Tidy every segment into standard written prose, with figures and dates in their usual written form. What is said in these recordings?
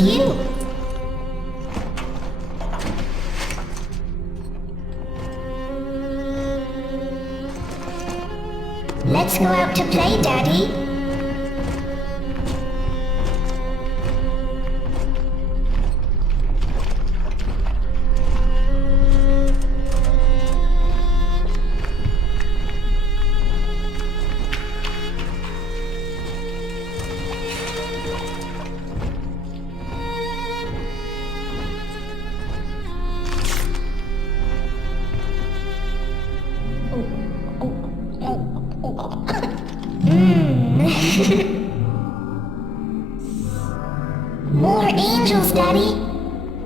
it's you. Let's go out to play, Daddy. More angels, Daddy.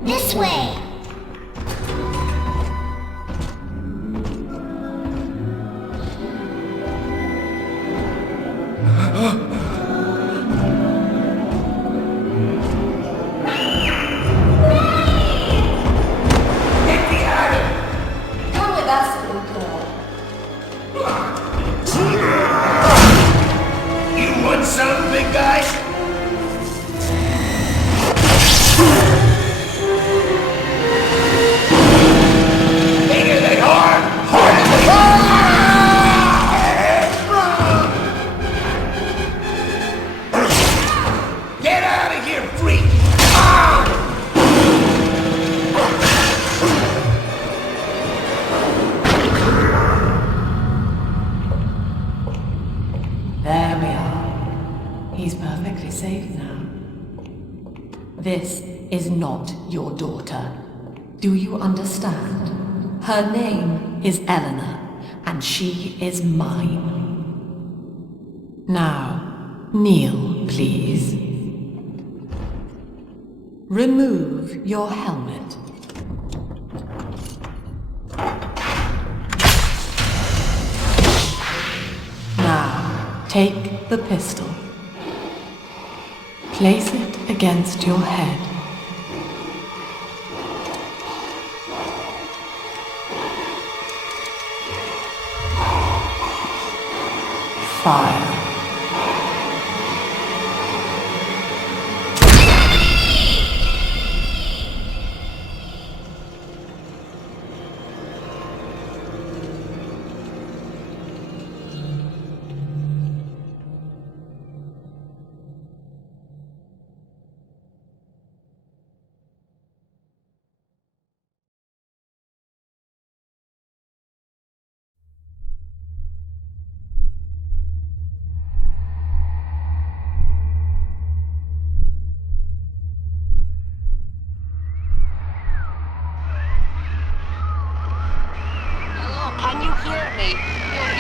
This way. Come with us, little girl. You want some, big guy? Bigger than hard! Harder than Get out of here, freak! There we are. He's perfectly safe now. This is not your daughter. Do you understand? Her name is Eleanor, and she is mine. Now, kneel, please. Remove your helmet. Now, take the pistol. Place it against your head. Fire. Can you hear me? You're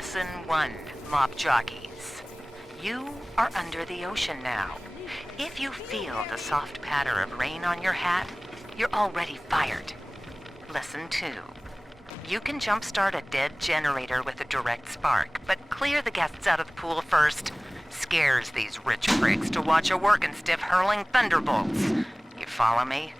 Lesson 1, mop jockeys. You are under the ocean now. If you feel the soft patter of rain on your hat, you're already fired. Lesson 2. You can jumpstart a dead generator with a direct spark, but clear the guests out of the pool first. Scares these rich pricks to watch a working stiff hurling thunderbolts. You follow me?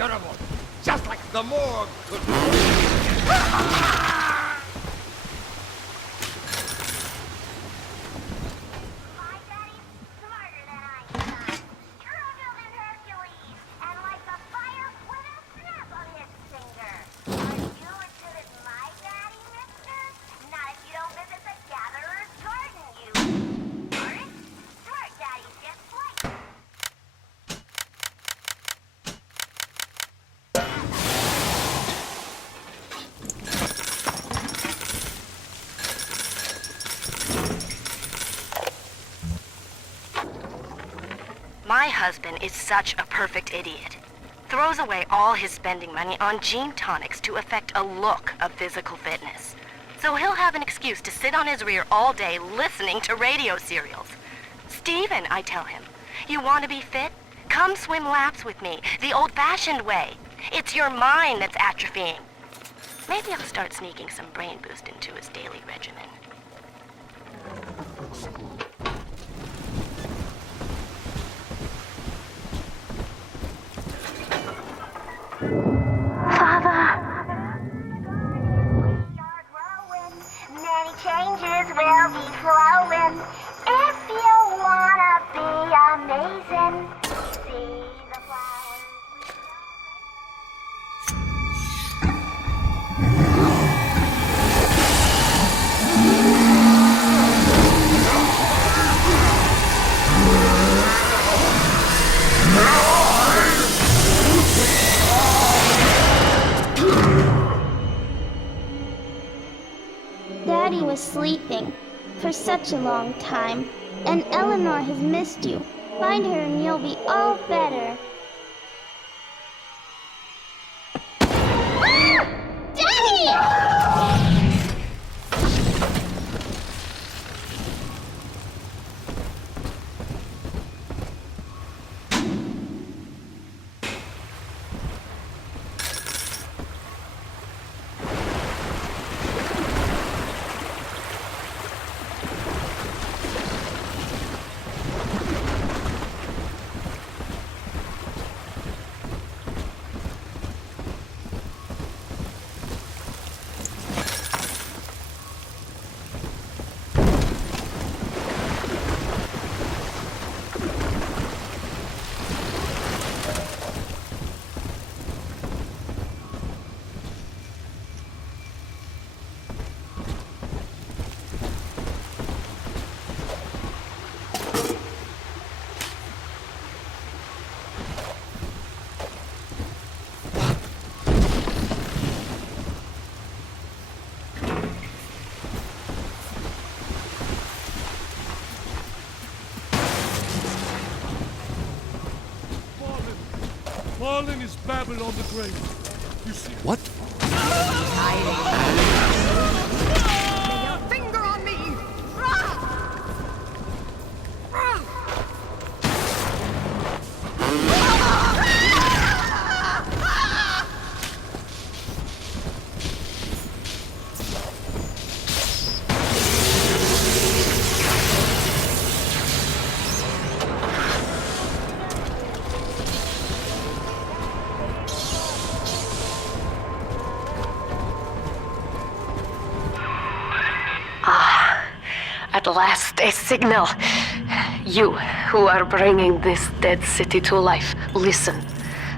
Incurable. Just like the morgue could be. My husband is such a perfect idiot. Throws away all his spending money on gene tonics to affect a look of physical fitness. So he'll have an excuse to sit on his rear all day listening to radio serials. Steven, I tell him, you want to be fit? Come swim laps with me, the old-fashioned way. It's your mind that's atrophying. Maybe I'll start sneaking some brain boost into his daily regimen. Many changes will be flowing. If you wanna be amazing, see the flowers. Daddy was sleeping for such a long time, and Eleanor has missed you. Find her and you'll be all better. Fallen is Babylon the Great. You see What? Lay your finger on me! At last, a signal. You, who are bringing this dead city to life, listen.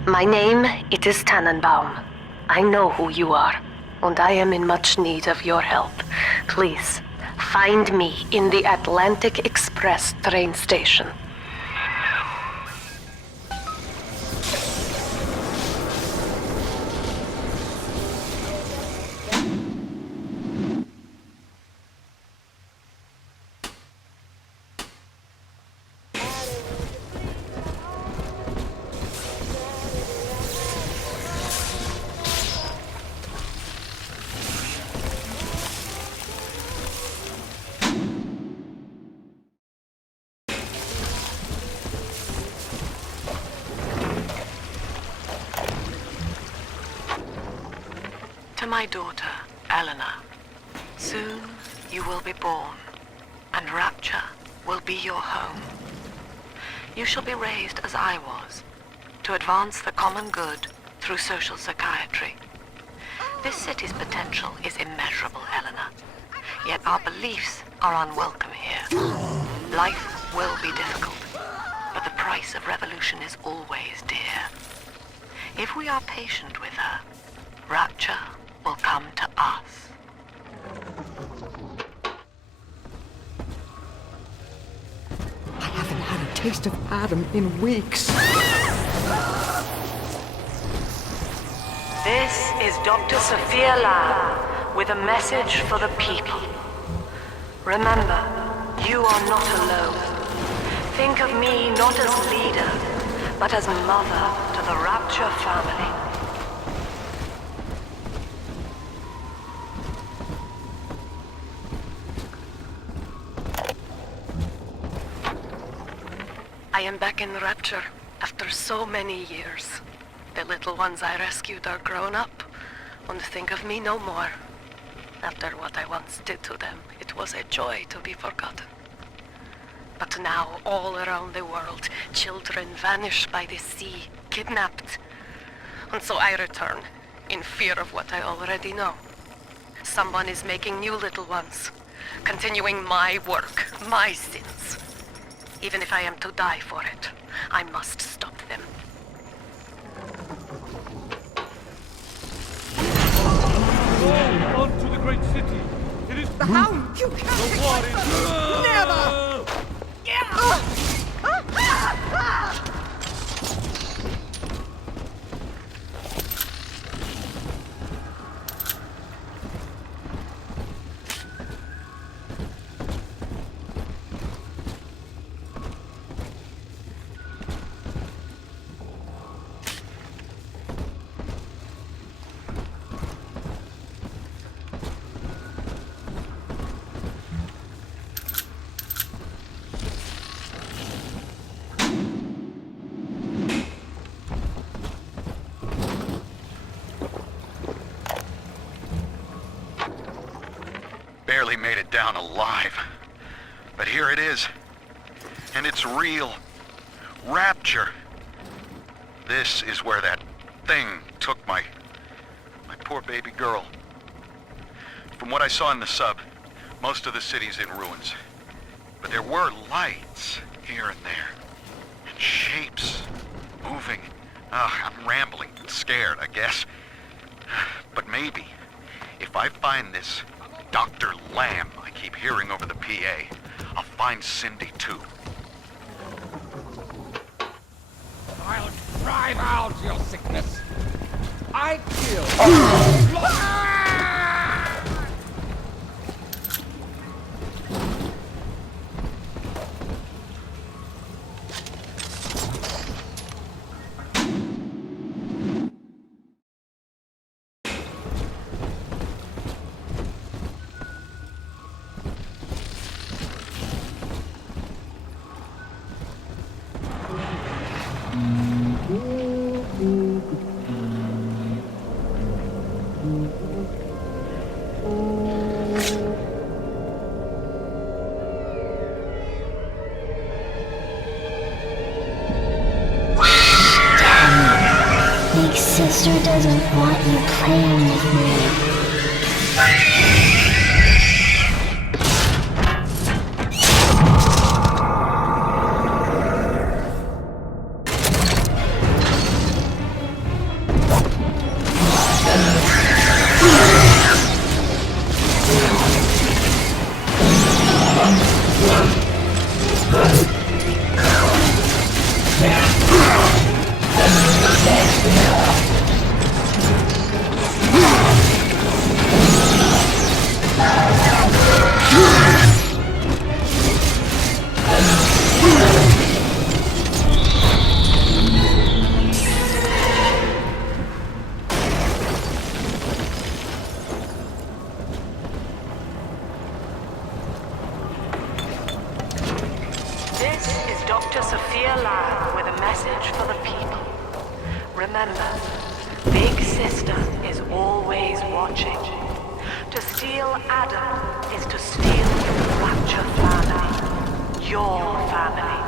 My name, it is Tannenbaum. I know who you are, and I am in much need of your help. Please, find me in the Atlantic Express train station. To my daughter, Eleanor, soon you will be born, and Rapture will be your home. You shall be raised as I was, to advance the common good through social psychiatry. This city's potential is immeasurable, Eleanor, yet our beliefs are unwelcome here. Life will be difficult, but the price of revolution is always dear. If we are patient with her, Rapture will come to us. I haven't had a taste of Adam in weeks. This is Dr. Sophia Lamb with a message for the people. Remember, you are not alone. Think of me not as leader, but as mother to the Rapture family. I am back in Rapture after so many years. The little ones I rescued are grown up and think of me no more. After what I once did to them, it was a joy to be forgotten. But now, all around the world, children vanish by the sea, kidnapped. And so I return, in fear of what I already know. Someone is making new little ones, continuing my work, my sins. Even if I am to die for it, I must stop them. On to the great city. It is The Hound! You can't the take war my is son! Never! Barely made it down alive. But here it is. And it's real. Rapture. This is where that thing took my poor baby girl. From what I saw in the sub, most of the city's in ruins. But there were lights here and there. And shapes moving. I'm rambling, scared, I guess. But maybe, if I find this Dr. Lamb I keep hearing over the PA, I'll find Cindy too. I'll drive out your sickness. I kill. Big sister doesn't want you playing with me. Dr. Sophia Lab with a message for the people. Remember, Big Sister is always watching. To steal Adam is to steal the Rapture family. Your family.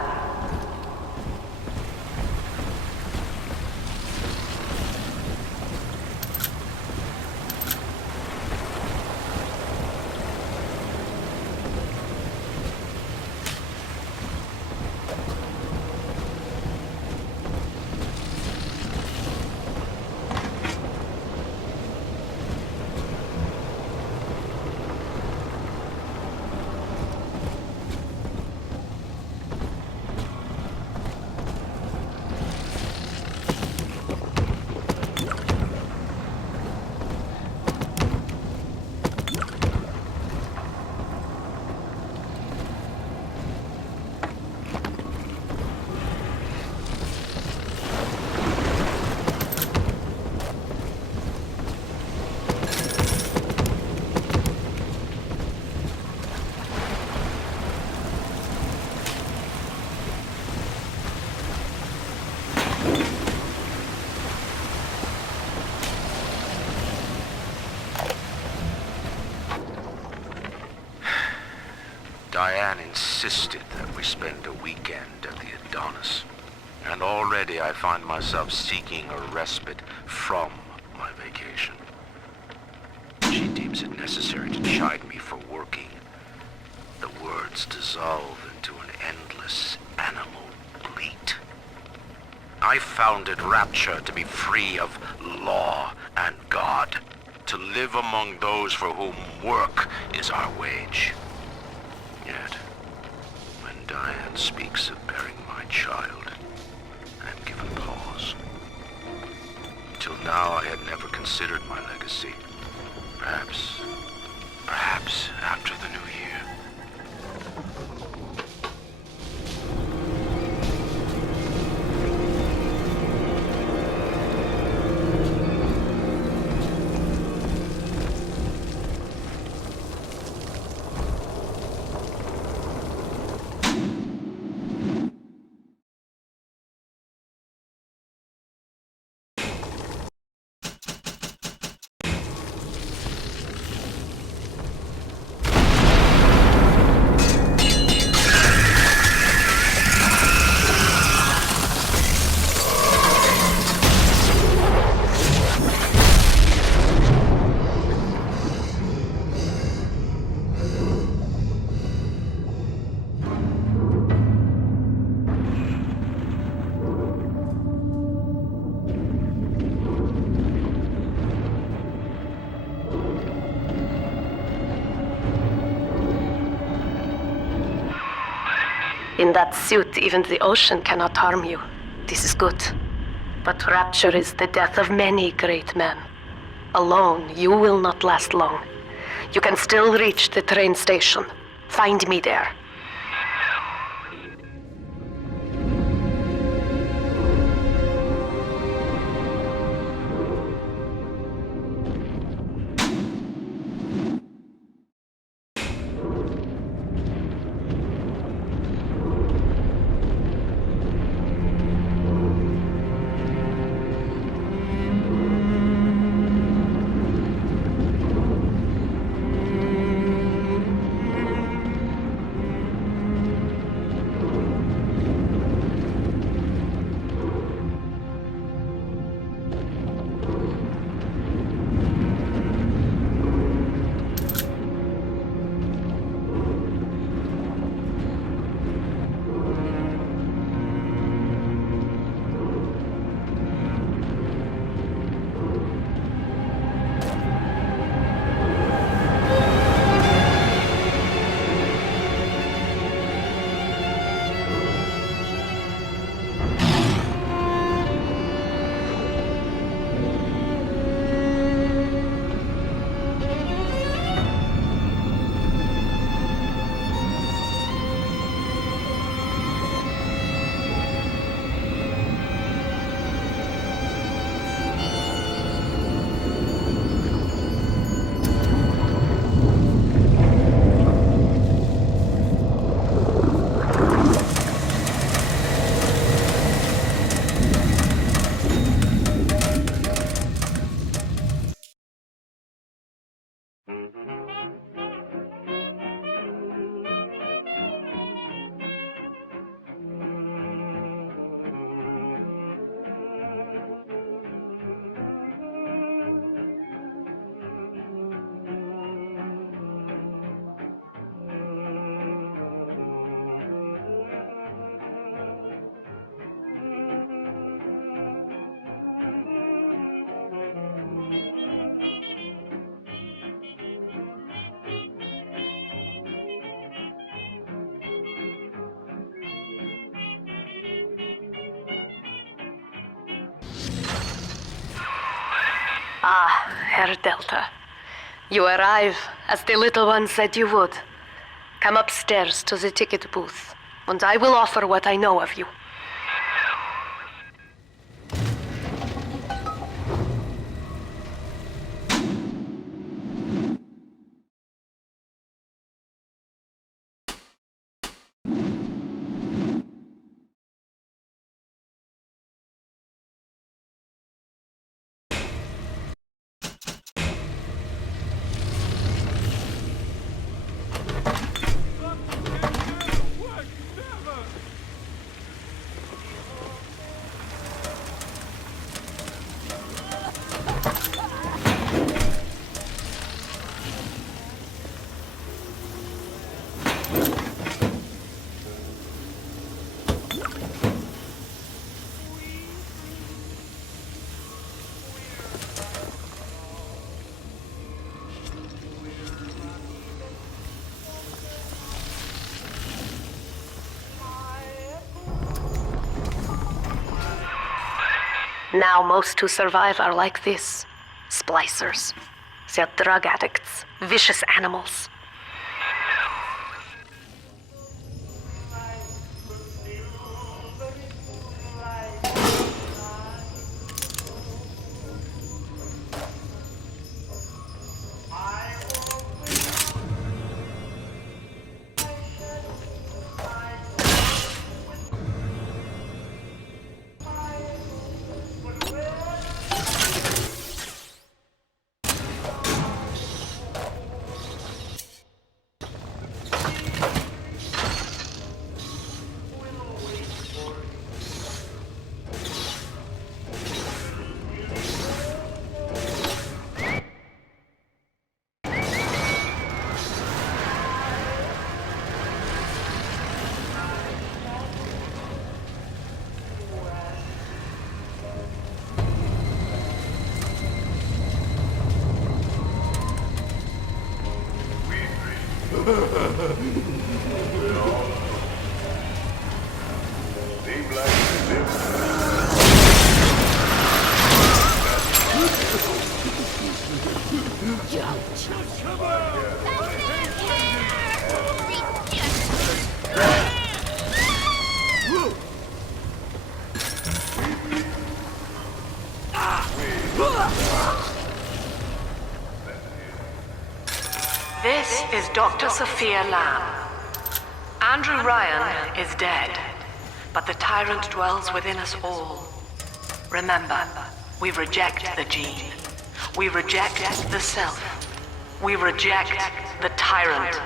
Diane insisted that we spend a weekend at the Adonis, and already I find myself seeking a respite from my vacation. She deems it necessary to chide me for working. The words dissolve into an endless animal bleat. I founded Rapture to be free of law and God, to live among those for whom work is our wage. Yet, when Diane speaks of bearing my child, I am given pause. Till now I had never considered my legacy. Perhaps after the new year. In that suit, even the ocean cannot harm you. This is good. But Rapture is the death of many great men. Alone, you will not last long. You can still reach the train station. Find me there. Ah, Herr Delta. You arrive, as the little one said you would. Come upstairs to the ticket booth, and I will offer what I know of you. Now most who survive are like this. Splicers. They're drug addicts. Vicious animals. This is Dr. Sophia Lamb. Andrew Ryan is dead, but the tyrant dwells within us all. Remember, we reject the gene. We reject the self. We reject the tyrant.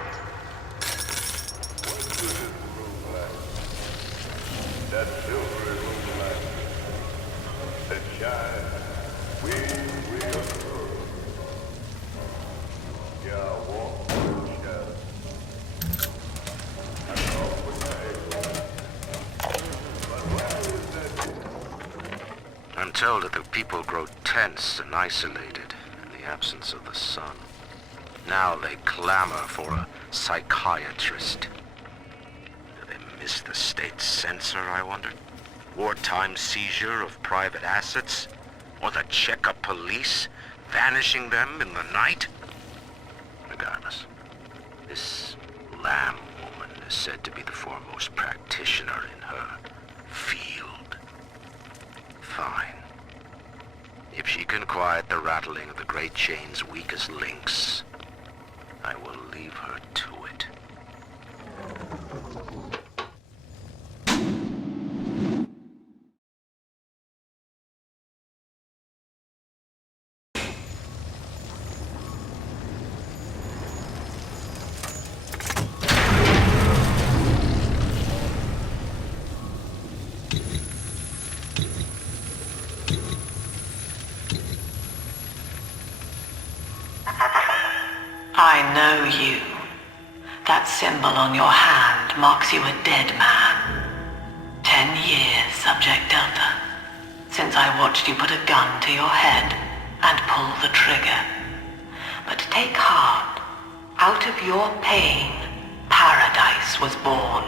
I'm told that the people grow tense and isolated in the absence of the sun. Now they clamor for a psychiatrist. Do they miss the state censor, I wonder? Wartime seizure of private assets? Or the checkup police, vanishing them in the night? Regardless, this Lamb woman is said to be the foremost practitioner in her field. Fine. If she can quiet the rattling of the Great Chain's weakest links, I will leave her to it. I know you. That symbol on your hand marks you a dead man. 10 years, Subject Delta, since I watched you put a gun to your head and pull the trigger. But take heart. Out of your pain, paradise was born.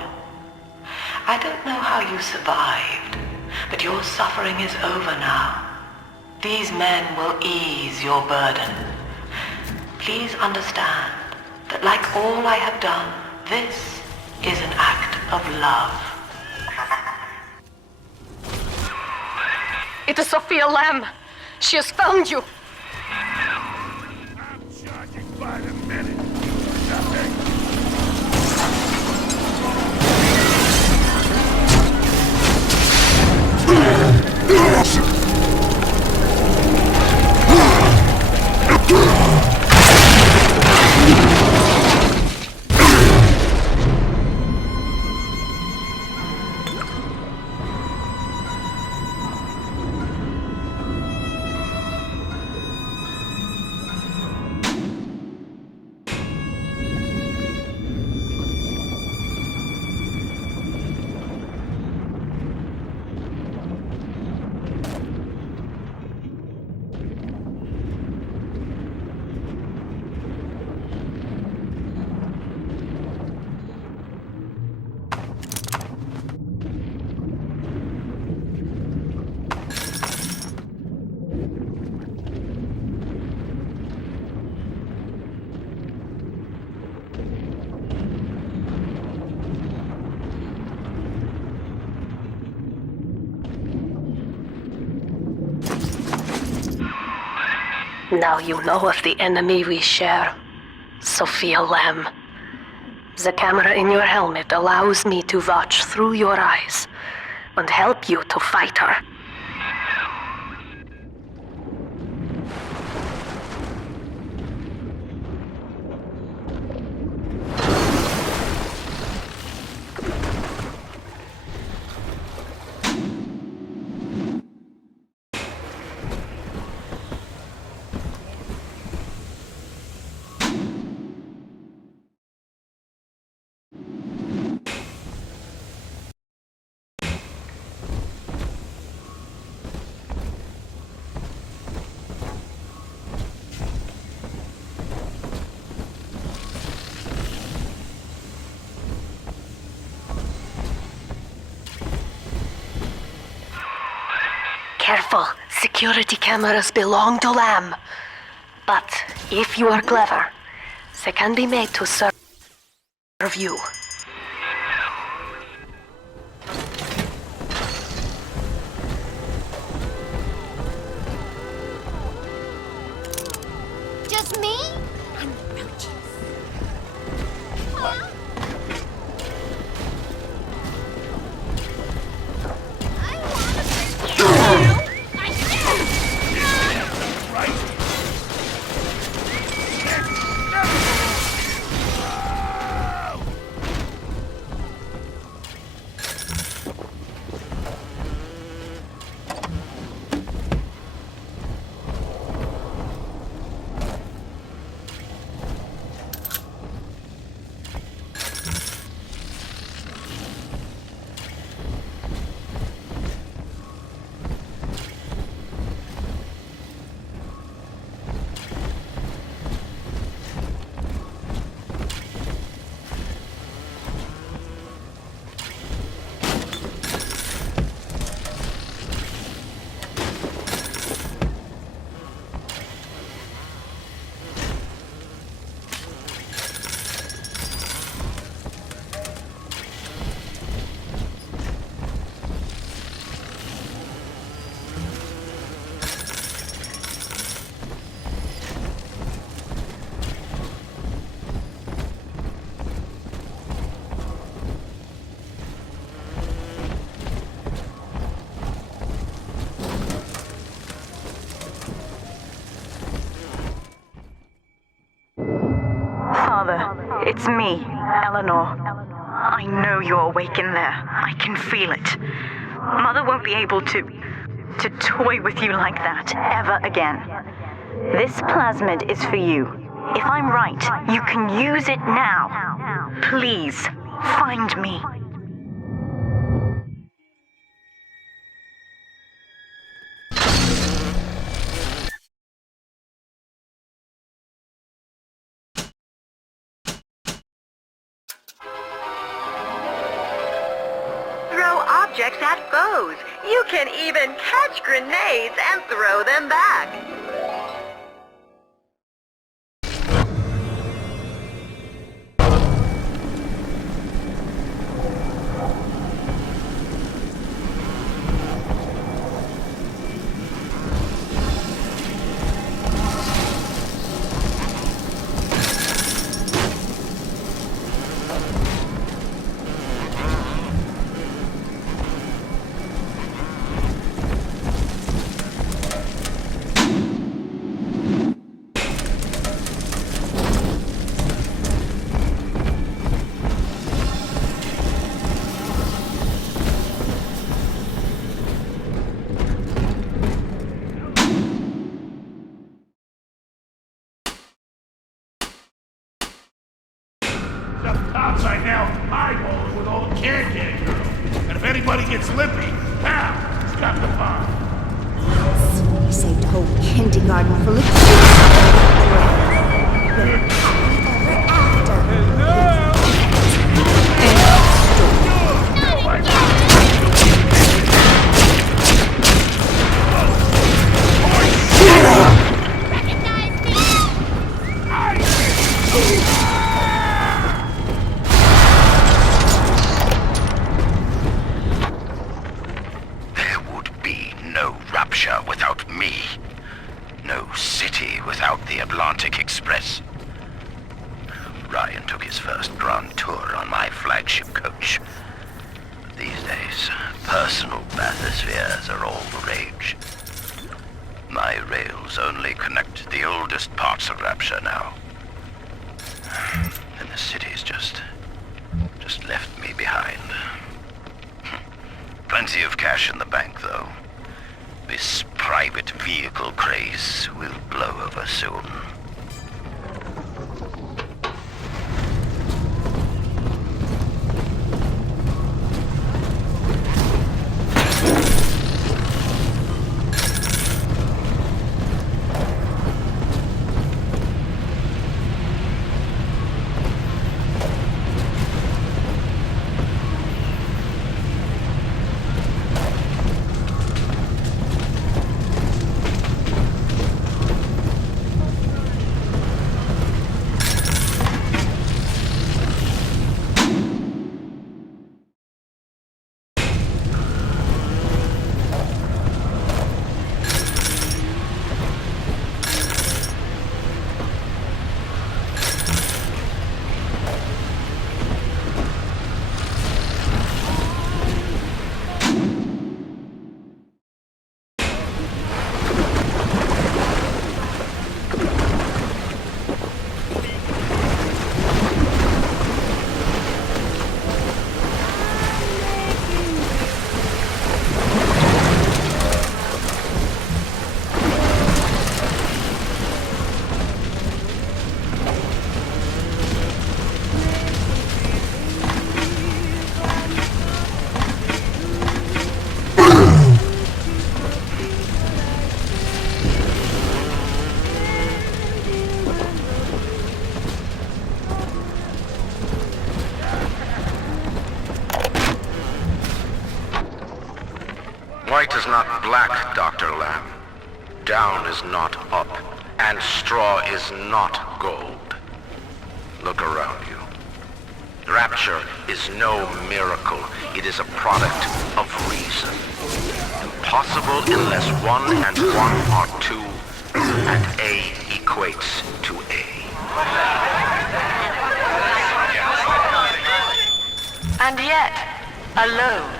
I don't know how you survived, but your suffering is over now. These men will ease your burden. Please understand that like all I have done, this is an act of love. It is Sophia Lamb. She has found you. I'm charging by the minute. Nothing. Now you know of the enemy we share, Sophia Lamb. The camera in your helmet allows me to watch through your eyes and help you to fight her. Careful, security cameras belong to Lamb. But if you are clever, they can be made to serve you. Just me? And the roaches. Father, it's me, Eleanor. I know you're awake in there. I can feel it. Mother won't be able to toy with you like that ever again. This plasmid is for you. If I'm right, you can use it now. Please, find me. Grow up, objects at foes. You can even catch grenades and throw them back. Topside now, eyeballing with all the can-can girls. And if anybody gets lippy, pow, it's got the bomb. You saved a whole kindergarten full of kids. Rapture without me. No city without the Atlantic Express. Ryan took his first grand tour on my flagship coach. But these days, personal bathyspheres are all the rage. My rails only connect the oldest parts of Rapture now. And the city's just left me behind. Plenty of cash in the bank, though. This private vehicle craze will blow over soon. White is not black, Dr. Lamb. Down is not up, and straw is not gold. Look around you. Rapture is no miracle. It is a product of reason. Impossible unless 1 and 1 are 2, and A equates to A. And yet, alone,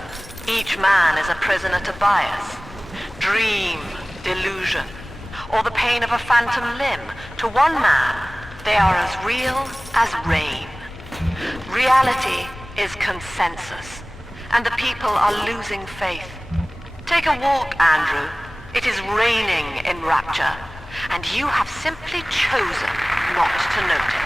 each man is a prisoner to bias, dream, delusion, or the pain of a phantom limb. To one man, they are as real as rain. Reality is consensus, and the people are losing faith. Take a walk, Andrew. It is raining in Rapture, and you have simply chosen not to notice.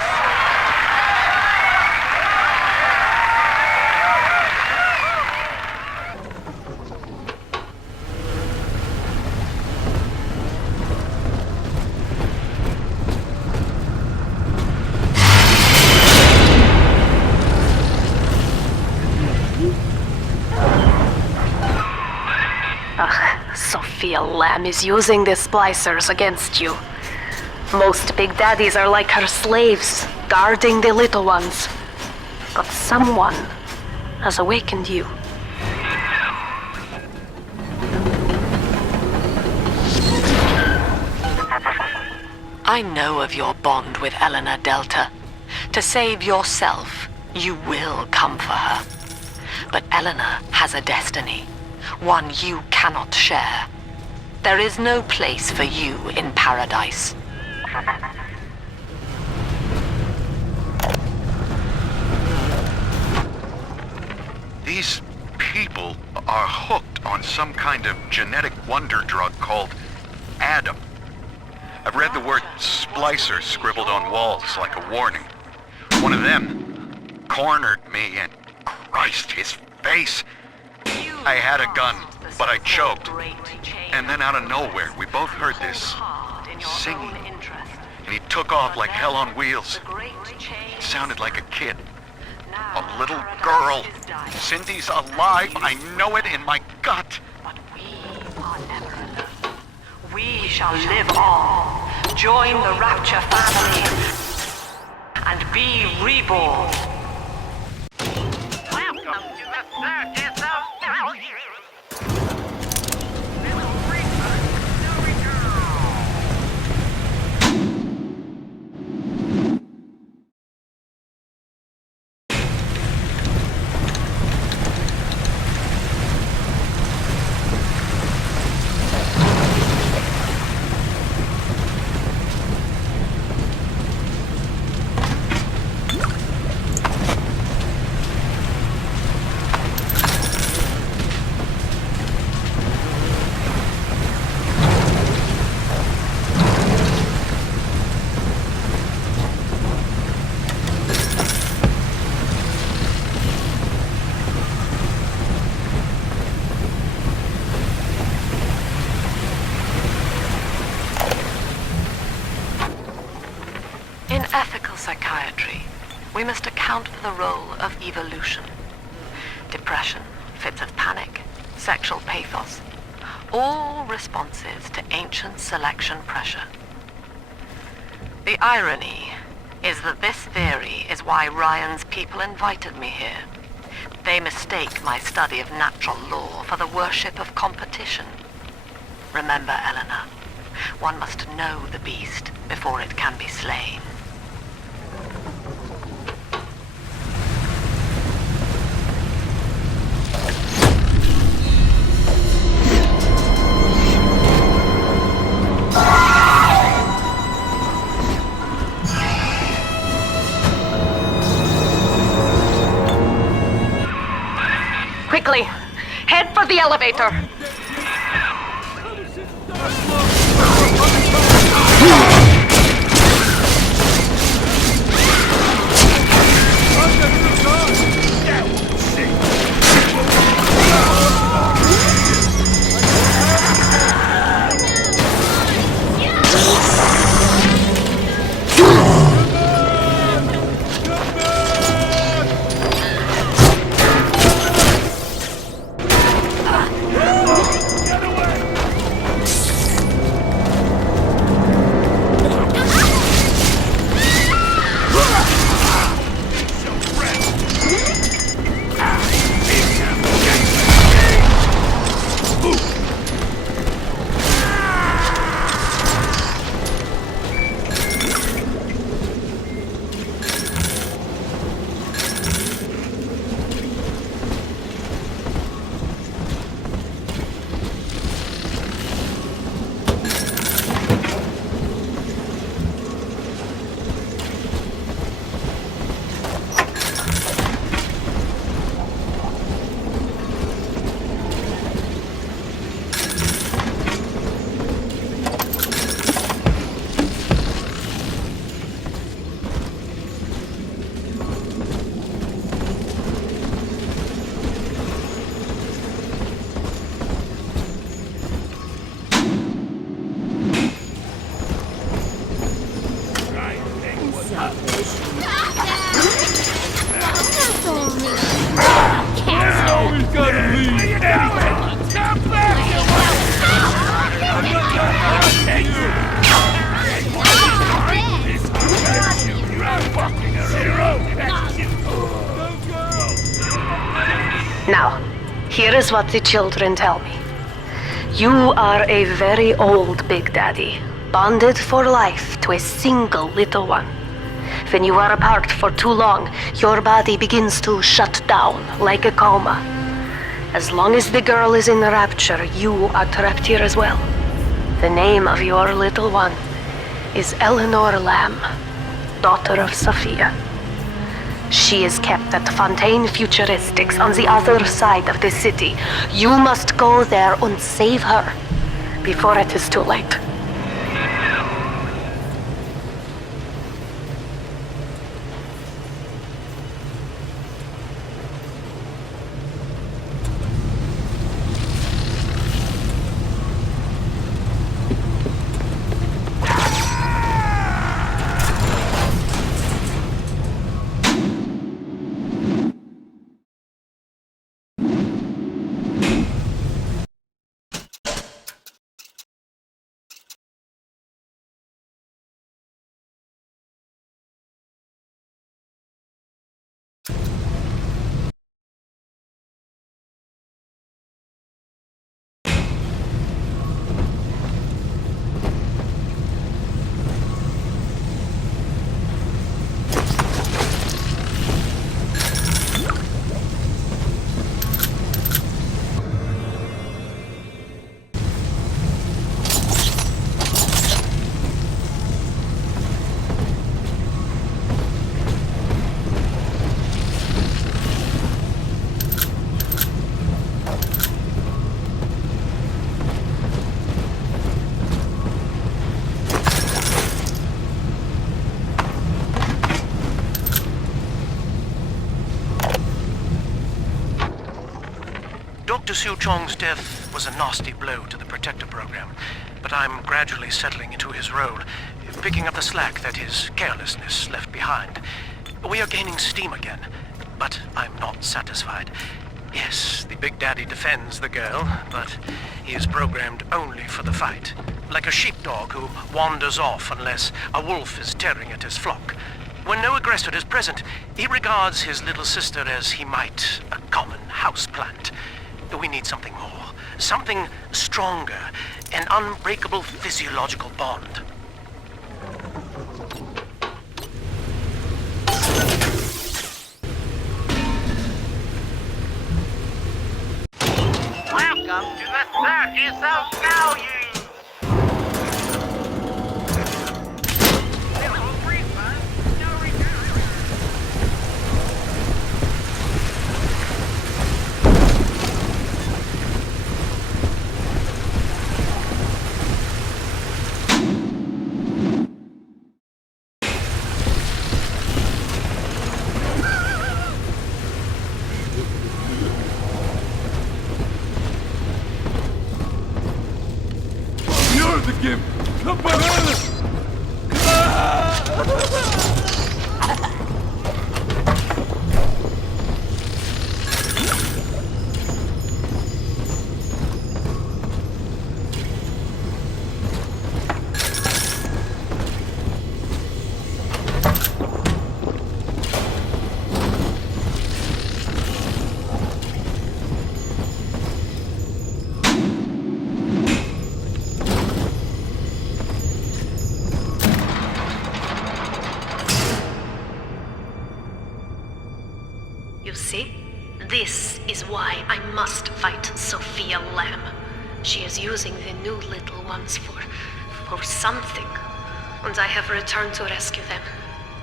Sophia Lamb is using the splicers against you. Most big daddies are like her slaves, guarding the little ones. But someone has awakened you. I know of your bond with Eleanor Delta. To save yourself, you will come for her. But Eleanor has a destiny, one you cannot share. There is no place for you in paradise. These people are hooked on some kind of genetic wonder drug called Adam. I've read the word splicer scribbled on walls like a warning. One of them cornered me and Christ, his face. I had a gun, but I choked. And then out of nowhere, we both heard this singing. And he took off like hell on wheels. It sounded like a kid. A little girl. Cindy's alive. I know it in my gut. But we are never alone. We shall live on, join the Rapture family, and be reborn. Welcome to the circus of doubt. In ethical psychiatry, we must account for the role of evolution. Depression, fits of panic, sexual pathos, all responses to ancient selection pressure. The irony is that this theory is why Ryan's people invited me here. They mistake my study of natural law for the worship of competition. Remember, Eleanor, one must know the beast before it can be slain. Quickly, head for the elevator. Here is what the children tell me. You are a very old Big Daddy, bonded for life to a single little one. When you are apart for too long, your body begins to shut down like a coma. As long as the girl is in the Rapture, you are trapped here as well. The name of your little one is Eleanor Lamb, daughter of Sophia. She is kept at Fontaine Futuristics on the other side of the city. You must go there and save her before it is too late. Dr. Siu Chong's death was a nasty blow to the Protector program, but I'm gradually settling into his role, picking up the slack that his carelessness left behind. We are gaining steam again, but I'm not satisfied. Yes, the Big Daddy defends the girl, but he is programmed only for the fight, like a sheepdog who wanders off unless a wolf is tearing at his flock. When no aggressor is present, he regards his little sister as he might a common houseplant. We need something more, something stronger, an unbreakable physiological bond. Welcome to the circus of value! This is why I must fight Sophia Lamb. She is using the new little ones for something, and I have returned to rescue them.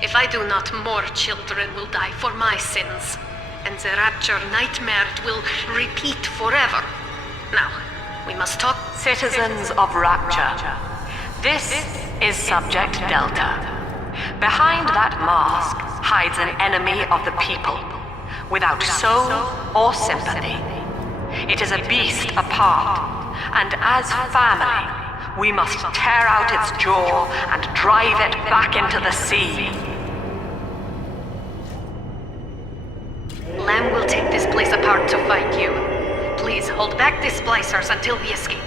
If I do not, more children will die for my sins, and the Rapture nightmare will repeat forever. Now, we must talk. Citizens of Rapture, this is Subject Delta. Behind that mask hides an enemy of the people, without soul or sympathy. It is a beast apart, and as family, we must tear out its jaw and drive it back into the sea. Lamb will take this place apart to fight you. Please hold back the splicers until we escape.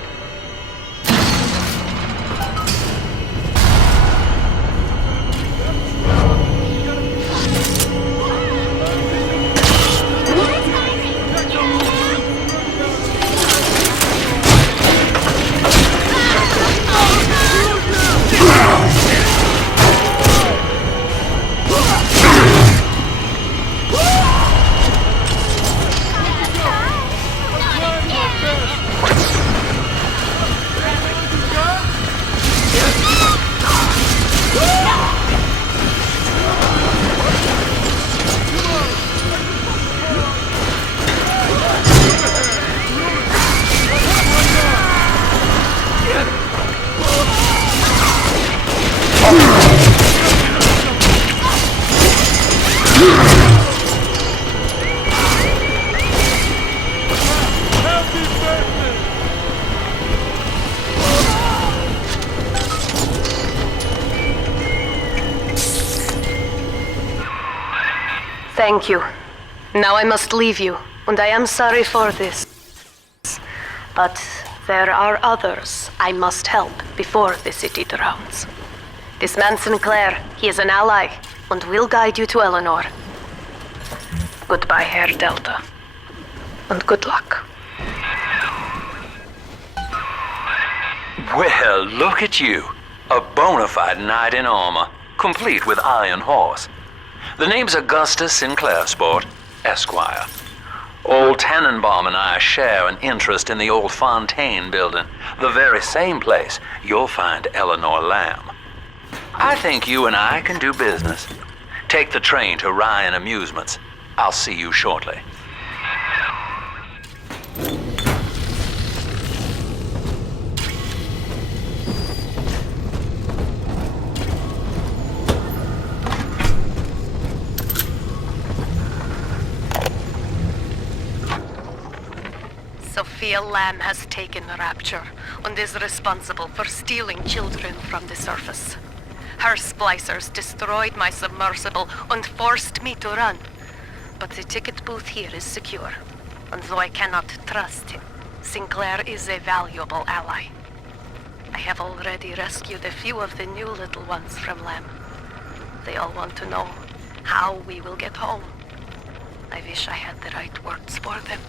Thank you. Now I must leave you, and I am sorry for this. But there are others I must help before the city drowns. This man Sinclair, he is an ally, and will guide you to Eleanor. Goodbye, Herr Delta. And good luck. Well, look at you. A bona fide knight in armor, complete with iron horse. The name's Augustus Sinclair, Sport, Esquire. Old Tannenbaum and I share an interest in the old Fontaine building, the very same place you'll find Eleanor Lamb. I think you and I can do business. Take the train to Ryan Amusements. I'll see you shortly. Sophia Lamb has taken Rapture and is responsible for stealing children from the surface. Her splicers destroyed my submersible and forced me to run. But the ticket booth here is secure, and though I cannot trust him, Sinclair is a valuable ally. I have already rescued a few of the new little ones from Lamb. They all want to know how we will get home. I wish I had the right words for them.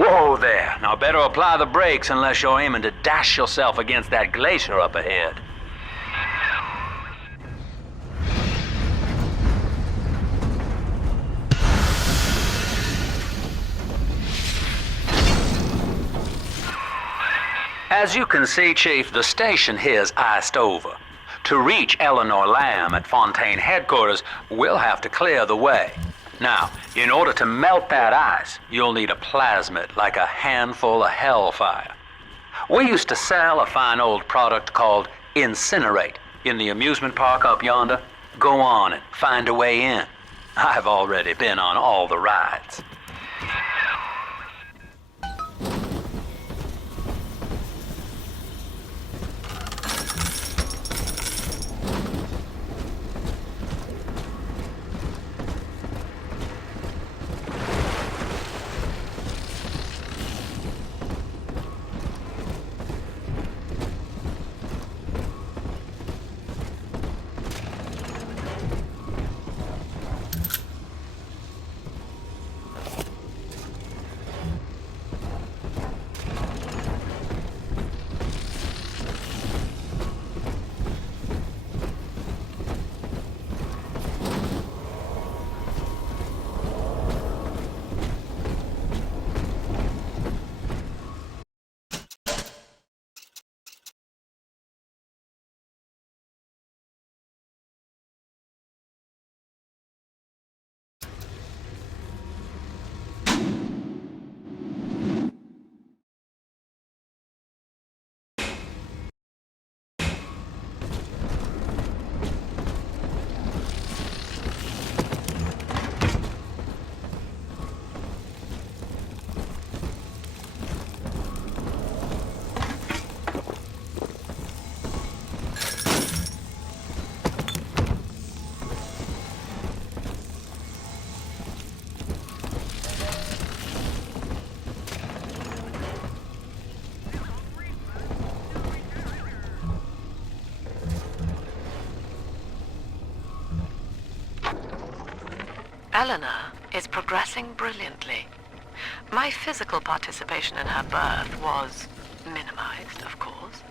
Whoa there. Now better apply the brakes unless you're aiming to dash yourself against that glacier up ahead. As you can see, Chief, the station here's iced over. To reach Eleanor Lamb at Fontaine headquarters, we'll have to clear the way. Now, in order to melt that ice, you'll need a plasmid, like a handful of hellfire. We used to sell a fine old product called Incinerate in the amusement park up yonder. Go on and find a way in. I've already been on all the rides. Eleanor is progressing brilliantly. My physical participation in her birth was minimized, of course.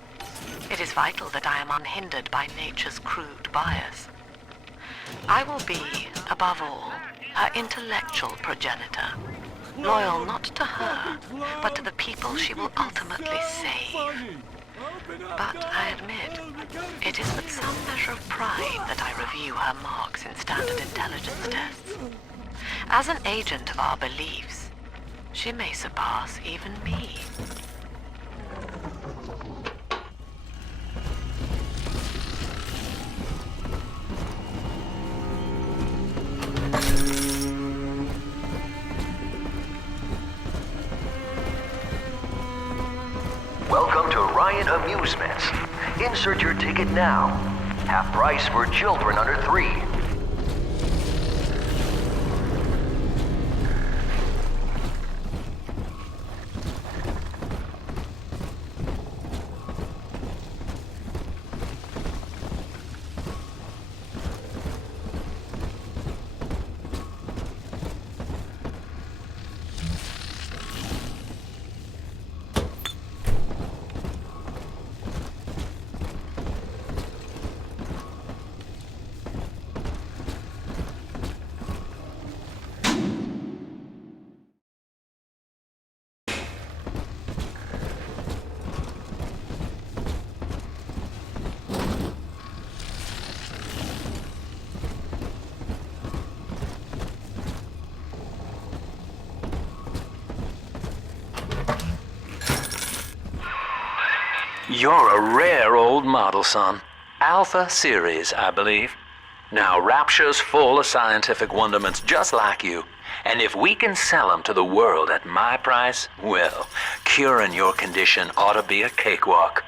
It is vital that I am unhindered by nature's crude bias. I will be, above all, her intellectual progenitor, loyal not to her, but to the people she will ultimately save. But I admit, it is with some measure of pride that I review her marks in standard intelligence tests. As an agent of our beliefs, she may surpass even me. Welcome to Ryan Amusements. Insert your ticket now. Half price for children under 3. You're a rare old model, son. Alpha Series, I believe. Now, Rapture's full of scientific wonderments just like you. And if we can sell them to the world at my price, well, curing your condition ought to be a cakewalk.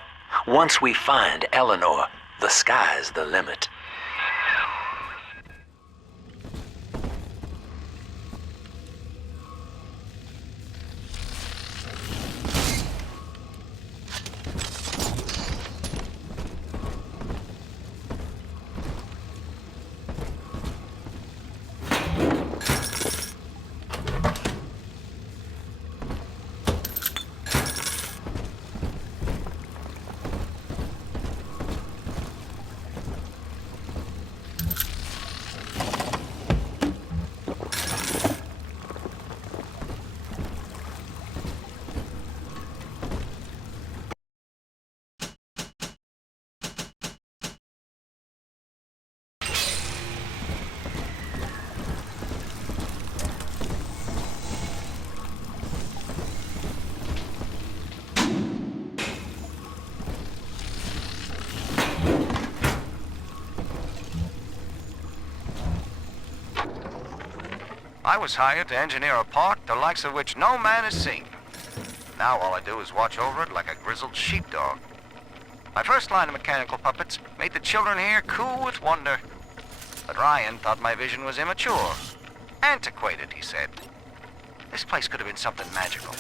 Once we find Eleanor, the sky's the limit. I was hired to engineer a park the likes of which no man has seen. Now all I do is watch over it like a grizzled sheepdog. My first line of mechanical puppets made the children here coo with wonder. But Ryan thought my vision was immature. Antiquated, he said. This place could have been something magical.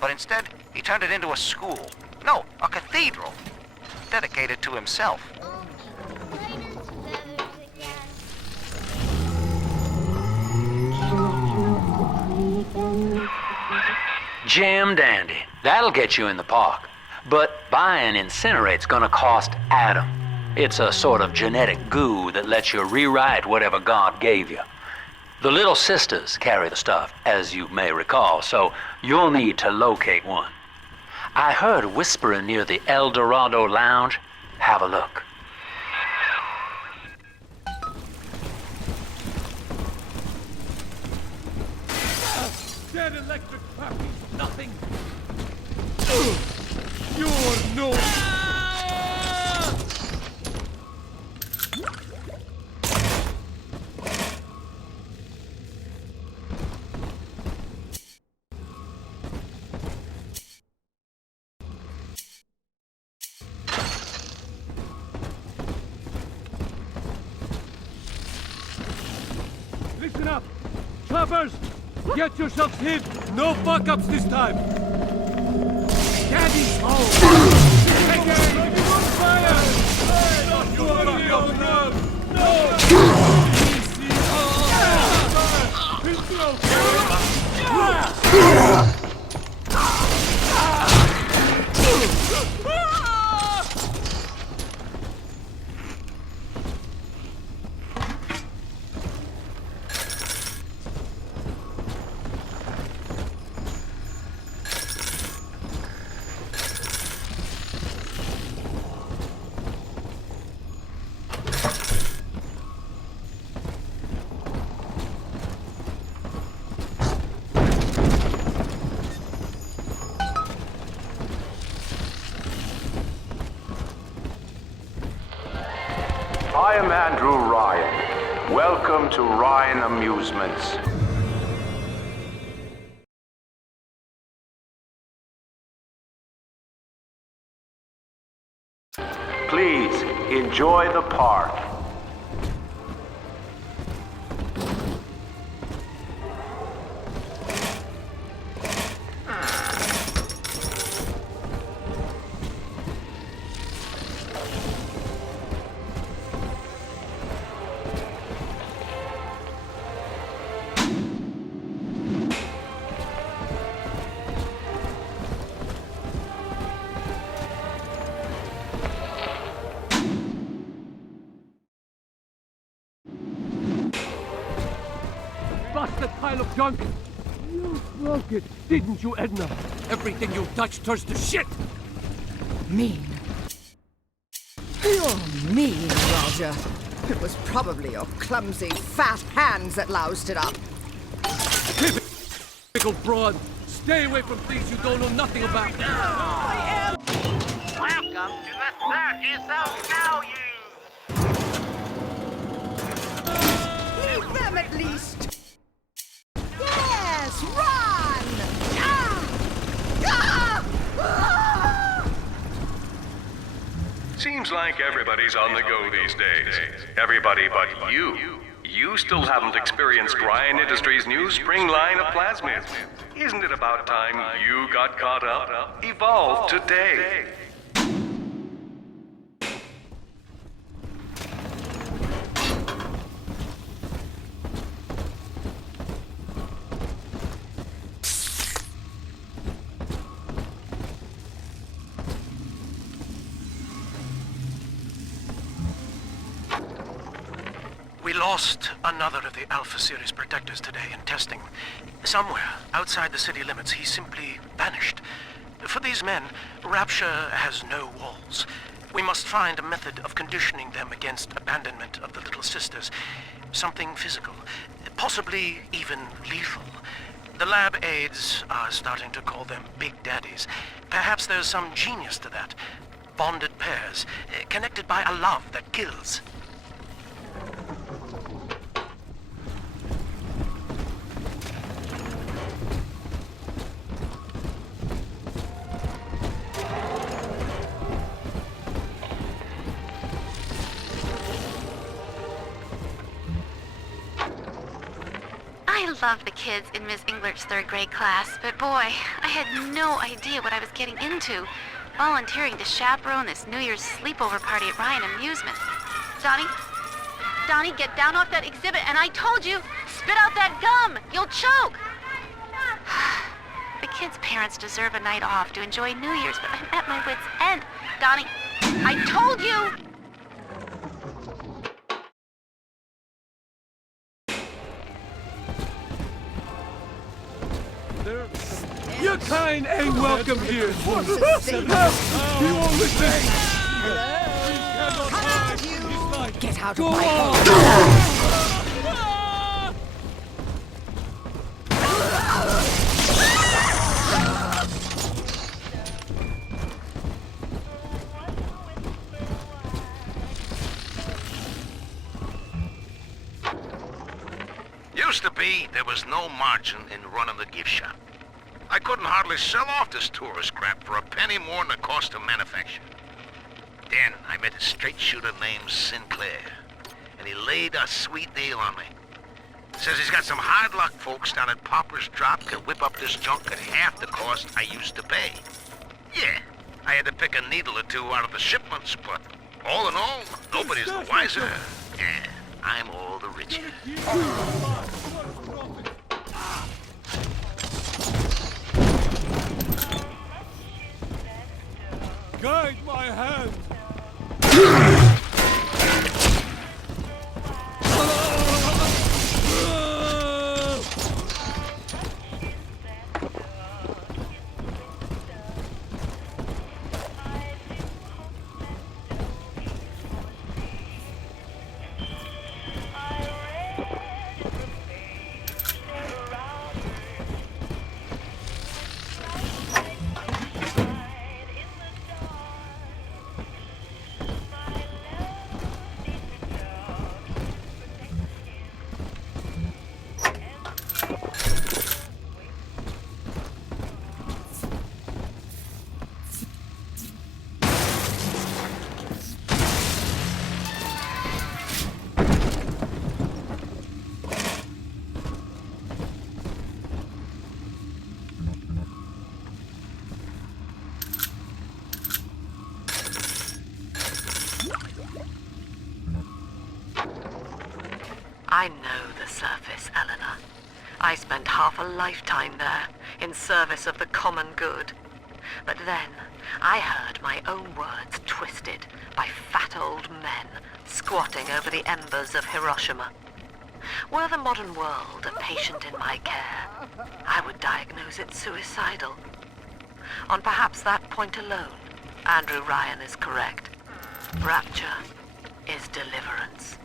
But instead, he turned it into a school. No, a cathedral. Dedicated to himself. Jam dandy. That'll get you in the park. But buying Incinerate's gonna cost Adam. It's a sort of genetic goo that lets you rewrite whatever God gave you. The Little Sisters carry the stuff, as you may recall, so you'll need to locate one. I heard whispering near the El Dorado Lounge. Have a look. Dead electric puppy, nothing. You're no. Listen up, choppers. Get yourselves hid! No fuck-ups this time! Daddy's home! Take on fire! Not you fuck-up! No! I am Andrew Ryan. Welcome to Ryan Amusements. Please, enjoy the park. Busted pile of junk! You broke it, didn't you, Edna? Everything you touch turns to shit! Mean. You're mean, Roger. It was probably your clumsy, fat hands that loused it up. Typical broad. Stay away from things you don't know nothing about. Welcome to the circus of now, you! Leave them at least! Yes, run! Ah! Ah! Ah! Seems like everybody's on the go these days. Everybody but you. You still haven't experienced Ryan Industries' new spring line of plasmids. Isn't it about time you got caught up? Evolve today. We lost another of the Alpha Series protectors today in testing. Somewhere outside the city limits, he simply vanished. For these men, Rapture has no walls. We must find a method of conditioning them against abandonment of the Little Sisters. Something physical, possibly even lethal. The lab aides are starting to call them Big Daddies. Perhaps there's some genius to that. Bonded pairs, connected by a love that kills. I love the kids in Miss English third grade class, but boy, I had no idea what I was getting into. Volunteering to chaperone this New Year's sleepover party at Ryan Amusements. Donnie, get down off that exhibit, and I told you, spit out that gum! You'll choke! The kids' parents deserve a night off to enjoy New Year's, but I'm at my wit's end. Donnie, I told you! Your kind ain't welcome here. You won't listen. Get out of Go my on. Used to be, there was no margin in running the gift shop. I couldn't hardly sell off this tourist crap for a penny more than the cost of manufacture. Then I met a straight shooter named Sinclair, and he laid a sweet deal on me. Says he's got some hard luck folks down at Popper's Drop can whip up this junk at half the cost I used to pay. Yeah, I had to pick a needle or two out of the shipments, but all in all, nobody's the wiser. Yeah, I'm all the richer. Guide my hand! I know the surface, Eleanor. I spent half a lifetime there, in service of the common good. But then, I heard my own words twisted by fat old men squatting over the embers of Hiroshima. Were the modern world a patient in my care, I would diagnose it suicidal. On perhaps that point alone, Andrew Ryan is correct. Rapture is deliverance.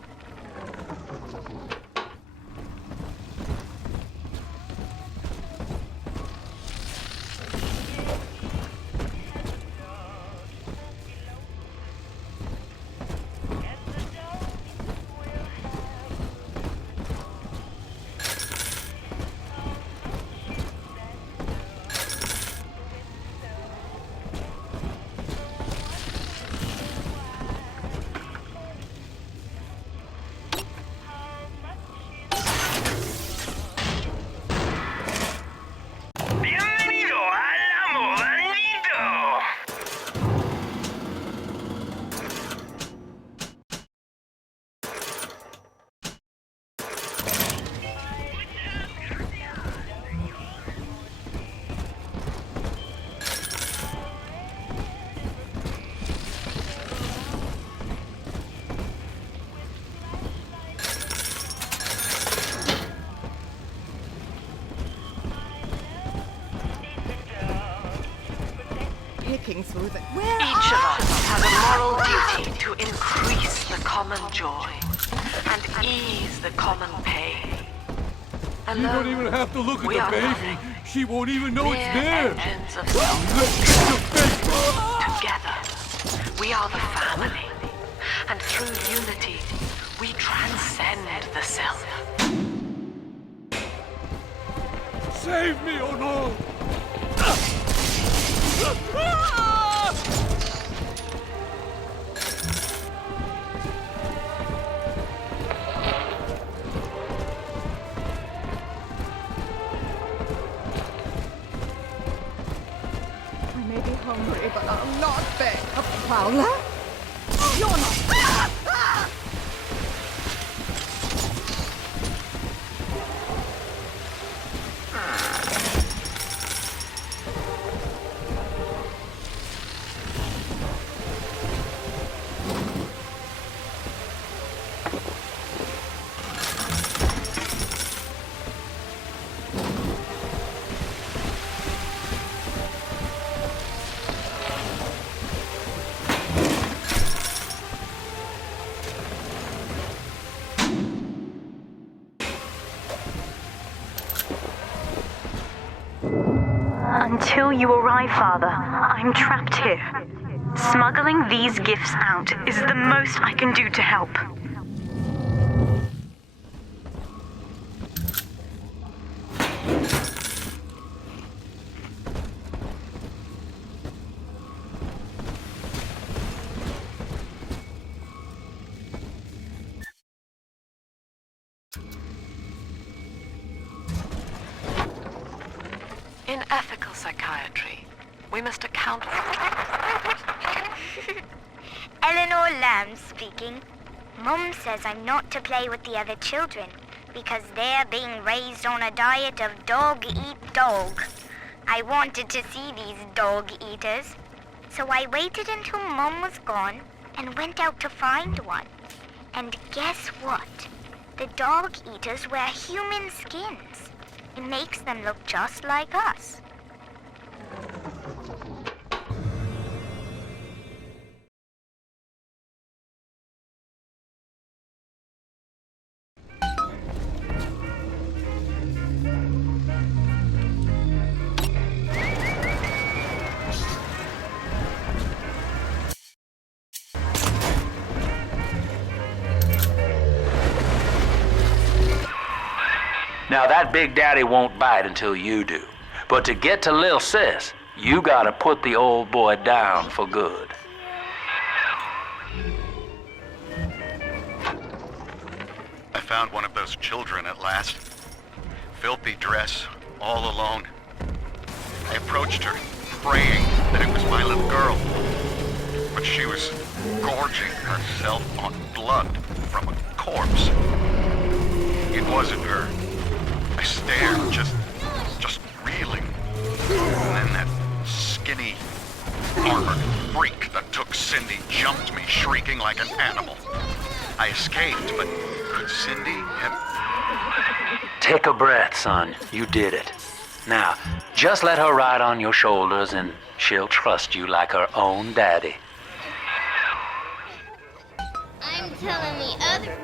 Through the... Each of us has a moral duty to increase the common joy and ease the common pain. You don't even have to look at the baby. She won't even know it's there. Engines of Together, we are the family, and through unity, we transcend the self. Save me, oh no! I may be hungry, but I'll not beg. Paula? You're not... Until you arrive, Father, I'm trapped here. Smuggling these gifts out is the most I can do to help. In ethical psychiatry, we must account for... Eleanor Lamb speaking. Mum says I'm not to play with the other children because they're being raised on a diet of dog-eat-dog. I wanted to see these dog-eaters, so I waited until Mum was gone and went out to find one. And guess what? The dog-eaters wear human skins. It makes them look just like us. Now that Big Daddy won't bite until you do. But to get to Lil Sis, you gotta put the old boy down for good. I found one of those children at last. Filthy dress, all alone. I approached her, praying that it was my little girl. But she was gorging herself on blood from a corpse. It wasn't her. I stared, just reeling. And then that skinny, armored freak that took Cindy jumped me, shrieking like an animal. I escaped, but could Cindy have... Take a breath, son. You did it. Now, just let her ride on your shoulders and she'll trust you like her own daddy. I'm telling the other...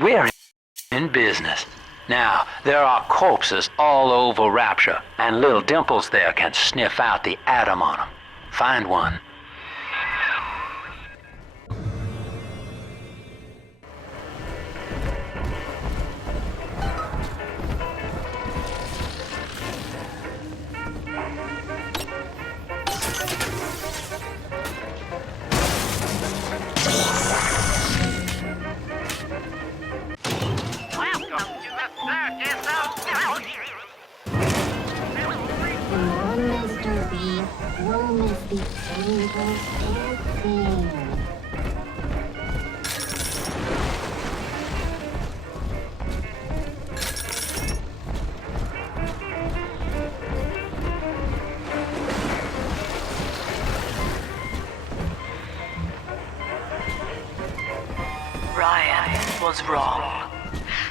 We're in business. Now, there are corpses all over Rapture, and little Dimples there can sniff out the atom on them. Find one. Ryan was wrong.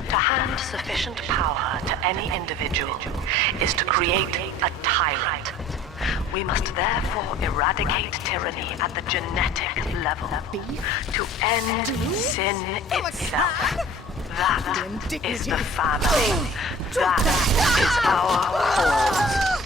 To hand sufficient power to any individual is to create a tyrant. We must therefore eradicate tyranny at the genetic level to end sin itself. That is the family. That is our cause.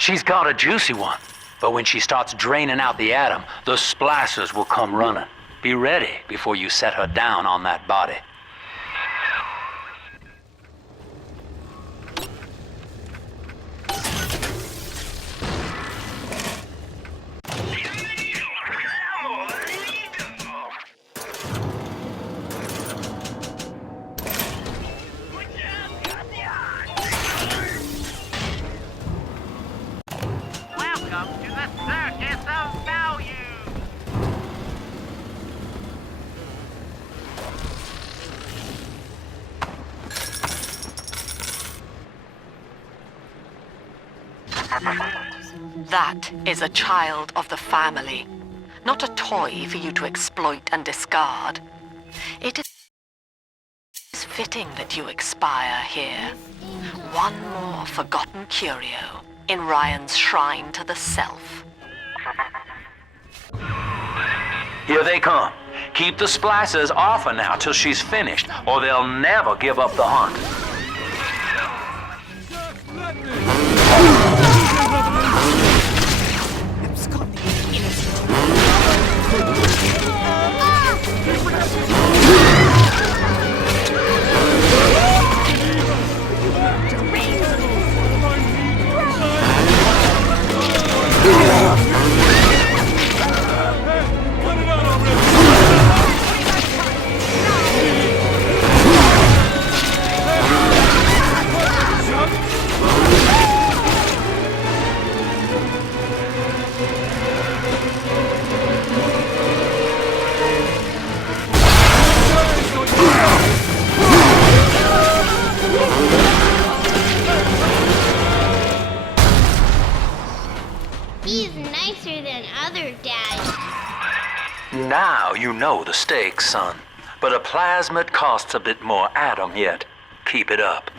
She's got a juicy one, but when she starts draining out the atom, the splicers will come running. Be ready before you set her down on that body. That is a child of the family, not a toy for you to exploit and discard. It is fitting that you expire here. One more forgotten curio in Ryan's shrine to the self. Here they come. Keep the splicers off her now till she's finished, or they'll never give up the hunt. He's nicer than other dads. Now you know the stakes, son. But a plasmid costs a bit more atom yet. Keep it up.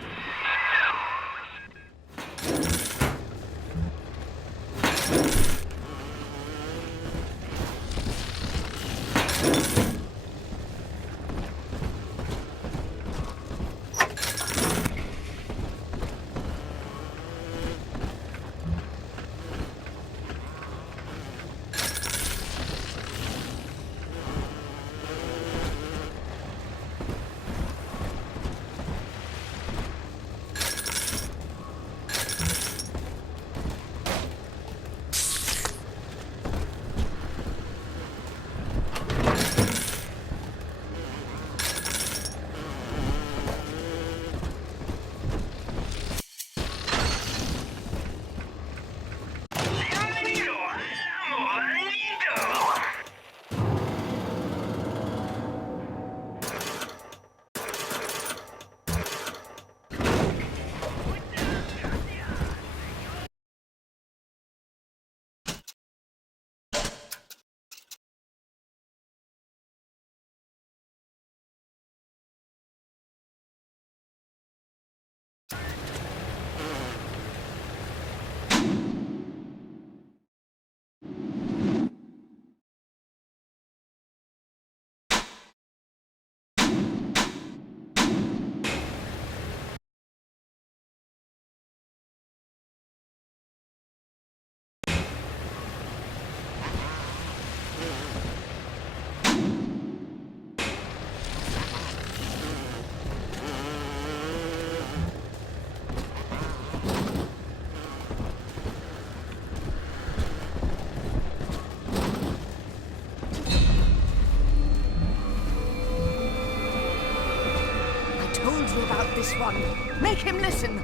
About this one. Make him listen.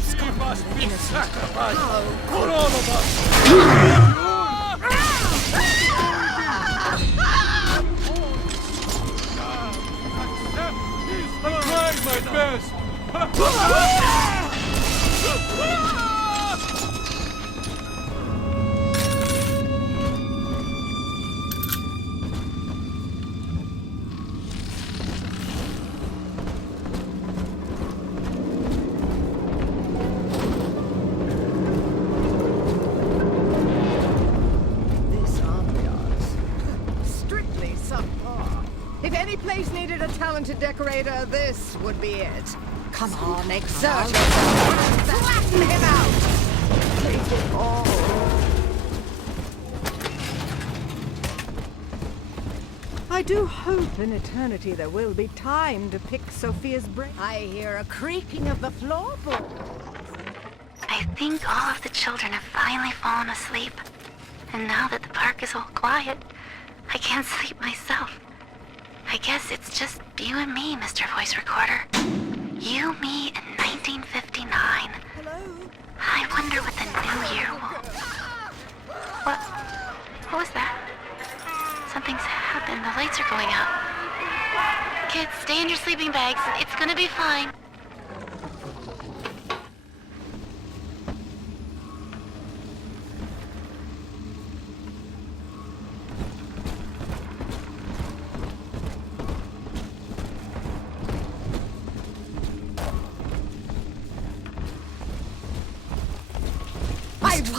He must be sacrificed for all of us. I tried my best. If any place needed a talented decorator, this would be it. Come on, exert yourself. Flatten him out. Take it all. I do hope in eternity there will be time to pick Sophia's brain. I hear a creaking of the floorboards. I think all of the children have finally fallen asleep. And now that the park is all quiet, I can't sleep myself. I guess it's just you and me, Mr. Voice Recorder. You, me, in 1959. Hello? I wonder what the new year will... What? What was that? Something's happened. The lights are going out. Kids, stay in your sleeping bags. It's gonna be fine.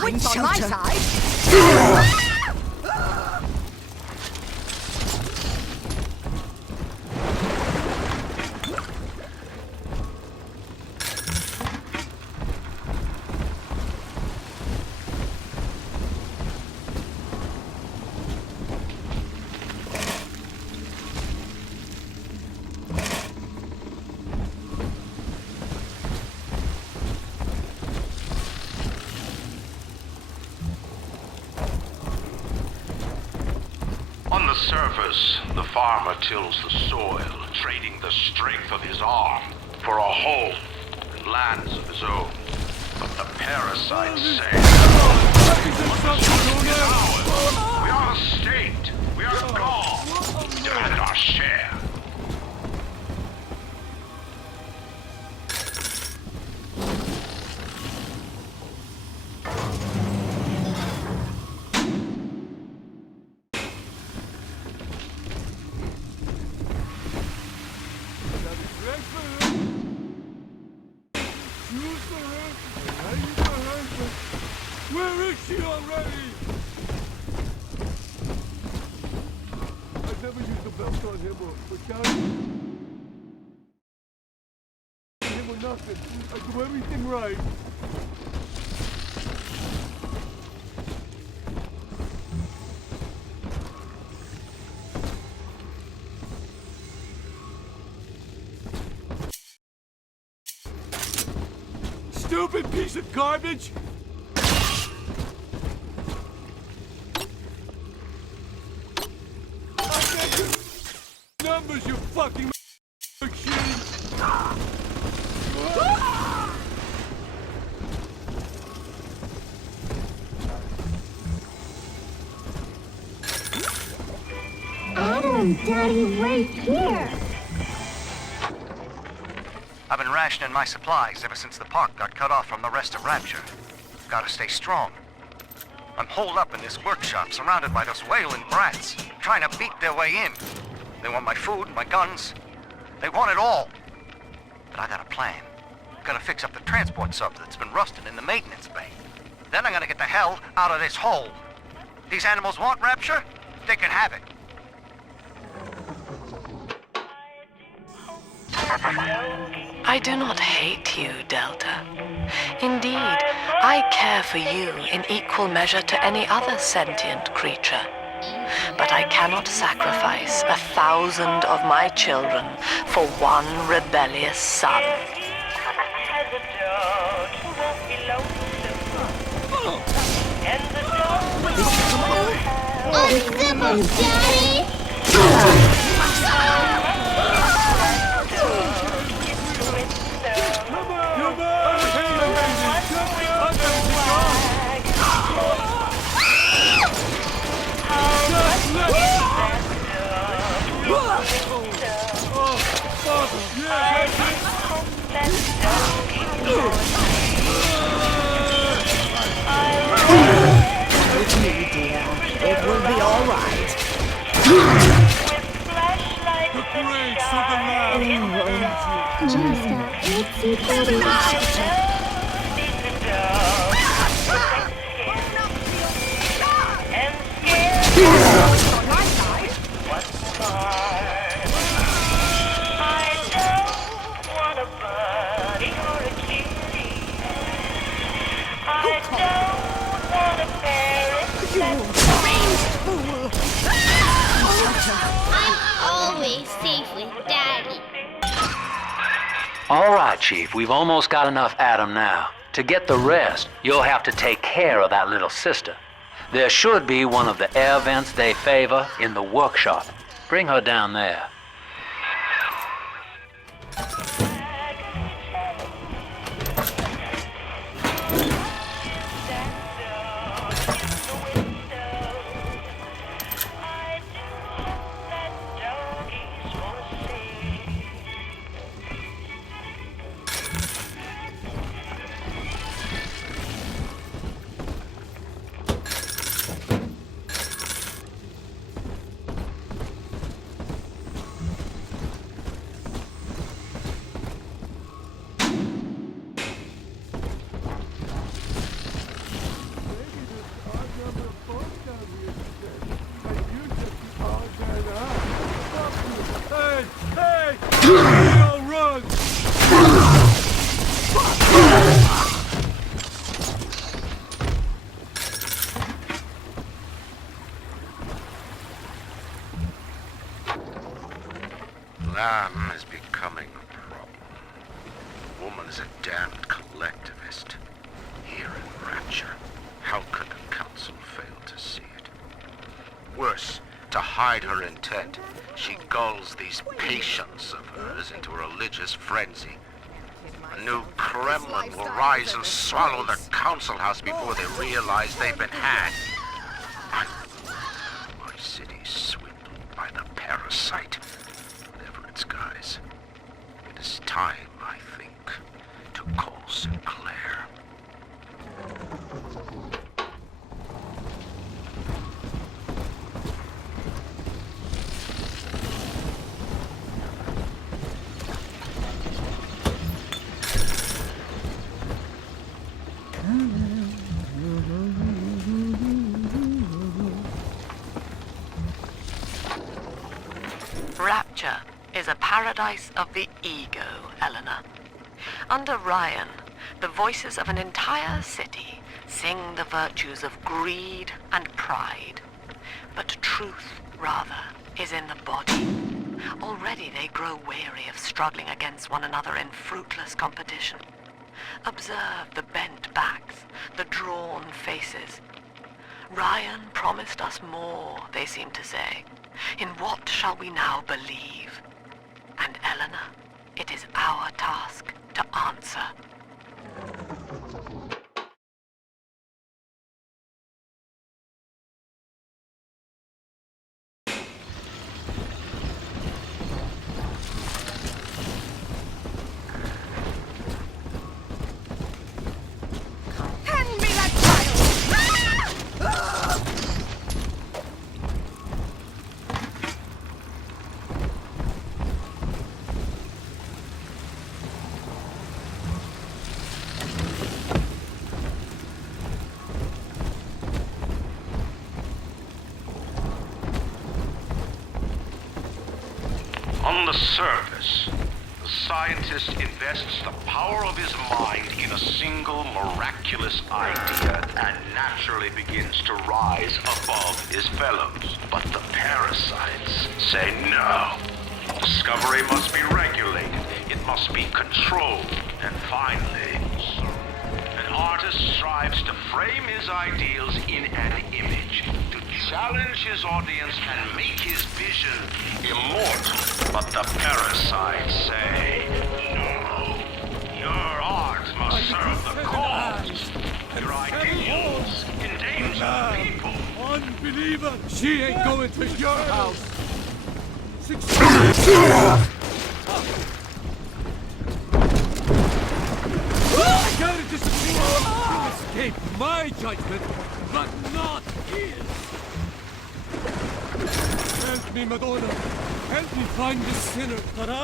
Witch on my side. On the surface, the farmer tills the soil, trading the strength of his arm for a home and lands of his own. But the parasites say, we are a state, we are God, demand our share. already! I've never used a belt on him or carried him or nothing. I do everything right. Stupid piece of garbage! Numbers, you fucking machine! Oh, Daddy, wait here! I've been rationing my supplies ever since the park got cut off from the rest of Rapture. Gotta stay strong. I'm holed up in this workshop, surrounded by those wailing brats, trying to beat their way in. They want my food, my guns. They want it all. But I got a plan. I'm gonna fix up the transport sub that's been rusting in the maintenance bay. Then I'm gonna get the hell out of this hole. These animals want Rapture? They can have it. I do not hate you, Delta. Indeed, I care for you in equal measure to any other sentient creature. But I cannot sacrifice 1,000 of my children for one rebellious son. Uncivil, Daddy! With me, dear. It will be all right. The brakes of the lab! Just a itsy bitty I'm always safe with Daddy. All right, Chief, we've almost got enough Adam now. To get the rest, you'll have to take care of that little sister. There should be one of the air vents they favor in the workshop. Bring her down there. Lamb is becoming a problem. Woman is a damned collectivist. Here in Rapture, how could the Council fail to see it? Worse, to hide her intent, she gulls these patients of hers into a religious frenzy. A new Kremlin will rise and swallow the Council House before they realize they've been had. My city's swindled by the parasite. Whatever its guise, it is time, I think, to call Sinclair. Rapture is a paradise of the ego, Eleanor. Under Ryan, the voices of an entire city sing the virtues of greed and pride. But truth, rather, is in the body. Already they grow weary of struggling against one another in fruitless competition. Observe the bent backs, the drawn faces. Ryan promised us more, they seem to say. In what shall we now believe? And Eleanor, it is our task to answer. Hand me that child! On the surface, the scientist invests the power of his mind in a single miraculous idea and naturally begins to rise above his fellows. But the parasites say no. Discovery must be regulated, it must be controlled, and finally, an artist strives to frame his ideals in an image, to challenge his audience and make his vision immortal. But the parasites say, no, your art must serve the cause. Your ideals endanger people. Unbeliever! She ain't going to your house! I gotta disappear! You escaped my judgment, but not his! Help me, Madonna! Help me find the sinner that I...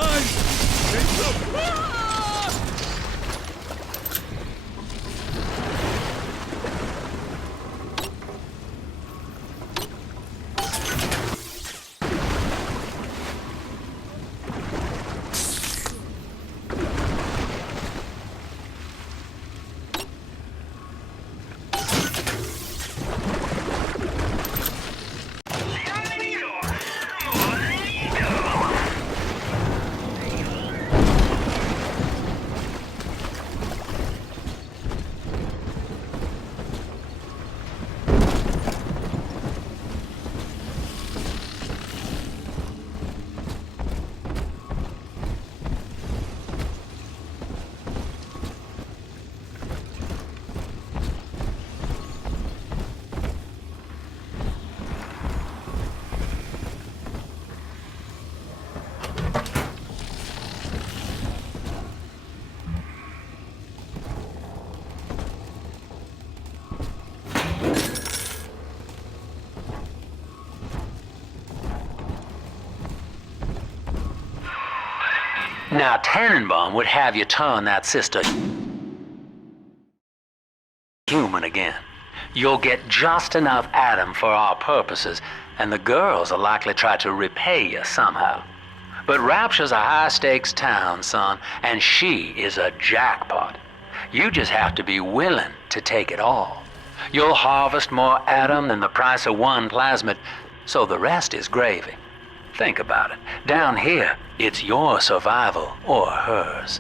Now, Tannenbaum would have you turn that sister human again. You'll get just enough Adam for our purposes, and the girls will likely try to repay you somehow. But Rapture's a high-stakes town, son, and she is a jackpot. You just have to be willing to take it all. You'll harvest more Adam than the price of one plasmid, so the rest is gravy. Think about it. Down here, it's your survival or hers.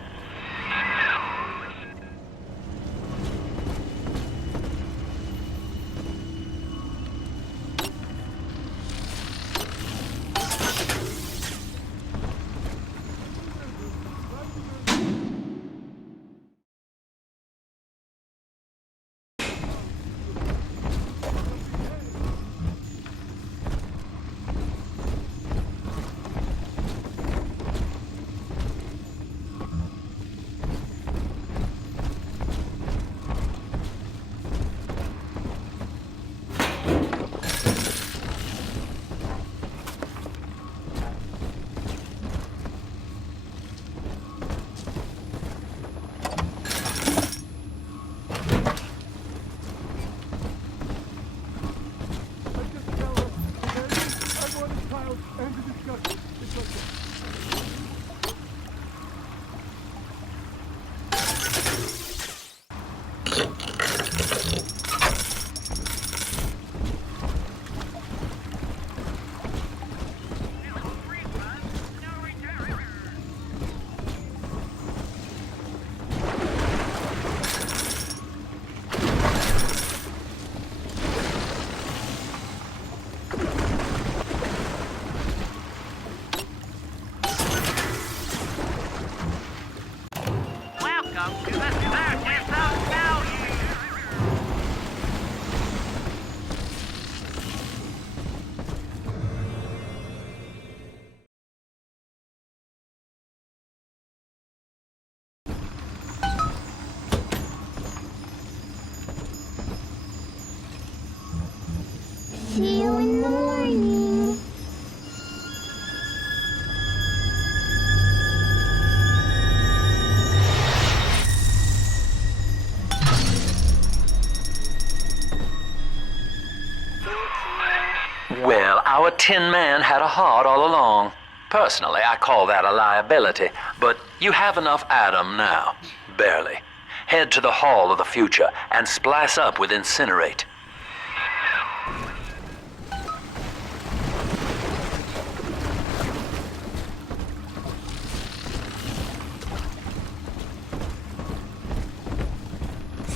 Well, our Tin Man had a heart all along. Personally, I call that a liability, but you have enough Adam now. Barely. Head to the Hall of the Future and splice up with Incinerate.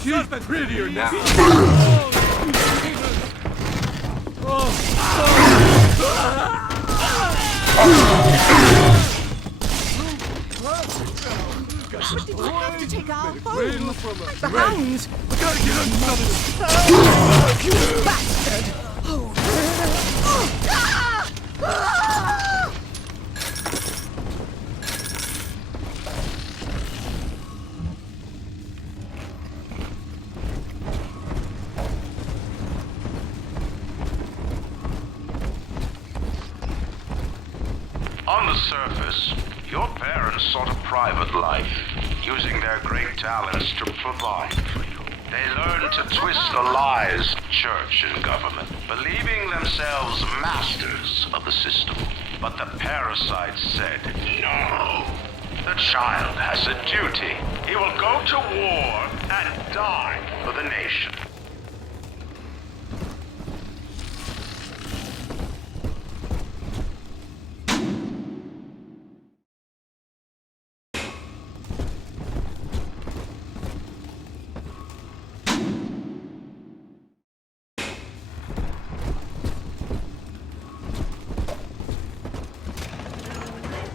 She's prettier now. But did you have to take our home? Like the hounds? We gotta get another. Oh, you bastard! On the surface, your parents sought a private life, using their great talents to provide for you. They learned to twist the lies of church and government, believing themselves masters of the system. But the parasites said, no. The child has a duty. He will go to war and die for the nation.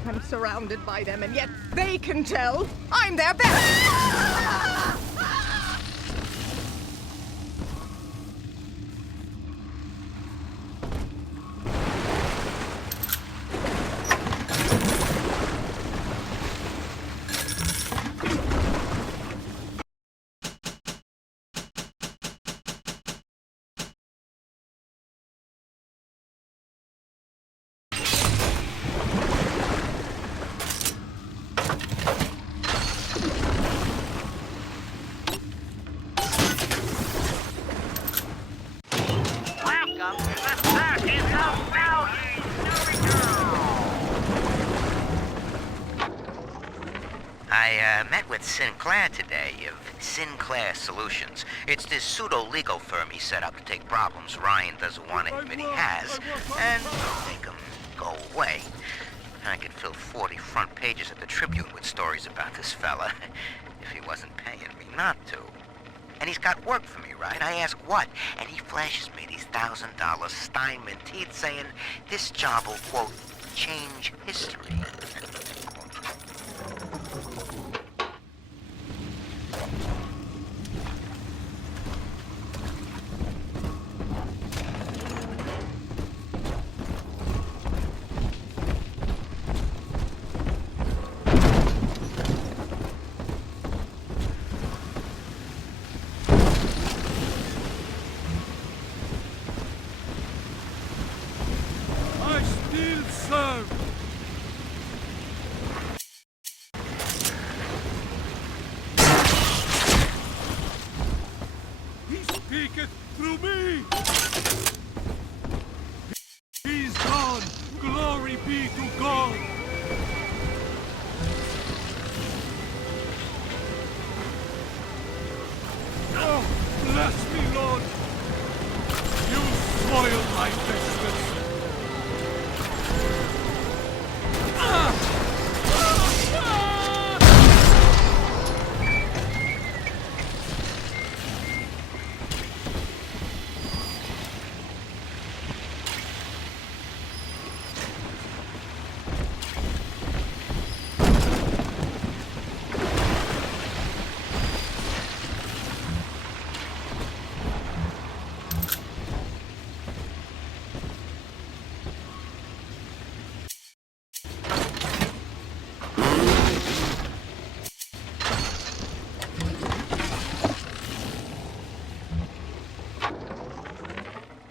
I'm surrounded by them, and yet they can tell I'm their best. I met with Sinclair today of Sinclair Solutions. It's this pseudo-legal firm he set up to take problems Ryan doesn't want to admit he has, and make them go away. I could fill 40 front pages of the Tribune with stories about this fella, if he wasn't paying me not to. And he's got work for me, right? I ask what, and he flashes me these $1,000 Steinman teeth saying this job will, quote, change history. Speaketh through me! He's gone! Glory be to God! Oh, bless me, Lord! You spoiled my business!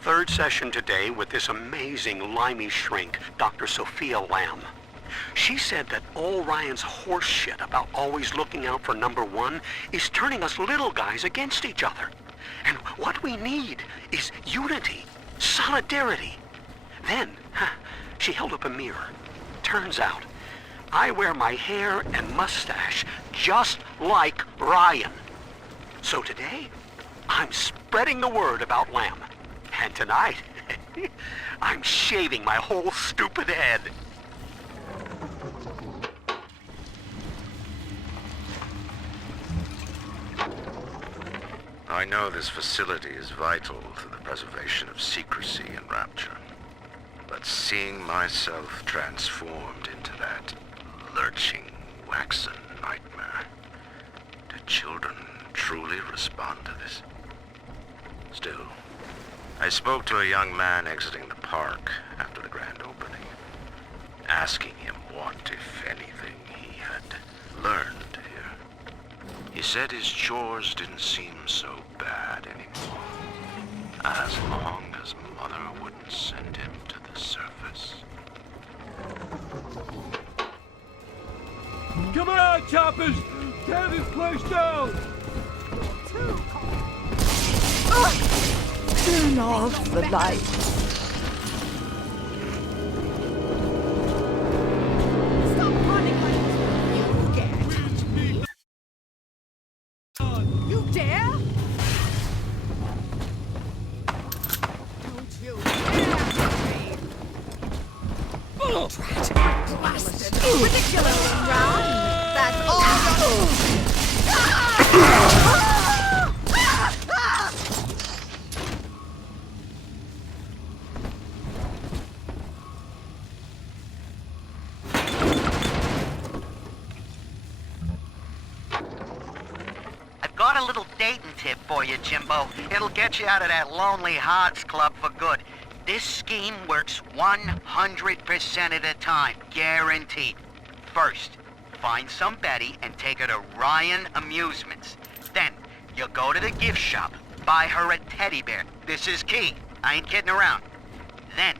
Third session today with this amazing limey shrink, Dr. Sophia Lamb. She said that all Ryan's horse shit about always looking out for number one is turning us little guys against each other. And what we need is unity, solidarity. then, she held up a mirror. Turns out, I wear my hair and mustache just like Ryan. So today, I'm spreading the word about Lamb. And tonight, I'm shaving my whole stupid head. I know this facility is vital to the preservation of secrecy in Rapture, but seeing myself transformed into that lurching, waxen nightmare, do children truly respond to this? Still, I spoke to a young man exiting the park after the grand opening, asking him what, if anything, he had learned here. He said his chores didn't seem so bad anymore, as long as Mother wouldn't send him to the surface. Come on, choppers! Tear this place down! Turn off the light. Stop running like you get. You dare? Don't you dare me! Drat! Blasted! Ridiculously round! That's all! Got a little dating tip for you, Jimbo. It'll get you out of that lonely hearts club for good. This scheme works 100% of the time, guaranteed. First, find some Betty and take her to Ryan Amusements. Then, you'll go to the gift shop, buy her a teddy bear. This is key. I ain't kidding around. Then,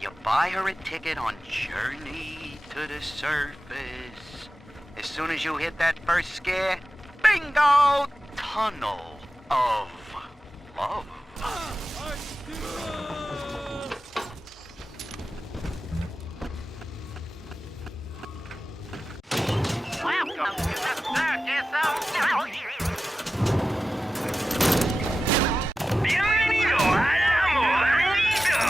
you buy her a ticket on Journey to the Surface. As soon as you hit that first scare, bingo! Tunnel of love. Welcome to the circus of now. Bienvenido al Amorito.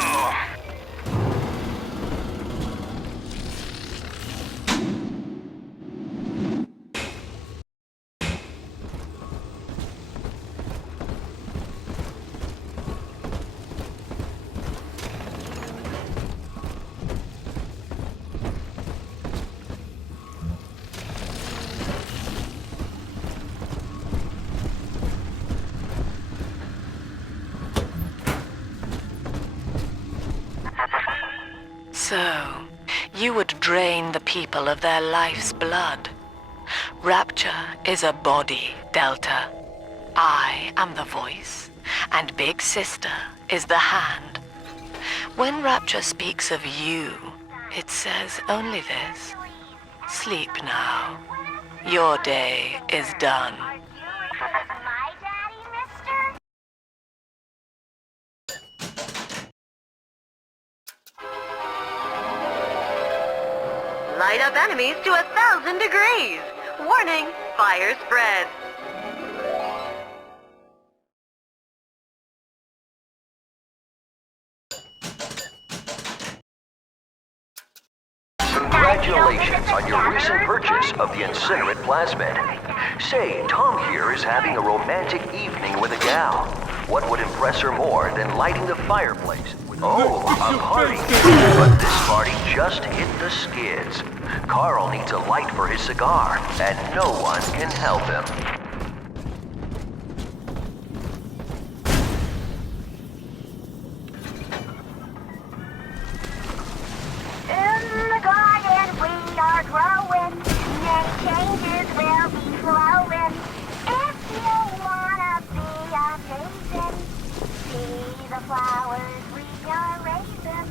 So, you would drain the people of their life's blood. Rapture is a body, Delta. I am the voice, and Big Sister is the hand. When Rapture speaks of you, it says only this. Sleep now. Your day is done. Light up enemies to 1,000 degrees. Warning, fire spread. Congratulations on your recent purchase of the incinerate plasmid. Say, Tom here is having a romantic evening with a gal. What would impress her more than lighting the fireplace? Oh, a party. But this party just hit the skids. Carl needs a light for his cigar, and no one can help him. In the garden we are growing, many changes will be flowing. If you wanna be amazing, see the flowers we are raising.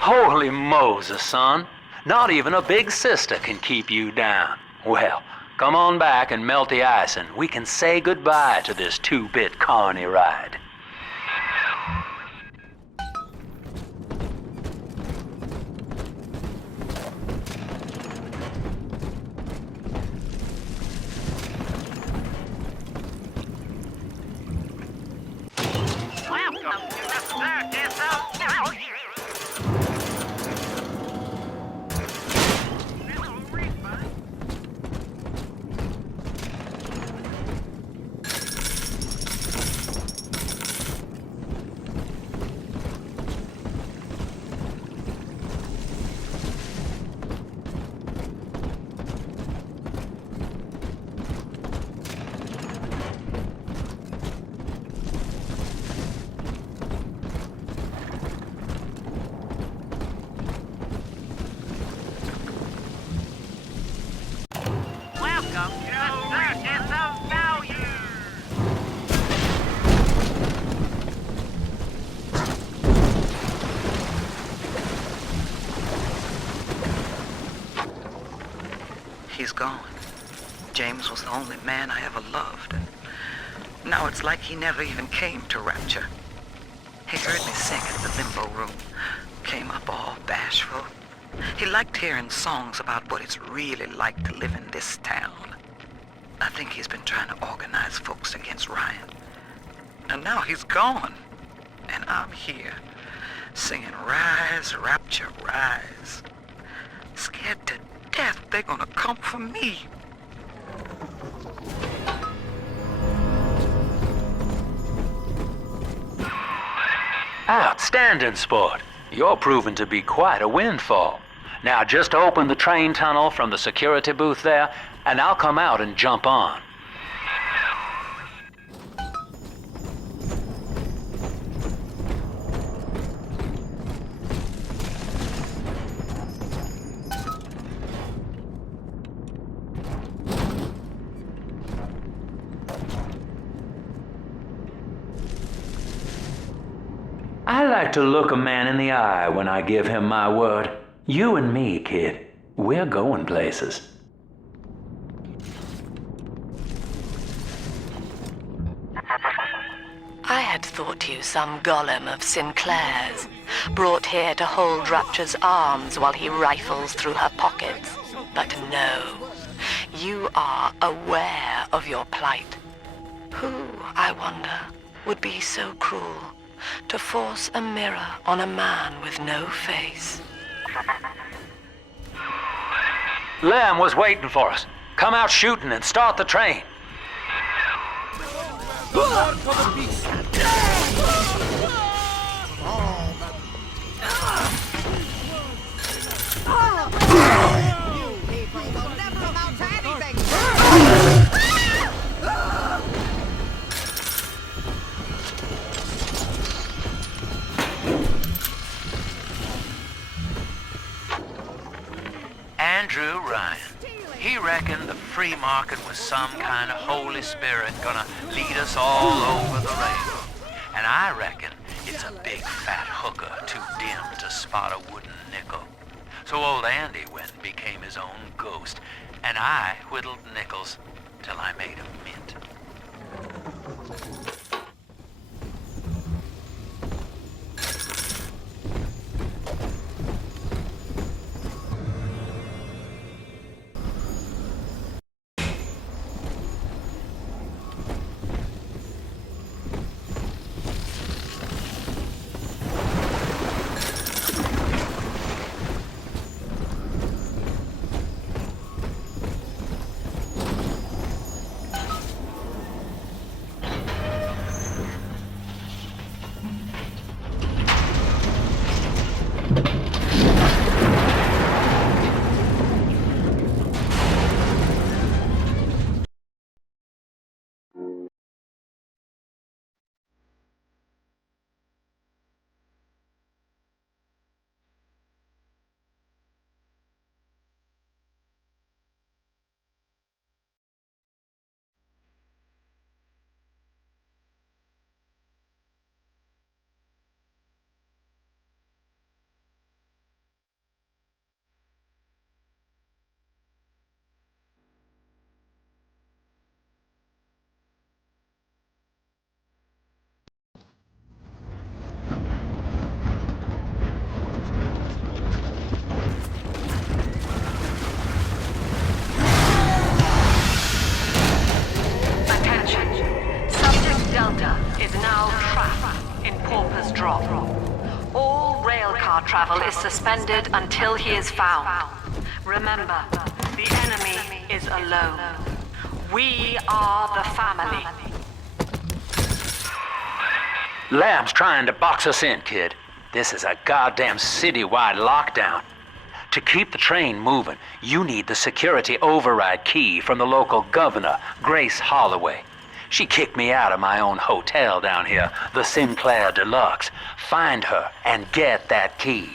Holy Moses, son. Not even a big sister can keep you down. Well, come on back and melt the ice and we can say goodbye to this two-bit carny ride. Welcome to the circus of value. Welcome to the circus of value. He's gone. James was the only man I ever loved, and now it's like he never even came to Rapture. He heard me sing in the limbo room, came up all bashful. He liked hearing songs about what it's really like to live in this town. I think he's been trying to organize folks against Ryan. And now he's gone, and I'm here, singing Rise, Rapture, Rise. Scared to death they're gonna come for me. Outstanding, sport. You're proving to be quite a windfall. Now just open the train tunnel from the security booth there, and I'll come out and jump on. I like to look a man in the eye when I give him my word. You and me, kid, we're going places. I had thought you some golem of Sinclair's, brought here to hold Rapture's arms while he rifles through her pockets. But no, you are aware of your plight. Who, I wonder, would be so cruel to force a mirror on a man with no face? Lamb was waiting for us. Come out shooting and start the train. The mark of the beast! You people will never amount to anything! Andrew Ryan. He reckoned the free market was some kind of Holy Spirit gonna lead us all over the rainbow. And I reckon it's a big fat hooker too dim to spot a wooden nickel. So old Andy went and became his own ghost, and I whittled nickels till I made a mint. travel is suspended until he is found. Remember, the enemy is alone. We are the family. Lamb's trying to box us in, kid. This is a goddamn citywide lockdown. To keep the train moving, you need the security override key from the local governor, Grace Holloway. She kicked me out of my own hotel down here, the Sinclair Deluxe. Find her and get that key.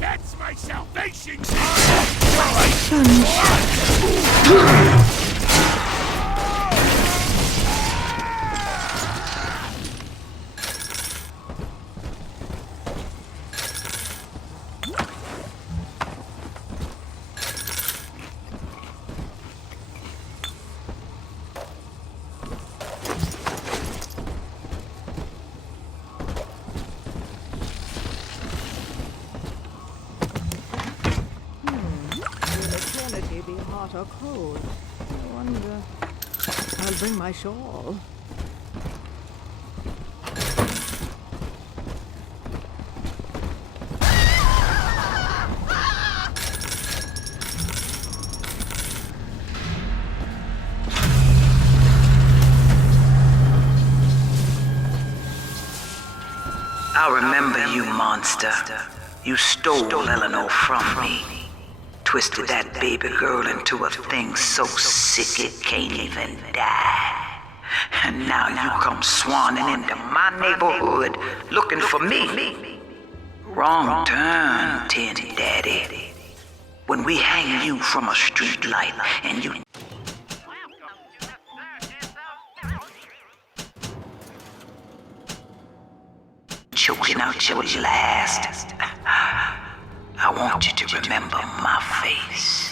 That's my salvation! Be hot or cold. I wonder. I'll bring my shawl. I remember you, monster. You stole Eleanor from me. Twisted that baby girl into a thing so sick it can't even die. And now you come swanning into my neighborhood looking for me. Wrong turn, Tin Daddy. When we hang you from a street light and you choking out your last, I want you to remember my face.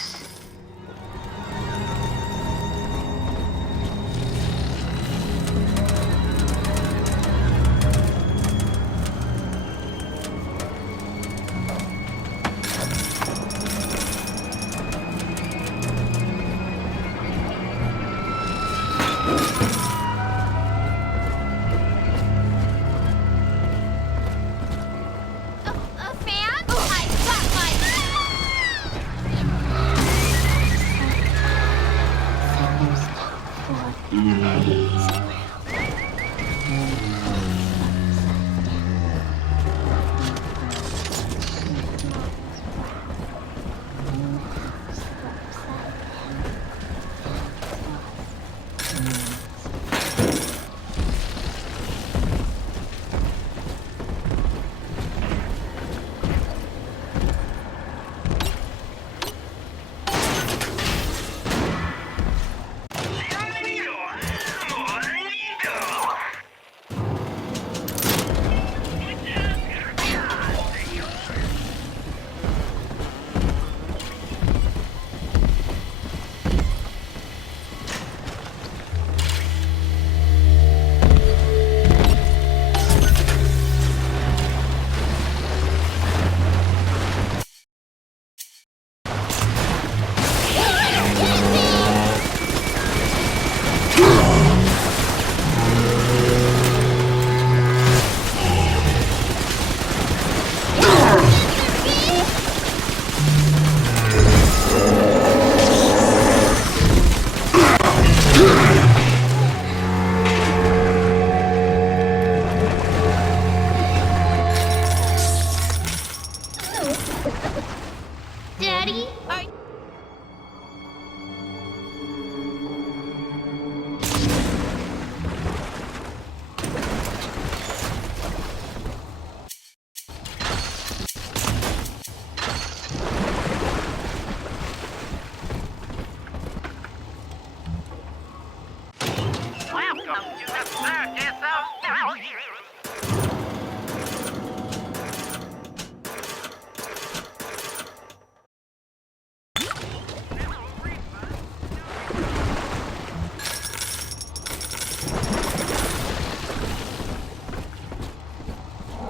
A fan? I got my...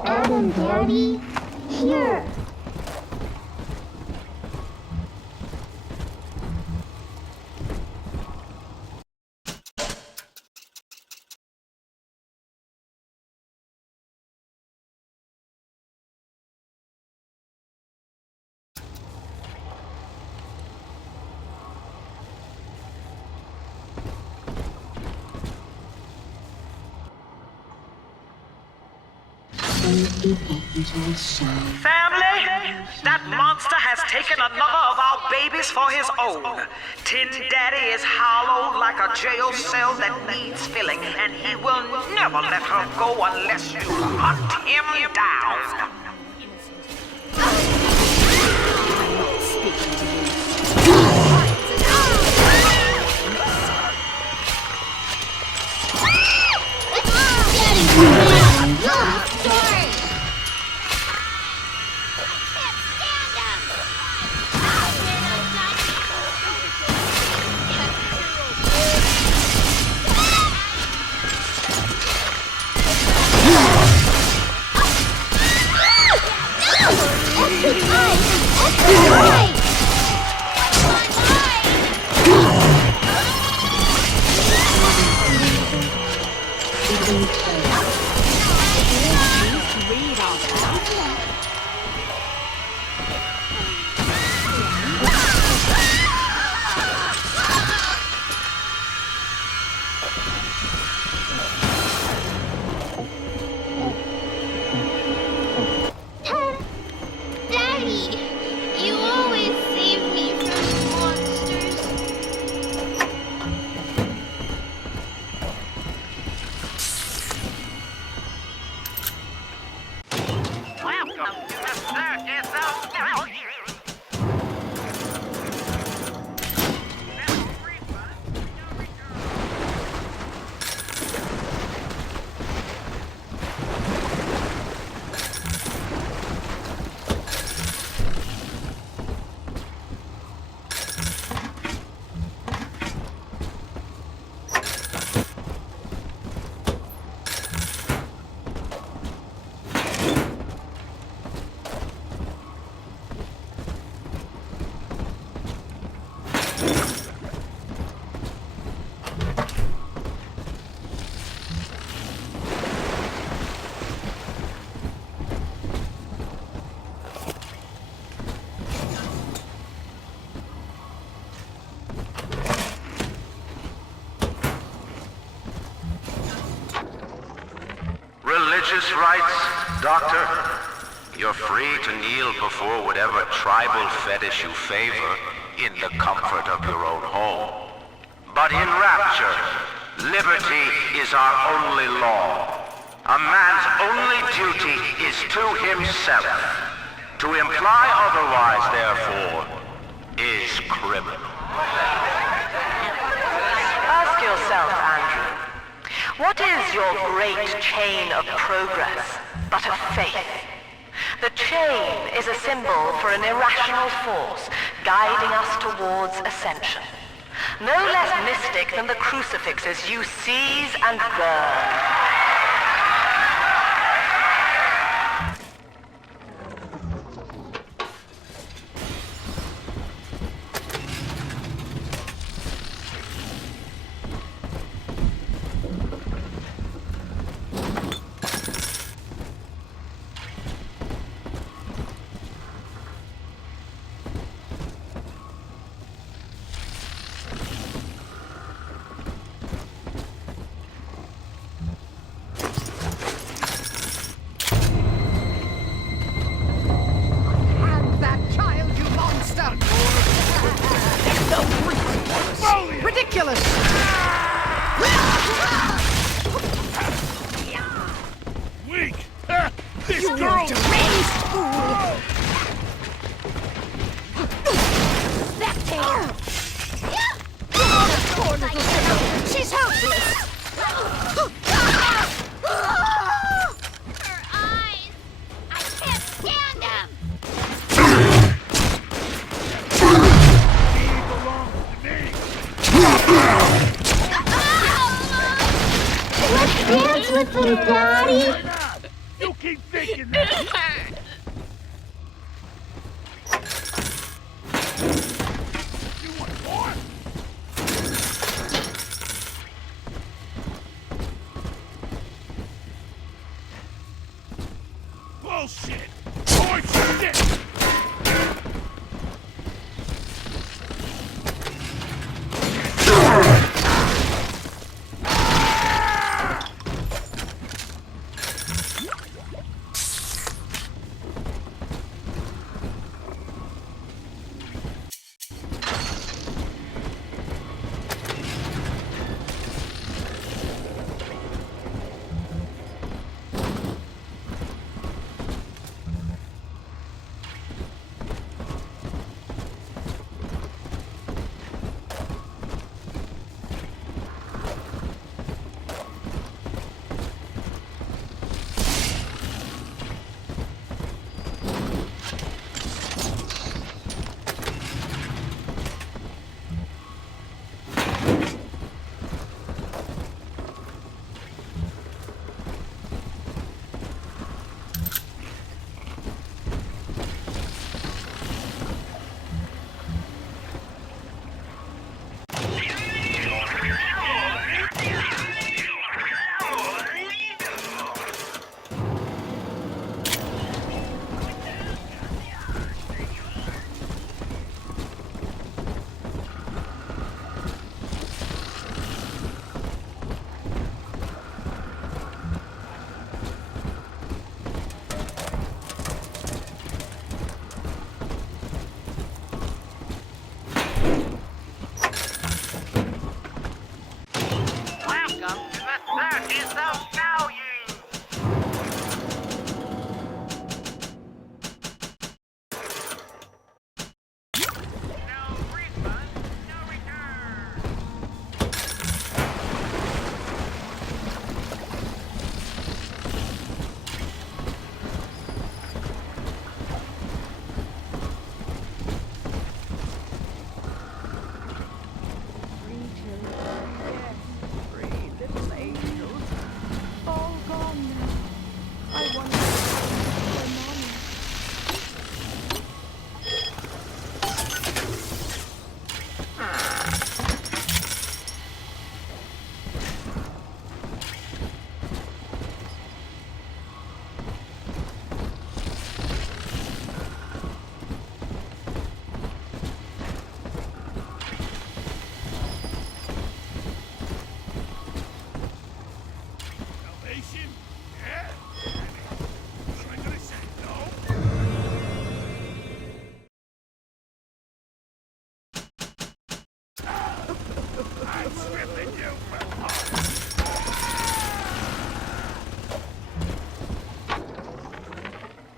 Adam, Daddy, here. Family, that monster has taken another of our babies for his own. Tin Daddy is hollow like a jail cell that needs filling, and he will never let her go unless you hunt him down. Daddy, you always save me from monsters. Welcome to the circus of now. Religious rites, Doctor? You're free to kneel before whatever tribal fetish you favor in the comfort of your own home. But in Rapture, liberty is our only law. A man's only duty is to himself. To imply otherwise, therefore, is criminal. Ask yourself, Andrew, what is your great chain of progress but a faith? The chain is a symbol for an irrational force guiding us towards ascension. No less mystic than the crucifixes you seize and burn. Let's dance with them, Daddy. You keep thinking that. You want more? Bullshit! Bullshit!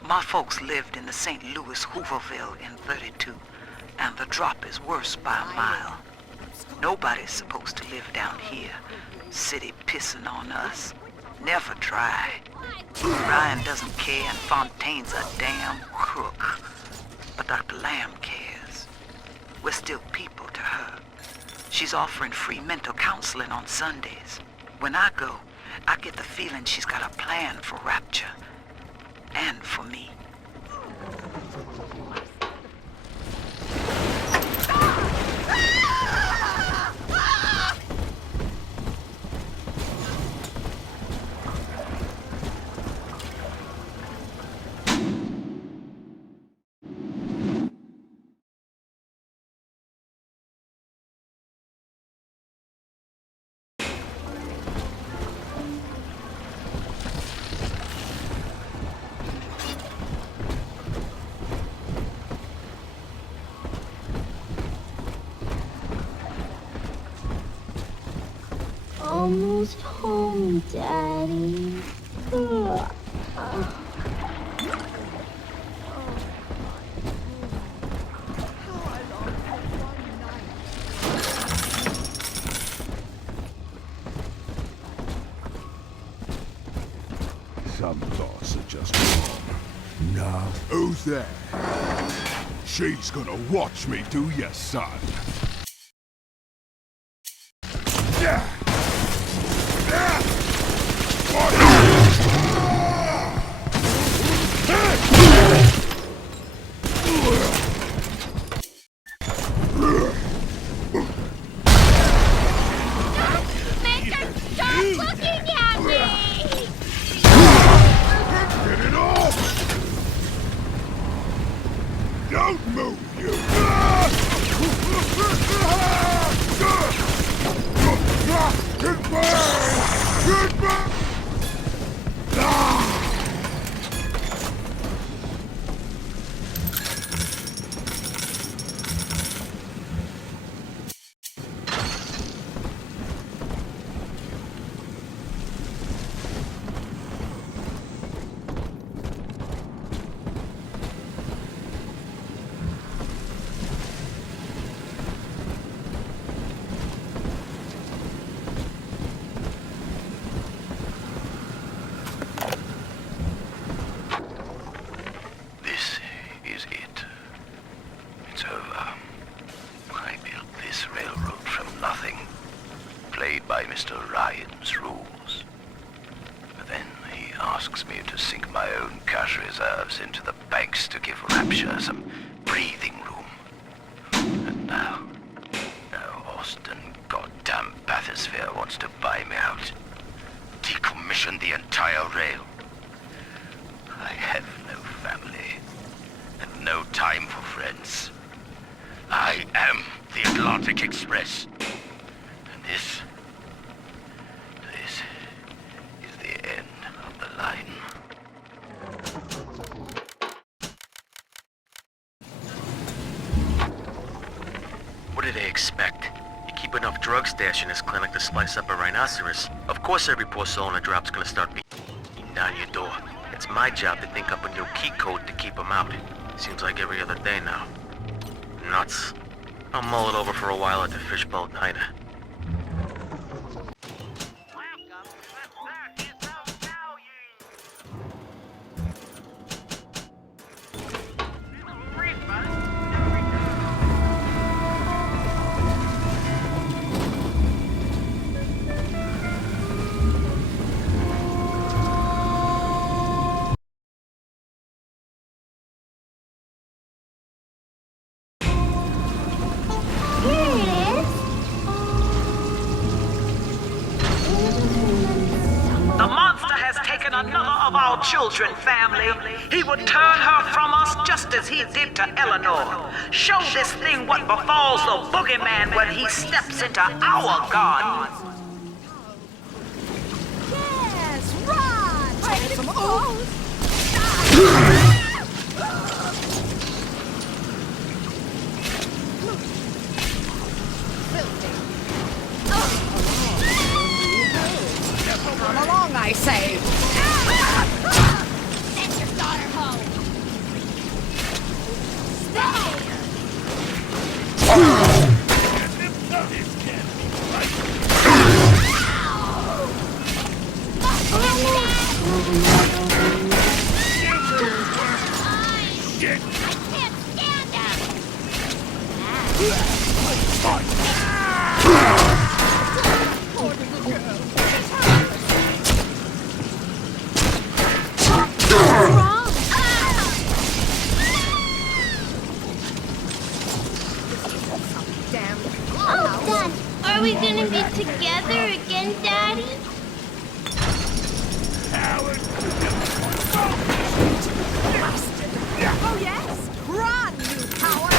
My folks lived in the St. Louis Hooverville in 32, and the drop is worse by a mile. Nobody's supposed to live down here. City pissing on us. Never try. Ryan doesn't care, and Fontaine's a damn crook. But Dr. Lamb cares. We're still people to her. She's offering free mental counseling on Sundays. When I go, I get the feeling she's got a plan for Rapture. And for me. Almost home, Daddy. Some thoughts are just wrong. Now, who's that? She's gonna watch me do ya, son. This is it. It's over. I built this railroad from nothing. Played by Mr. Ryan's rules. But then he asks me to sink my own cash reserves into the banks to give Rapture some breathing room. And now Austin goddamn bathysphere wants to buy me out. Decommission the entire rail. I have no family, and no time for friends. I am the Atlantic Express. And this is the end of the line. What do they expect? You keep enough drug stash in this clinic to slice up a rhinoceros. Of course every poor soul in a drop's gonna start beating down your door. It's my job to think up a new key code to keep them out. Seems like every other day now. Nuts. I'll mull it over for a while at the fishbowl diner. The monster has taken another of our children, family. He would turn her from us just as he did to Eleanor. Show this thing what befalls the boogeyman when he steps into our garden. Yes, run! Take some O's! Come along, I say! Send your daughter home. Stay! Are we gonna be together again, Daddy? Oh yes! Run, you coward!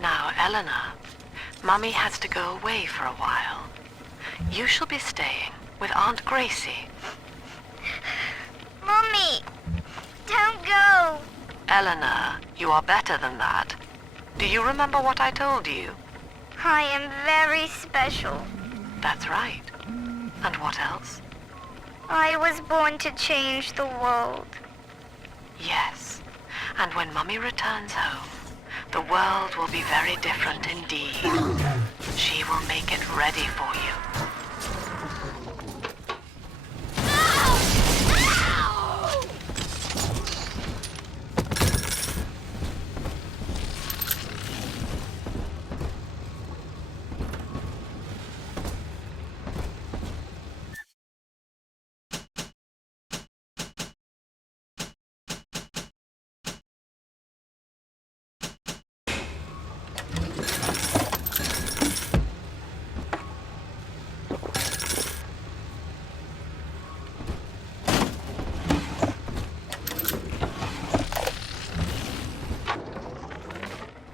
Now, Eleanor, Mommy has to go away for a while. You shall be staying with Aunt Gracie. Mommy, don't go. Eleanor, you are better than that. Do you remember what I told you? I am very special. That's right. And what else? I was born to change the world. Yes. And when Mummy returns home, the world will be very different indeed. She will make it ready for you.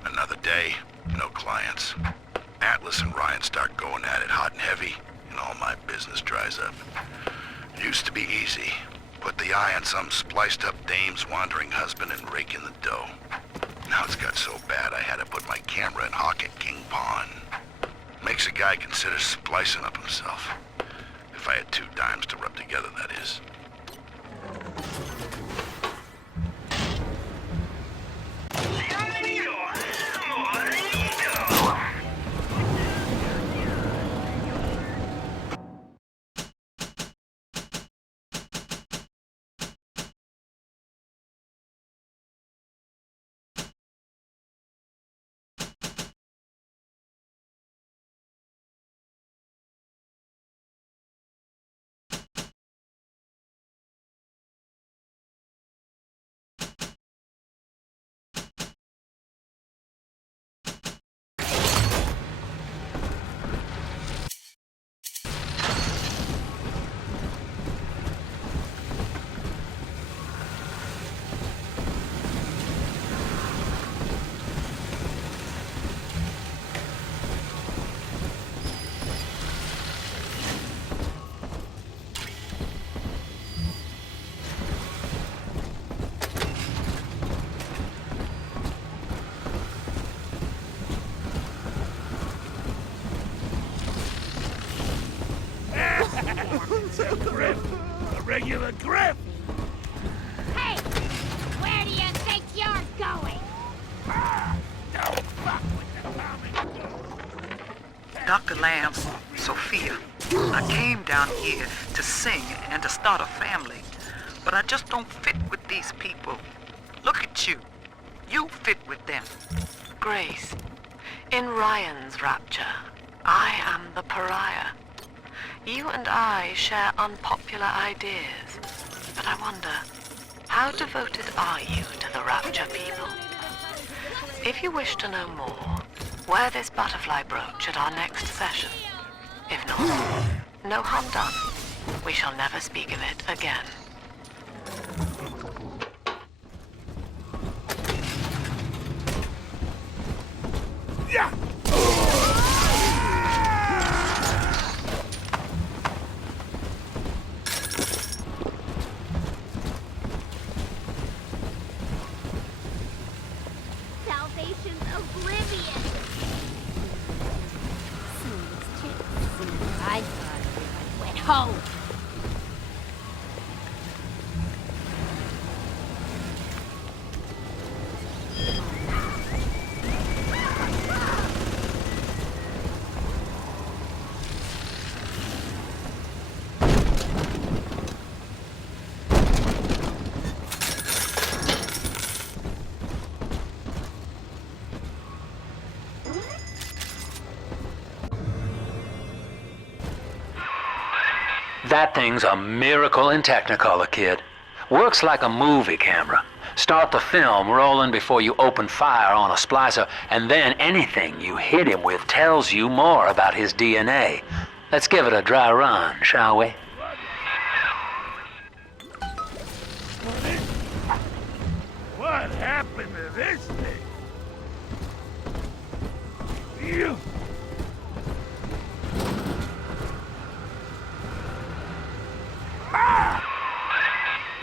Another day, no clients. Atlas and Ryan start going at it hot and heavy, and all my business dries up. Used to be easy. Put the eye on some spliced-up dame's wandering husband and rake in the dough. Now it's got so bad I had to put my camera and hawk at King Pawn. Makes a guy consider splicing up himself. If I had 2 dimes to rub together, that is. It's a grip. A regular grip. Hey! Where do you think you're going? Don't fuck with the comic book. Dr. Lamb, Sophia, I came down here to sing and to start a family, but I just don't fit with these people. Look at you. You fit with them. Grace, in Ryan's Rapture, I am the pariah. You and I share unpopular ideas, but I wonder, how devoted are you to the Rapture people? If you wish to know more, wear this butterfly brooch at our next session. If not, no harm done. We shall never speak of it again. Yeah! Salvation's oblivion. I thought I went home. That thing's a miracle in Technicolor, kid. Works like a movie camera. Start the film rolling before you open fire on a splicer, and then anything you hit him with tells you more about his DNA. Let's give it a dry run, shall we? What happened to this thing? You.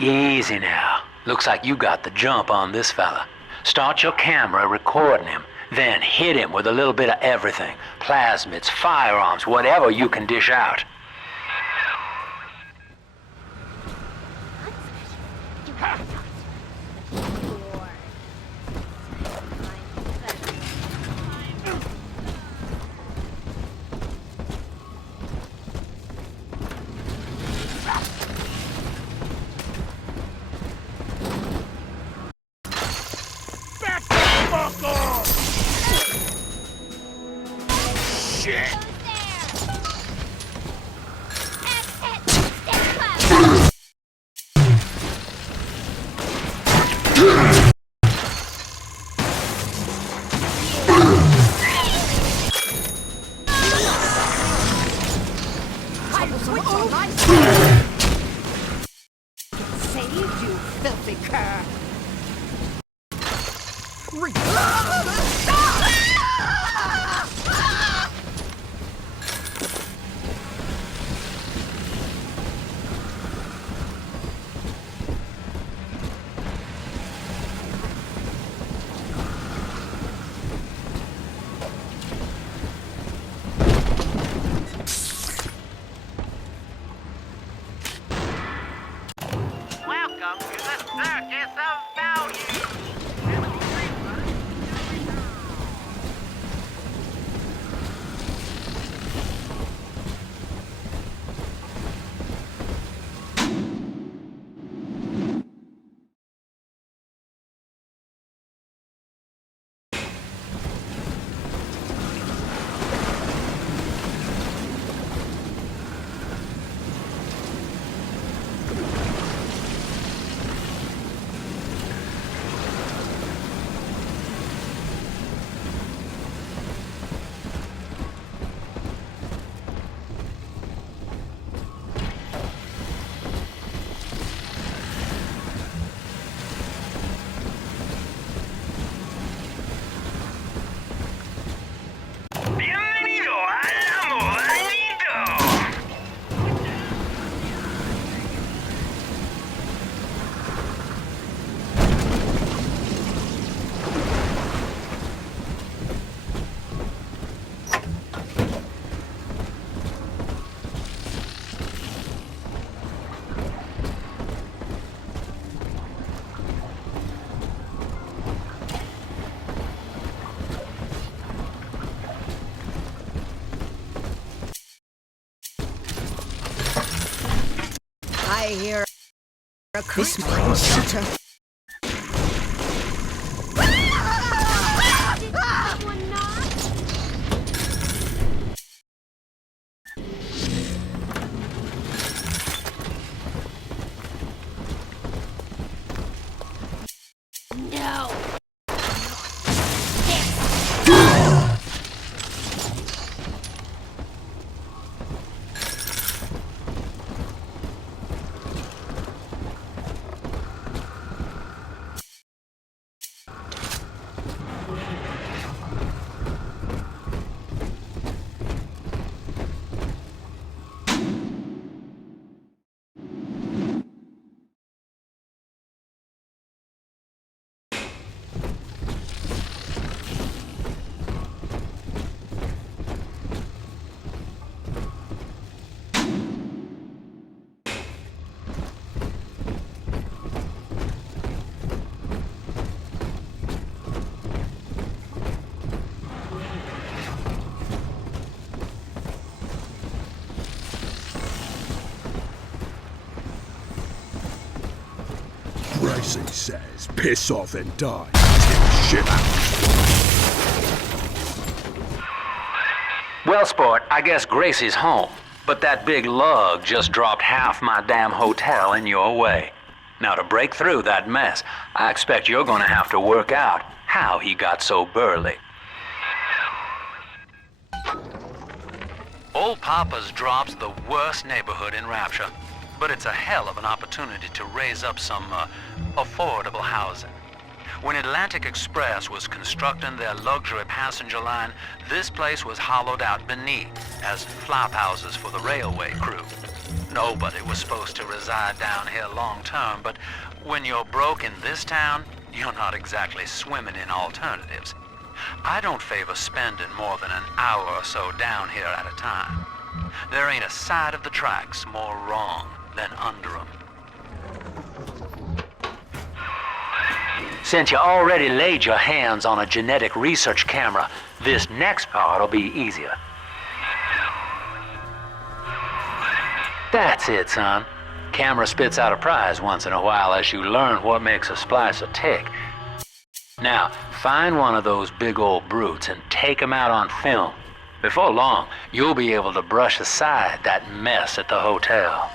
Easy now. Looks like you got the jump on this fella. Start your camera recording him, then hit him with a little bit of everything. Plasmids, firearms, whatever you can dish out. Fuck off! Shit! Saved you, filthy cur! Welcome to the circus of value. I hear a creak shutter. No. Gracie says, piss off and die. Take shit out. Well, sport, I guess Gracie's home. But that big lug just dropped half my damn hotel in your way. Now, to break through that mess, I expect you're gonna have to work out how he got so burly. Old Papa's Drop's the worst neighborhood in Rapture, but it's a hell of an opportunity to raise up some affordable housing. When Atlantic Express was constructing their luxury passenger line, this place was hollowed out beneath as flop houses for the railway crew. Nobody was supposed to reside down here long term, but when you're broke in this town, you're not exactly swimming in alternatives. I don't favor spending more than an hour or so down here at a time. There ain't a side of the tracks more wrong than under 'em. Since you already laid your hands on a genetic research camera, this next part'll be easier. That's it, son. Camera spits out a prize once in a while as you learn what makes a splicer tick. Now, find one of those big old brutes and take him out on film. Before long, you'll be able to brush aside that mess at the hotel.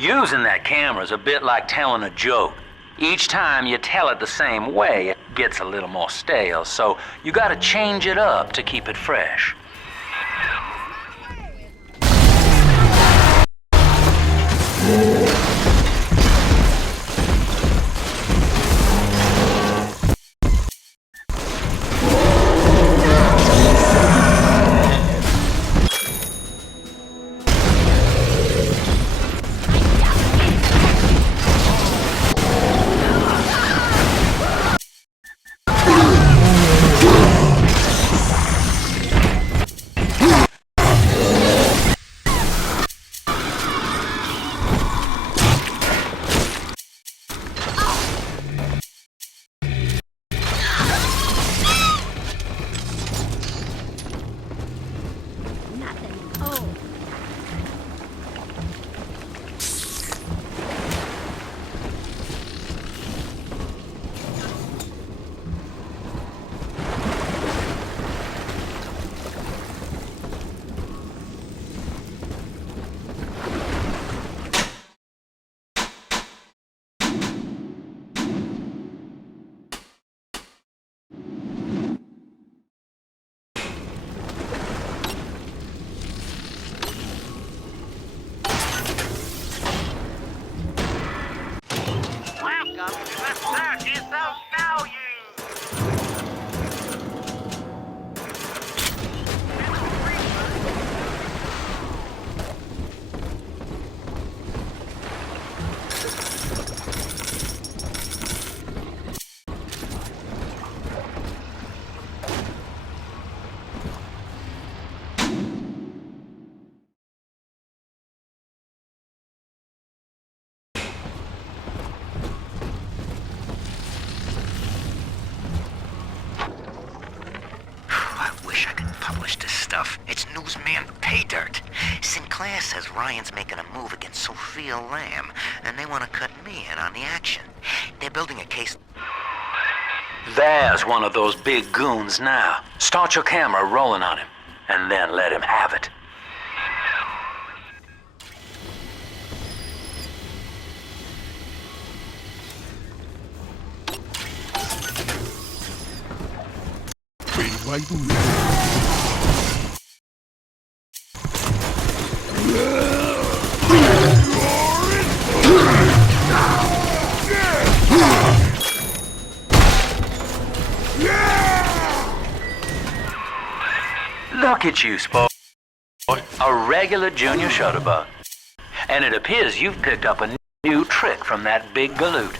Using that camera's a bit like telling a joke. Each time you tell it the same way, it gets a little more stale, so you gotta change it up to keep it fresh. It's newsman pay dirt. Sinclair says Ryan's making a move against Sophia Lamb, and they want to cut me in on the action. They're building a case. There's one of those big goons now. Start your camera rolling on him, and then let him have it. Look at you, sport. A regular junior shutterbug. And it appears you've picked up a new trick from that big galoot.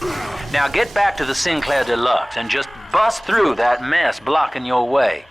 Now get back to the Sinclair Deluxe and just bust through that mess blocking your way.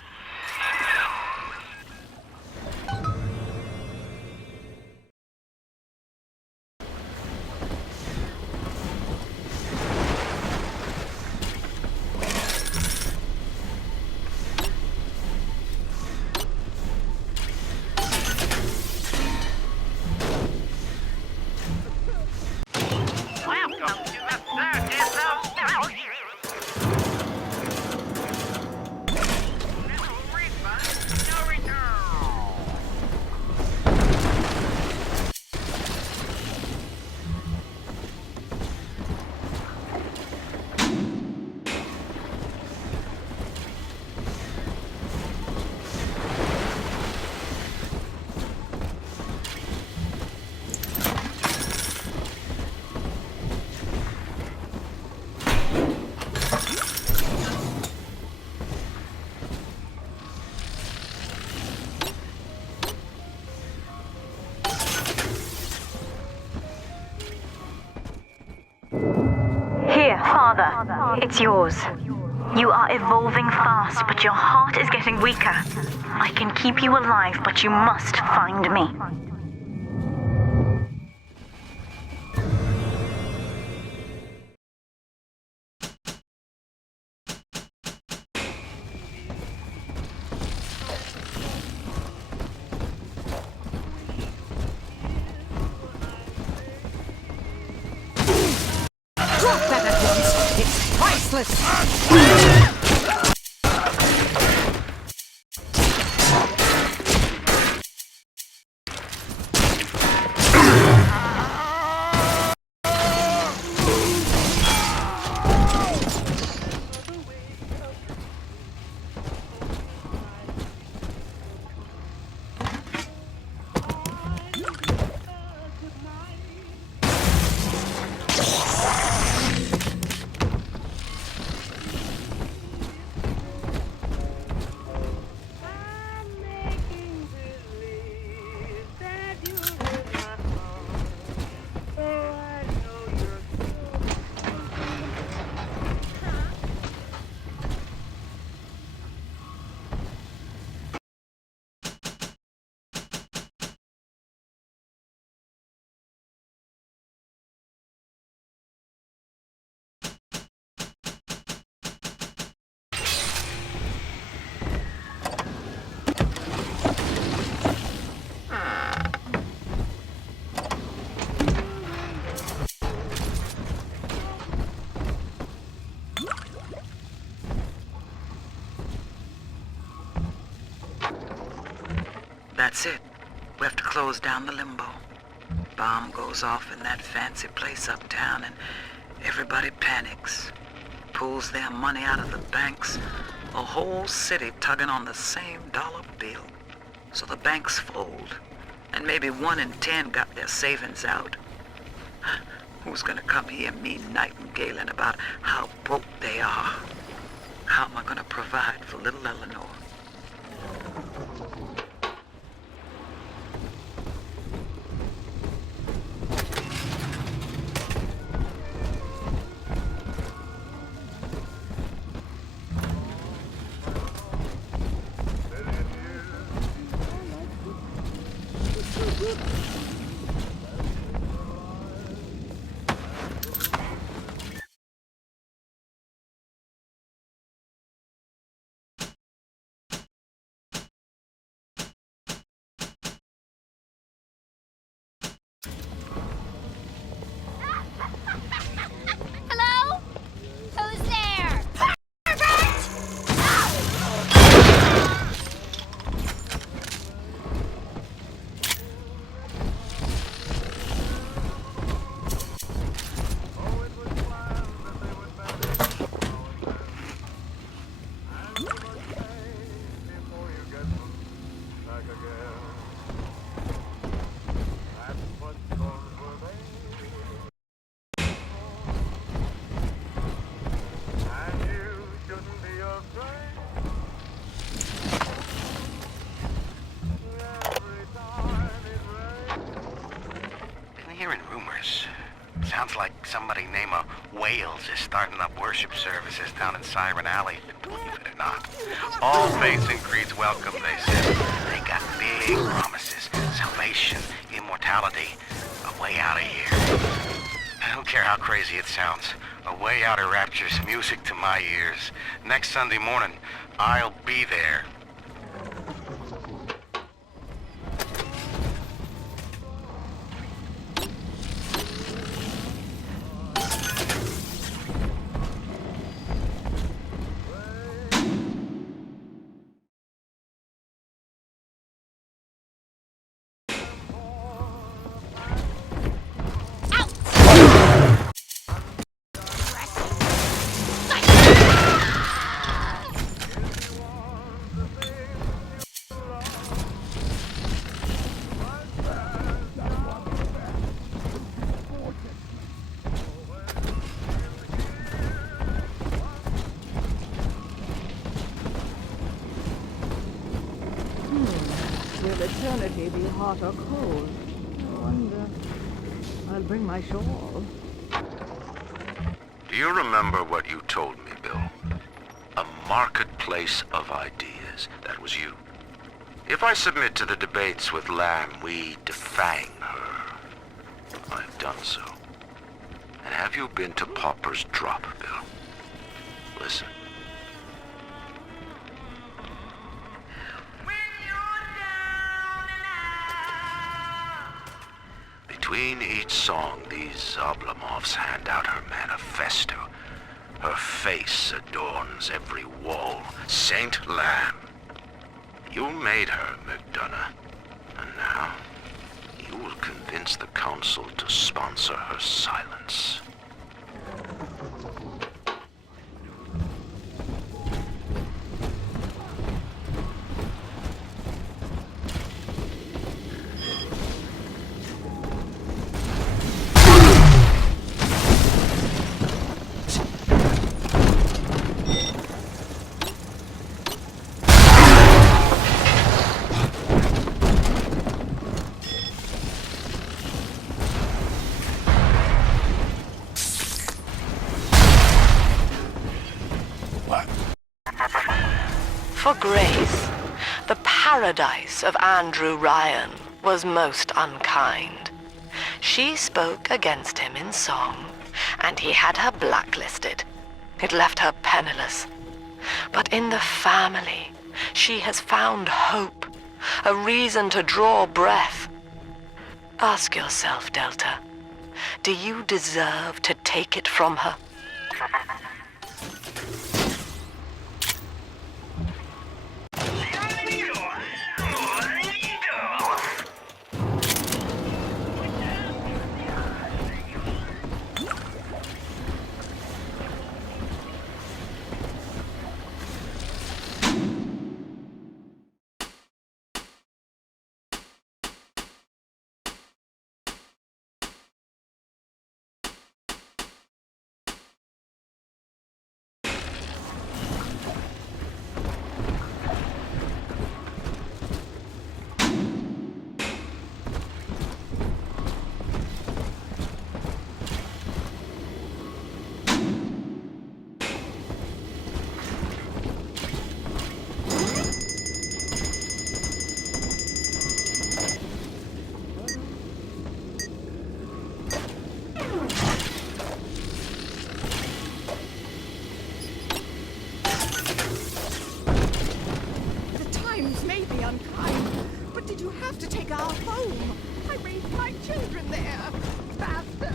Here, Father. It's yours. You are evolving fast, but your heart is getting weaker. I can keep you alive, but you must find me. Drop that at once! It's priceless! That's it. We have to close down the limbo. Bomb goes off in that fancy place uptown and everybody panics. Pulls their money out of the banks. A whole city tugging on the same dollar bill. So the banks fold. And maybe 1 in 10 got their savings out. Who's gonna come hear me nightingaling about how broke they they are, how am I gonna provide for little Eleanor? Hello? Who's there? Been hearing rumors. Sounds like somebody named Wales is starting up worship services down in Siren Alley. Believe it or not. All faiths and creeds welcome, they say. They got big promises. Salvation, immortality, a way out of here. I don't care how crazy it sounds. A way out of Rapture's music to my ears. Next Sunday morning, I'll be there. Will eternity be hot or cold? I wonder. I'll bring my shawl. Do you remember what you told me, Bill? A marketplace of ideas. That was you. If I submit to the debates with Lamb, we defang her. I've done so. And have you been to Pauper's Drop, Bill? Listen. Between each song, these Oblomovs hand out her manifesto. Her face adorns every wall. Saint Lamb. You made her, McDonough. And now, you will convince the Council to sponsor her silence. For Grace, the paradise of Andrew Ryan was most unkind. She spoke against him in song, and he had her blacklisted. It left her penniless. But in the family, she has found hope, a reason to draw breath. Ask yourself, Delta, do you deserve to take it from her? have to take our home. I raised my children there. Bastard.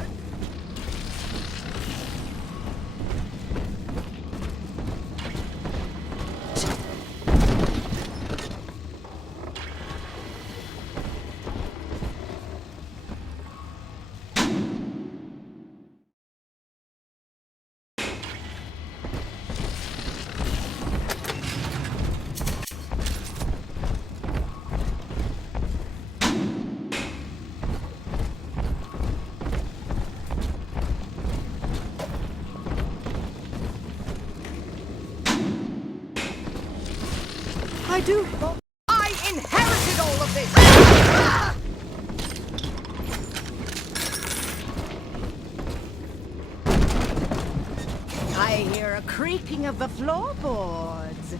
I inherited all of this! I hear a creaking of the floorboards.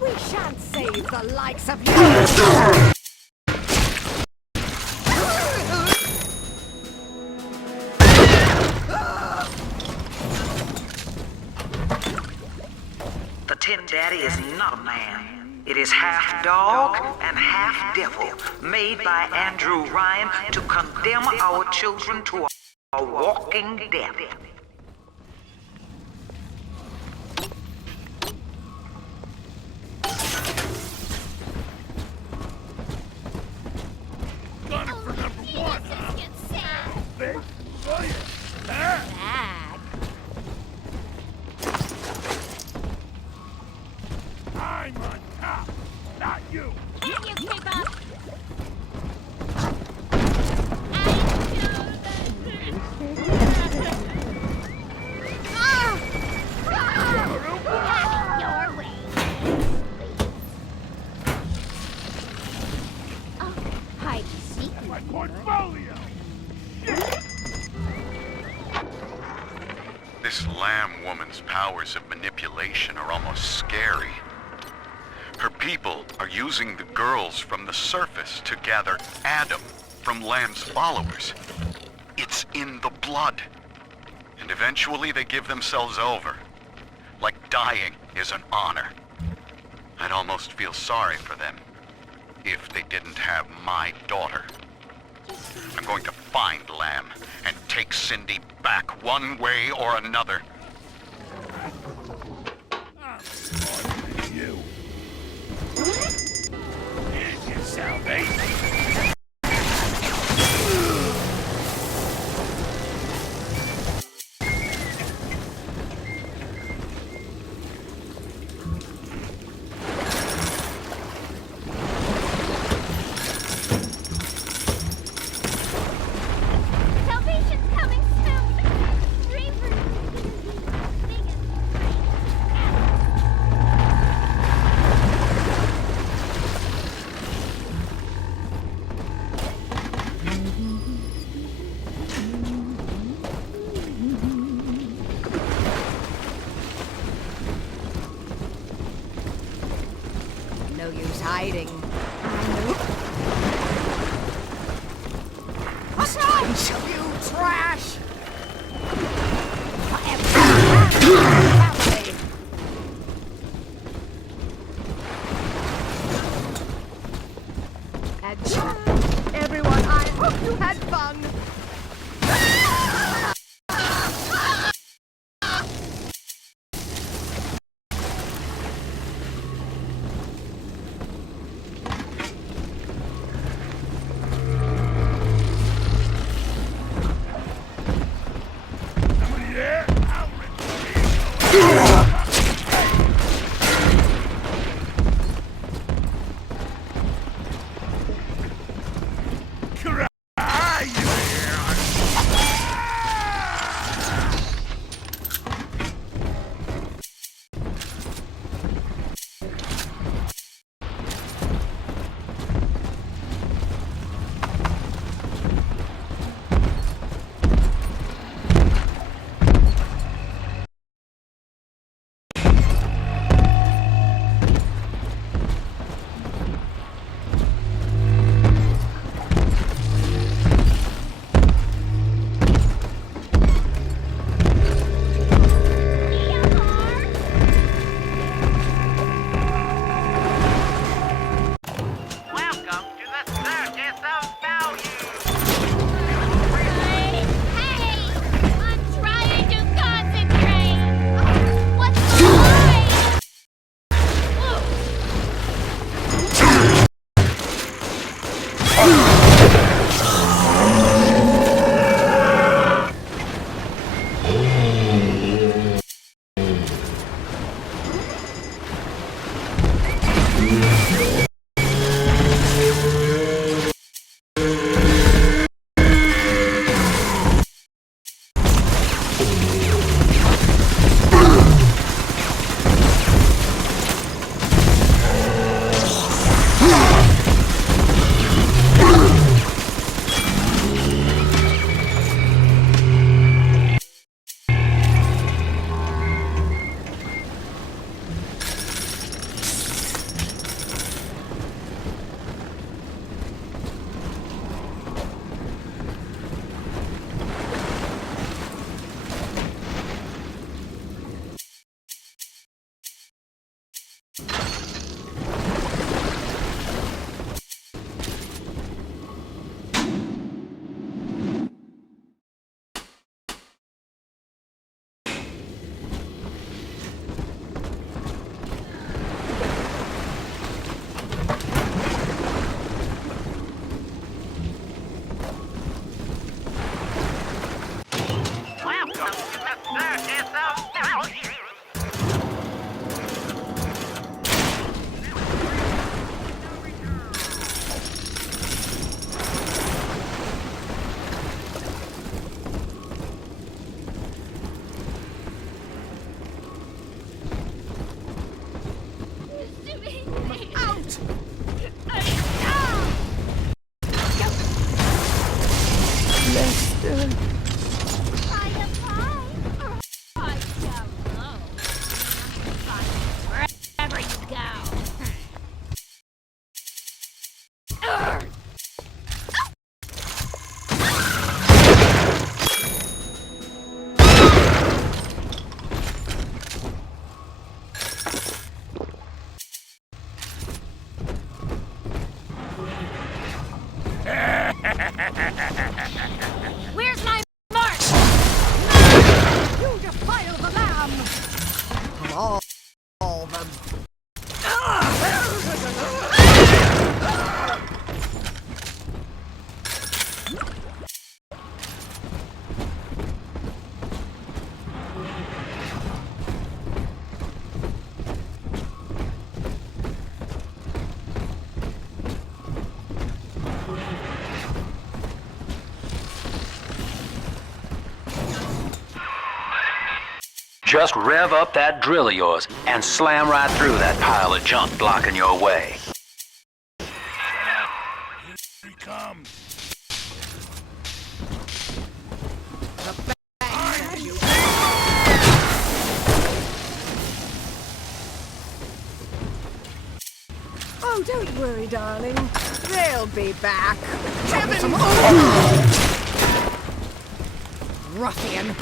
We shan't save the likes of you! The Tin Daddy is not a man. It is half dog and half devil, made by Andrew Ryan to condemn our children to a walking death. Gunner for number one, huh? Big? Oh, yeah. I'm on top, not you. Can you keep up? Your way. Oh, hide and seek. My portfolio. This Lamb woman's powers of manipulation are almost scary. Her people are using the girls from the surface to gather Adam from Lamb's followers. It's in the blood. And eventually they give themselves over. Like dying is an honor. I'd almost feel sorry for them if they didn't have my daughter. I'm going to find Lamb and take Cindy back one way or another. You. Here's your salvation. Salvation's coming soon. Reaper. No use hiding. A bunch of you trash! Everyone, I hope you had fun. All the... Just rev up that drill of yours and slam right through that pile of junk blocking your way. Here he comes. Oh, don't worry, darling. They'll be back. Kevin! Ruffian.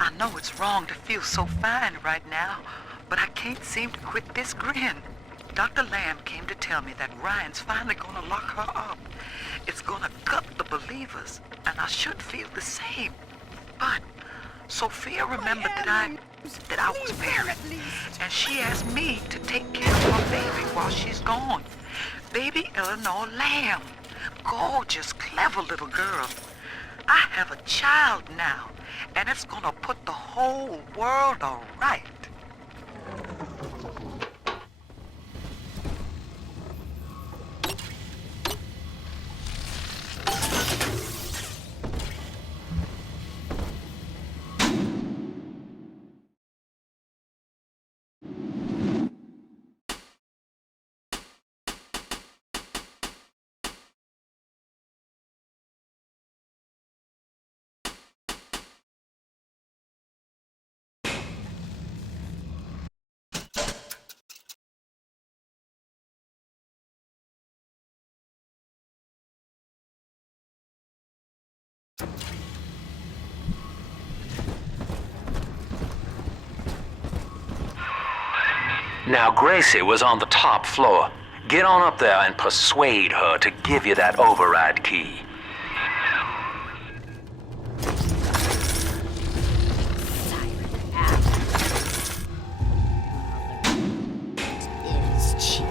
I know it's wrong to feel so fine right now, but I can't seem to quit this grin. Dr. Lamb came to tell me that Ryan's finally gonna lock her up. It's gonna gut the believers, and I should feel the same. But Sophia remembered that I was barren, and she asked me to take care of her baby while she's gone. Baby Eleanor Lamb. Gorgeous, clever little girl. I have a child now, and it's gonna put the whole world all right. Now, Gracie was on the top floor. Get on up there and persuade her to give you that override key.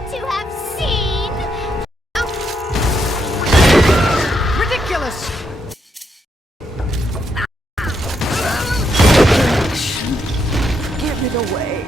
To have seen. Ridiculous! Give it away.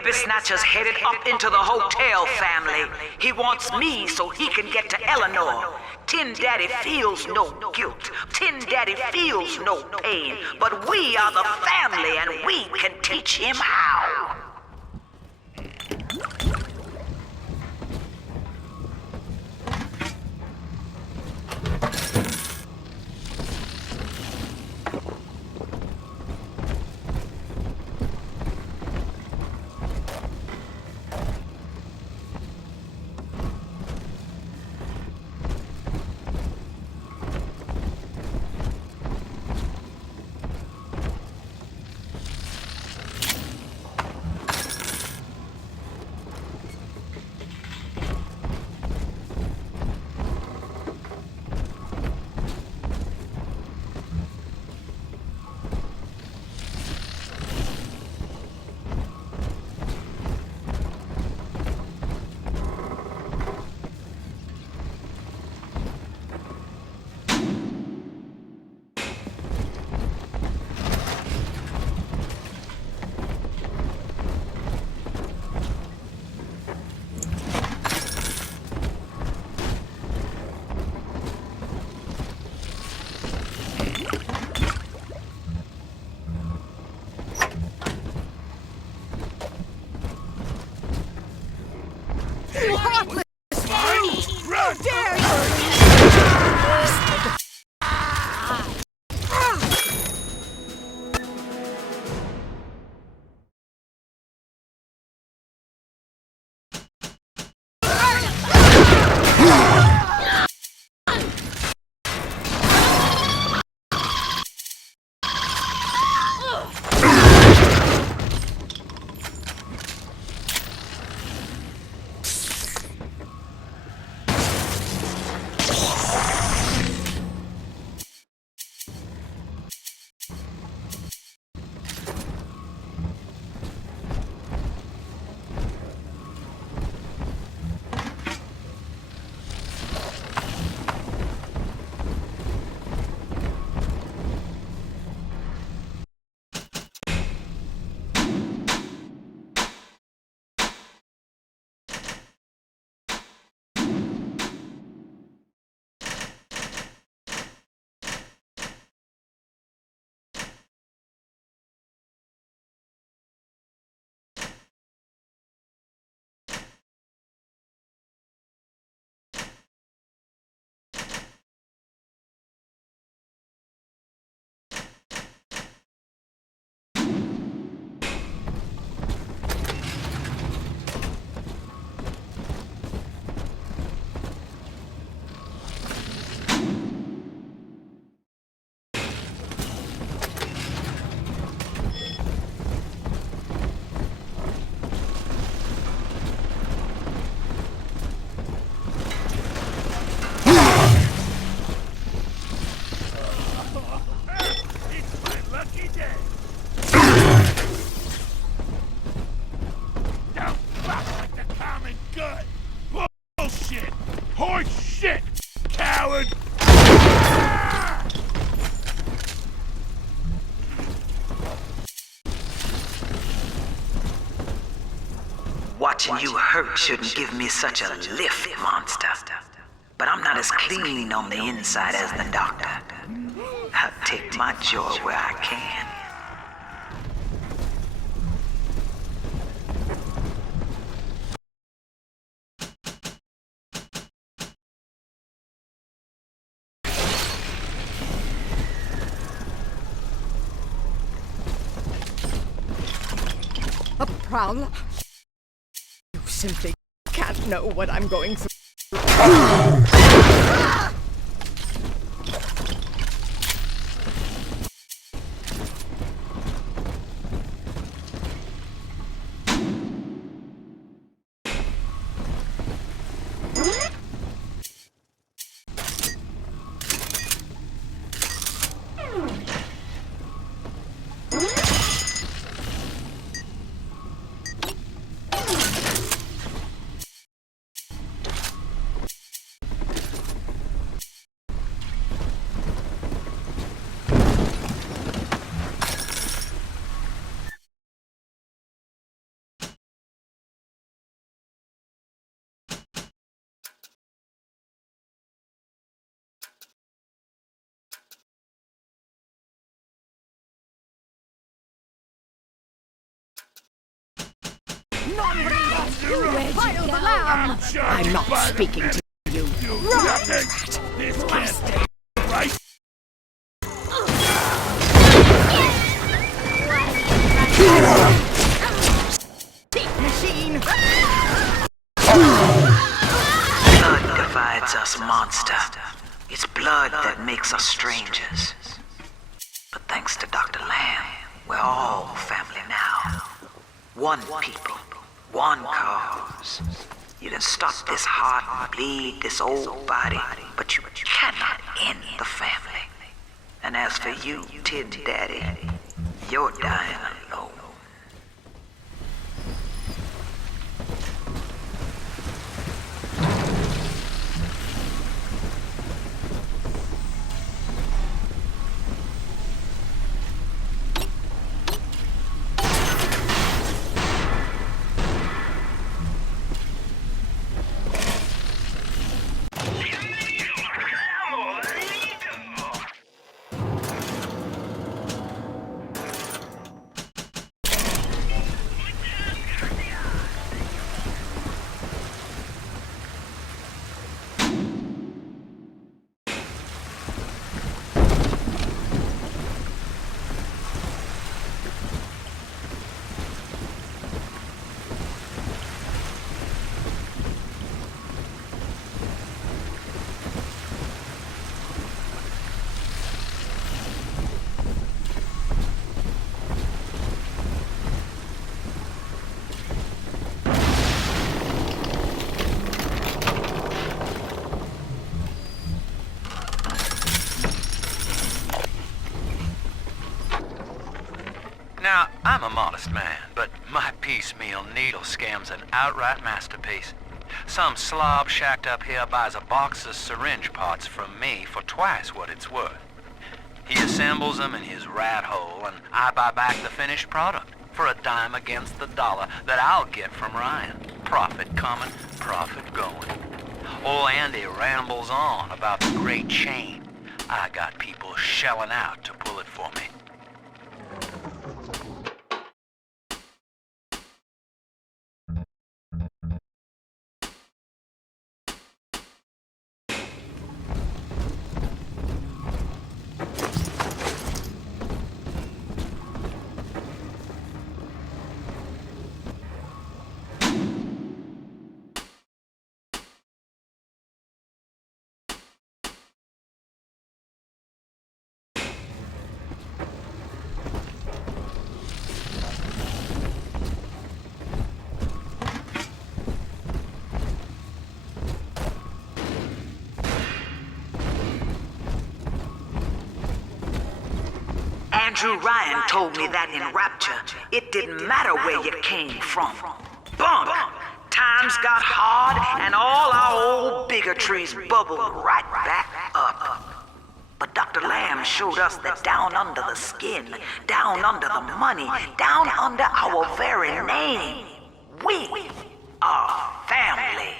baby snatcher's headed up into the hotel, family. He wants me so he can get to Eleanor. Tin Daddy feels no guilt. Tin Daddy feels no pain. But we are the family and we can teach him how. Watching you hurt shouldn't give me such a lift, monster. But I'm not as clean on the inside as the doctor. I'll take my joy where I can. A prowler? You simply can't know what I'm going through. Non-breathers! Fire the lamb! I'm not speaking to you. Run! This can't be right. Machine! Blood divides us, monster. It's blood that makes us strangers. But thanks to Dr. Lamb, we're all family now. One people, one cause. You can stop this heart, bleed this old body, but you cannot end the family. And as for you, Tin Daddy, you're dying alone. Now, I'm a modest man, but my piecemeal needle scam's an outright masterpiece. Some slob shacked up here buys a box of syringe parts from me for twice what it's worth. He assembles them in his rat hole, and I buy back the finished product for a dime against the dollar that I'll get from Ryan. Profit coming, profit going. Old Andy rambles on about the great chain. I got people shelling out to pull it for me. Andrew Ryan told me that in Rapture, it didn't matter where you came from. Bump! Times got hard and all our old bigotries bubbled right back up. But Dr. Lamb showed us that down under the skin, down under the money, down under our very name, we are family.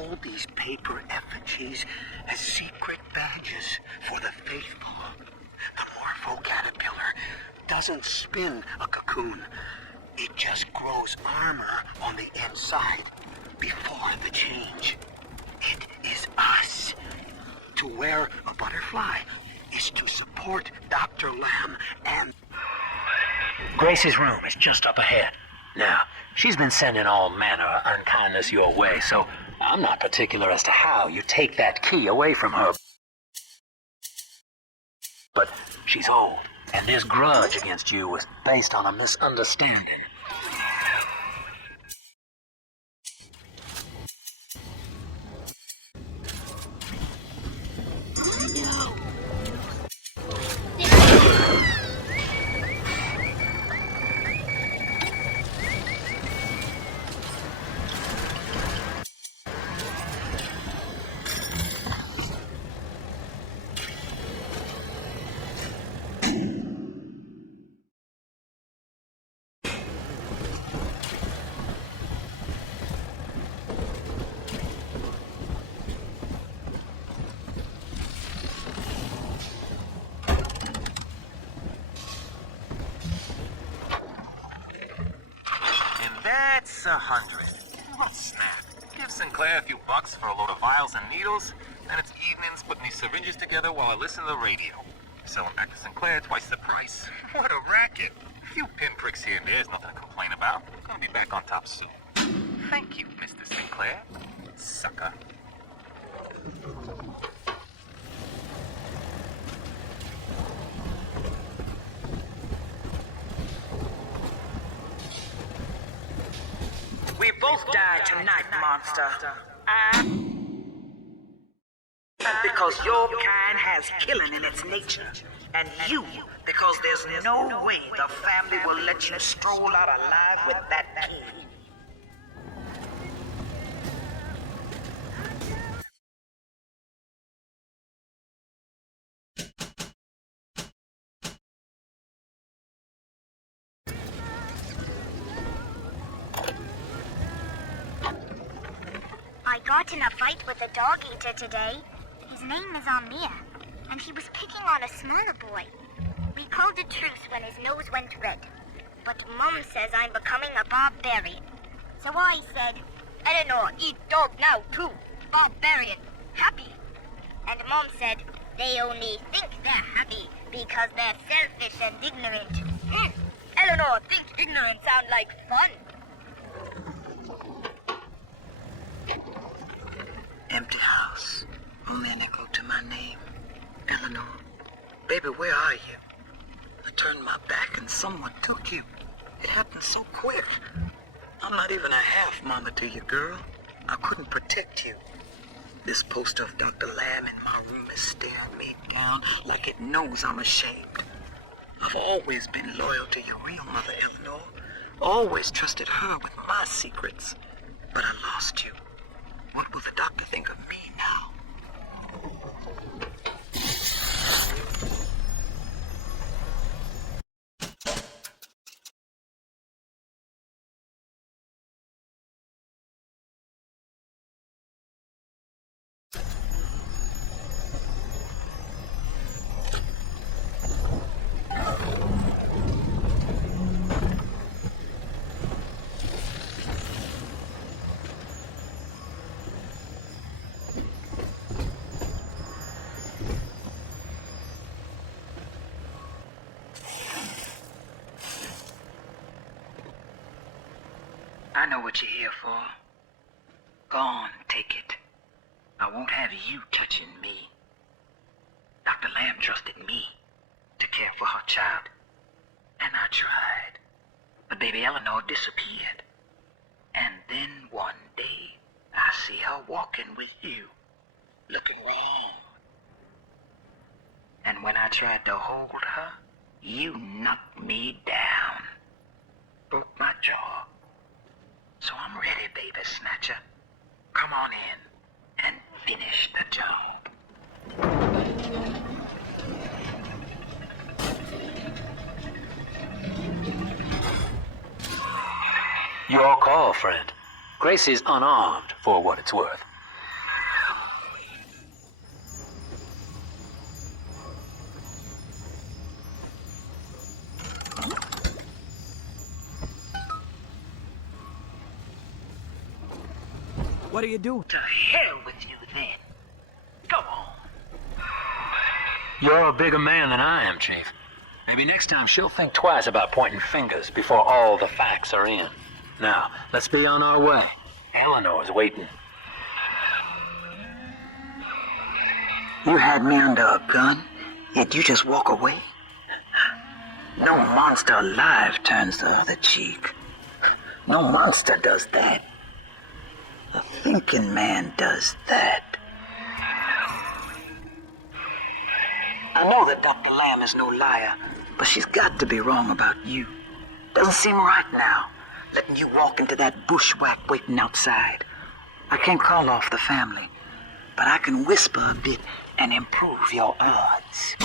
hold these paper effigies as secret badges for the faithful. The Morpho caterpillar doesn't spin a cocoon. It just grows armor on the inside before the change. It is us. To wear a butterfly is to support Dr. Lamb and... Grace's room is just up ahead. Now, she's been sending all manner of unkindness your way, so I'm not particular as to how you take that key away from her. But she's old, and this grudge against you was based on a misunderstanding. That's 100. What snap? Give Sinclair a few bucks for a load of vials and needles, then it's evenings putting these syringes together while I listen to the radio. Sell them back to Sinclair twice the price. What a racket. A few pinpricks here and there is nothing to complain about. Gonna be back on top soon. Thank you, Mr. Sinclair. Sucker. We both died tonight, monster. Because your kind has killing in its nature. And you, because there's no way the family will let you stroll out alive with that key. I got in a fight with a dog eater today. His name is Amir, and he was picking on a smaller boy. We called a truce when his nose went red. But Mom says I'm becoming a barbarian. So I said, Eleanor, eat dog now too. Barbarian. Happy. And Mom said, they only think they're happy because they're selfish and ignorant. Eleanor, think ignorant sound like fun. Empty house. Only an echo to my name. Eleanor. Baby, where are you? I turned my back and someone took you. It happened so quick. I'm not even a half mama to you, girl. I couldn't protect you. This poster of Dr. Lamb in my room is staring me down like it knows I'm ashamed. I've always been loyal to your real mother, Eleanor. Always trusted her with my secrets. But I lost you. What will the doctor think of me now? I know what you're here for. Go on, take it. I won't have you touching me. Dr. Lamb trusted me to care for her child. And I tried. But baby Eleanor disappeared. And then one day, I see her walking with you, looking wrong. And when I tried to hold her, you knocked me down. Broke my jaw. So I'm ready, baby snatcher. Come on in and finish the job. Your call, friend. Gracie's unarmed, for what it's worth. What are you doing? To hell with you then. Go on. You're a bigger man than I am, Chief. Maybe next time she'll think twice about pointing fingers before all the facts are in. Now, let's be on our way. Eleanor's waiting. You had me under a gun, yet you just walk away? No monster alive turns the other cheek. No monster does that. A thinking man does that. I know that Dr. Lamb is no liar, but she's got to be wrong about you. Doesn't seem right now, letting you walk into that bushwhack waiting outside. I can't call off the family, but I can whisper a bit and improve your odds.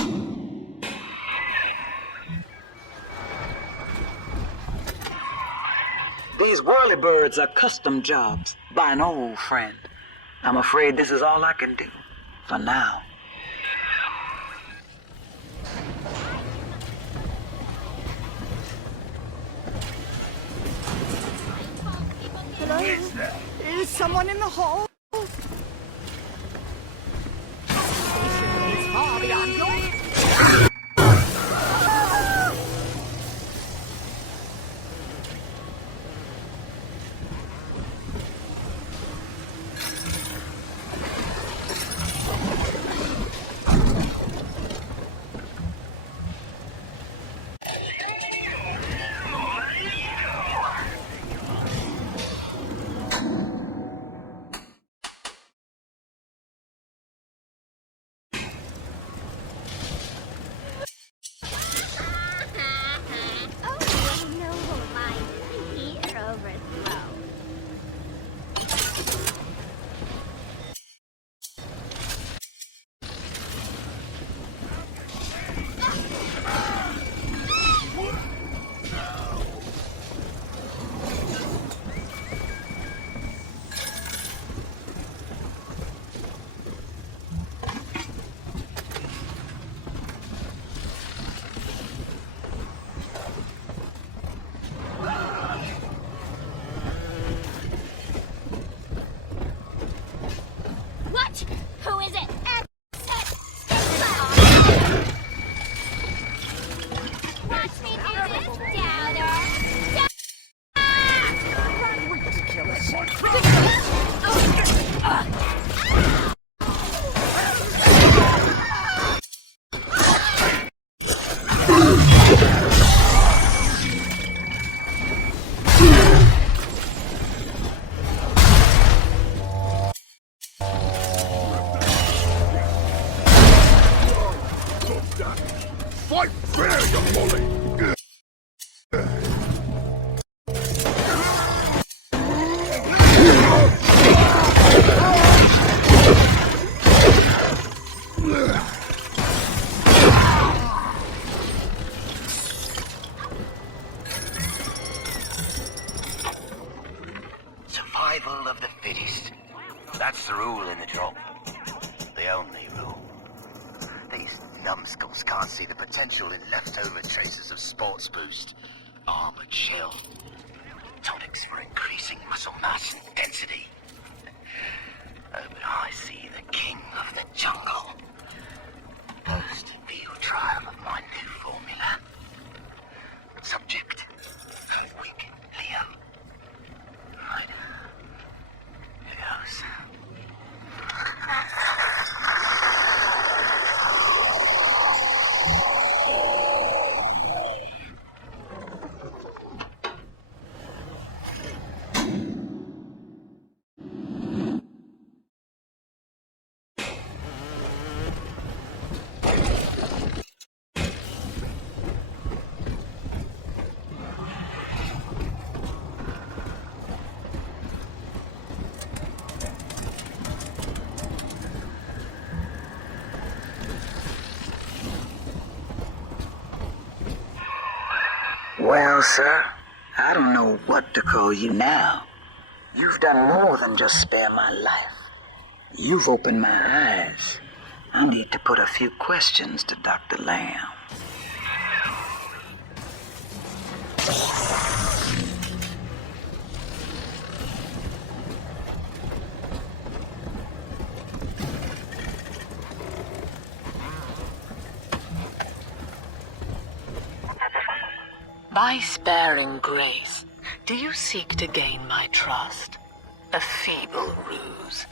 These whirlybirds are custom jobs by an old friend. I'm afraid this is all I can do for now. Hello? Is someone in the hall? Station is far beyond your... Fight fair, you bully! Survival of the fittest. That's the rule in the job. The only rule. These numbskulls can't see the potential in leftover traces of sports boost, armored shell, tonics for increasing muscle mass and density. Oh, but I see the king of the jungle. First field trial of my new formula. Subject, weak Leo. Right. Here goes. Well, sir, I don't know what to call you now. You've done more than just spare my life. You've opened my eyes. I need to put a few questions to Dr. Lamb. My sparing grace, do you seek to gain my trust? A feeble ruse.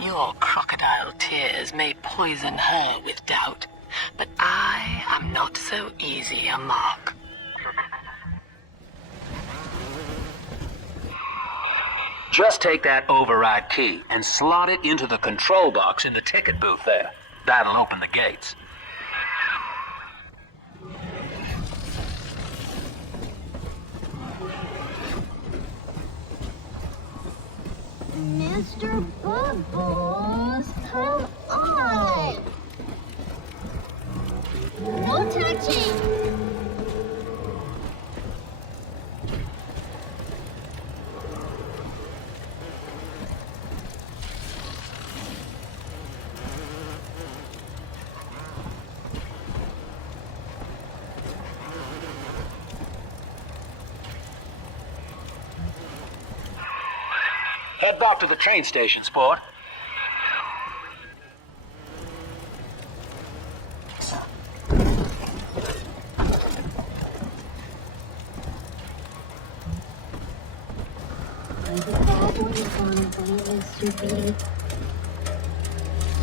Your crocodile tears may poison her with doubt, but I am not so easy a mark. Just take that override key and slot it into the control box in the ticket booth there. That'll open the gates. Mr. Bubbles, come on! No touching! Head back to the train station, sport.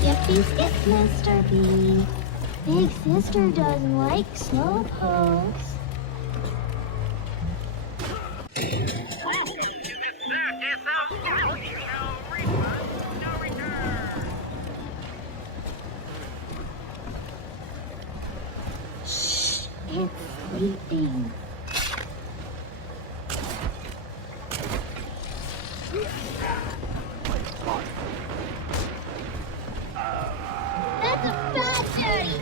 Yippee skip, Mr. B. Big sister doesn't like slowpokes. Shh, it's sleeping. That's a frog, Daddy!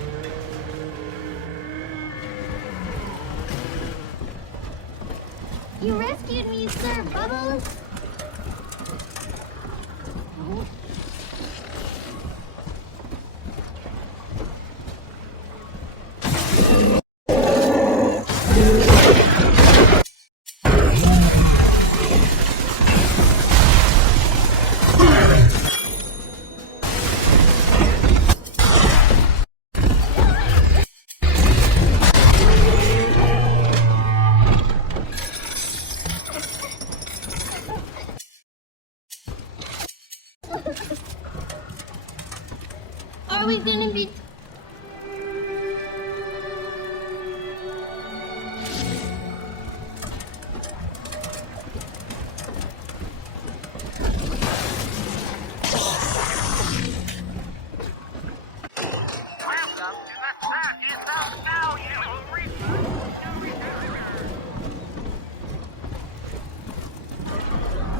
You rescued me, Sir Bubbles! Are we gonna be...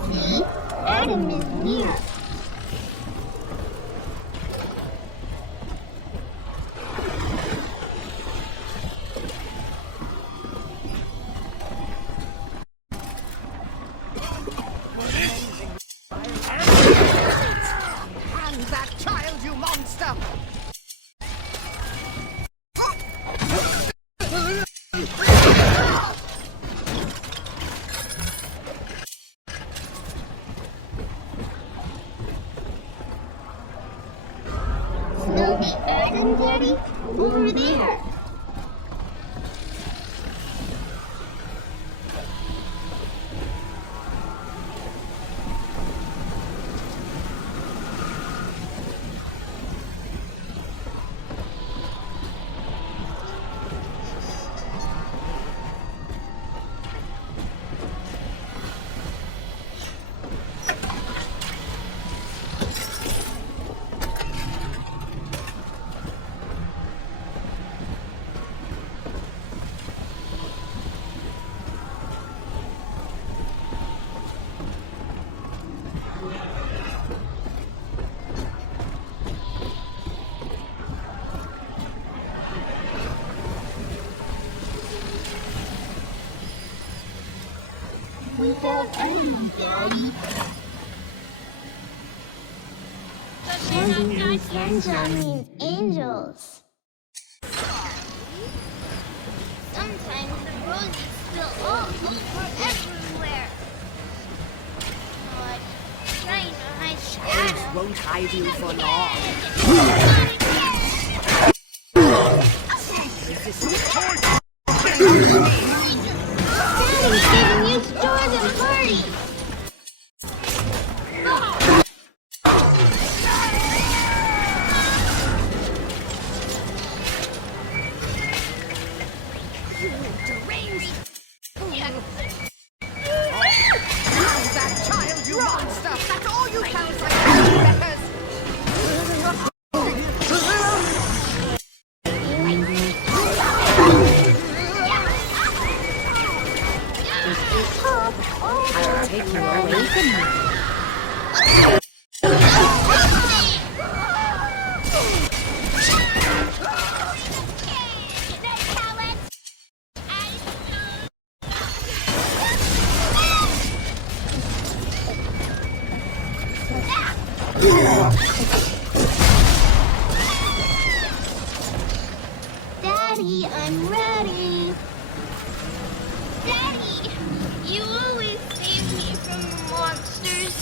See? Adam is near. Hand that child, you monster! Smell the Adam, Daddy? Over there. We found enemies, Daddy. Sunshine means angels. Sometimes the roses spill all over everywhere. But trying to hide shadow Won't hide you for long. Daddy, I'm ready. Daddy, you always save me from the monsters.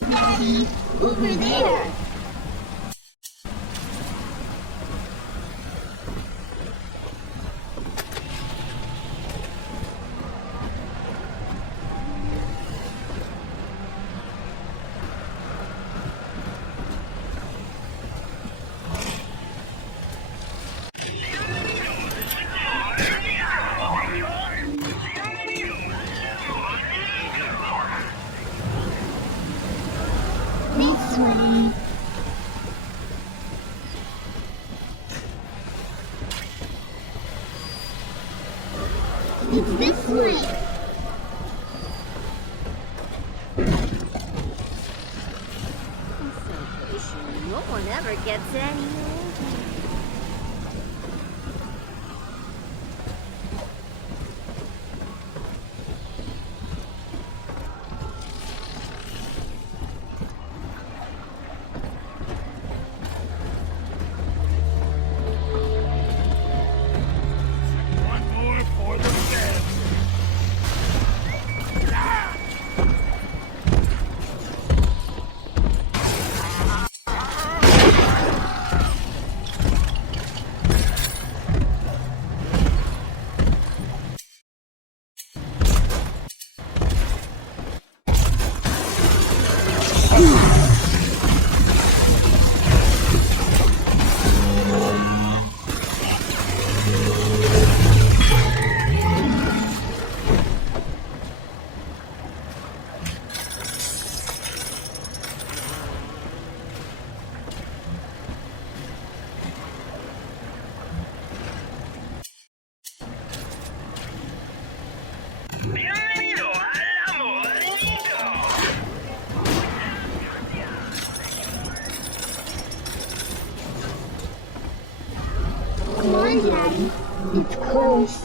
Daddy, over there. This way. It's this way. No one ever gets any older. Come on, Daddy. It's close.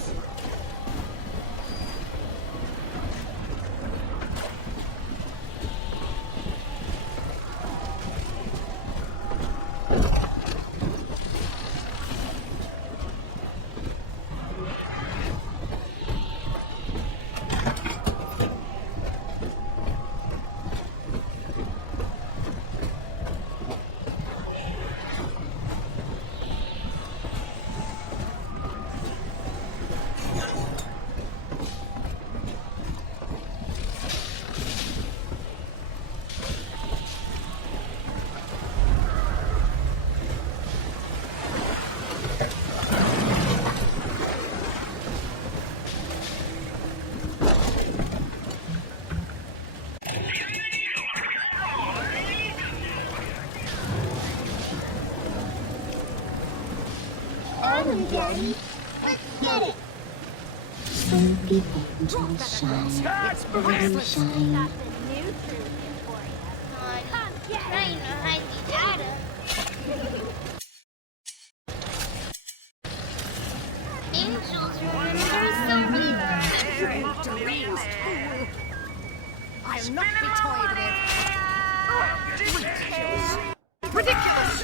Daddy. Let's get it. Some people don't shine. It's Others shine. got the new truth for you. Come get it. I know how you data. Angels remember some Dreams. I'll not be toyed with. Ridiculous!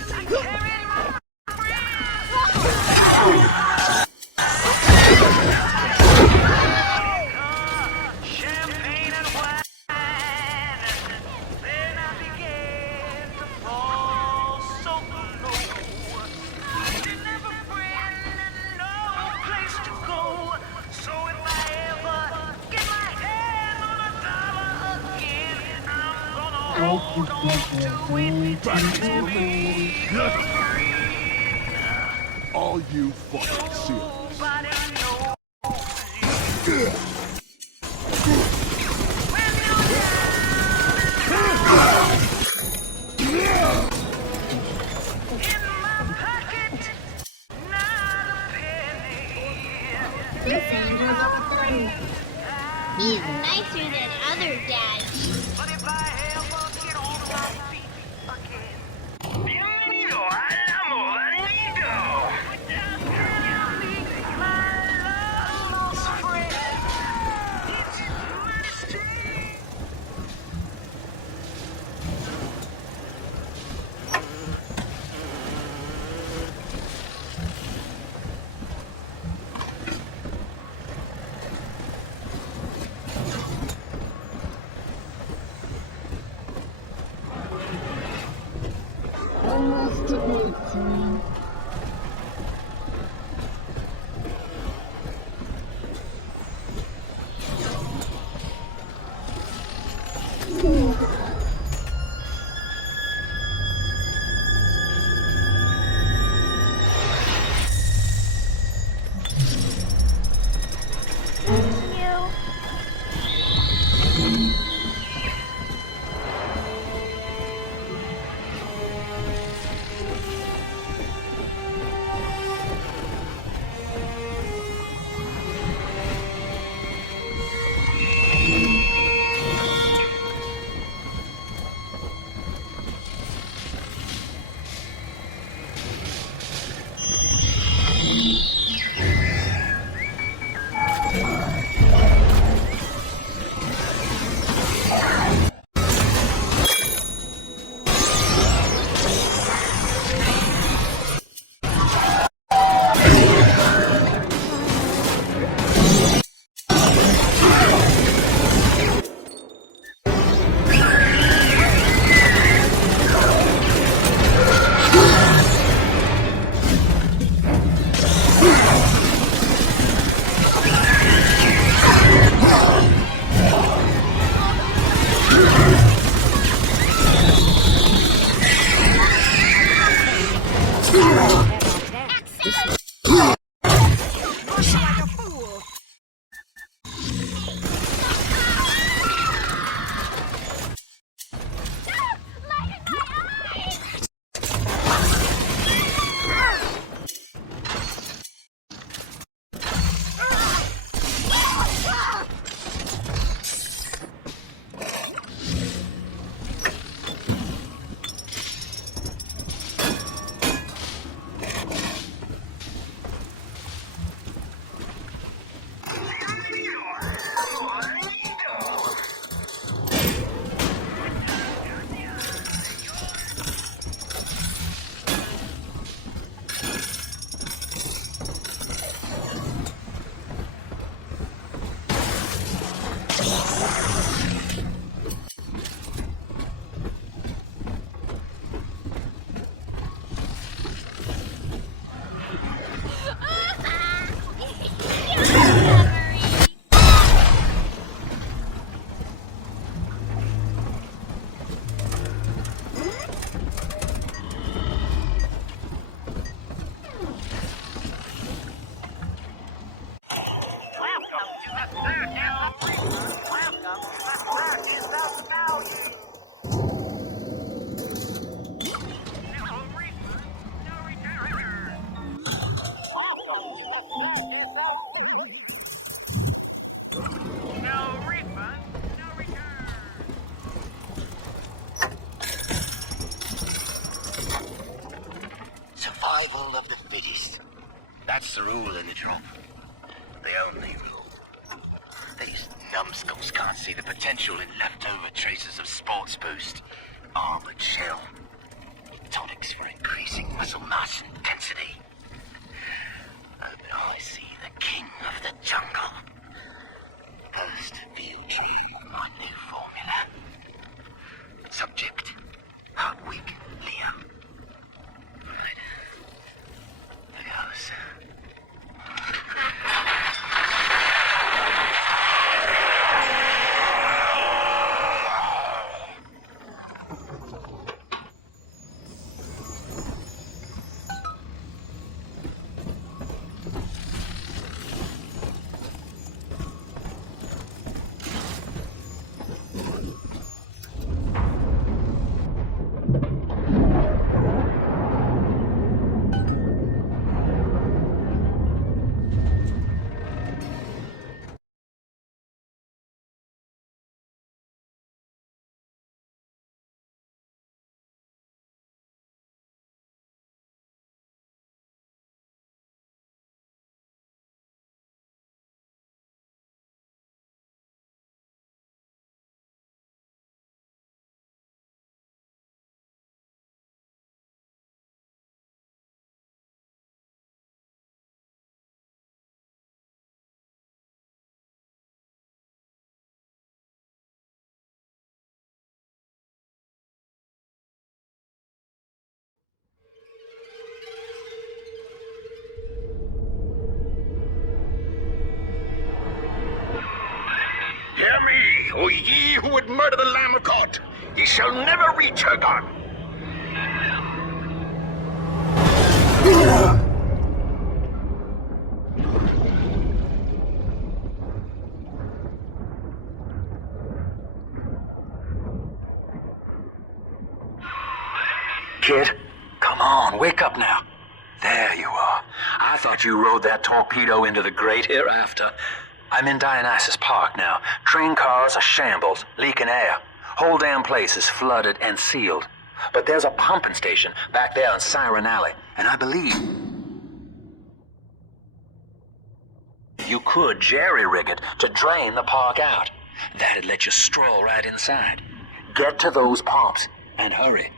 Are you fucking serious? This Andrew's a thunder. He's nicer than other dads. Almost to bedtime. Survival of the fittest. That's the rule in the drop. The only rule. These numbskulls can't see the potential in leftover traces of sports boost, armored shell, tonics for increasing muscle mass intensity. But I see the king of the jungle. First field tree of my new formula. Subject, Hardwick Liam. Right. There goes. O ye who would murder the Lamb of God, ye shall never reach her God. Kid, come on, wake up now. There you are. I thought you rode that torpedo into the great hereafter. I'm in Dionysus Park now. Train cars are shambles, leaking air. Whole damn place is flooded and sealed. But there's a pumping station back there on Siren Alley, and I believe you could jerry-rig it to drain the park out. That'd let you stroll right inside. Get to those pumps, and hurry.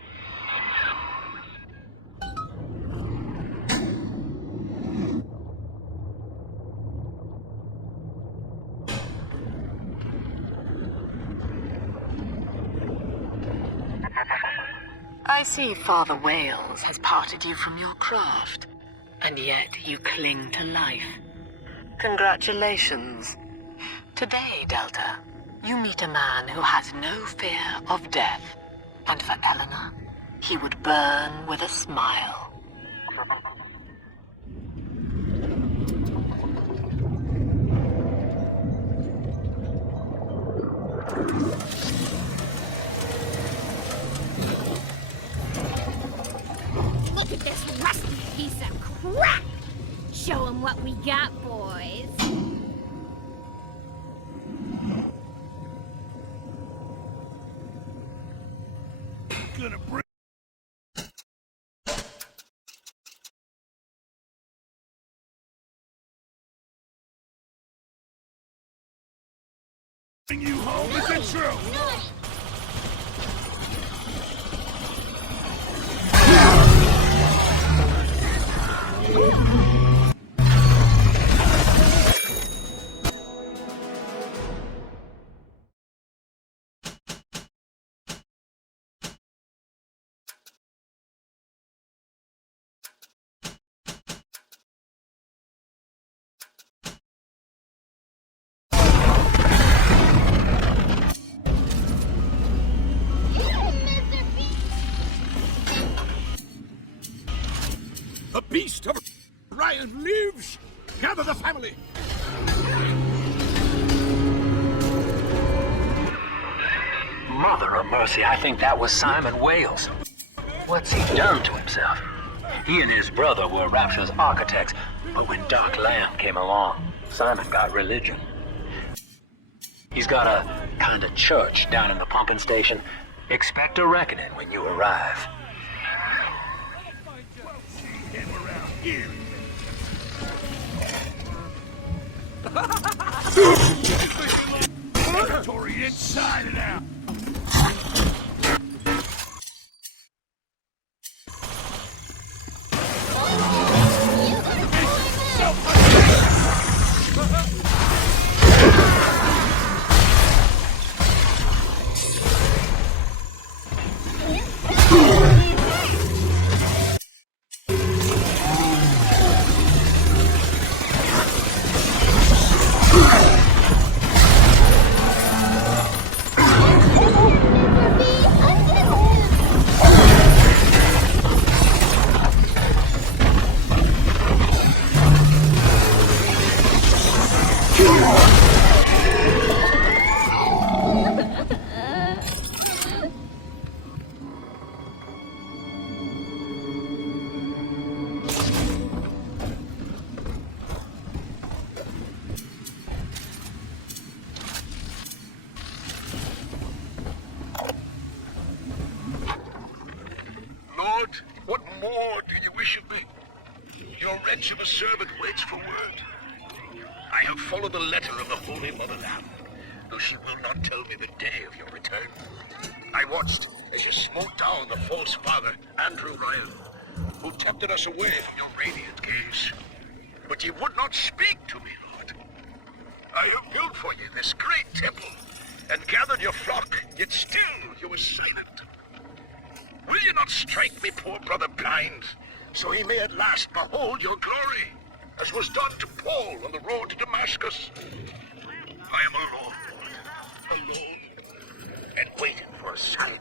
I see Father Wales has parted you from your craft, and yet you cling to life. Congratulations. Today, Delta, you meet a man who has no fear of death, and for Eleanor, he would burn with a smile. Look at this rusty piece of crap! Show 'em what we got, boys. Gonna bring you home, is it true? The beast of Ryan lives! Gather the family! Mother of mercy, I think that was Simon Wales. What's he done to himself? He and his brother were Rapture's architects, but when Doc Lamb came along, Simon got religion. He's got a kind of church down in the pumping station. Expect a reckoning when you arrive. Purgatory inside and out! Lord, what more do you wish of me? Your wretch of a servant waits for word. I have followed the letter of the Holy Motherland, though she will not tell me the day of your return. I watched as you smote down the false father, Andrew Ryan, who tempted us away from your radiant gaze. But you would not speak to me, Lord. I have built for you this great temple, and gathered your flock, yet still you were silent. Will you not strike me, poor brother, blind, so he may at last behold your glory, as was done to Paul on the road to Damascus? I am alone, Lord, alone and waiting for a sign.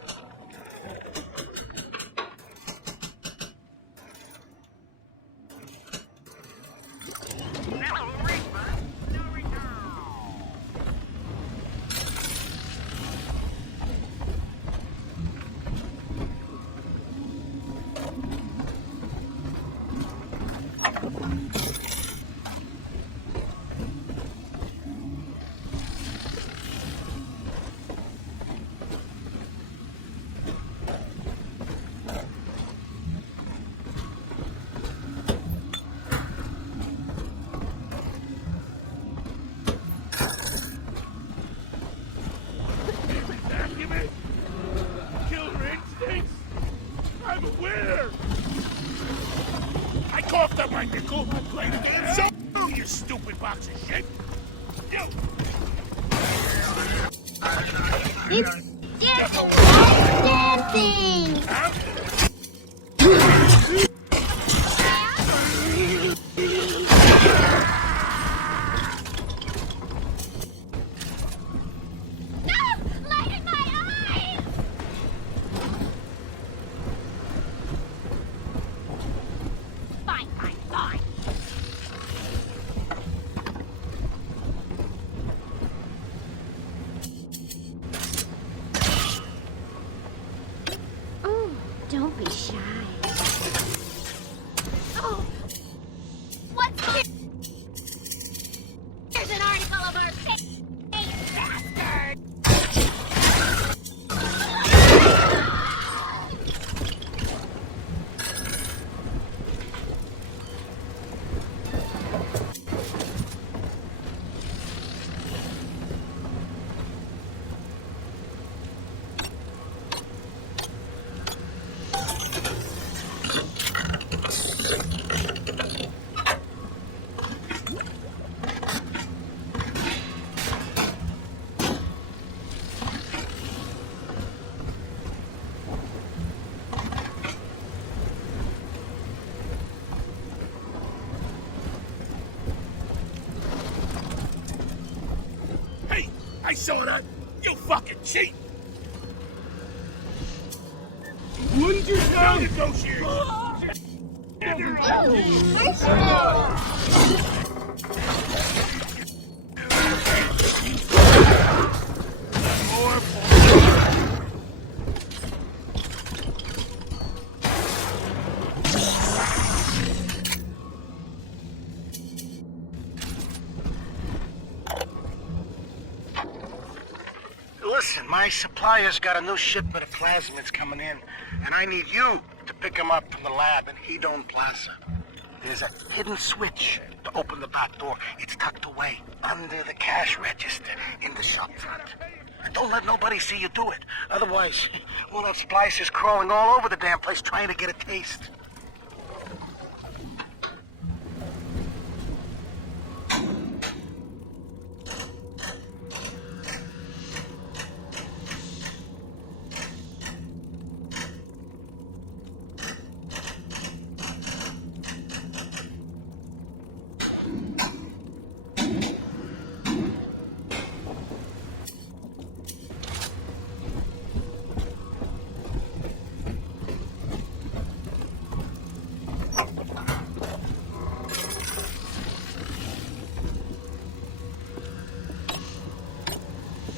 Killer instincts? I'm aware! I coughed up my nickel. I played a game, so you stupid box of shit! You! It's dancing! Don't be shy. Oh! What's here? There's an article of our bastard! I saw that! You fucking cheat! Wouldn't you tell negotiate? Listen, my supplier's got a new shipment of plasmids coming in, and I need you to pick him up from the lab in Hedon Plaza. There's a hidden switch to open the back door. It's tucked away under the cash register in the shop front. And don't let nobody see you do it. Otherwise, we'll have splicers crawling all over the damn place trying to get a taste.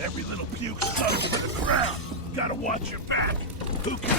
Every little puke sucks to the ground. Gotta watch your back. Who can...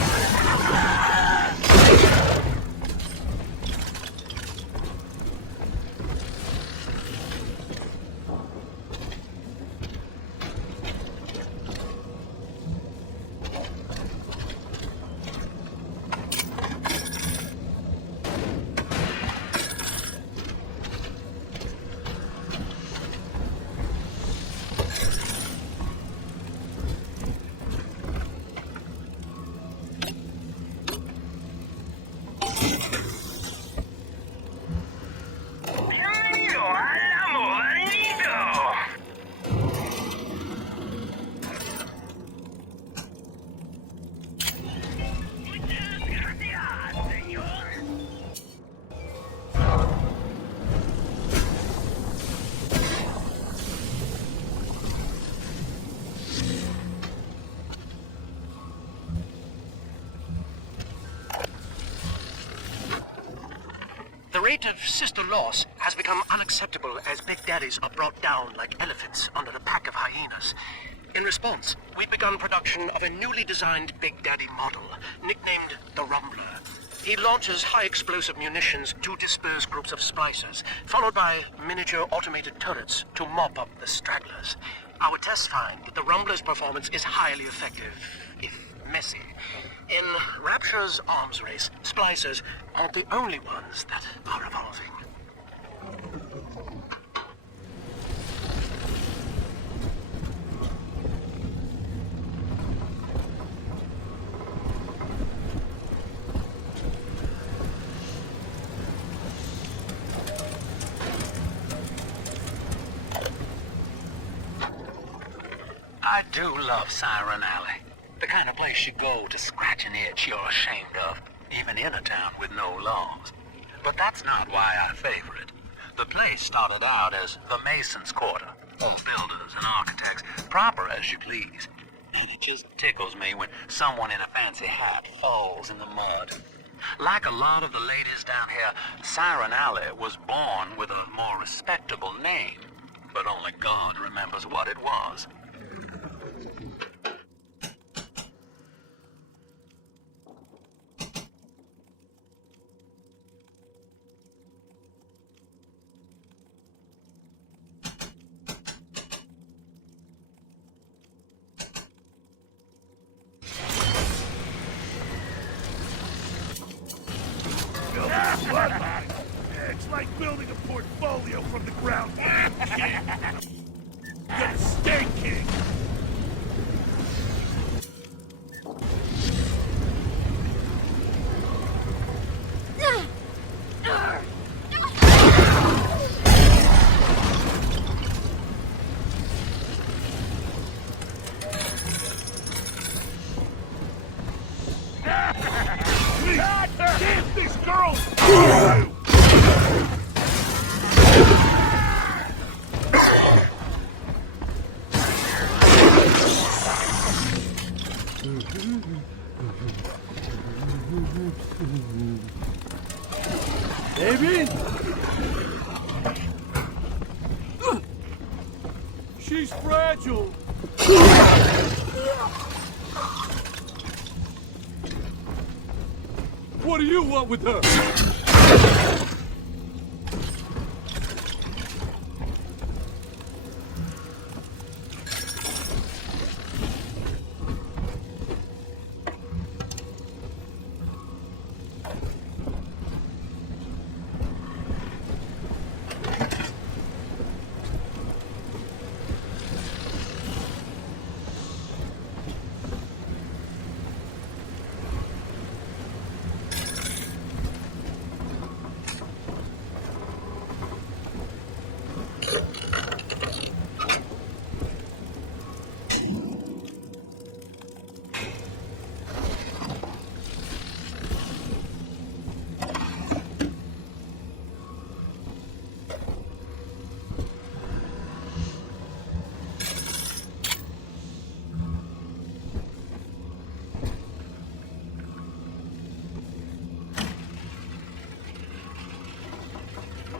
rate of sister loss has become unacceptable as big daddies are brought down like elephants under a pack of hyenas. In response, we've begun production of a newly designed Big Daddy model, nicknamed the Rumbler. He launches high-explosive munitions to disperse groups of splicers, followed by miniature automated turrets to mop up the stragglers. Our tests find that the Rumbler's performance is highly effective, if messy. In Rapture's arms race, splicers aren't the only ones that are evolving. I do love Siren Alley. The kind of place you go to scratch an itch you're ashamed of, even in a town with no laws. But that's not why I favor it. The place started out as the Mason's Quarter, all builders and architects, proper as you please. And it just tickles me when someone in a fancy hat falls in the mud. Like a lot of the ladies down here, Siren Alley was born with a more respectable name, but only God remembers what it was. It's like building a portfolio from the ground up. You're gonna stay king. Damn this girl! Baby? She's fragile. What do you want with her?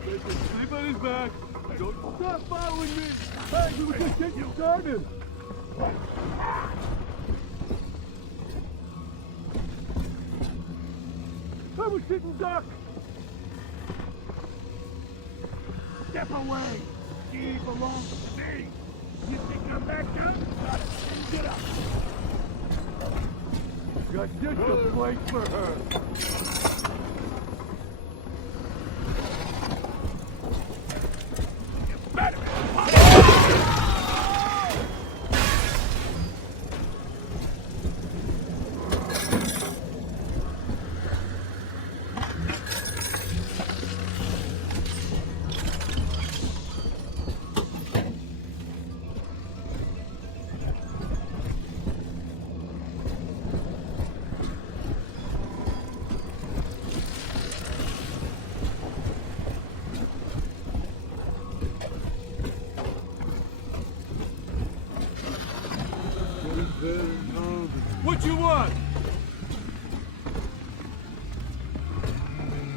Sleep on his back. Don't stop following me. Hey, we were just getting started. I was sitting duck. Step away. She belongs to me. You think I'm that good? Get up. Got just a place for her. What you want?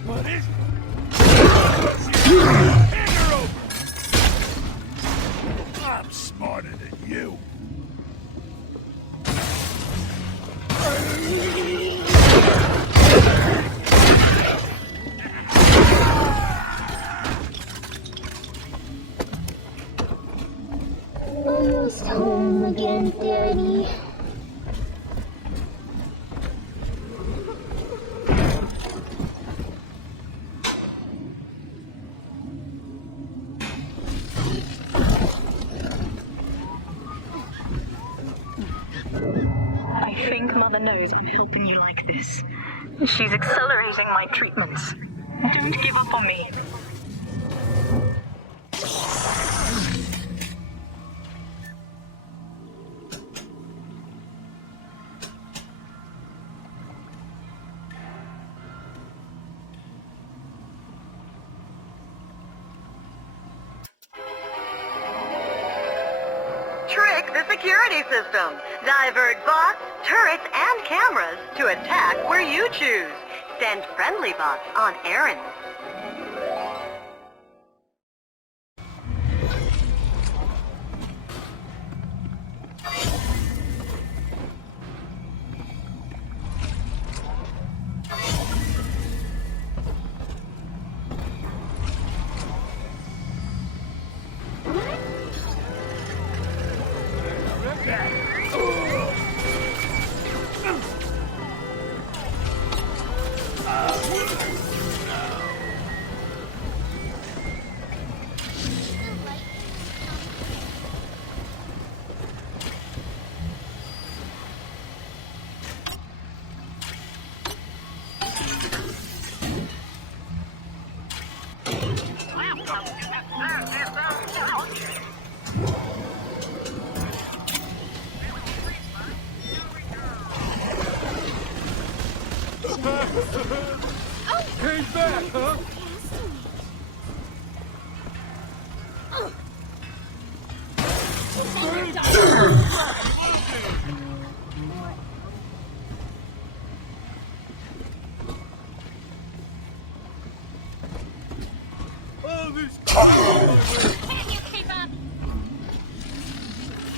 What is it? almost home again, Daddy. I think Mother knows I'm helping you like this. She's accelerating my treatments. Don't give up on me. Trick the security system. Divert bots, turrets, and cameras to attack where you choose. Send friendly bots on errands. Came back, huh? Oh, these Can you keep up?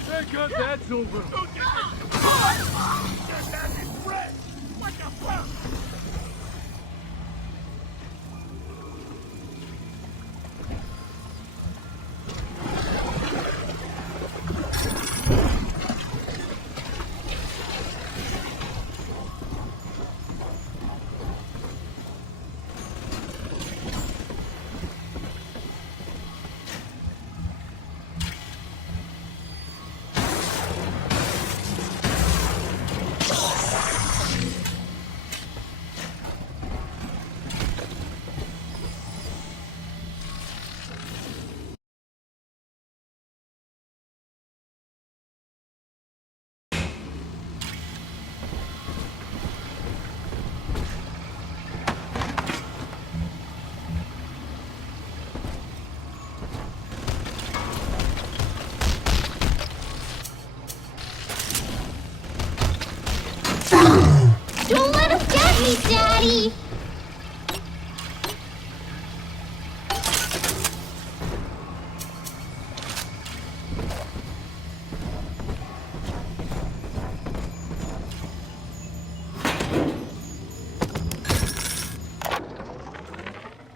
Thank God that's over. What the fuck? Don't let him get me, Daddy!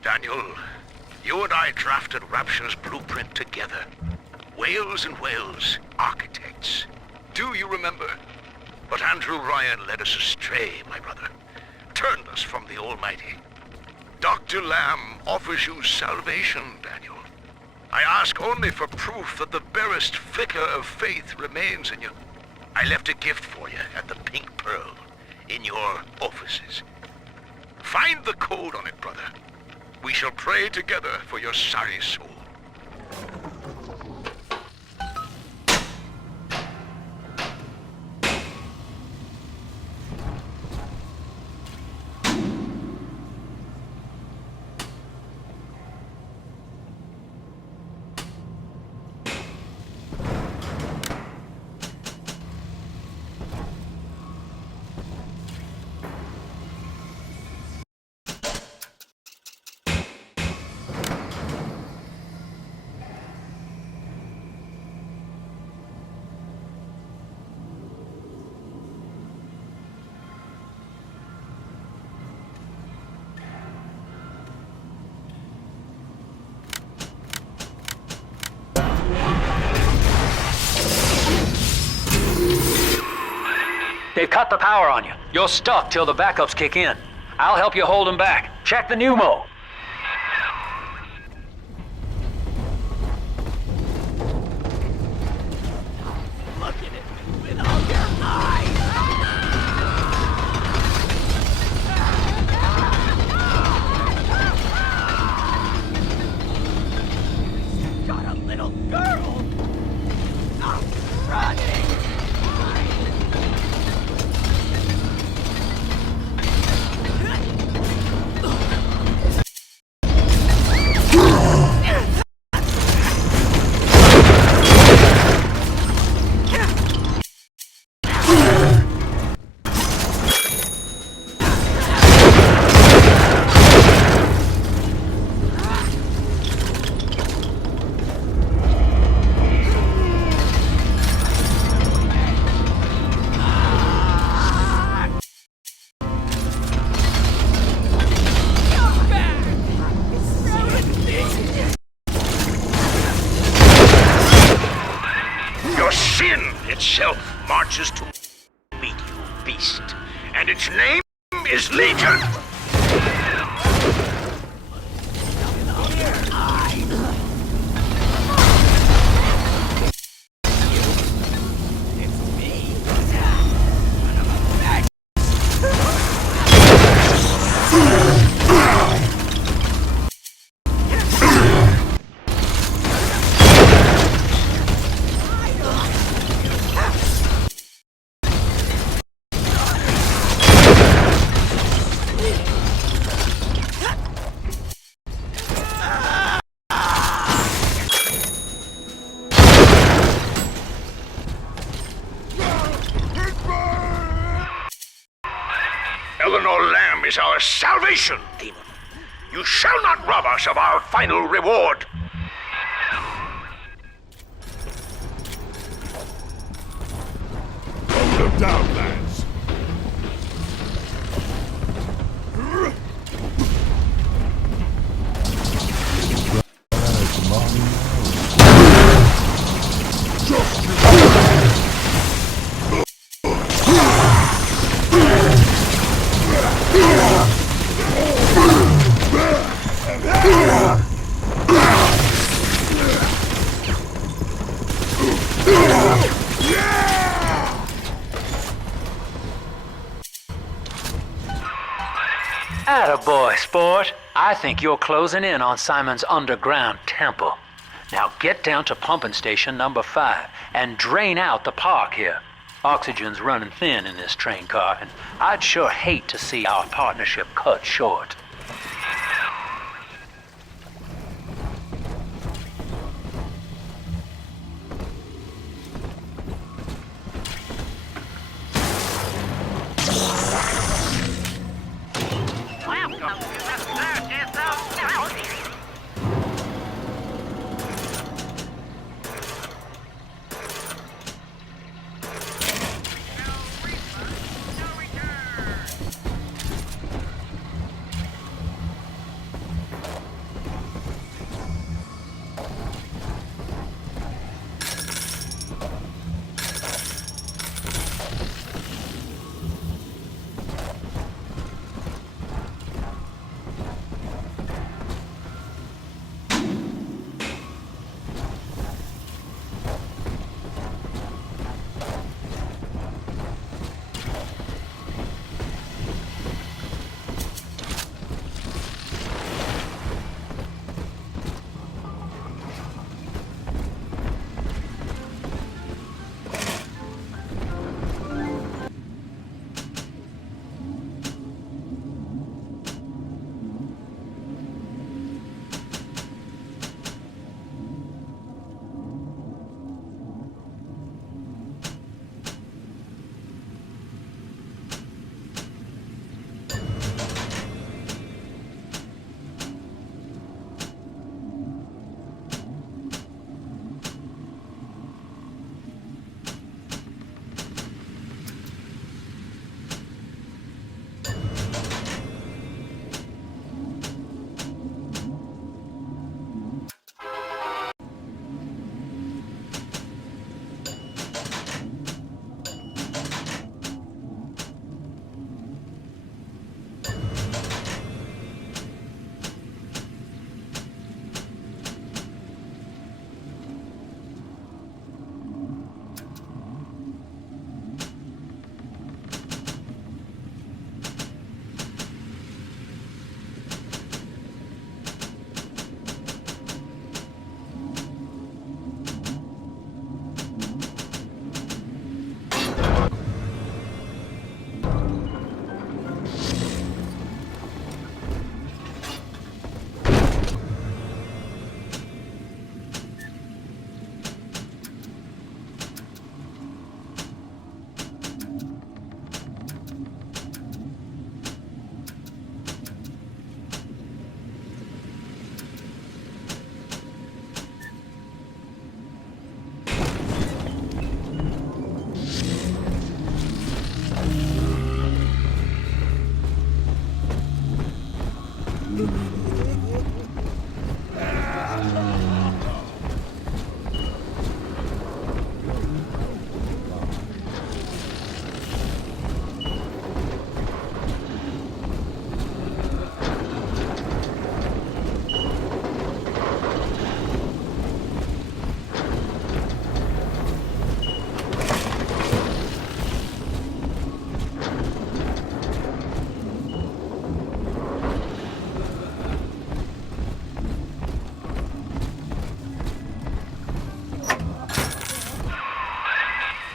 Daniel, you and I drafted Rapture's blueprint together. Whales and whales, architects. Do you remember? But Andrew Ryan led us astray, my brother. Turned us from the Almighty. Dr. Lamb offers you salvation, Daniel. I ask only for proof that the barest flicker of faith remains in you. I left a gift for you at the Pink Pearl, in your offices. Find the code on it, brother. We shall pray together for your sorry soul. They've cut the power on you. You're stuck till the backups kick in. I'll help you hold them back. Check the pneumo. Look at it with all your eyes! Got a little girl! I'm running! Your sin itself marches to meet you, beast, and its name is Legion! Eleanor Lamb is our salvation, demon. You shall not rob us of our final reward. Hold them down, lads. Attaboy, sport. I think you're closing in on Simon's underground temple. Now get down to pumping station number 5 and drain out the park here. Oxygen's running thin in this train car, and I'd sure hate to see our partnership cut short. Welcome to the circus of Melody.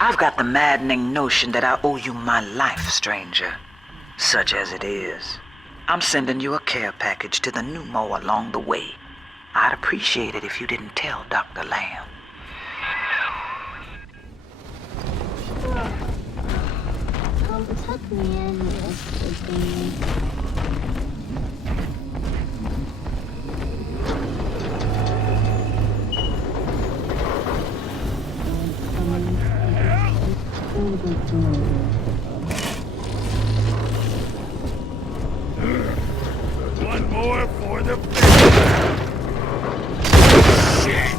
I've got the maddening notion that I owe you my life, stranger. Such as it is. I'm sending you a care package to the pneumo along the way. I'd appreciate it if you didn't tell Dr. Lamb. Come tuck me in yesterday. One more for the shit!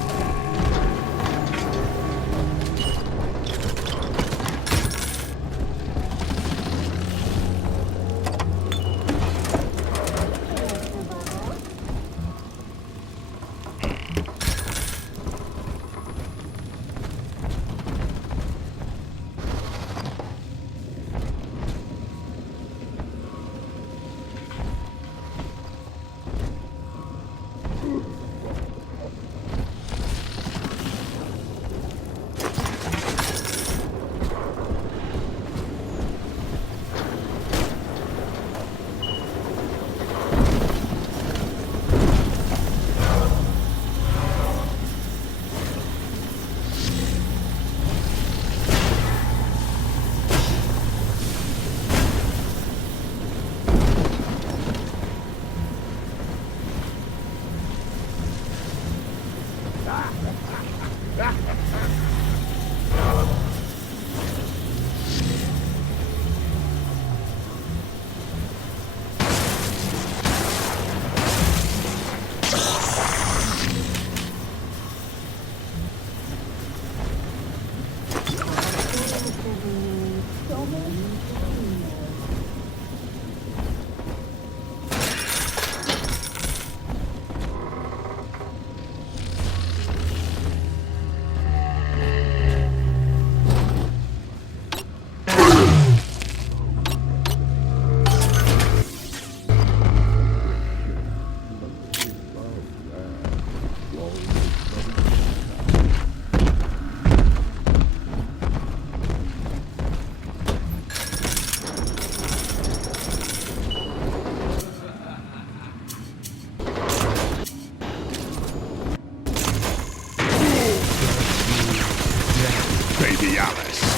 Baby Alice.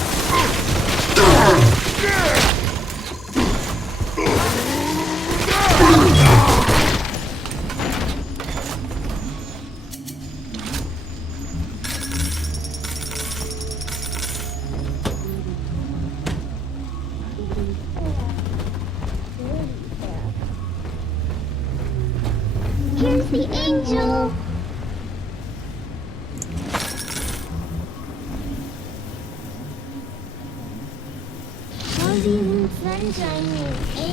Here's the angel. Fuzzies and sunshine and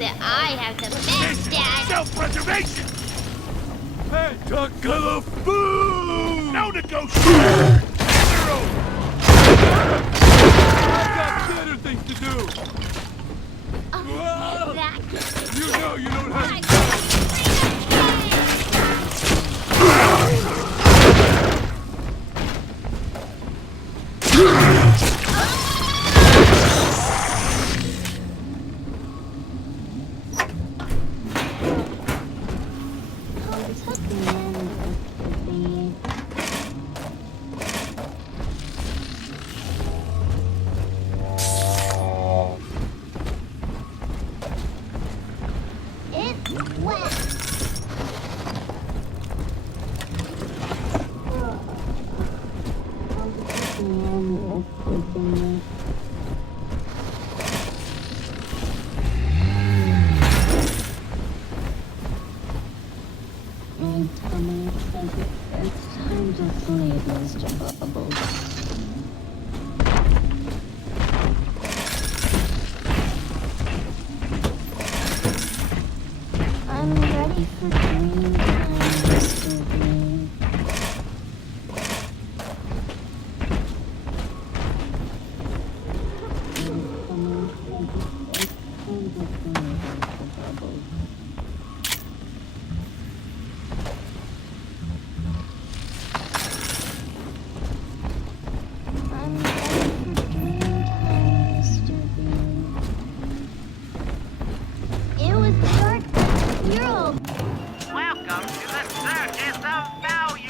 that I have the best dad. Self-preservation! Hey, talk of food! No negotiation! I've got better things to do! Oh, you know you don't have It's time to sleep, Mr. Bubbles. I'm ready for dream time, Mr. Bean. It was dark. You're all Welcome to the Circus of Value.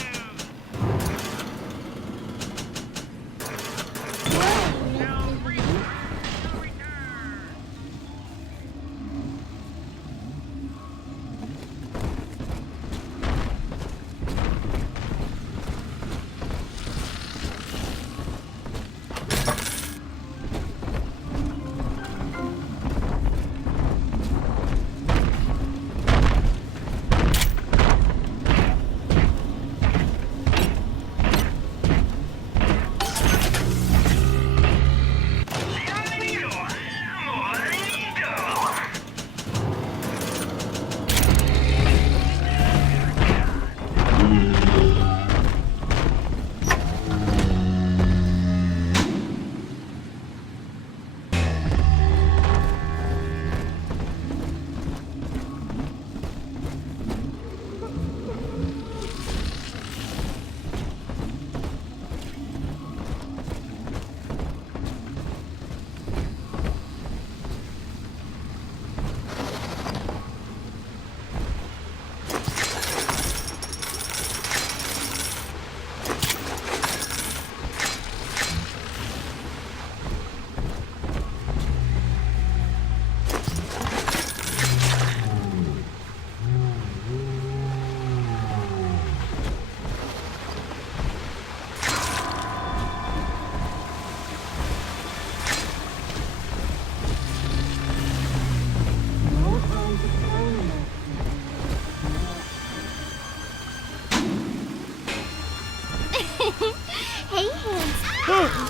Hey, hands.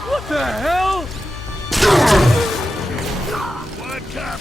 What the hell? What's up?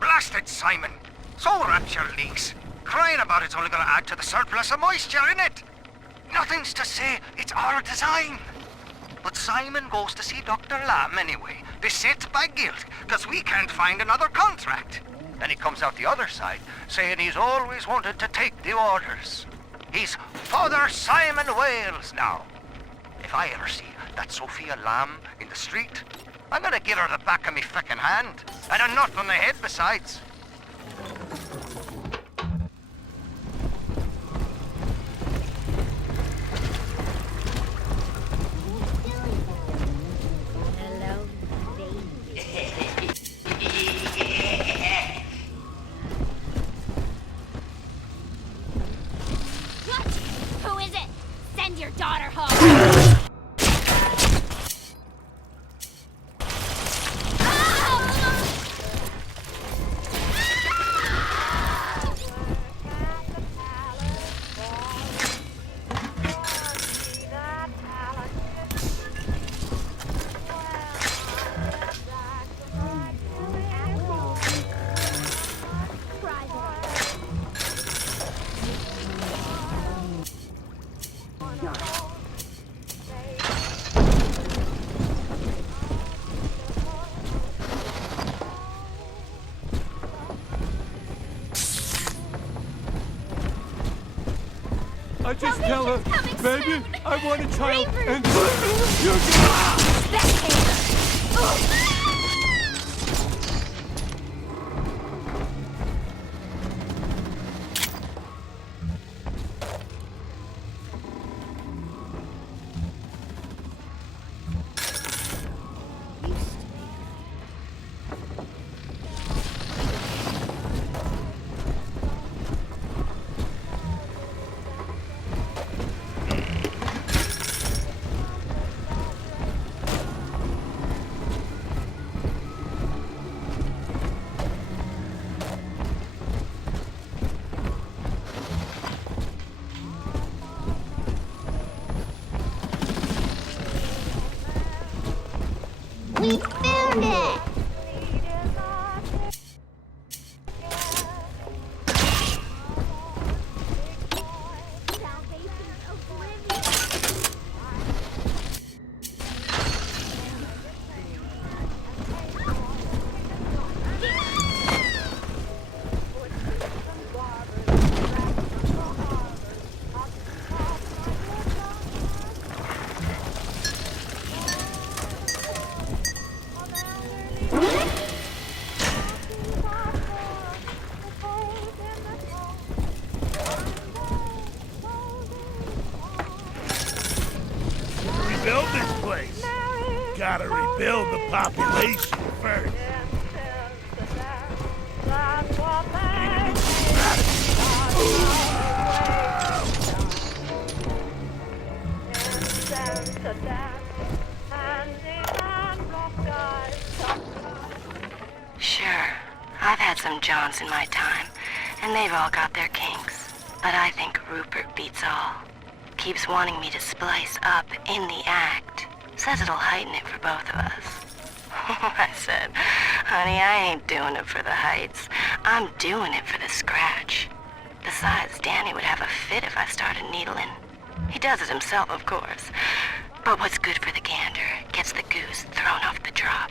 Blasted Simon! So Rapture leaks. Crying about it's only gonna add to the surplus of moisture in it. Nothing's to say it's our design. But Simon goes to see Dr. Lamb anyway, beset by guilt, because we can't find another contract. Then he comes out the other side, saying he's always wanted to take the orders. He's Father Simon Wales now. If I ever see that Sophia Lamb in the street, I'm gonna give her the back of me feckin' hand, and a nut on the head besides. What? Who is it? Send your daughter home. I just tell her, baby, I want a child, and We found it! Rebuild this place. Gotta rebuild the population first. Sure, I've had some Johns in my time, and they've all got their kinks. But I think Rupert beats all. Keeps wanting me to splice up in the act. Says it'll heighten it for both of us. I said, honey, I ain't doing it for the heights. I'm doing it for the scratch. Besides, Danny would have a fit if I started needling. He does it himself, of course. But what's good for the gander gets the goose thrown off the drop.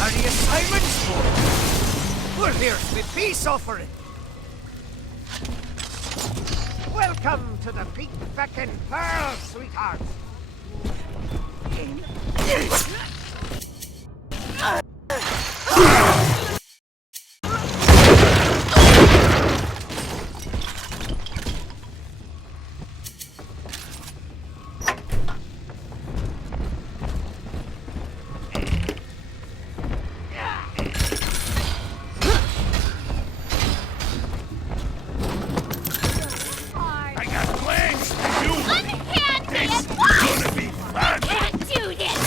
Are the assignments for? We're here to be peace offering. Welcome to the Big Feckin' Pearl, sweetheart. I got plans for you. This is gonna be fun. Can't do this!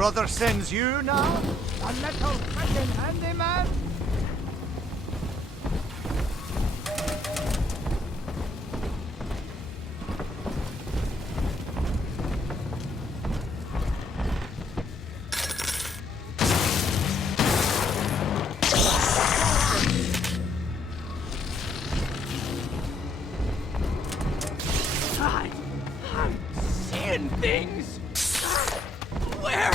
Brother sends you now? A little frickin' handyman? God, I'm seeing things. Where?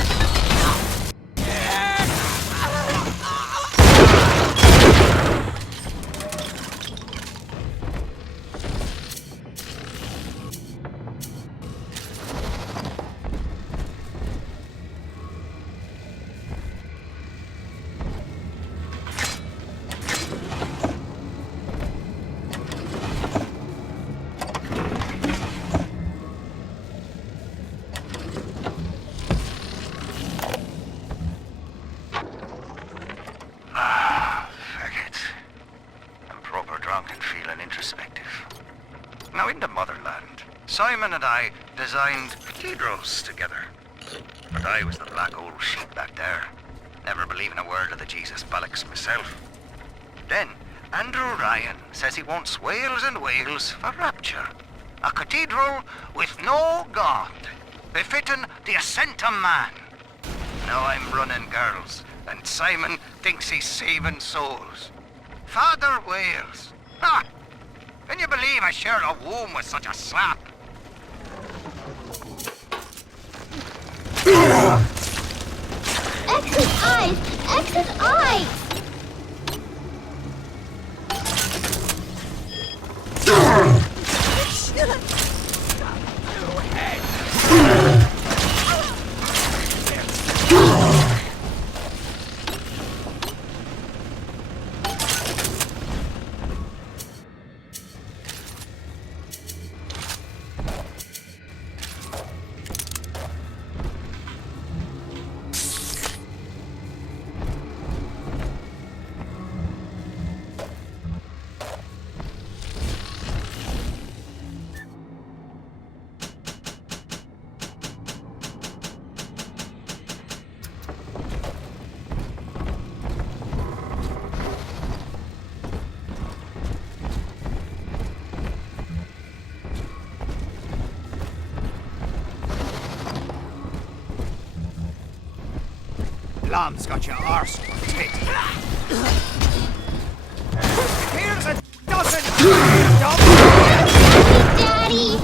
Now, in the motherland, Simon and I designed cathedrals together. But I was the black old sheep back there, never believing a word of the Jesus bollocks myself. Then, Andrew Ryan says he wants whales and whales for Rapture. A cathedral with no God, befitting the ascent of man. Now I'm running girls, and Simon thinks he's saving souls. Father Wales. Ha! Can you believe I shared a womb with such a slap? X's eyes! X's eyes! Lamb's got your arse rotated. Here's a dozen! Daddy!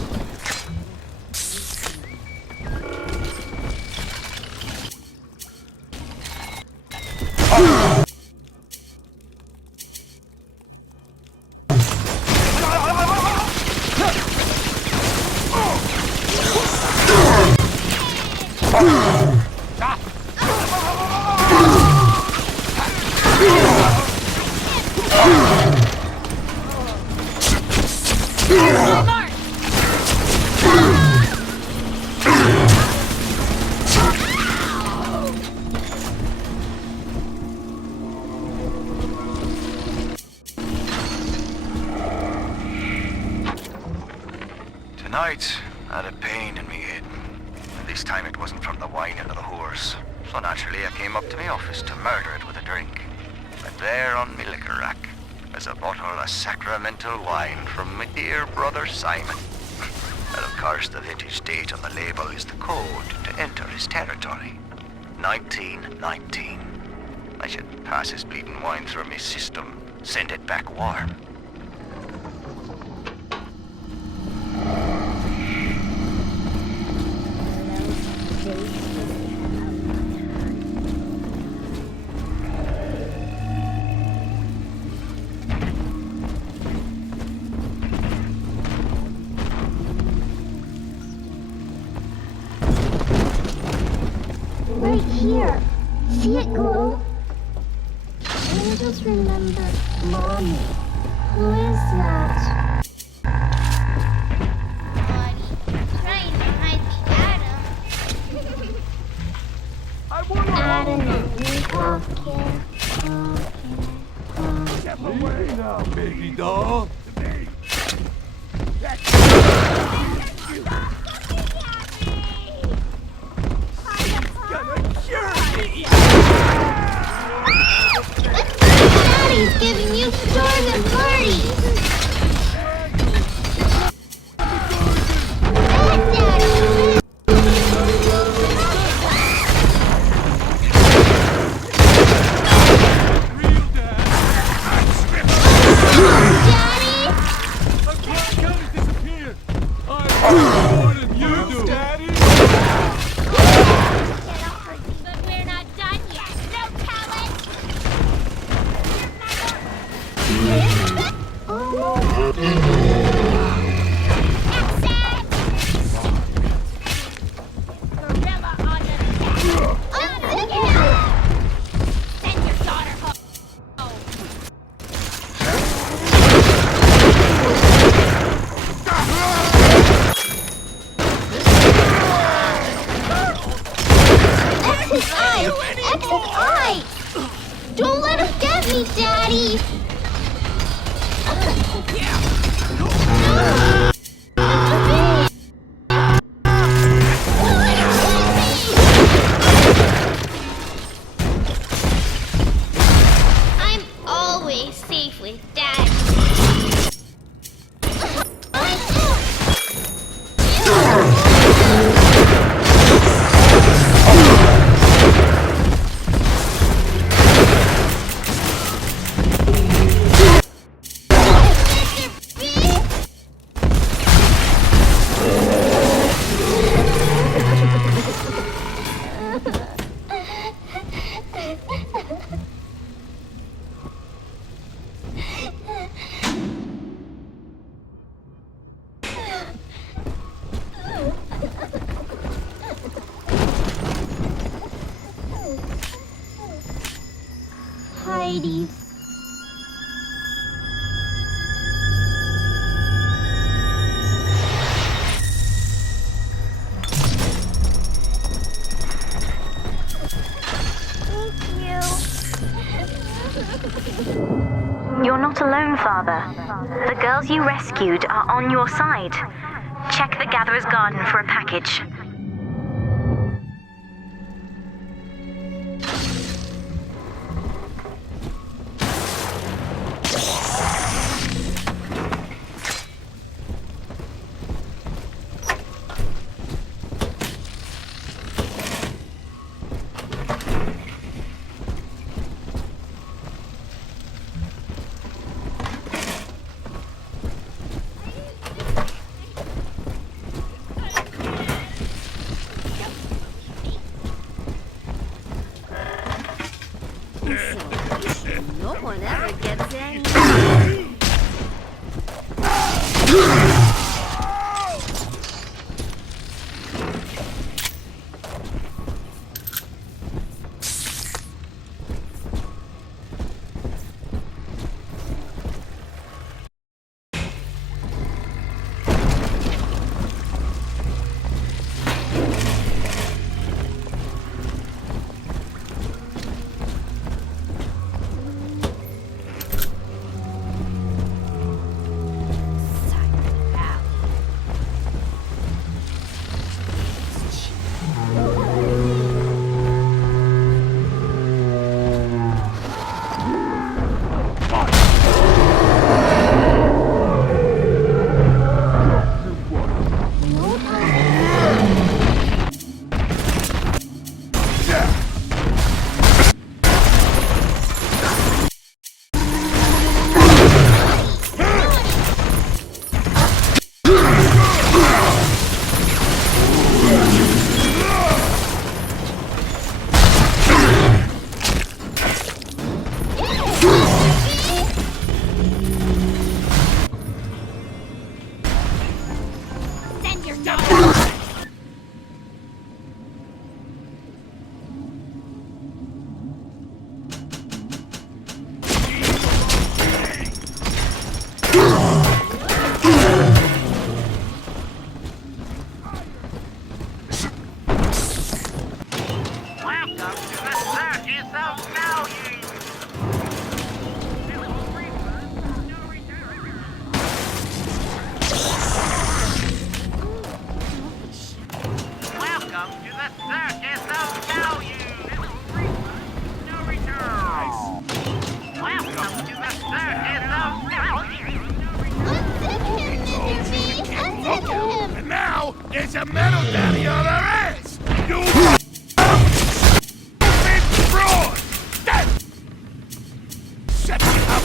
Tonight, I had a pain in me head. This time it wasn't from the whining of the whores. So naturally I came up to my office to murder it with a drink. And there on me liquor rack is a bottle of sacramental wine from my dear brother Simon. And of course the vintage date on the label is the code to enter his territory. 1919. I should pass his bleeding wine through my system, send it back warm. Right here. See it glow? I just remember Mommy. Who is that? Trying to hide the Adam. Step away now, baby doll. Gonna What did you do? Daddy? But we're not done yet. No talent! Gorilla on attack! Send your daughter home! X's eye! Don't let him get me, Daddy! I'm always safe with Daddy. Heidi. You're not alone, Father. The girls you rescued are on your side. Check the Gatherer's Garden for a package. No one ever gets any. And now, there's a medal down your other ass! You stupid fraud! Shut up!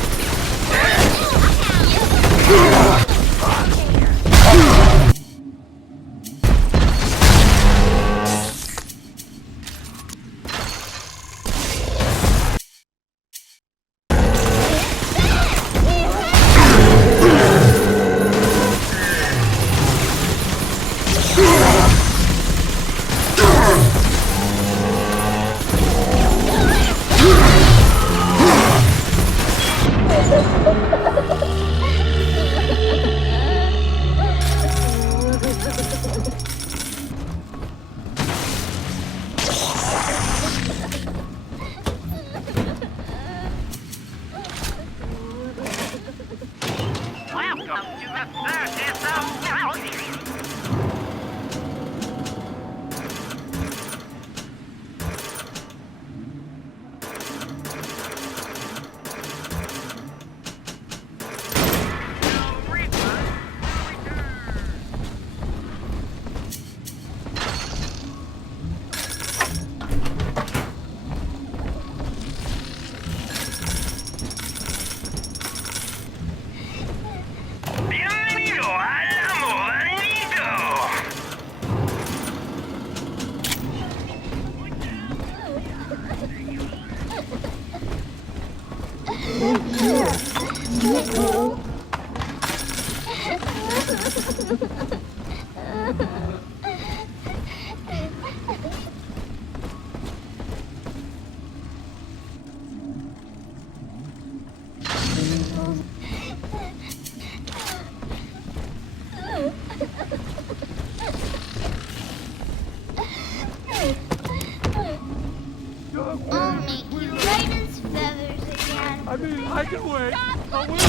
can wait. I'll wait.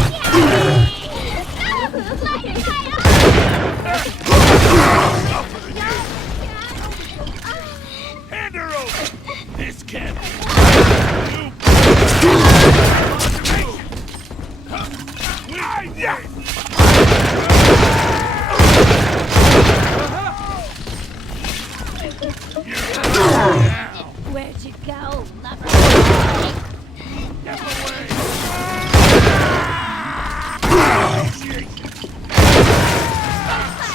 Hand her over! This can't be. Where'd you go, lover? Step away!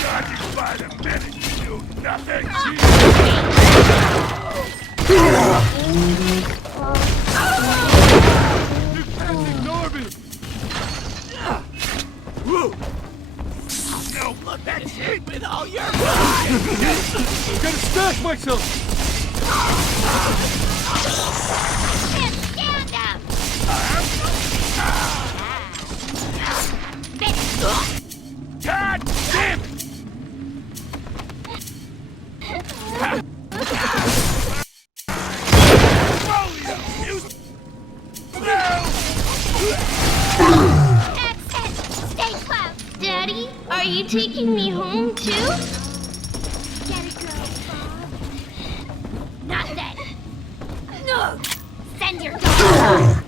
Charging by the minute, you do nothing! You can't ignore me. No, look at shit with all your I gotta stash myself. Can't stand him! God damn it! Stay close. Daddy, are you taking me home too? Get it, girl, Bob. Nothing! No! Send your dog!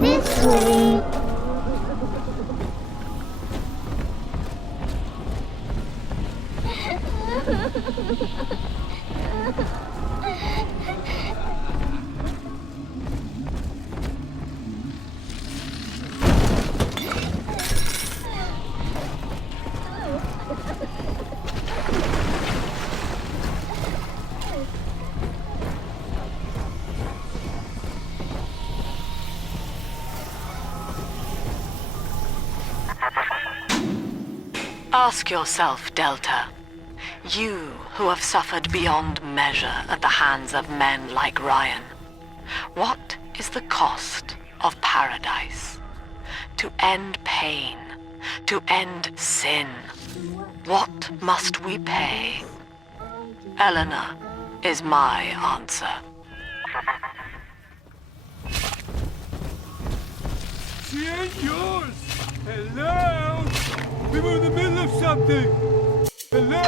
This way. Ask yourself, Delta. You who have suffered beyond measure at the hands of men like Ryan. What is the cost of paradise? To end pain, to end sin. What must we pay? Eleanor is my answer. She ain't yours. Hello? We were in the middle of something. Hello?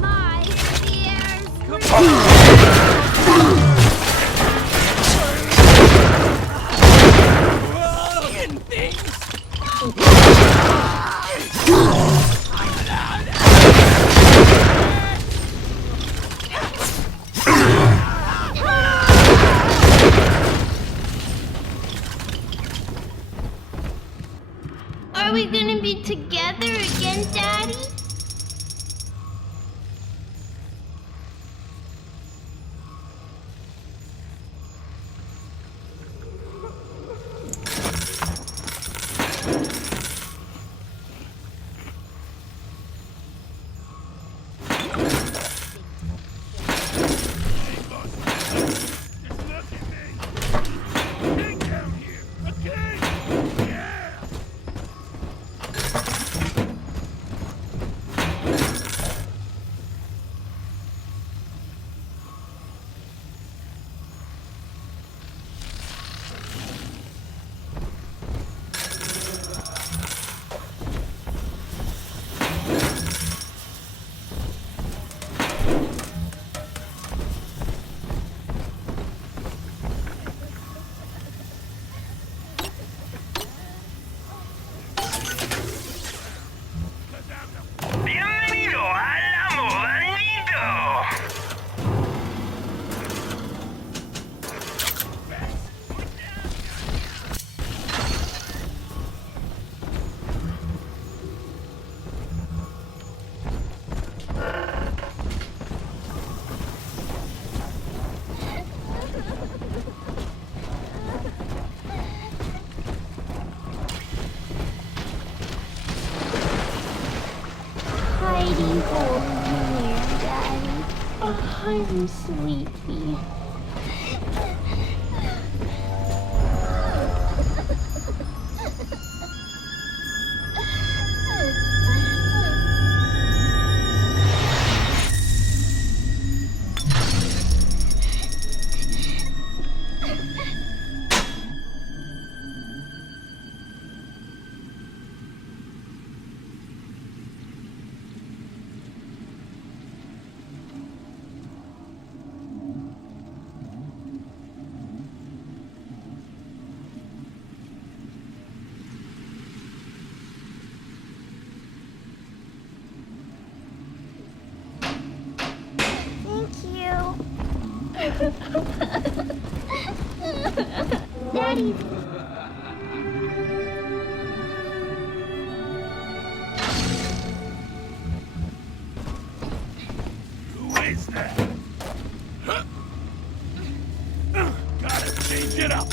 My ears. Are we gonna be together again, Daddy? Hiding over here, Daddy. Oh, I'm sleepy. Daddy. Who is that? Gotta change it up.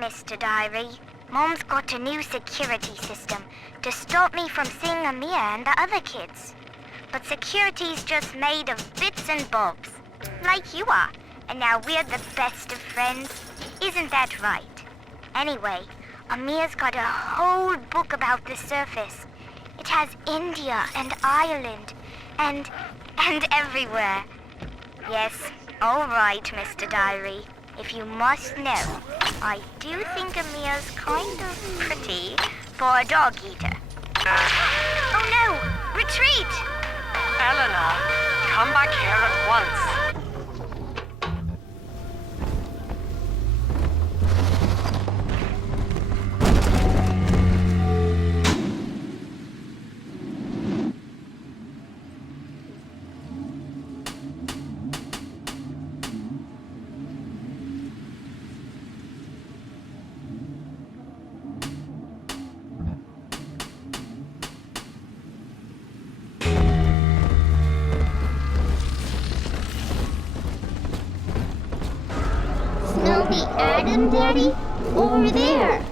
Mr. Diary, Mom's got a new security system to stop me from seeing Amir and the other kids. But security's just made of bits and bobs, like you are, and now we're the best of friends. Isn't that right? Anyway, Amir's got a whole book about the surface. It has India and Ireland and everywhere. Yes, all right, Mr. Diary. If you must know, I do think Amir's kind of pretty for a dog eater. Oh no! Retreat! Eleanor, come back here at once. Smell the Adam, Daddy? Over there.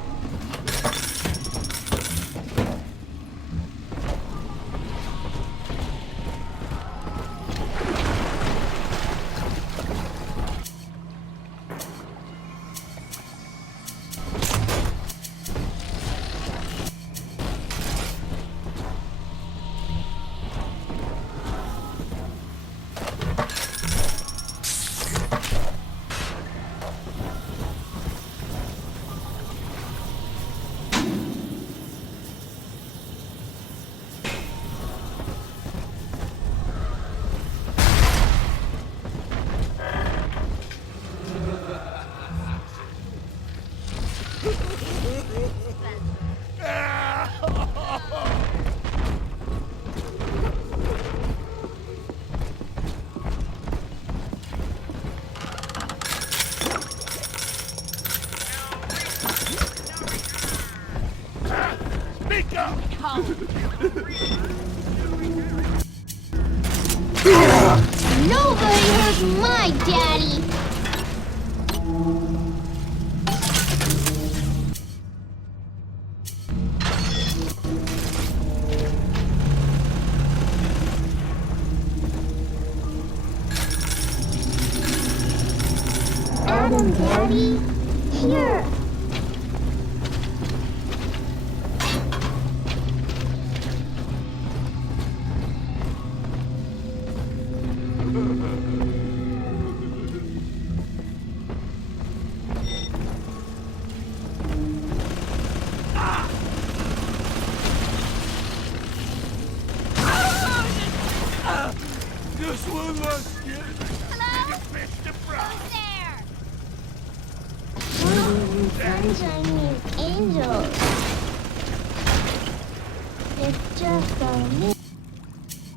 Nobody hurt my daddy! Adam, Daddy! Here! Just one last kid. Hello? You fish the fry. Who's there? Sunshine means angels. It's just a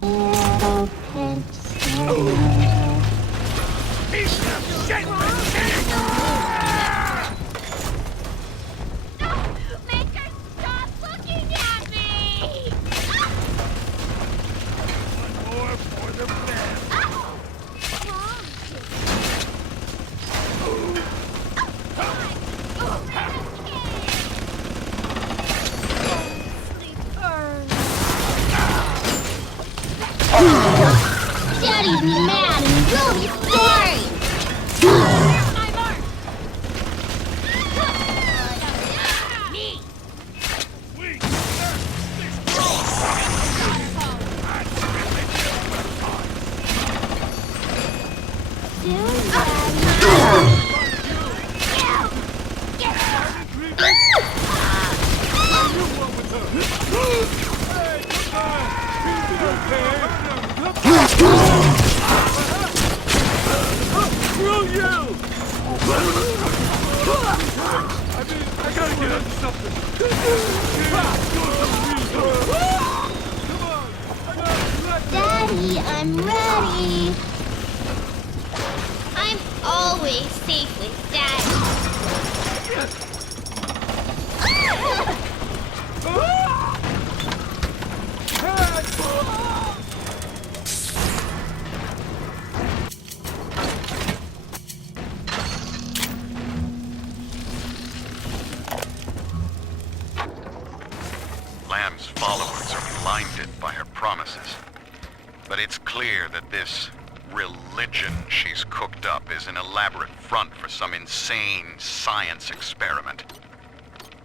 little pinch angel. Piece of shit! Make her stop looking at me! One more for the man. Daddy's mad and really sorry! Screw you! I gotta get into something. Daddy, I'm ready. I'm always safe with Daddy. Lamb's followers are blinded by her promises. But it's clear that this religion she's cooked up is an elaborate front for some insane science experiment.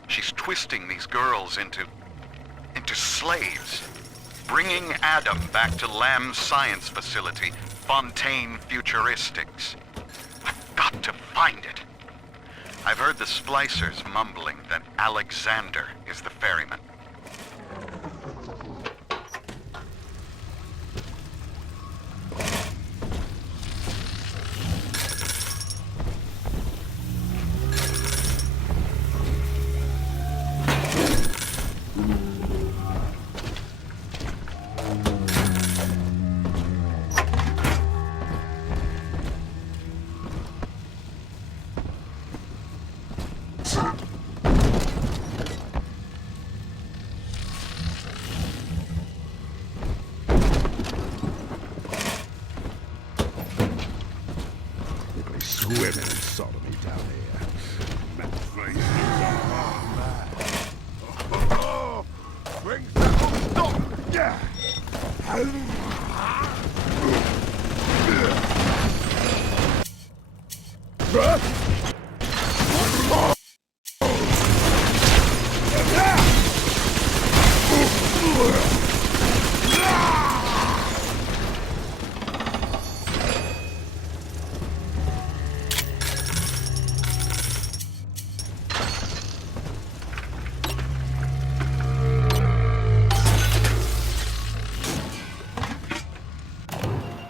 She's twisting these girls into slaves, bringing Adam back to Lamb's science facility, Fontaine Futuristics. I've got to find it. I've heard the splicers mumbling that Alexander is the ferryman. Swimming in sodomy down here. That place is a hard man. Brings that stop! Yeah!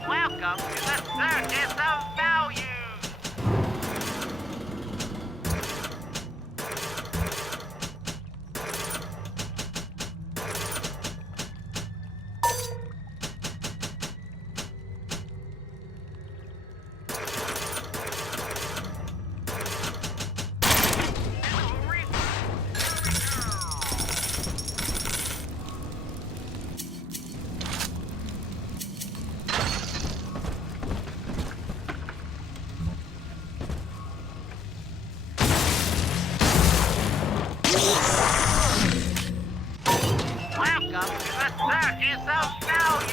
Welcome to the Circus of Value! Welcome to the Circus of Value!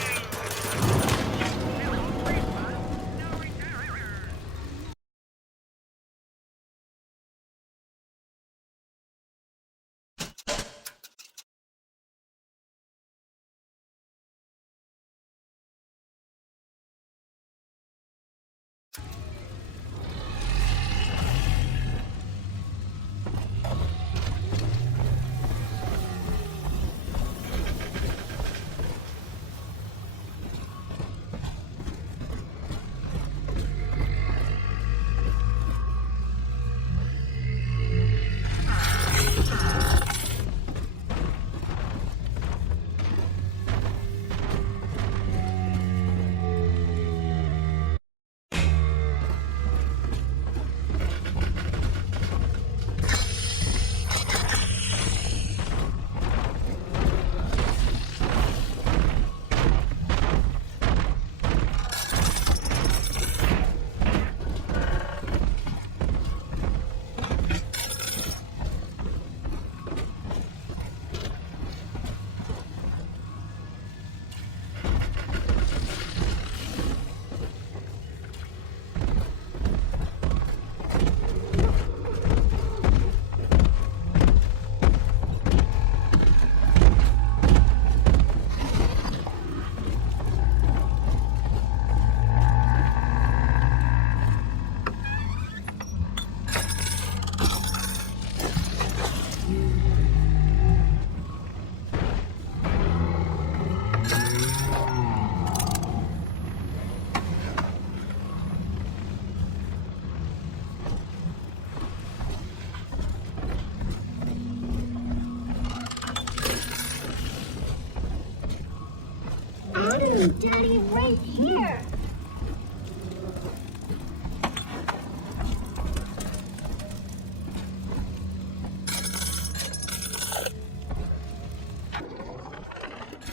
Daddy, right here!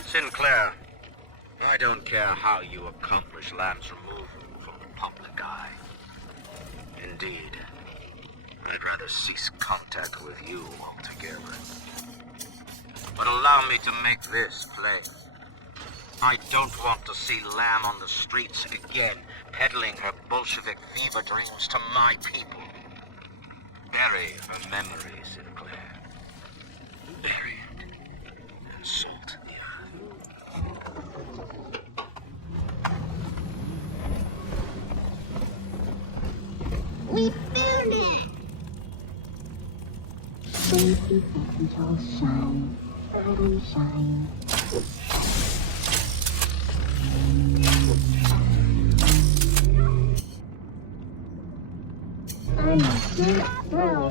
Sinclair, I don't care how you accomplish Lamb's removal from the public eye. Indeed, I'd rather cease contact with you altogether. But allow me to make this plain. I don't want to see Lamb on the streets again, peddling her Bolshevik fever dreams to my people. Bury her memory, Sinclair. Bury it in salt in the earth. We found it! Safety controls shine. Let 'em shine. I'm a good girl.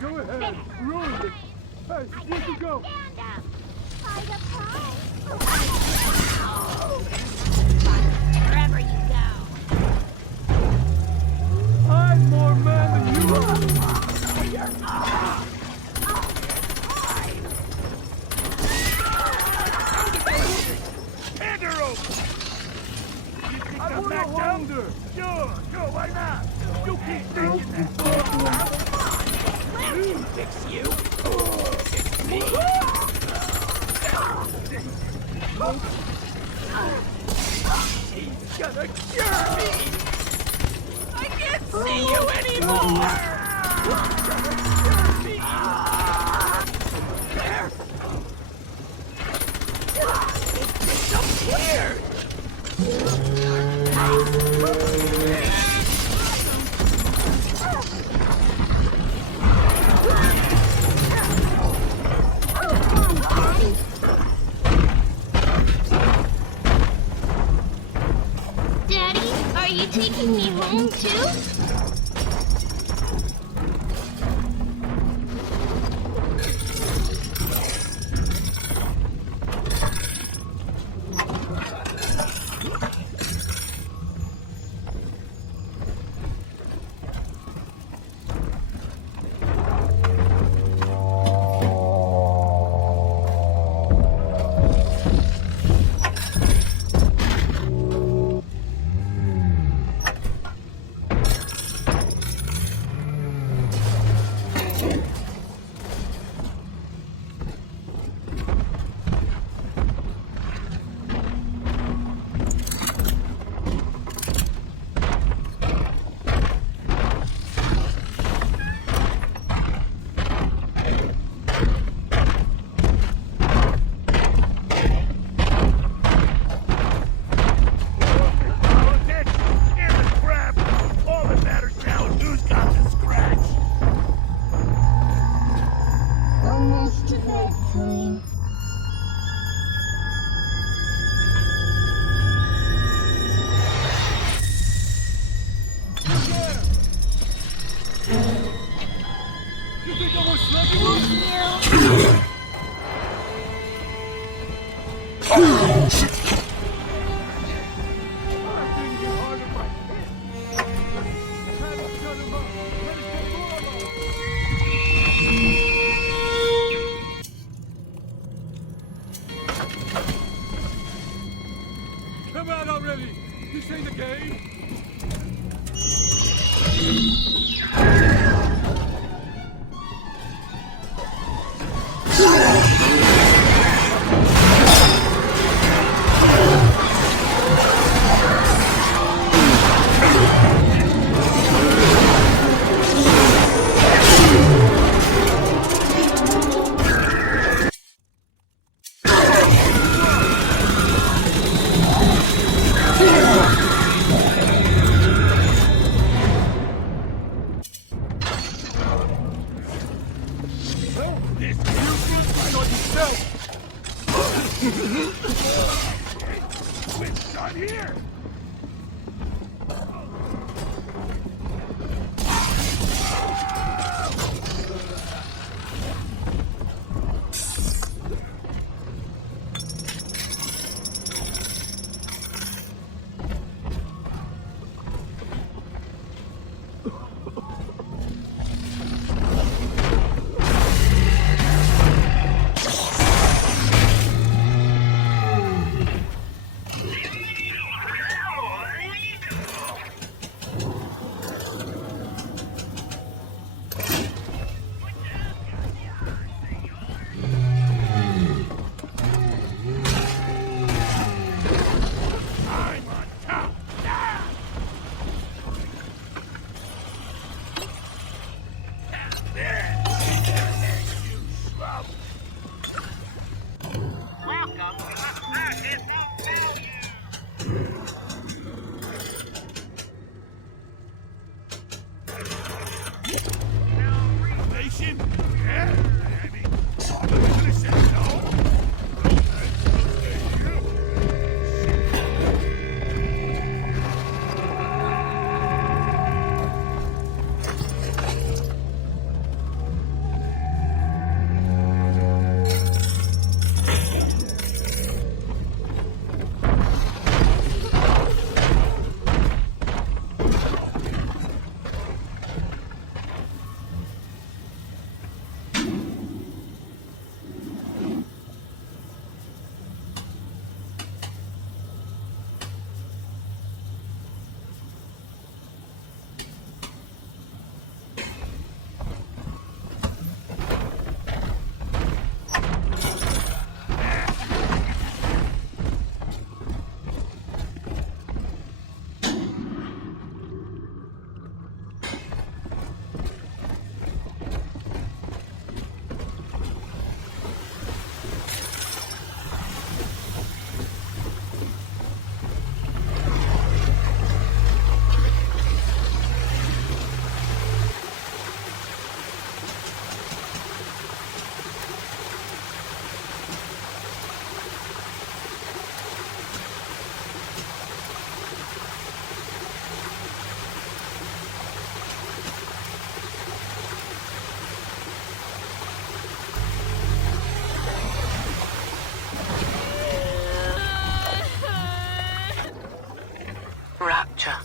Go ahead, ruin it. Hey, you can go. Wherever you go. I'm more man than you are. Hand her over. You think I'm back down? Sure, why not? You keep thinking that. Lamb can fix you. Fix me. He's gonna cure me. I can't see you anymore! There! It disappeared! Daddy, are you taking me home too? Come out already! This ain't a game! It's not here! Rapture.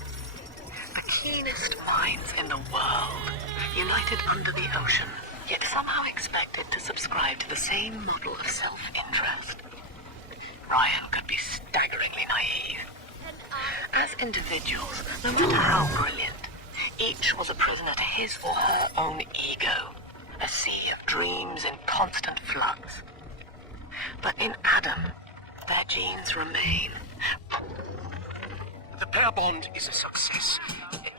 The keenest minds in the world, united under the ocean, yet somehow expected to subscribe to the same model of self-interest. Ryan could be staggeringly naive. As individuals, no matter how brilliant, each was a prisoner to his or her own ego, a sea of dreams in constant flux. But in Adam, their genes remain. The pair bond is a success.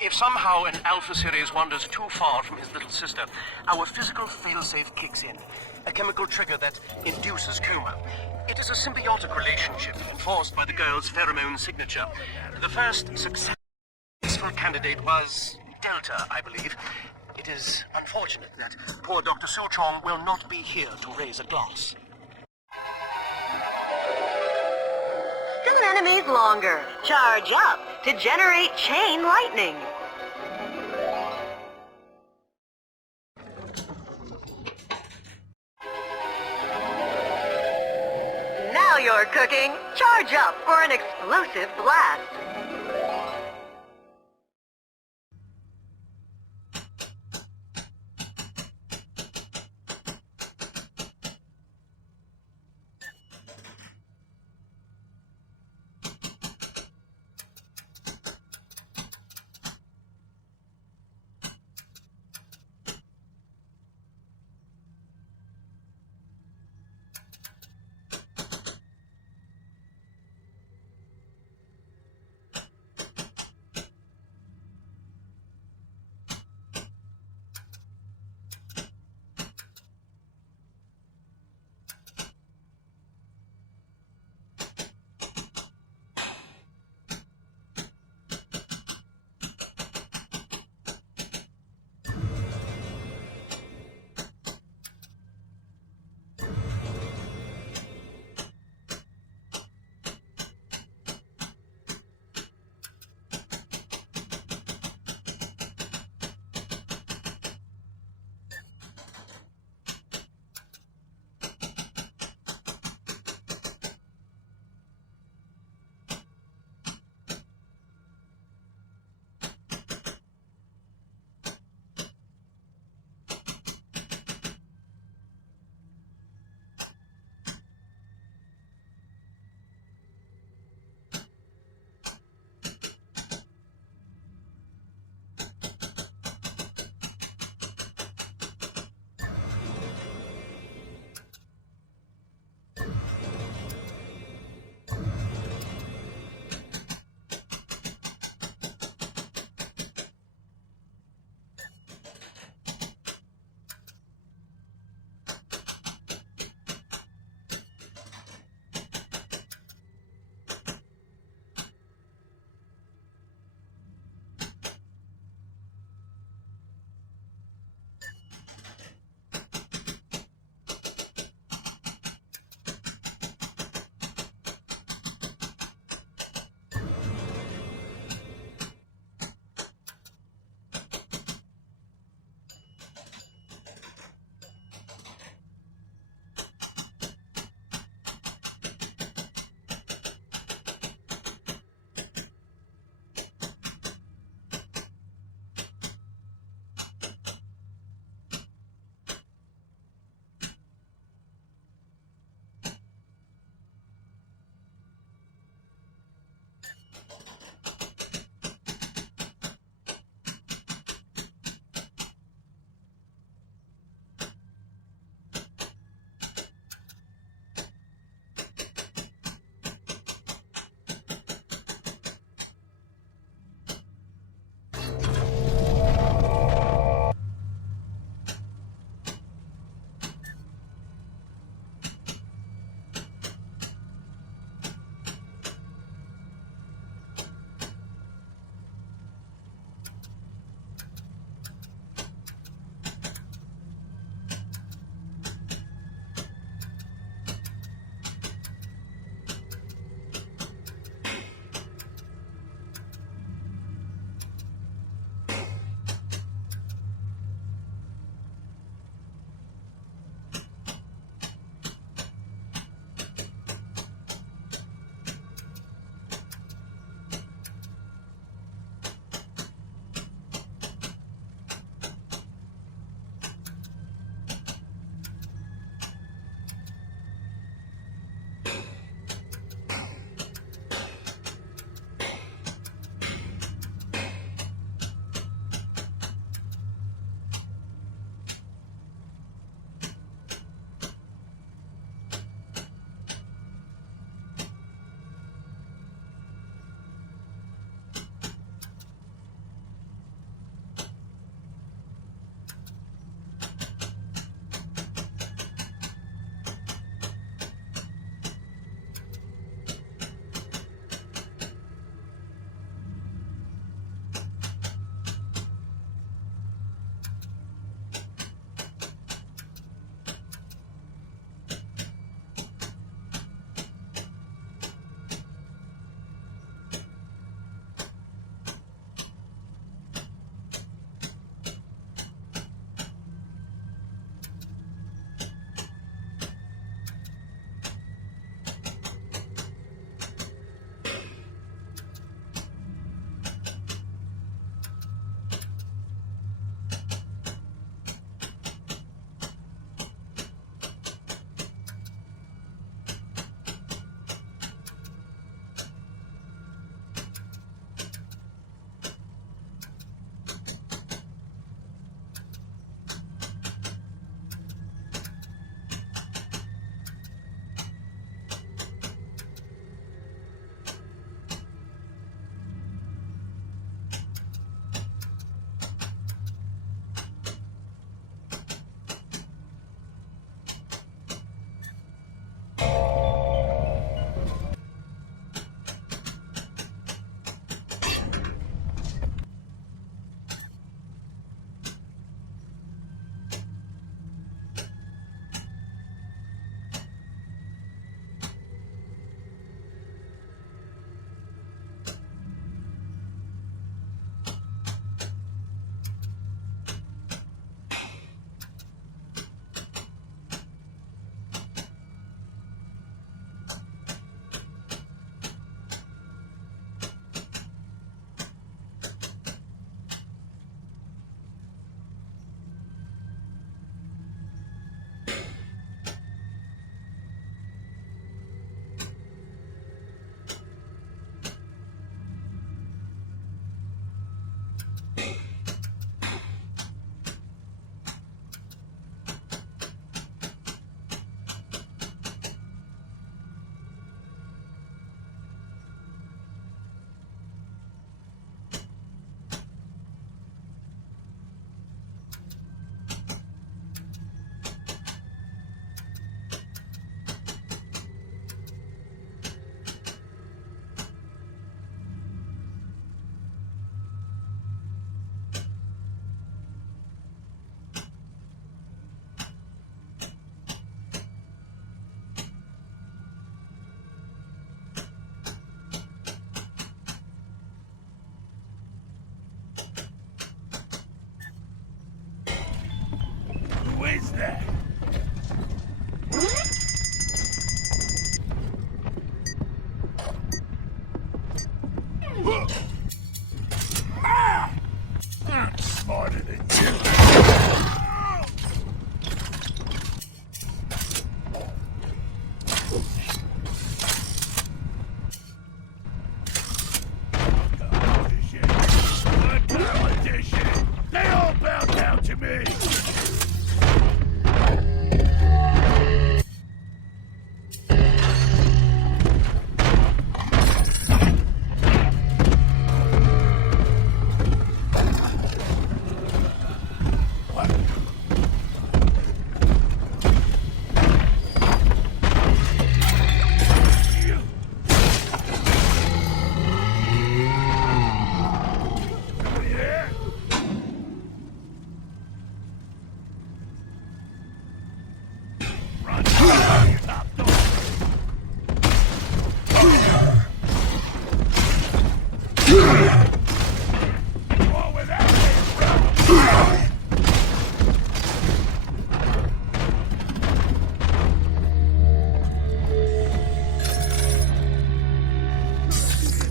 If somehow an Alpha Series wanders too far from his little sister, our physical failsafe kicks in, a chemical trigger that induces coma. It is a symbiotic relationship enforced by the girl's pheromone signature. The first successful candidate was Delta, I believe. It is unfortunate that poor Dr. Suchong will not be here to raise a glass. 2 enemies longer. Charge up to generate chain lightning. Now you're cooking. Charge up for an explosive blast. me!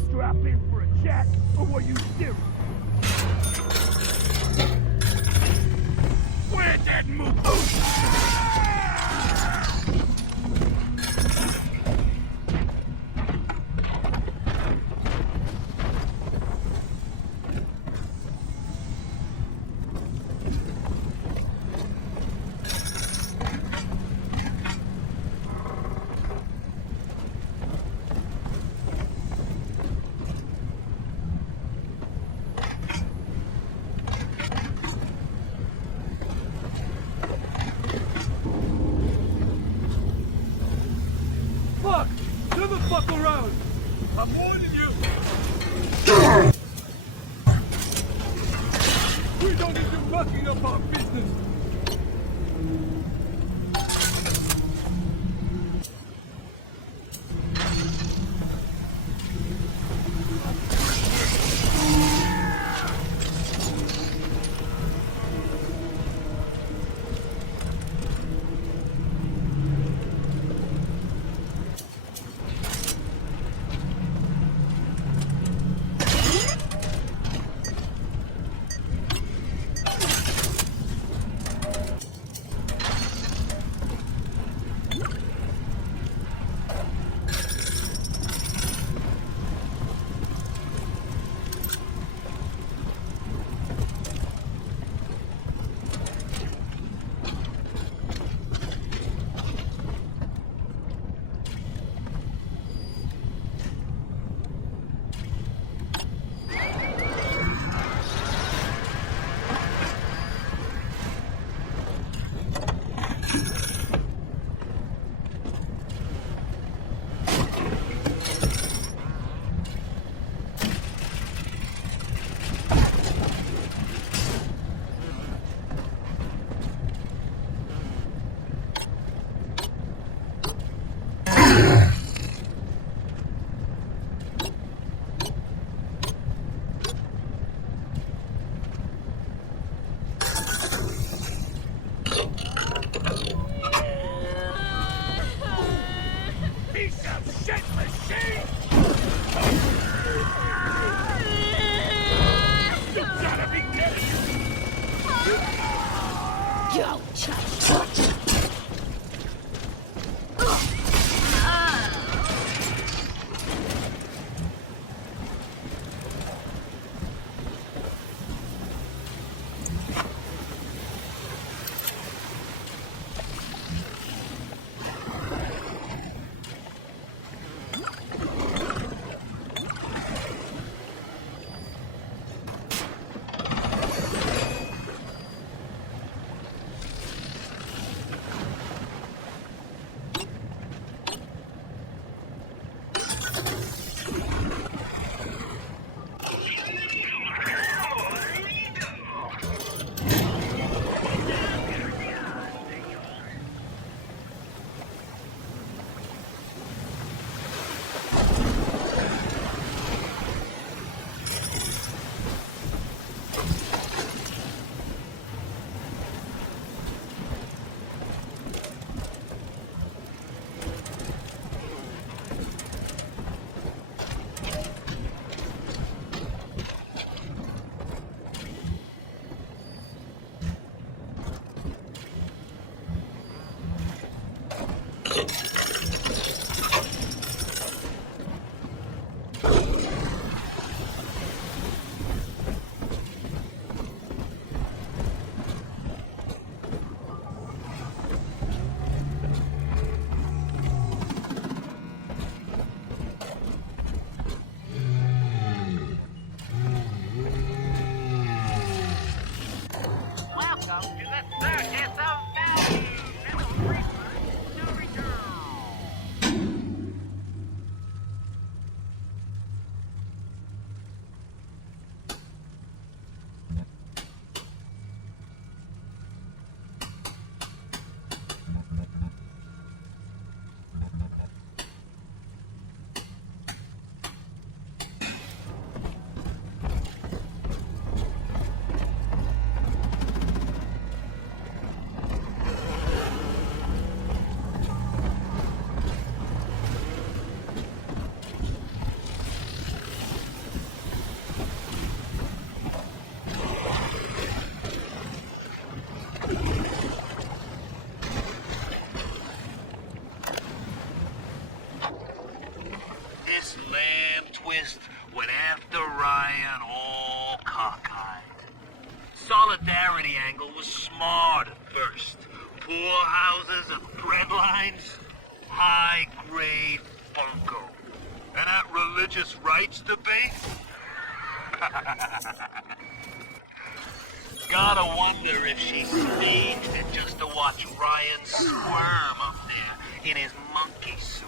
Strap in for a chat, or were you serious? Where'd that move? Fuck! Turn the fuck around! I'm warning you! We don't need you mucking up our business! solidarity angle was smart at first. Poor houses and thread lines, high-grade bunko. And that religious rights debate? Gotta wonder if she staged it just to watch Ryan squirm up there in his monkey suit.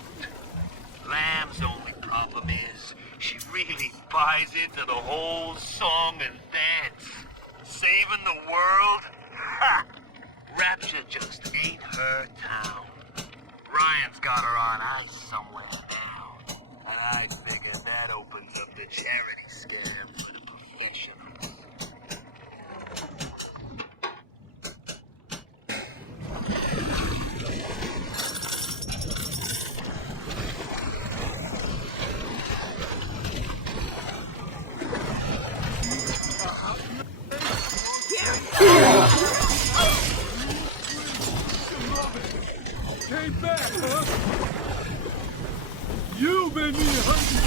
Lamb's only problem is she really buys into the whole song and dance. Saving the world? Ha! Rapture just ain't her town. Ryan's got her on ice somewhere now. And I figure that opens up the charity scam for the professionals. Came back, huh? You made me hungry!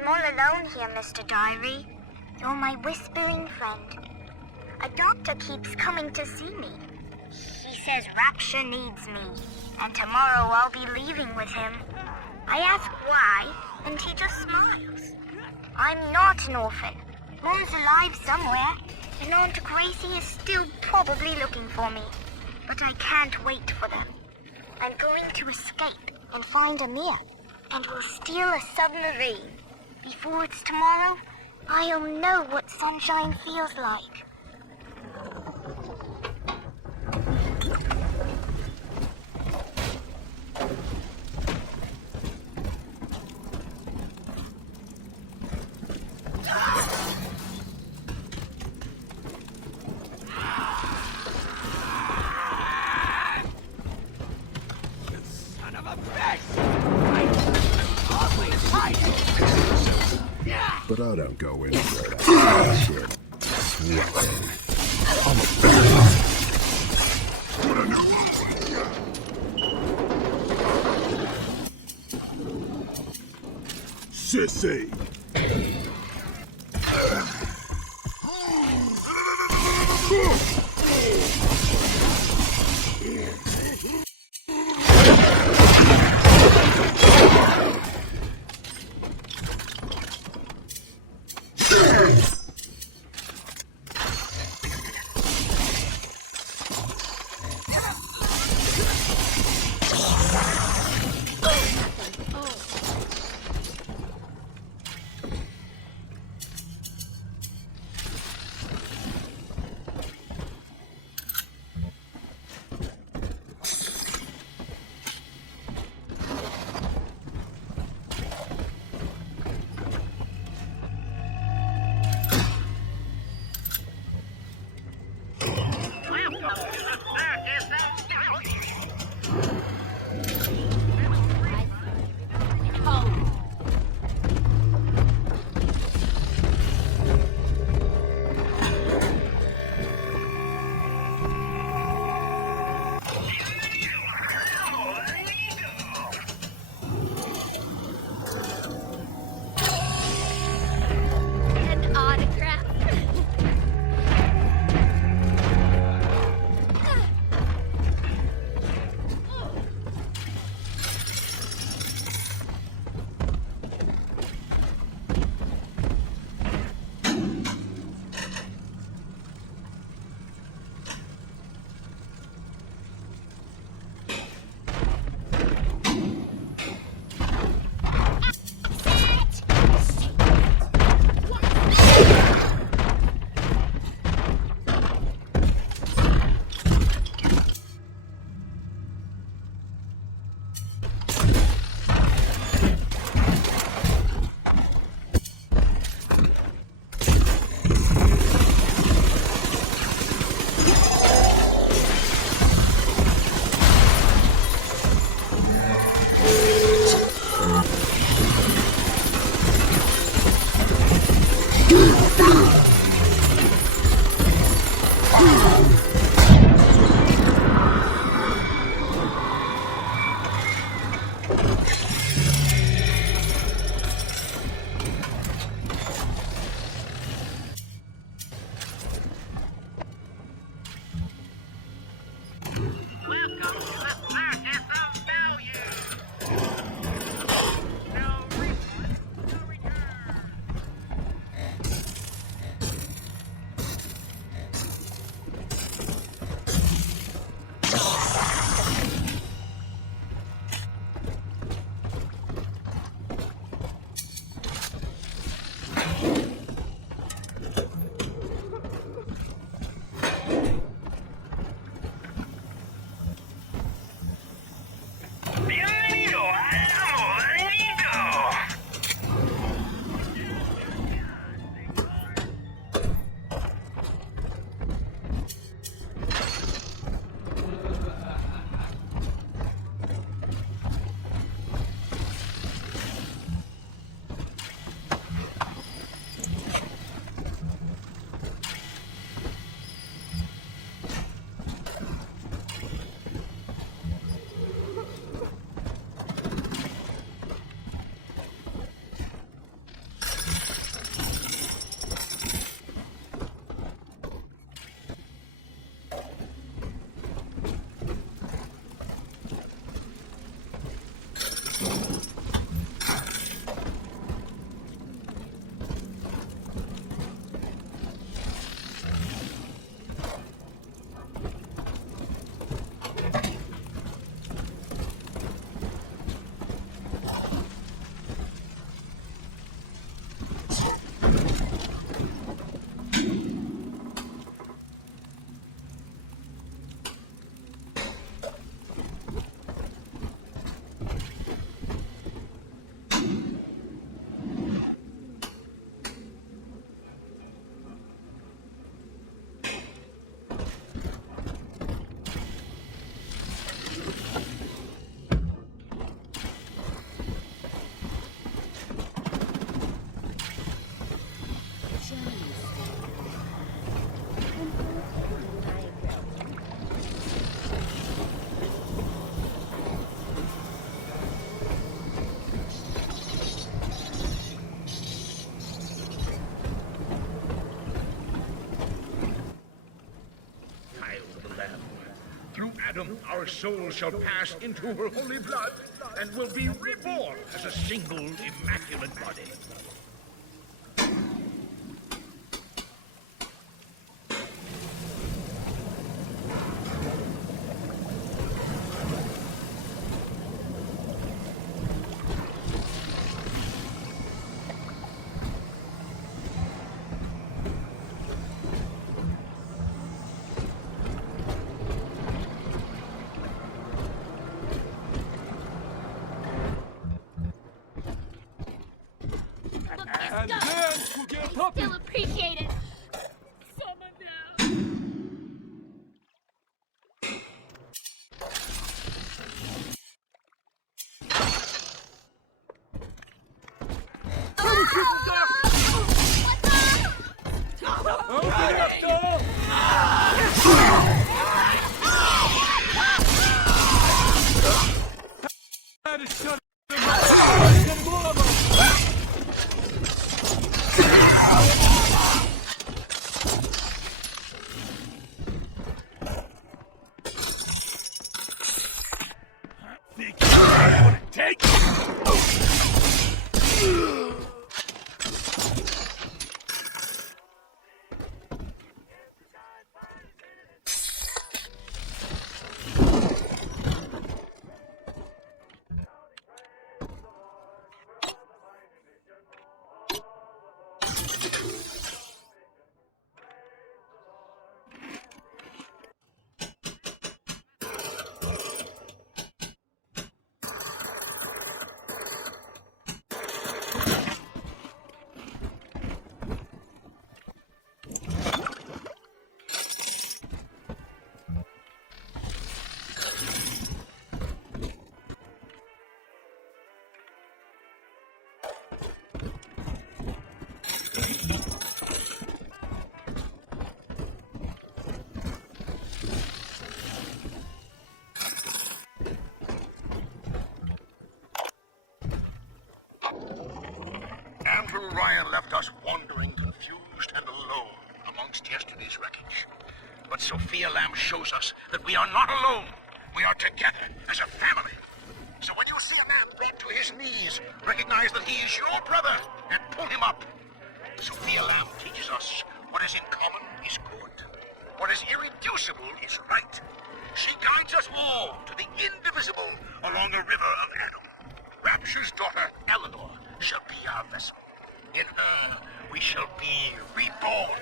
I'm all alone here, Mr. Diary. You're my whispering friend. A doctor keeps coming to see me. He says Rapture needs me, and tomorrow I'll be leaving with him. I ask why, and he just smiles. I'm not an orphan. Mom's alive somewhere, and Aunt Gracie is still probably looking for me. But I can't wait for them. I'm going to escape and find Amir, and we'll steal a submarine. Before it's tomorrow, I'll know what sunshine feels like. But I don't go anywhere that I'm a badass. Sissy. our souls shall pass into her holy blood and will be reborn as a single immaculate body. And then we'll get a puppy. Still appreciate it. Open up, door! Had to shut them up. Get more of them. Think you know what it takes? Andrew Ryan left us wandering, confused, and alone amongst yesterday's wreckage. But Sophia Lamb shows us that we are not alone. We are together as a family. So when you see a man brought to his knees, recognize that he is your brother and pull him up. Sophia Lamb teaches us what is in common is good. What is irreducible is right. She guides us all to the indivisible along a river of Adam. Rapture's daughter, Eleanor, shall be our vessel. In her, we shall be reborn.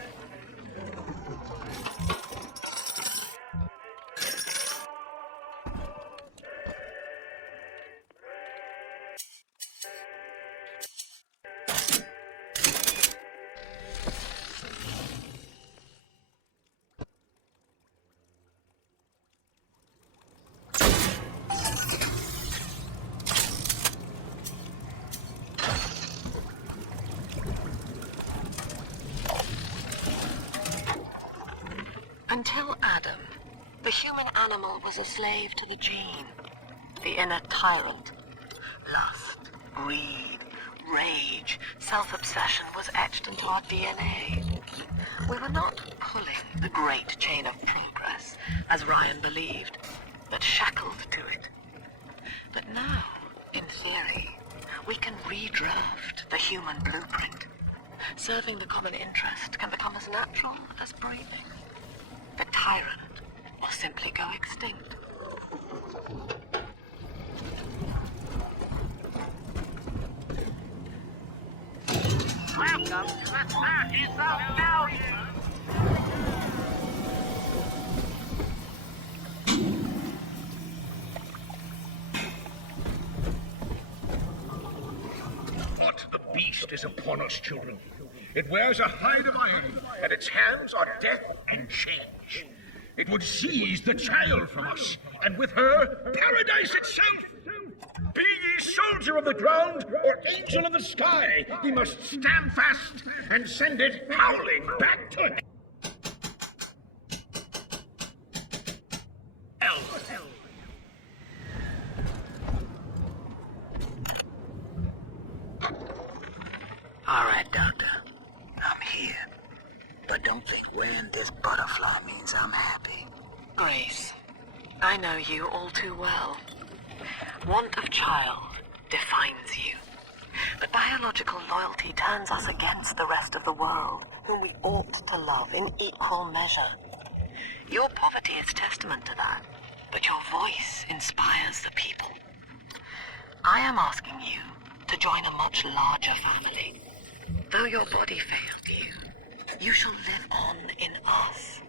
Until Adam, the human animal was a slave to the gene, the inner tyrant. Lust, greed, rage, self-obsession was etched into our DNA. We were not pulling the great chain of progress, as Ryan believed, but shackled to it. But now, in theory, we can redraft the human blueprint. Serving the common interest can become as natural as breathing. The tyrant will simply go extinct. Welcome to the circus of value. But the beast is upon us, children. It wears a hide of iron, and its hands are death and change. It would seize the child from us, and with her, paradise itself. Be ye soldier of the ground or angel of the sky, ye must stand fast and send it howling back to hell. All right, Doctor. I'm here. But don't think wearing this butterfly means I'm happy. Grace, I know you all too well. Want of child defines you. But biological loyalty turns us against the rest of the world, whom we ought to love in equal measure. Your poverty is testament to that, but your voice inspires the people. I am asking you to join a much larger family. Though your body failed you, you shall live on in us.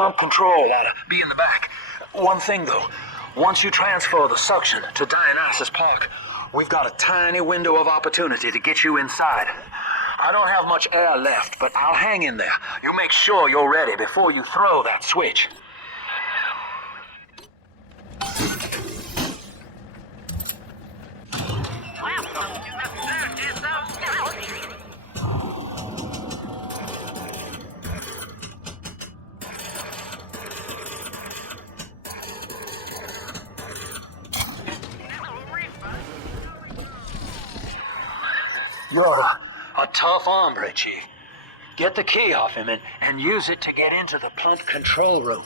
Pump control ought to be in the back. One thing, though. Once you transfer the suction to Dionysus Park, we've got a tiny window of opportunity to get you inside. I don't have much air left, but I'll hang in there. You make sure you're ready before you throw that switch. You're a tough hombre, Chief. Get the key off him and use it to get into the pump control room.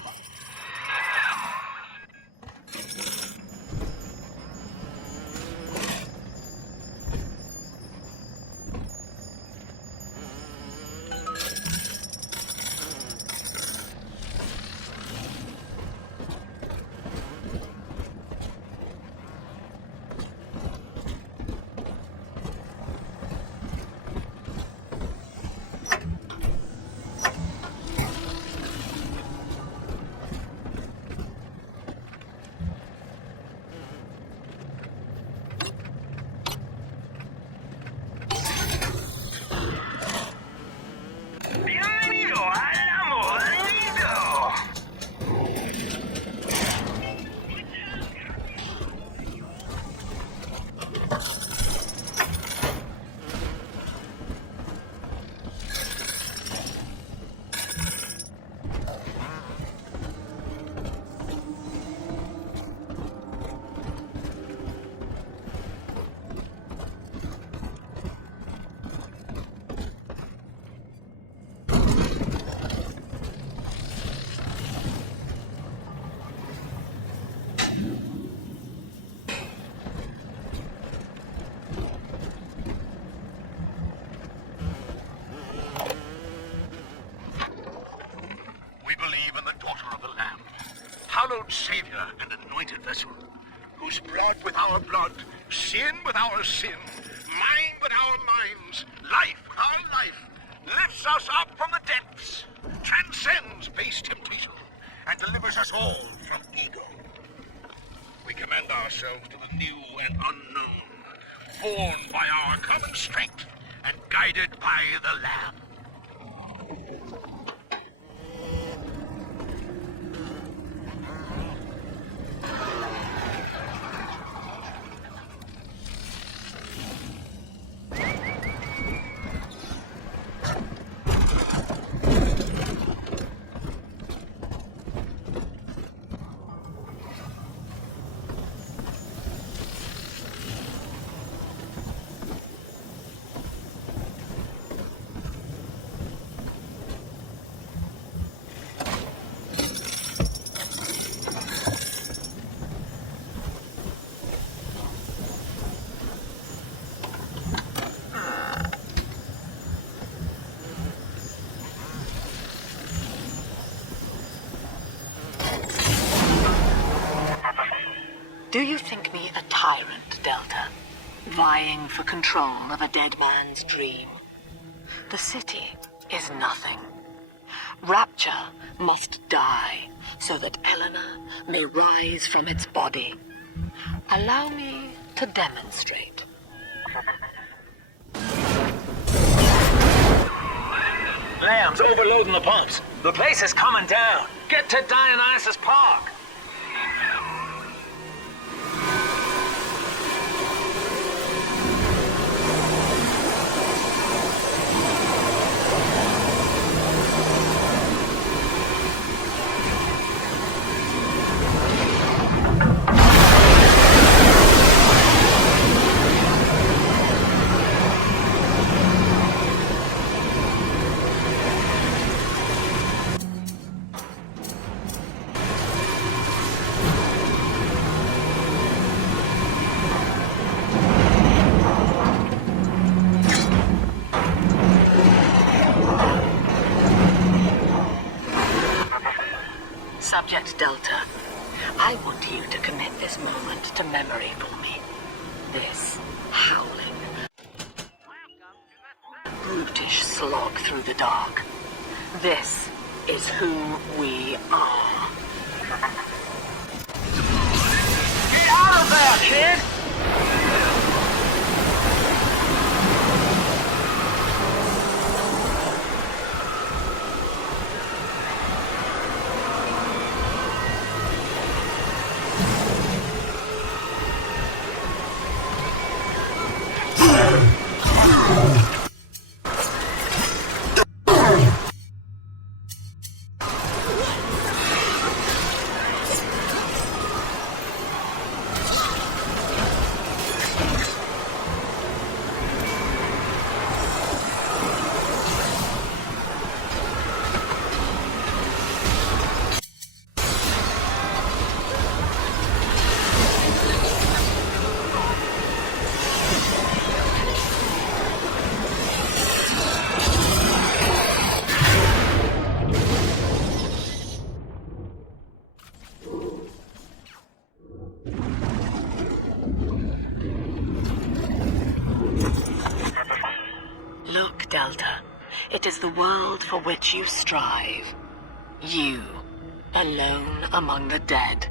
savior and anointed vessel, whose blood with our blood, sin with our sin, mind with our minds, life with our life, lifts us up from the depths, transcends base temptation, and delivers us all from ego. We commend ourselves to the new and unknown, born by our common strength and guided by the Lamb. Do you think me a tyrant, Delta? Vying for control of a dead man's dream? The city is nothing. Rapture must die so that Eleanor may rise from its body. Allow me to demonstrate. Lamb's overloading the pumps. The place is coming down. Get to Dionysus Park. Subject Delta, I want you to commit this moment to memory for me. This howling, brutish slog through the dark. This is who we are. Get out of there, kid! Look, Delta, it is the world for which you strive. You, alone among the dead.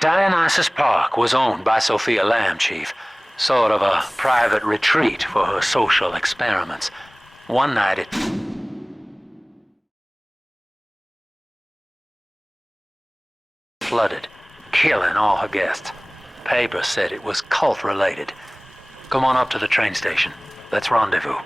Dionysus Park was owned by Sophia Lamb, Chief. Sort of a private retreat for her social experiments. One night it... flooded, killing all her guests. Papers said it was cult-related. Come on up to the train station. Let's rendezvous.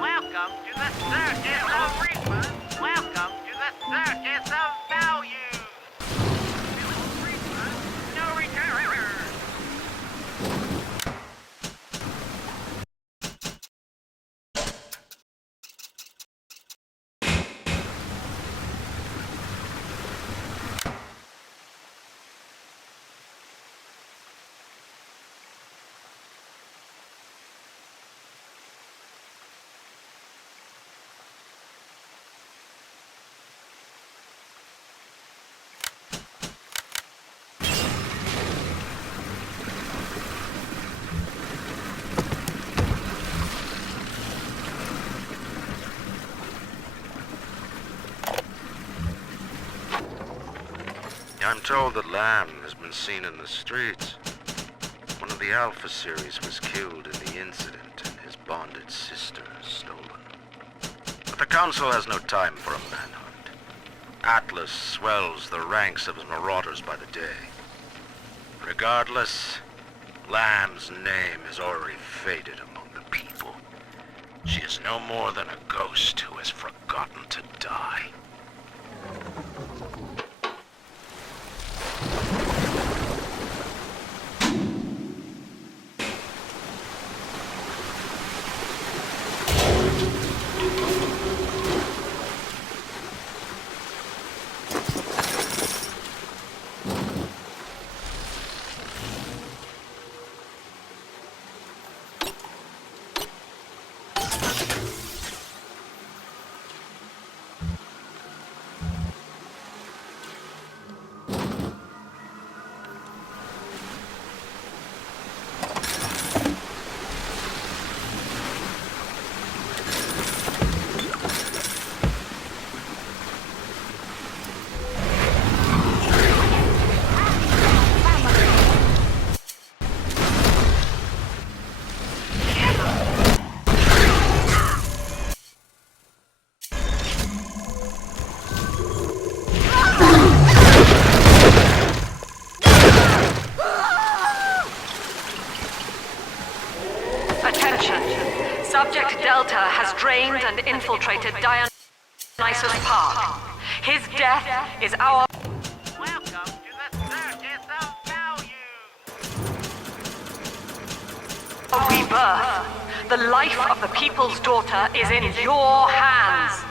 Welcome to the circus of refunds. Welcome to the circus of values. Refunds, no return. I'm told that Lamb has been seen in the streets. One of the Alpha series was killed in the incident, and his bonded sister is stolen. But the Council has no time for a manhunt. Atlas swells the ranks of his marauders by the day. Regardless, Lamb's name is already faded among the people. She is no more than a ghost who has forgotten to die. Subject Delta has drained and infiltrated Dionysus Park. His death is our... Welcome to the circus of values. birth. The life of the people's daughter is in your hands.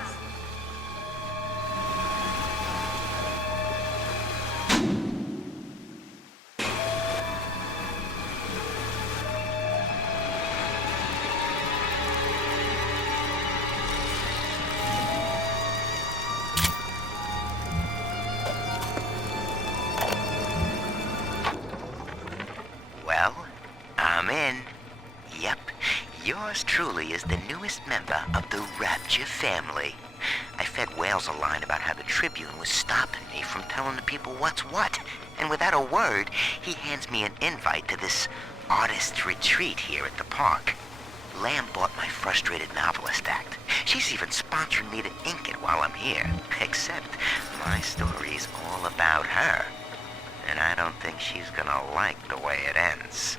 Well, I'm in. Yep, yours truly is the newest member of the Rapture family. I fed Wales a line about how the Tribune was stopping me from telling the people what's what, and without a word, he hands me an invite to this artist retreat here at the park. Lamb bought my frustrated novelist act. She's even sponsoring me to ink it while I'm here, except my story's all about her. And I don't think she's gonna like the way it ends.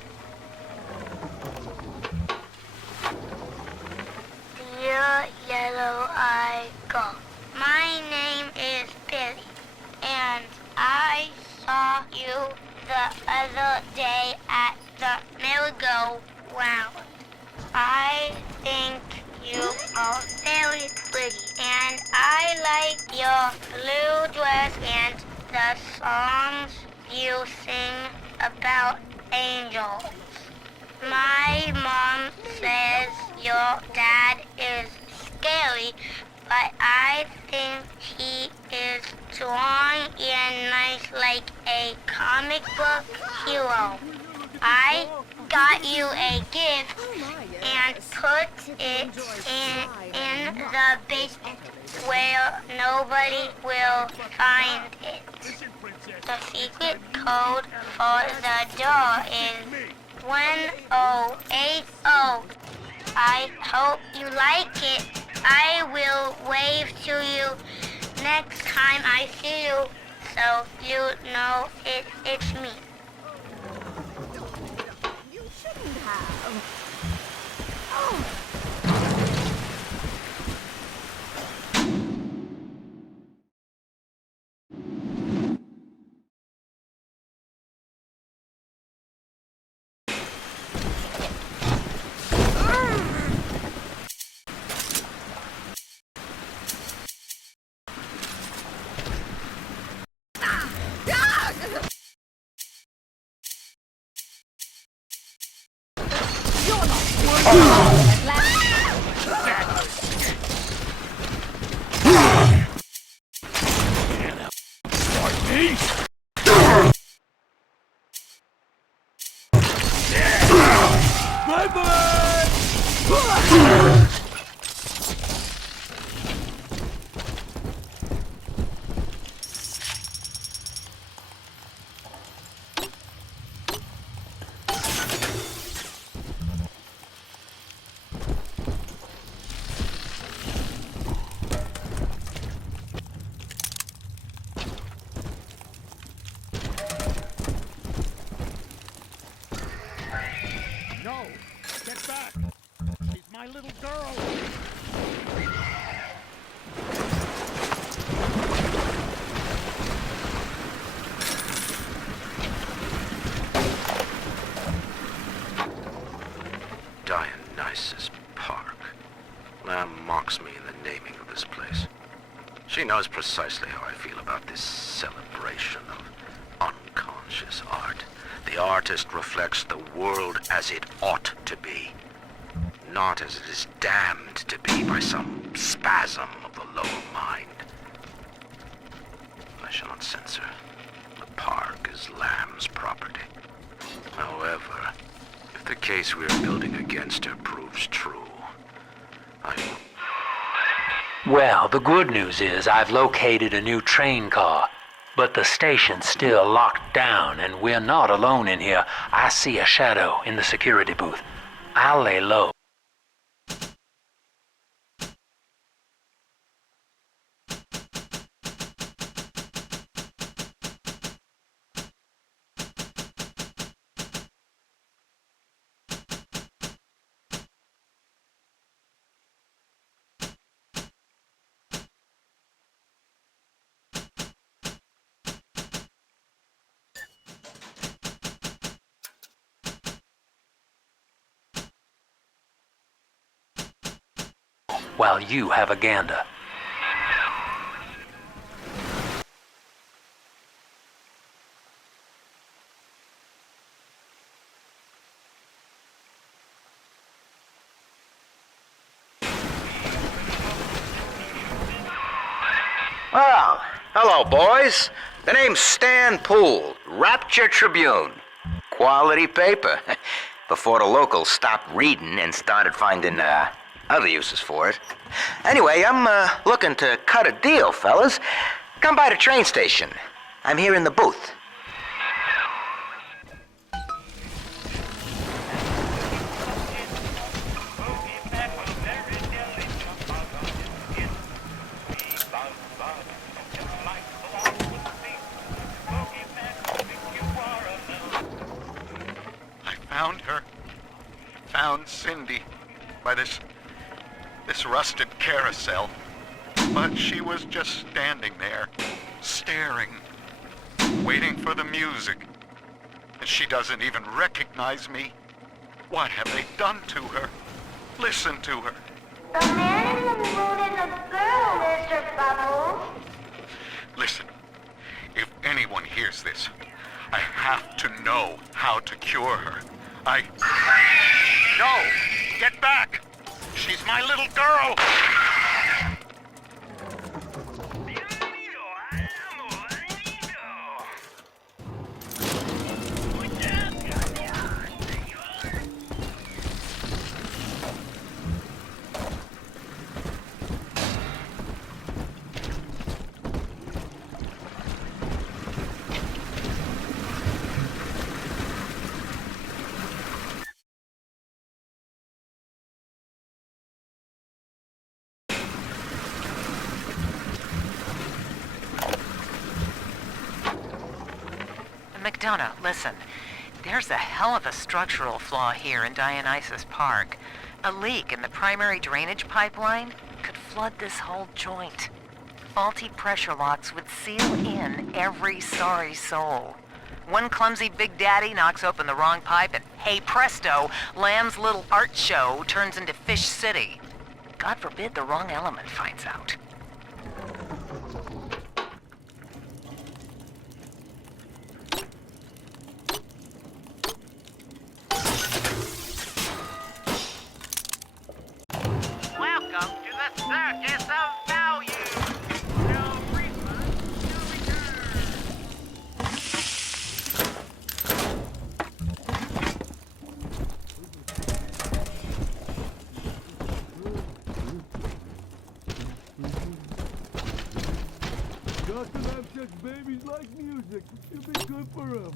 Dear Yellow-Eye Gull, my name is Billy, and I saw you the other day at the merry-go-round. I think you are very pretty, and I like your blue dress and the songs you sing about angels. My mom says your dad is scary, but I think he is strong and nice like a comic book hero. I got you a gift and put it in the basement where nobody will find it. The secret code for the door is 1080. I hope you like it. I will wave to you next time I see you, so you know it's me. You shouldn't have. No! Get back! She's my little girl! Dionysus Park. Lamb mocks me in the naming of this place. She knows precisely how I feel about this celebration of unconscious art. The artist reflects the world as it ought to be, not as it is damned to be by some spasm of the lower mind. I shall not censor. The park is Lamb's property. However, if the case we are building against her proves true, I will... Well, the good news is I've located a new train car, but the station's still locked down and we're not alone in here. I see a shadow in the security booth. I'll lay low. while you have a gander. Well, hello, boys. The name's Stan Poole, Rapture Tribune. Quality paper. Before the locals stopped reading and started finding other uses for it. Anyway, I'm looking to cut a deal, fellas. Come by the train station. I'm here in the booth. Found her. Found Cindy by this rusted carousel. But she was just standing there, staring, waiting for the music. And she doesn't even recognize me. What have they done to her? Listen to her. The man in the moon is a girl, Mr. Bubbles. Listen, if anyone hears this, I have to know how to cure her. No! Get back! She's my little girl! McDonough, listen. There's a hell of a structural flaw here in Dionysus Park. A leak in the primary drainage pipeline could flood this whole joint. Faulty pressure locks would seal in every sorry soul. One clumsy Big Daddy knocks open the wrong pipe and, hey presto, Lamb's little art show turns into Fish City. God forbid the wrong element finds out. Welcome to the circus of value. No refund, no return. Dr. Rapture's babies like music. It'll be good for them.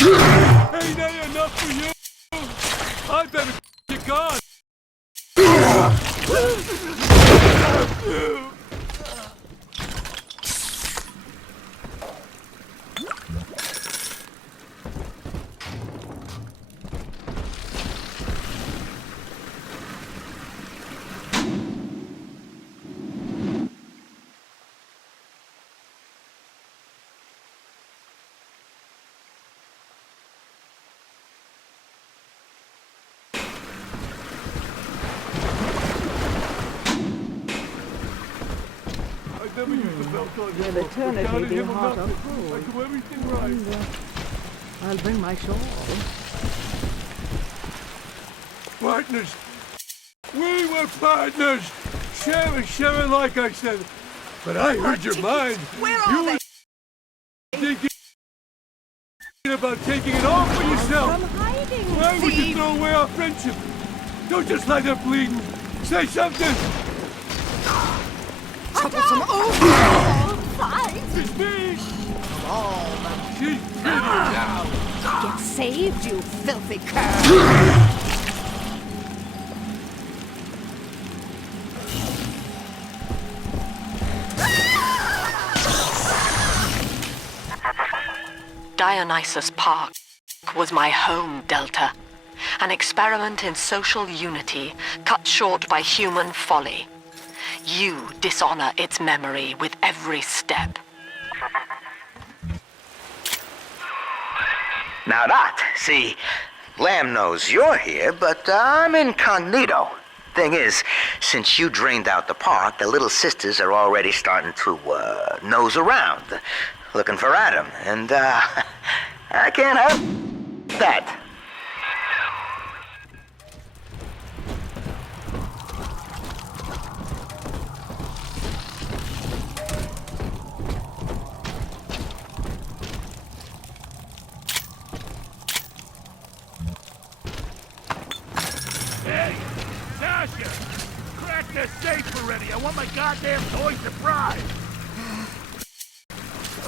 Ain't that enough for you? I better get gone. Will eternity be hot or cold? I do everything right. I'll bring my shawl. Partners. We were partners. Share like I said. But I heard your mind. Where are they? Thinking about taking it all for yourself. I'm hiding. Why would you throw away our friendship? Don't just let her bleed. Say something. troublesome old It's me! Come on. She's finished now! Get saved, you filthy cur! Dionysus Park was my home, Delta. An experiment in social unity, cut short by human folly. You dishonor its memory with every step. Now that, see, Lamb knows you're here, but I'm incognito. Thing is, since you drained out the park, the little sisters are already starting to, nose around, looking for Adam, and, I can't help that. Hey, Sasha! Crack the safe already! I want my goddamn toys to fry!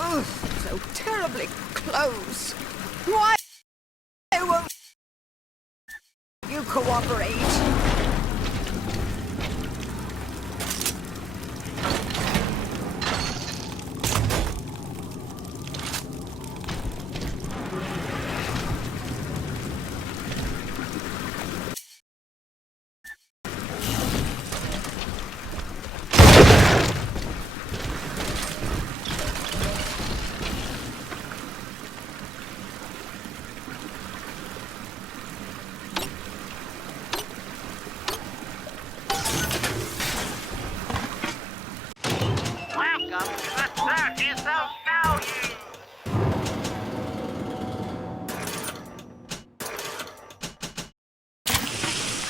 Oh, so terribly close. Why won't you cooperate? Welcome to the circus of value!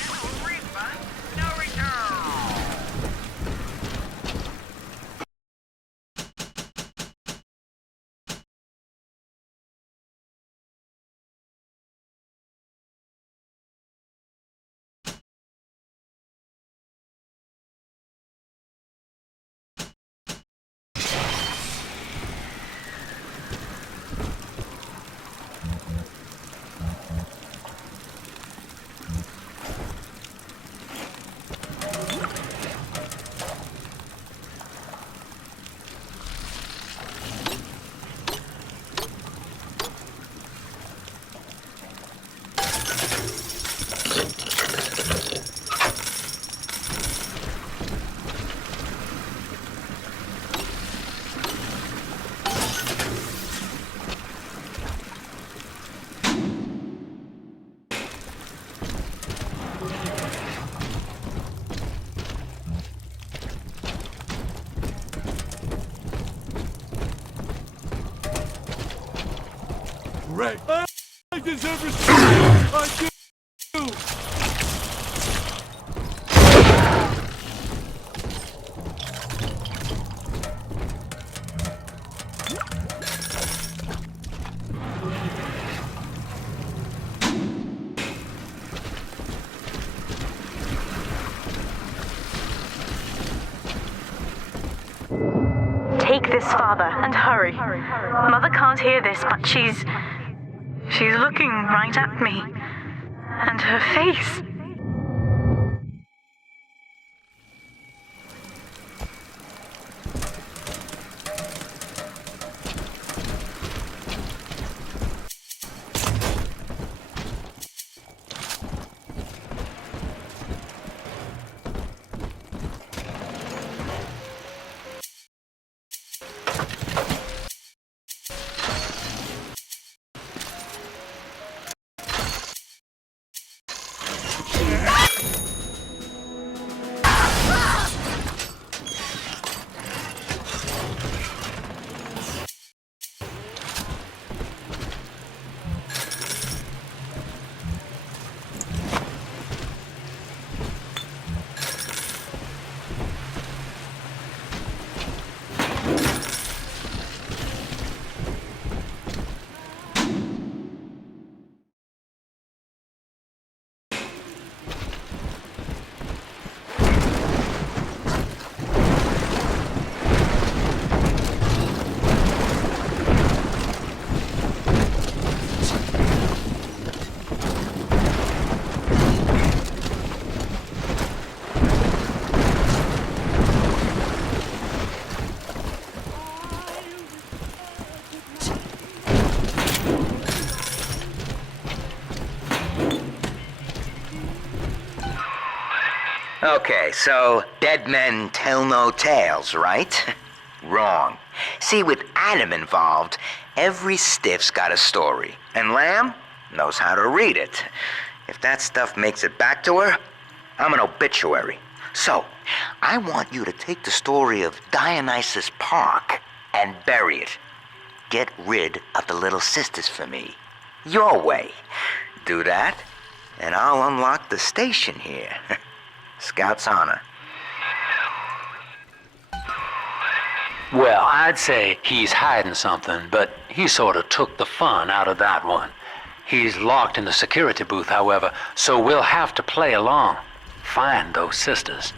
No refund, no return! Right. I deserve respect! I do! Take this, Father, and hurry. Mother can't hear this, but she's looking right at me. And her face. Okay, so dead men tell no tales, right? Wrong. See, with Adam involved, every stiff's got a story, and Lamb knows how to read it. If that stuff makes it back to her, I'm an obituary. So, I want you to take the story of Dionysus Park and bury it. Get rid of the little sisters for me. Your way. Do that, and I'll unlock the station here. Scout's honor. Well, I'd say he's hiding something, but he sort of took the fun out of that one. He's locked in the security booth, however, so we'll have to play along. Find those sisters.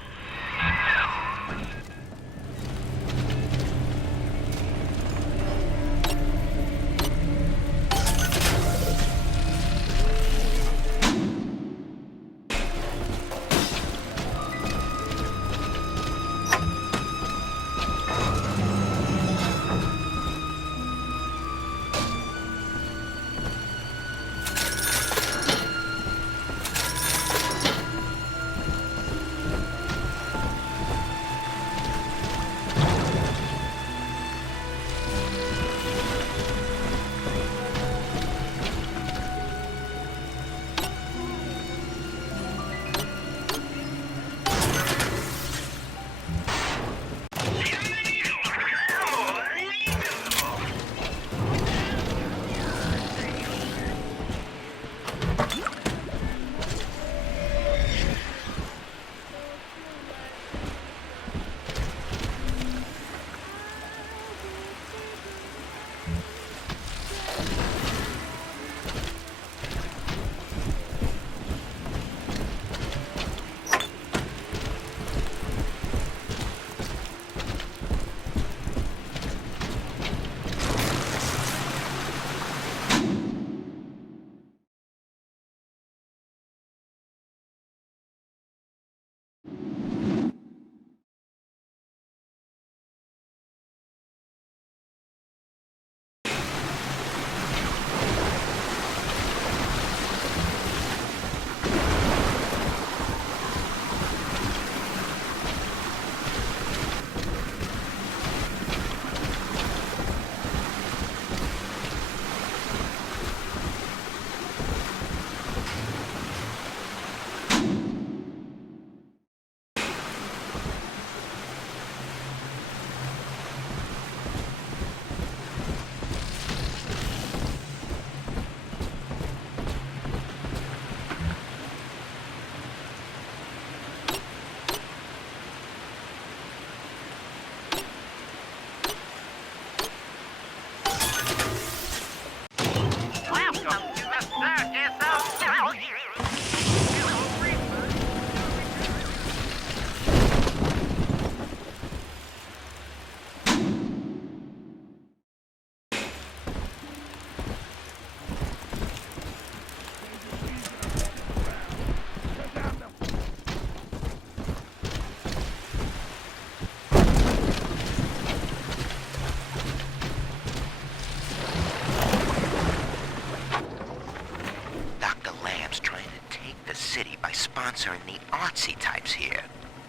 Sponsoring the artsy types here.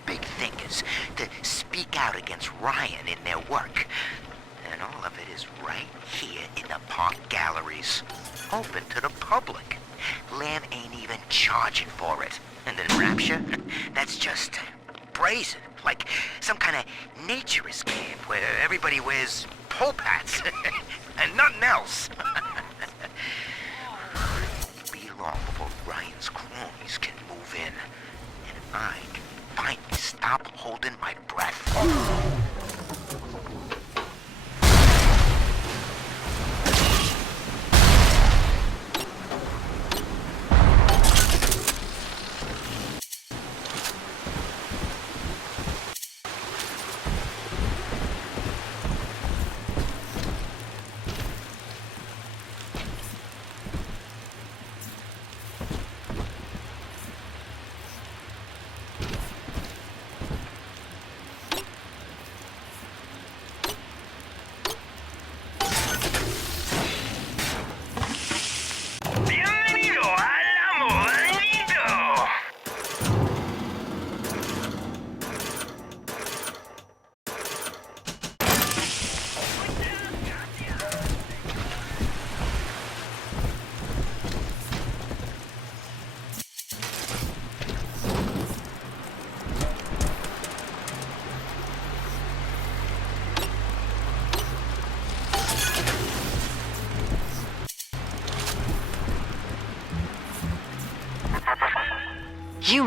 Big thinkers to speak out against Ryan in their work. And all of it is right here in the park galleries. Open to the public. Lamb ain't even charging for it. And then Rapture, that's just brazen. Like some kind of naturist camp where everybody wears pole hats and nothing else. Be long before Ryan's cronies can move in. And I can finally stop holding my breath.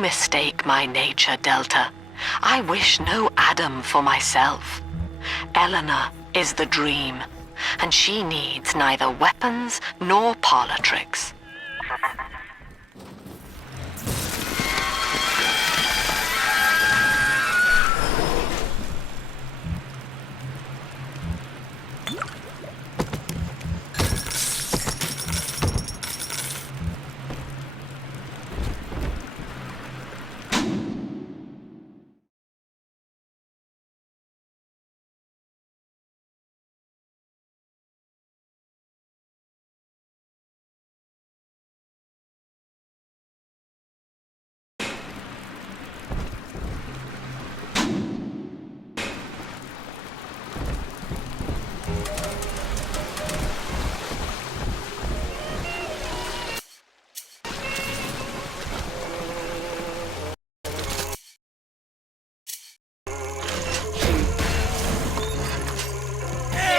mistake my nature, Delta. I wish no Adam for myself. Eleanor is the dream, and she needs neither weapons nor parlor tricks.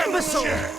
Imbecile!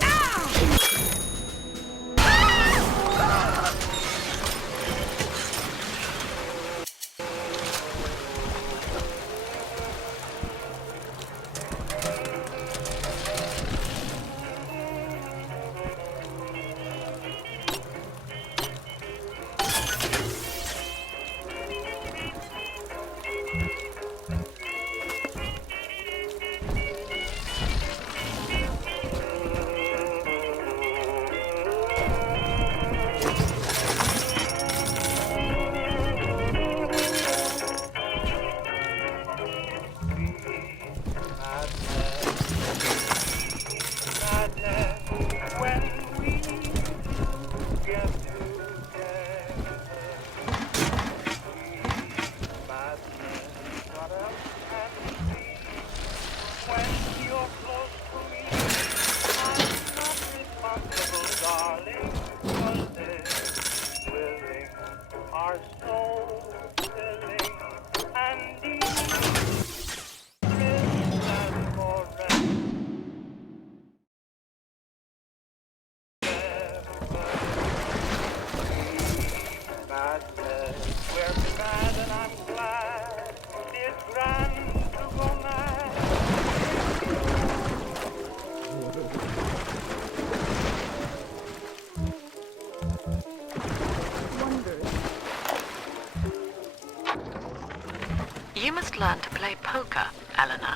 You must learn to play poker, Eleanor.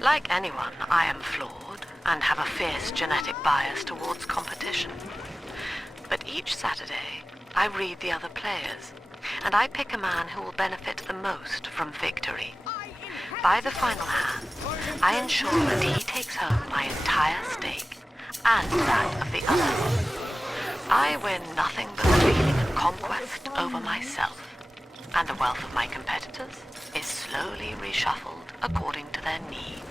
Like anyone, I am flawed and have a fierce genetic bias towards competition. But each Saturday, I read the other players, and I pick a man who will benefit the most from victory. By the final hand, I ensure that he takes home my entire stake, and that of the others. I win nothing but the feeling of conquest over myself, and the wealth of my competitors is slowly reshuffled according to their needs.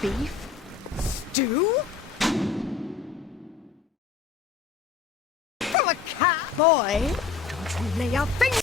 Beef? Stew? From a cat? Boy, don't you lay a finger!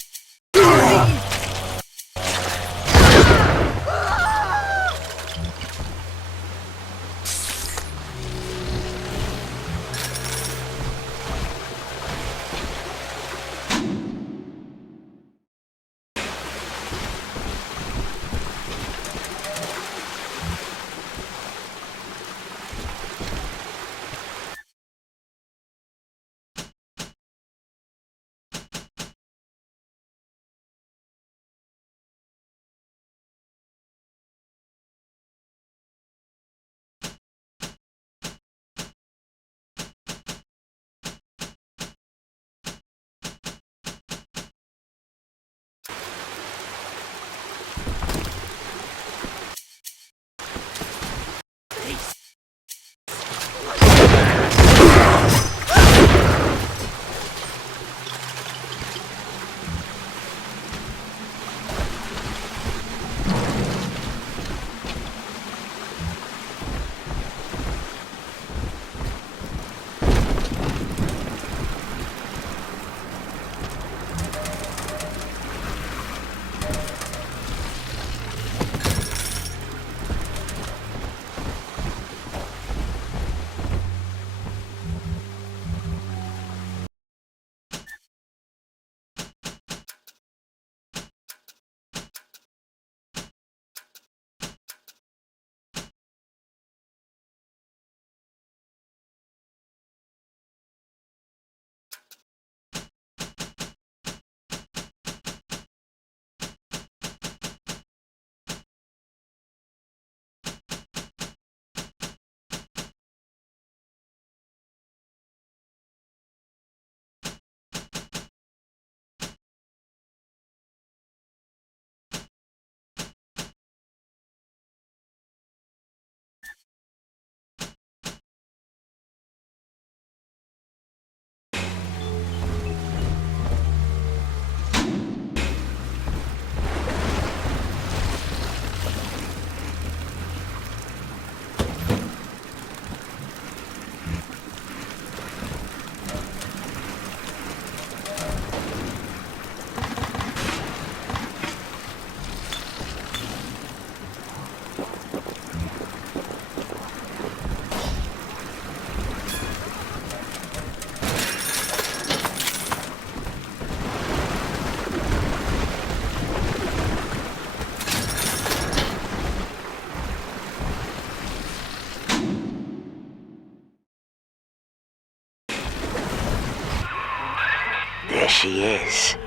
she is.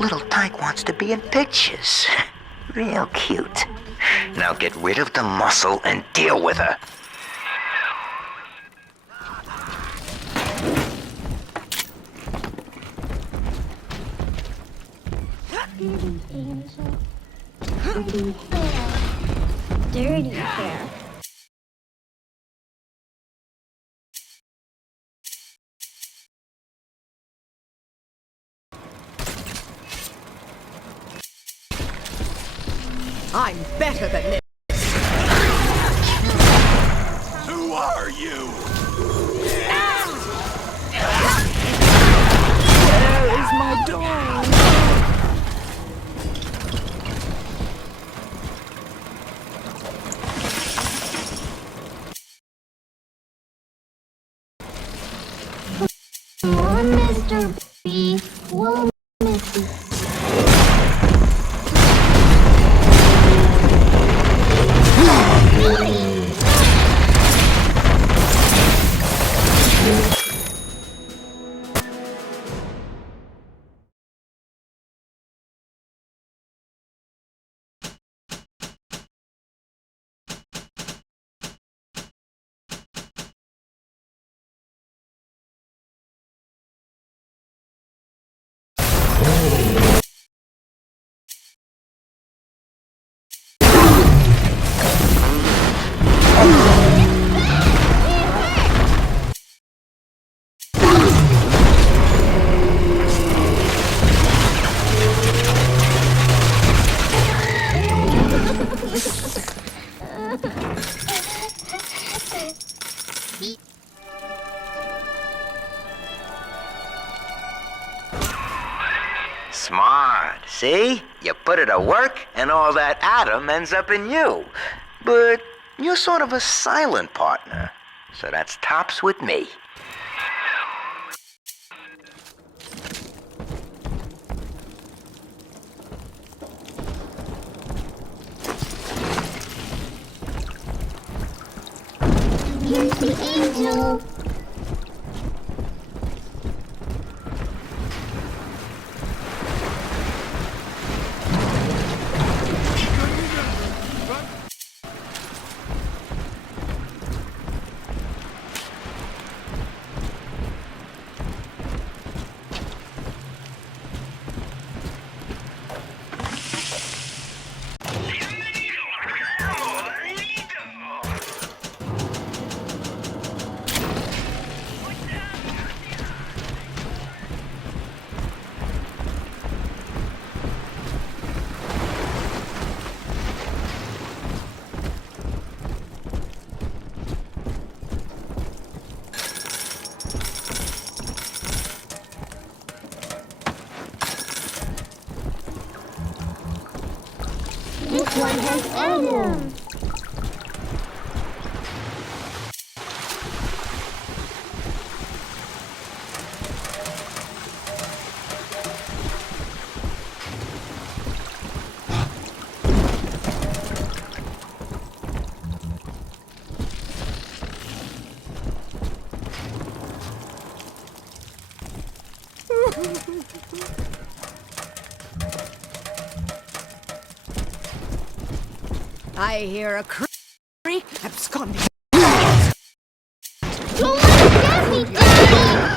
Little Tyke wants to be in pictures. Real cute. Now get rid of the muscle and deal with her. Dirty angel. Dirty fair. Dirty fair. I'm better than this. Who are you? Where is my dog? Come on, Mr. B. We'll miss you. Smart. See? You put it to work, and all that atom ends up in you. But you're sort of a silent partner, so that's tops with me. Here's the angel. This one has Adam. I hear a creak absconding. Don't let him get me, Daddy!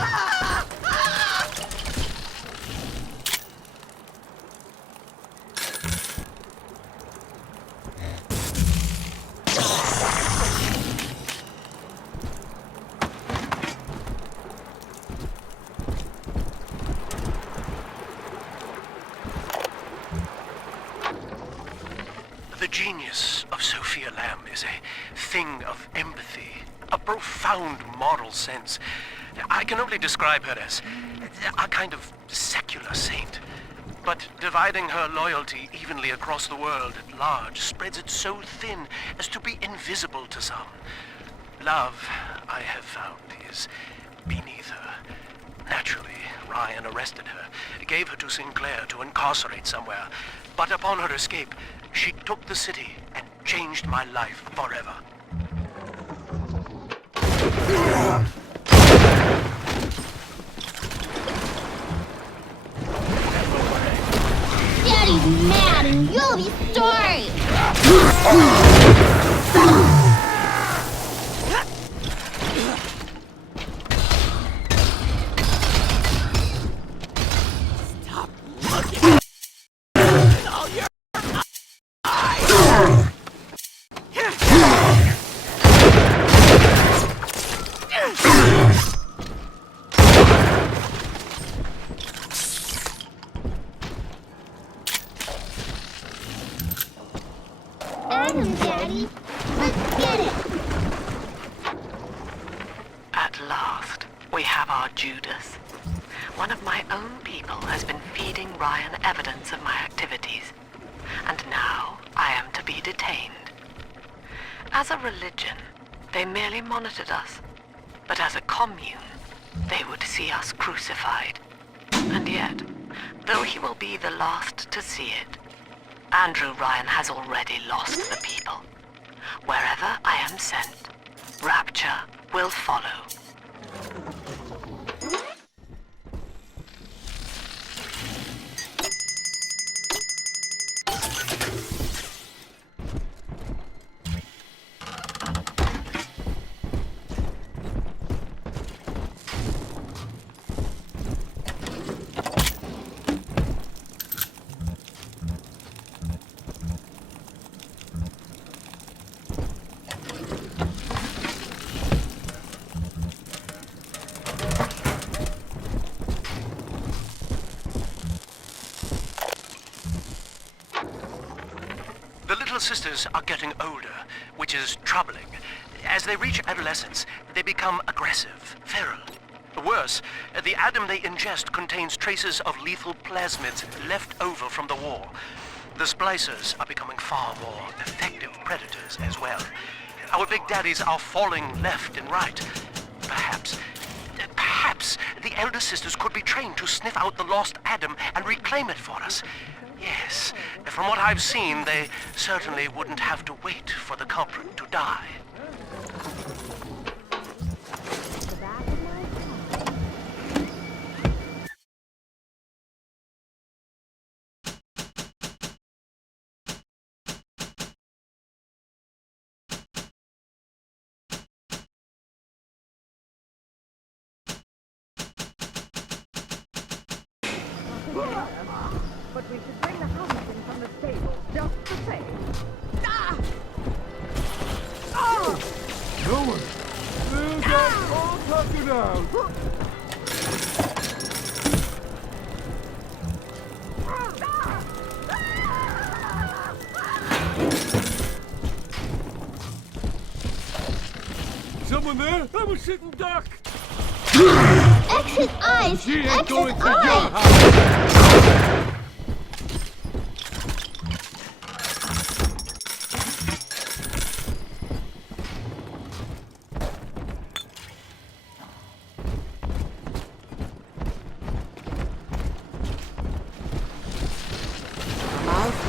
The genius of Sophia Lamb is a thing of empathy, a profound moral sense. I can only describe her as a kind of secular saint. But dividing her loyalty evenly across the world at large spreads it so thin as to be invisible to some. Love, I have found, is beneath her. Naturally, Ryan arrested her, gave her to Sinclair to incarcerate somewhere. But upon her escape, she took the city and changed my life forever. Daddy's mad and you'll be sorry! Stop looking! Oh, your eyes! Adam, Daddy, let's get it! At last, we have our Judas. One of my own people has been feeding Ryan evidence of my activities, and now I am to be detained. As a religion, they merely monitored us, but as a commune, they would see us crucified. And yet, though he will be the last to see it, Andrew Ryan has already lost the people. Wherever I am sent, Rapture will follow. Sisters are getting older, which is troubling. As they reach adolescence, they become aggressive, feral. Worse, the Adam they ingest contains traces of lethal plasmids left over from the war. The splicers are becoming far more effective predators as well. Our big daddies are falling left and right. Perhaps the elder sisters could be trained to sniff out the lost Adam and reclaim it for us. Yes, from what I've seen, they certainly wouldn't have to wait for the culprit to die. But we should bring the house in from the stable just the same. Ah! Oh! No one. There's that all tuckered down. Someone there? I'm a sitting duck! Exit eyes! She ain't Exit going to your eyes! house!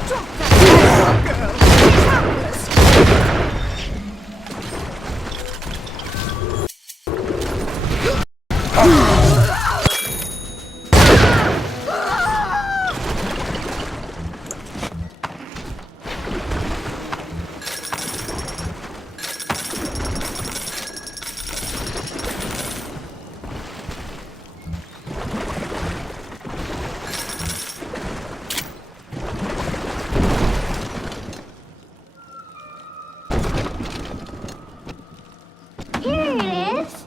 Here it is!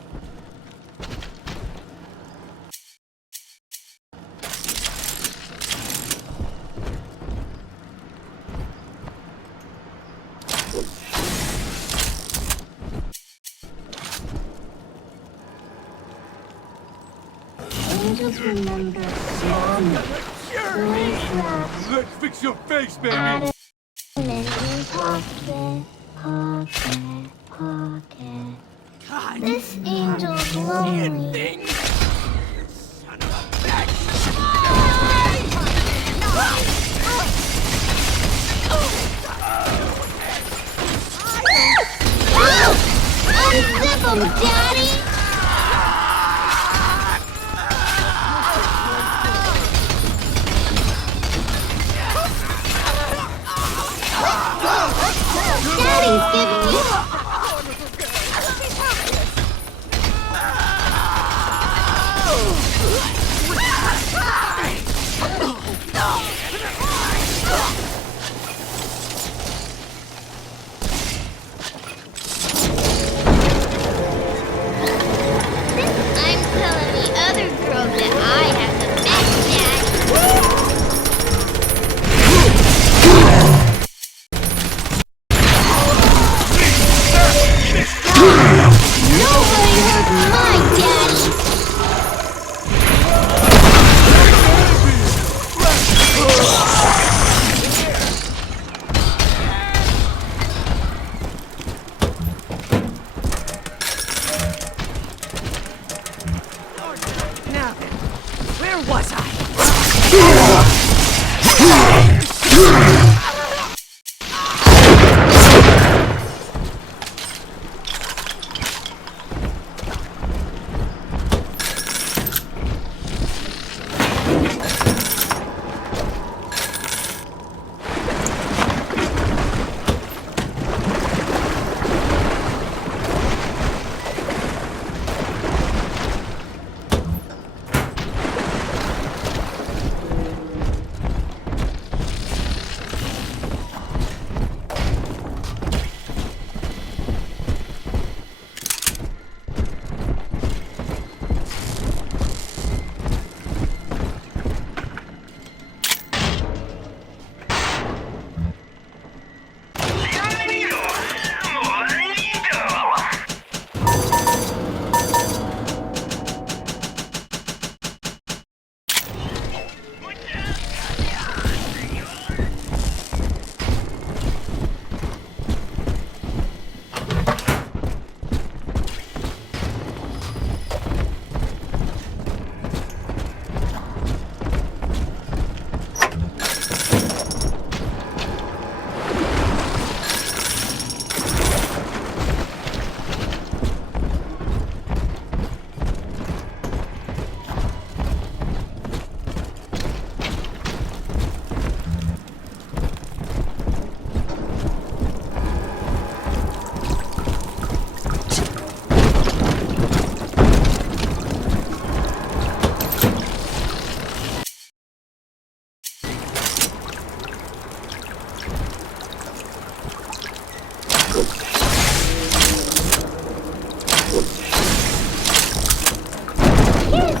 Angels remember some. Let's fix your face, baby! Pocket. This angel's lonely. Son of a bitch! Unzip him, Daddy! Daddy's giving you... I'm telling the other girls that I have the best dad. Nobody hurt my daddy! Now then, where was I?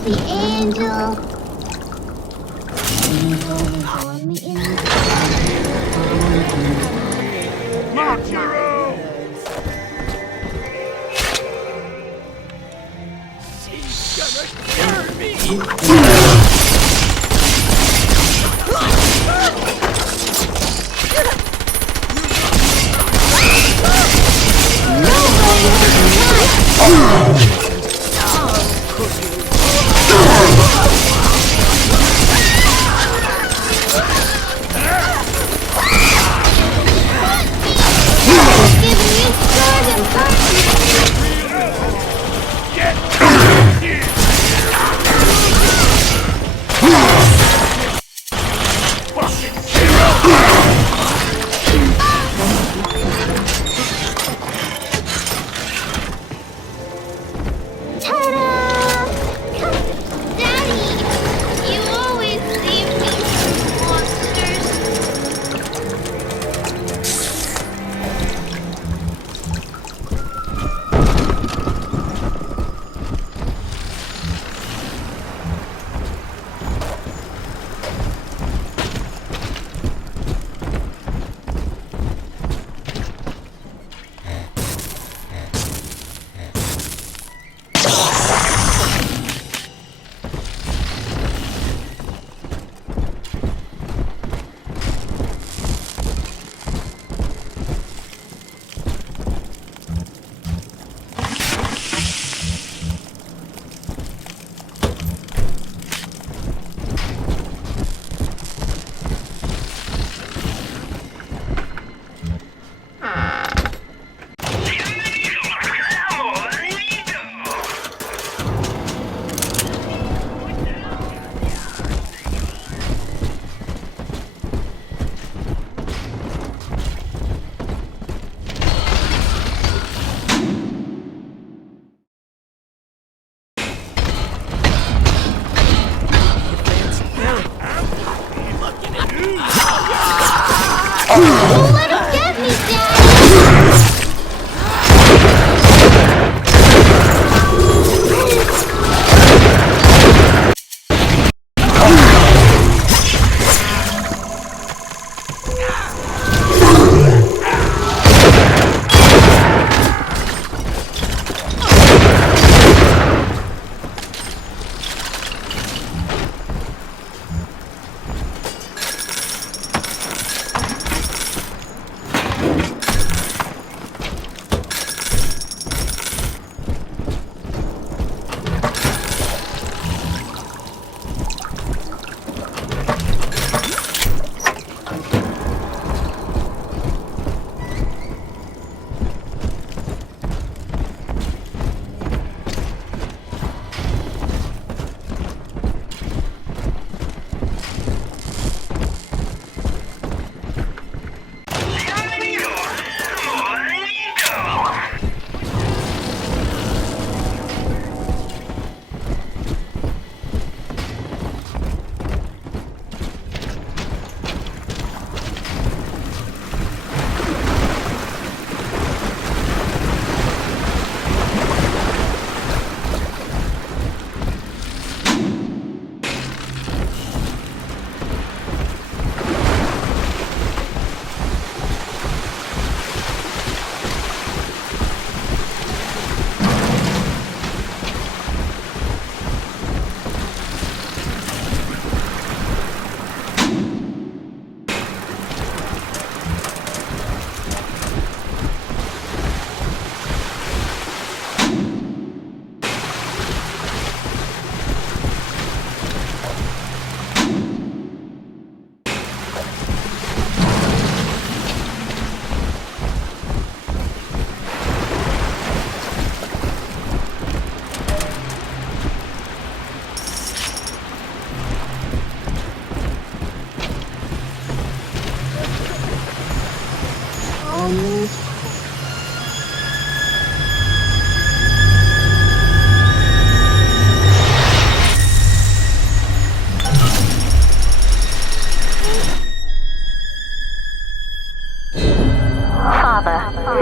The angel. Mark Hero! She's gonna turn me! Let him get me, Daddy!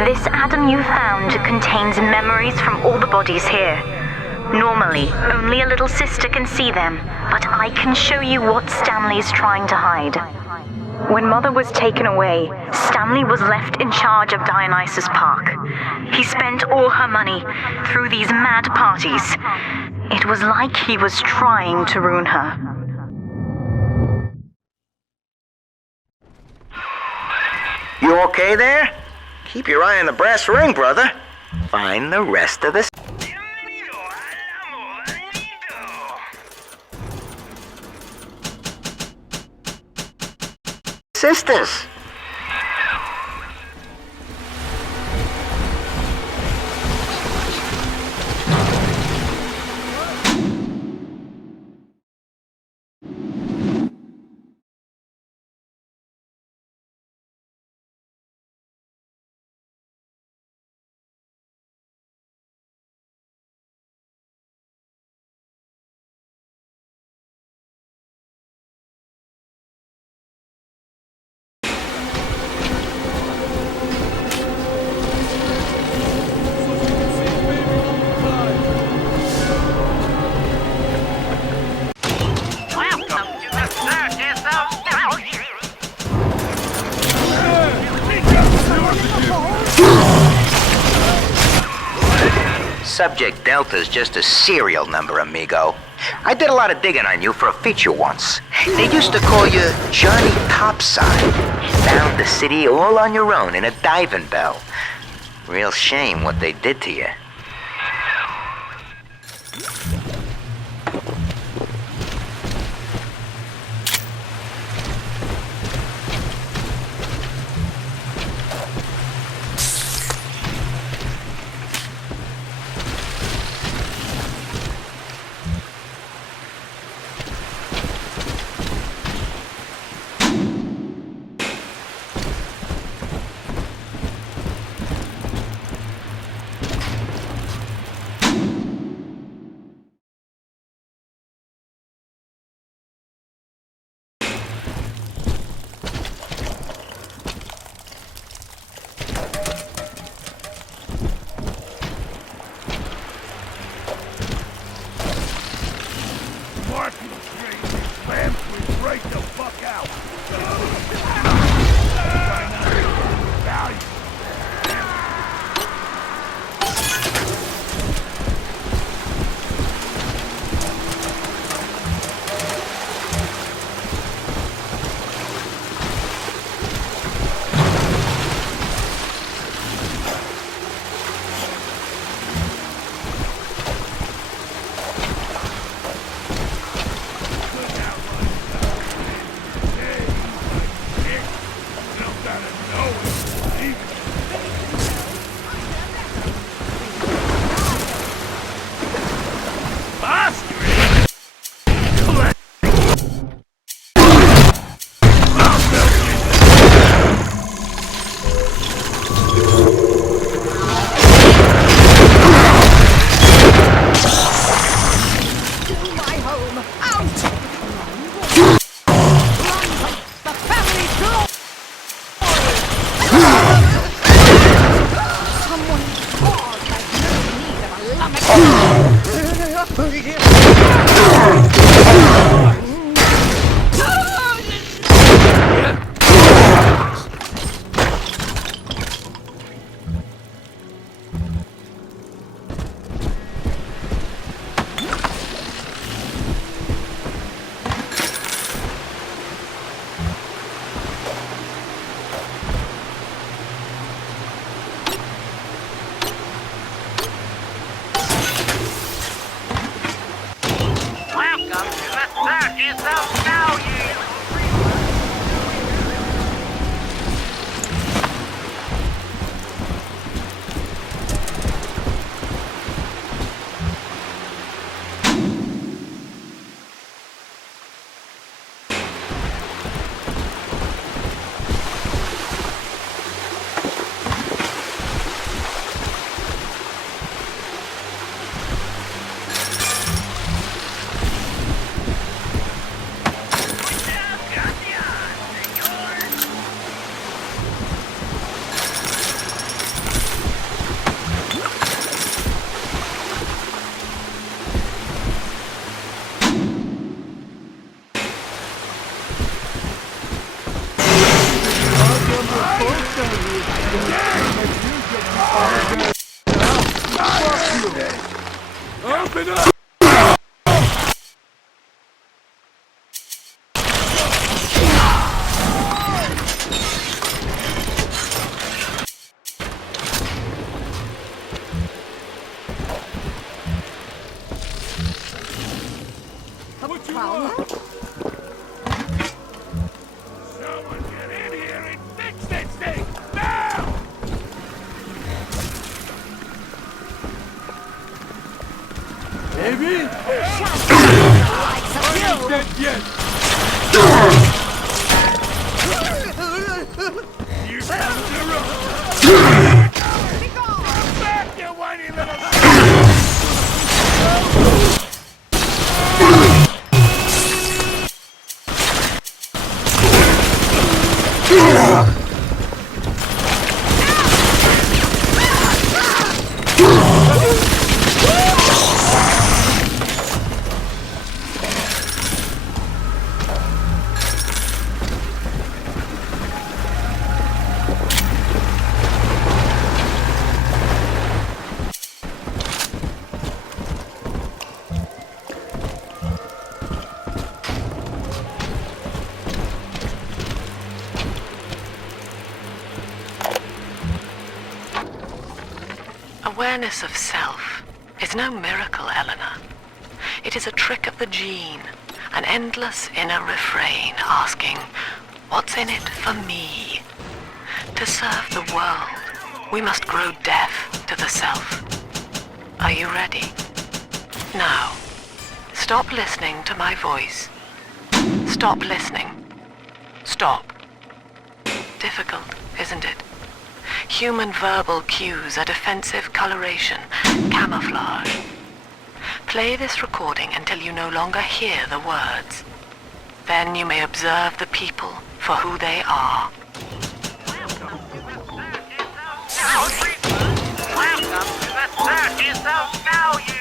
This atom you found contains memories from all the bodies here. Normally, only a little sister can see them, but I can show you what Stanley's trying to hide. When Mother was taken away, Stanley was left in charge of Dionysus Park. He spent all her money through these mad parties. It was like he was trying to ruin her. You okay there? Keep your eye on the brass ring, brother. Find the rest of the... sisters. Subject Delta's just a serial number, amigo. I did a lot of digging on you for a feature once. They used to call you Johnny Topside. Found the city all on your own in a diving bell. Real shame what they did to you. Open up! What you want? Someone get in here and fix this thing! Now! Baby? Ain't dead yet! You come to run! Come back, you whiny little... Awareness of self is no miracle, Eleanor. It is a trick of the gene, an endless inner refrain asking, what's in it for me? To serve the world, we must grow deaf to the self. Are you ready? Now, stop listening to my voice. Stop listening. Stop. Difficult, isn't it? Human verbal cues are defensive coloration, camouflage. Play this recording until you no longer hear the words. Then you may observe the people for who they are. Welcome to the circus of value!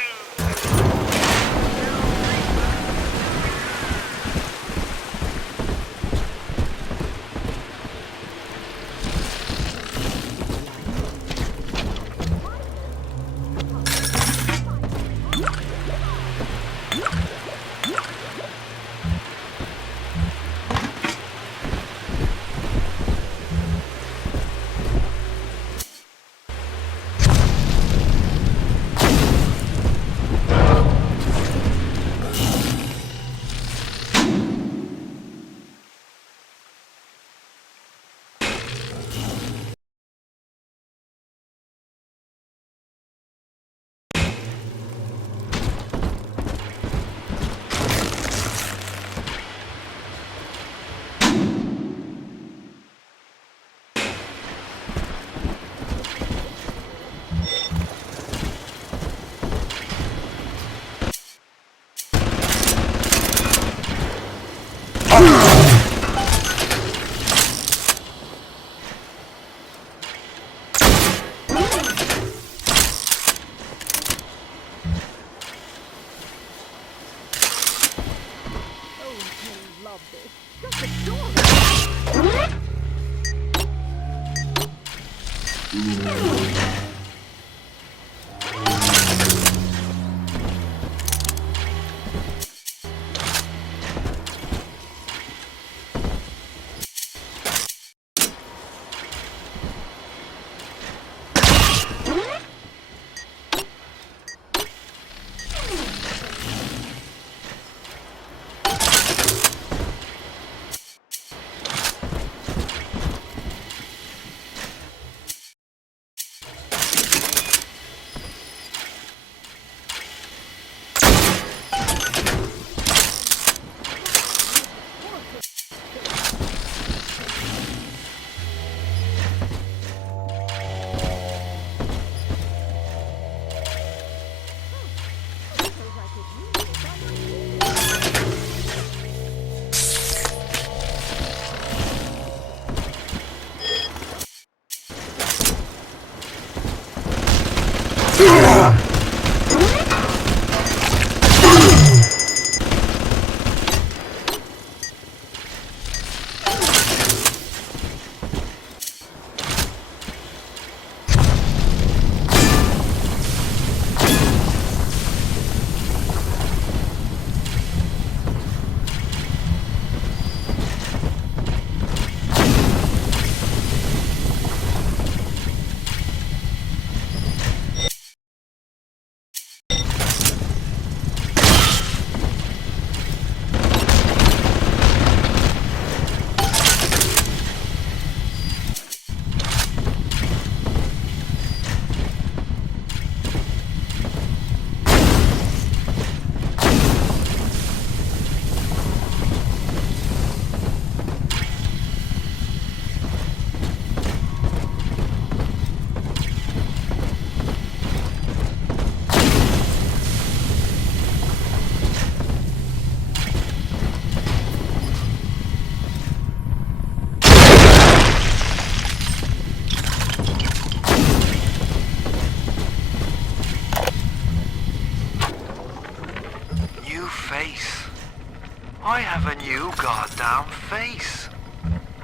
I have a new goddamn face.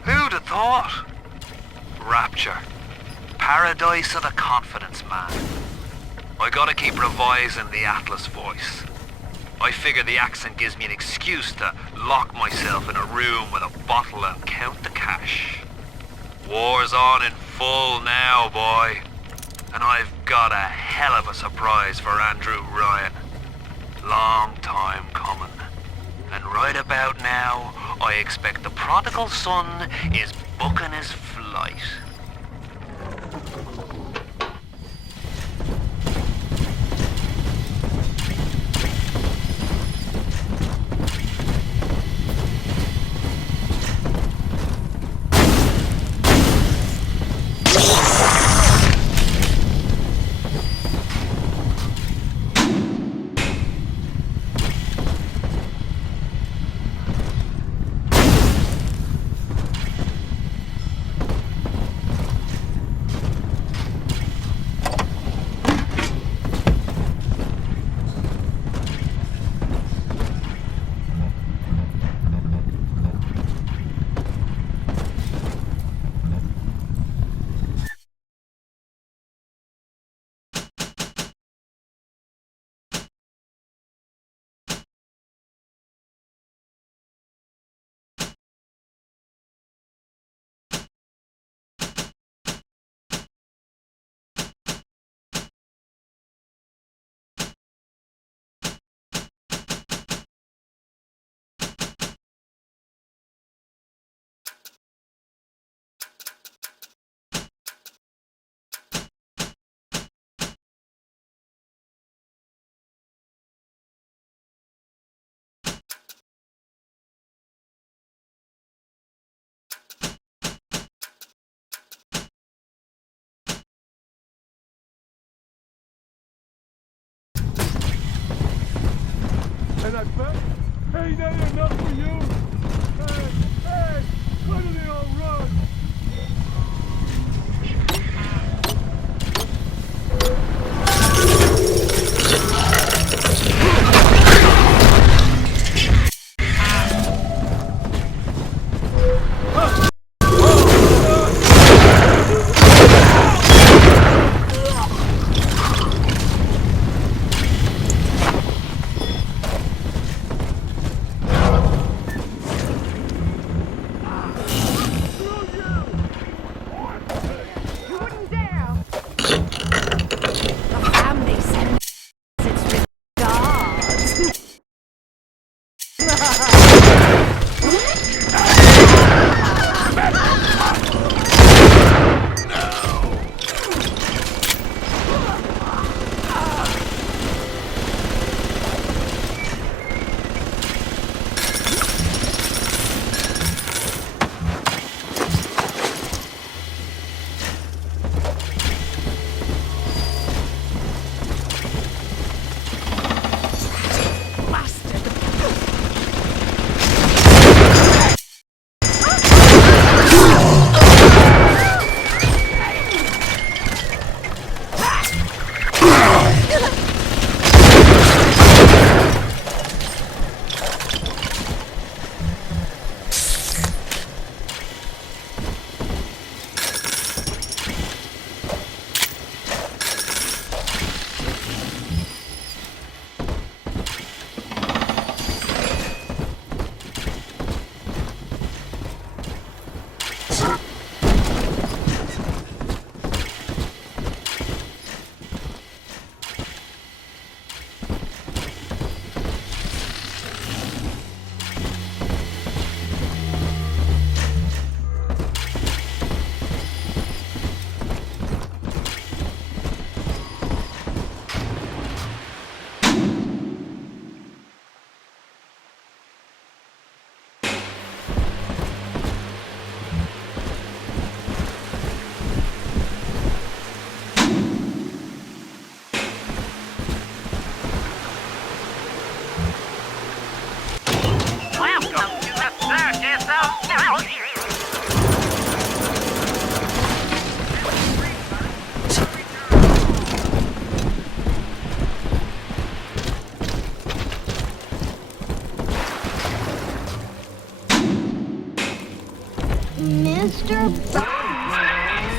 Who'd have thought? Rapture. Paradise of the confidence man. I gotta keep revising the Atlas voice. I figure the accent gives me an excuse to lock myself in a room with a bottle and count the cash. War's on in full now, boy. And I've got a hell of a surprise for Andrew Ryan. Long time coming. And right about now, I expect the prodigal son is booking his flight. And I bet, ain't that enough for you? Hey, why do they all run?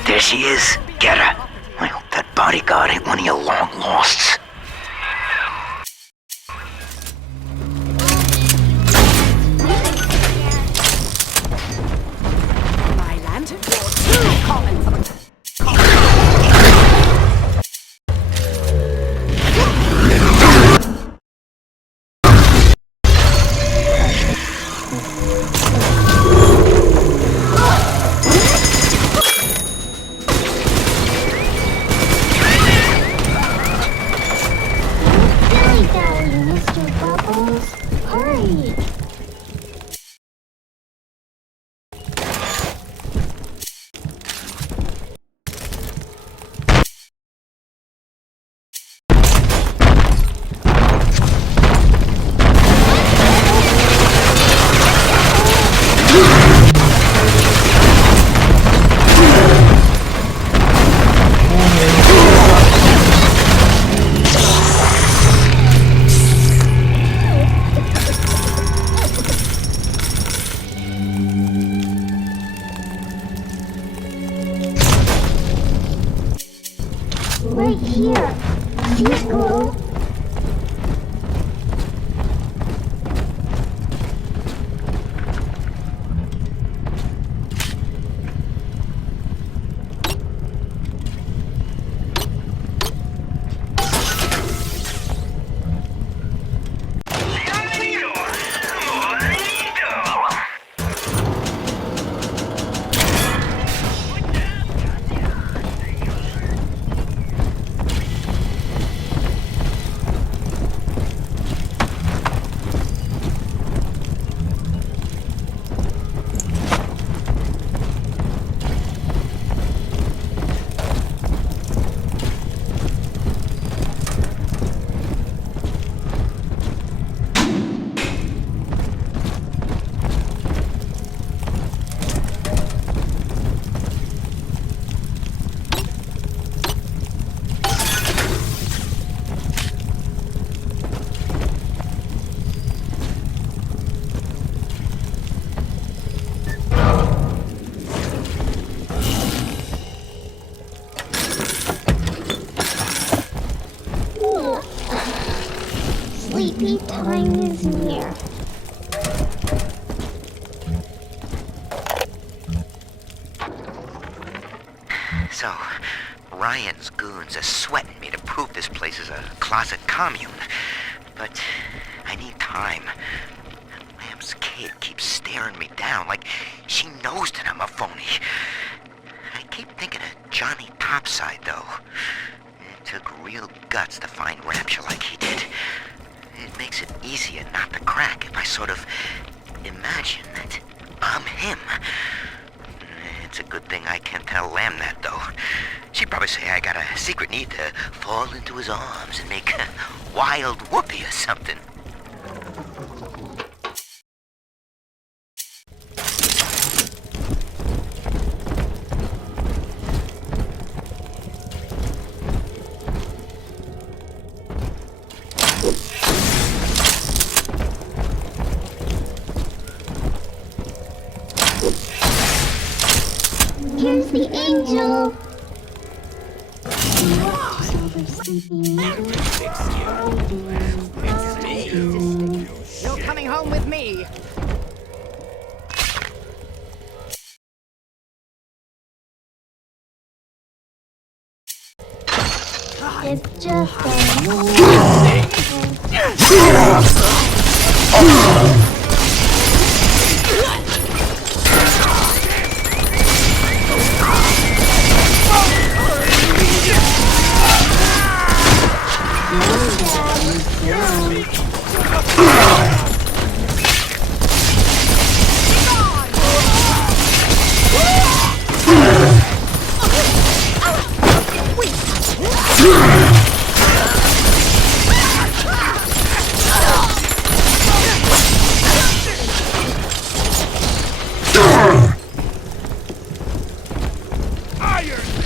There she is. Get her. I hope that bodyguard ain't one of your long losts. My land, you're too common for the... Right here. See it glow? Sleepy time is near. So, Ryan's goons are sweating me to prove this place is a closet commune. But I need time. Lamb's kid keeps staring me down like she knows that I'm a phony. I keep thinking of Johnny Topside, though. It took real guts to find Rapture like he did. It makes it easier not to crack if I sort of imagine that I'm him. It's a good thing I can't tell Lamb that, though. She'd probably say I got a secret need to fall into his arms and make a wild whoopee or something. Here's the angel. You're coming home with me. It's just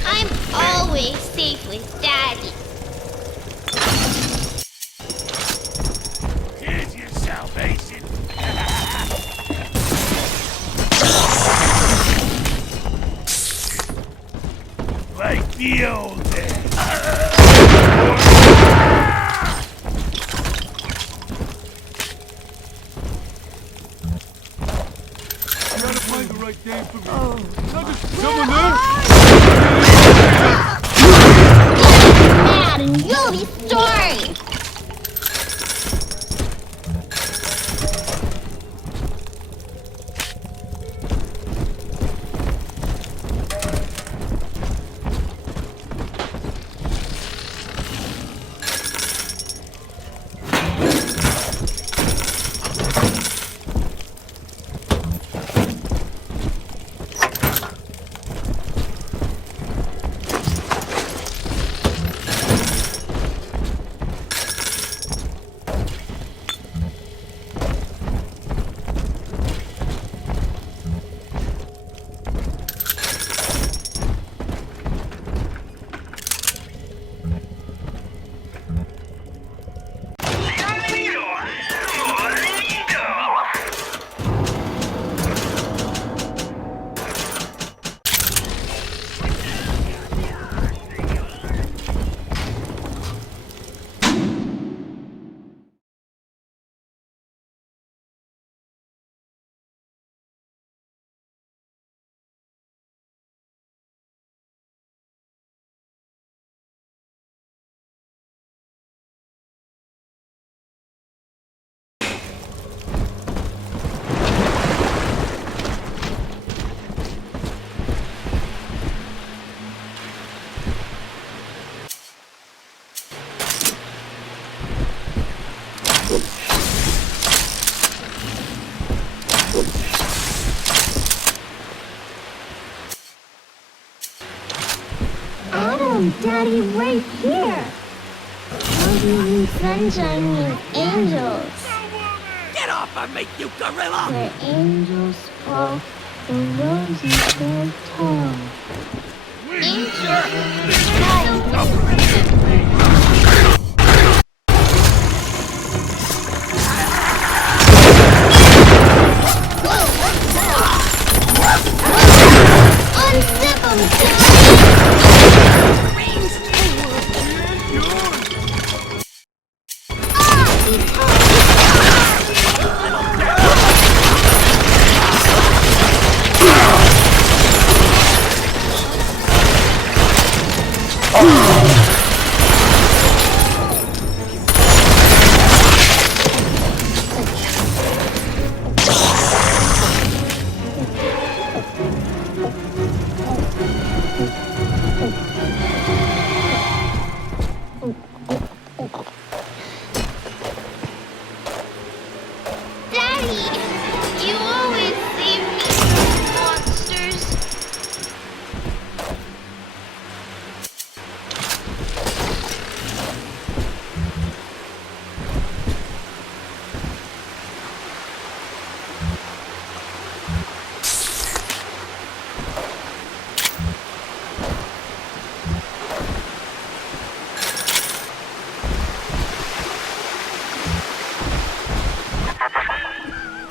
I'm always safe with Daddy. Here's your salvation. Like the old days. Gotta find the right name for me. Someone Mad and you'll be sorry. Daddy, right here. How do you mean sunshine mean angels? Get off of me, you gorilla! Where angels fall, the roses grow tall. Unzip 'em! You always save me from monsters.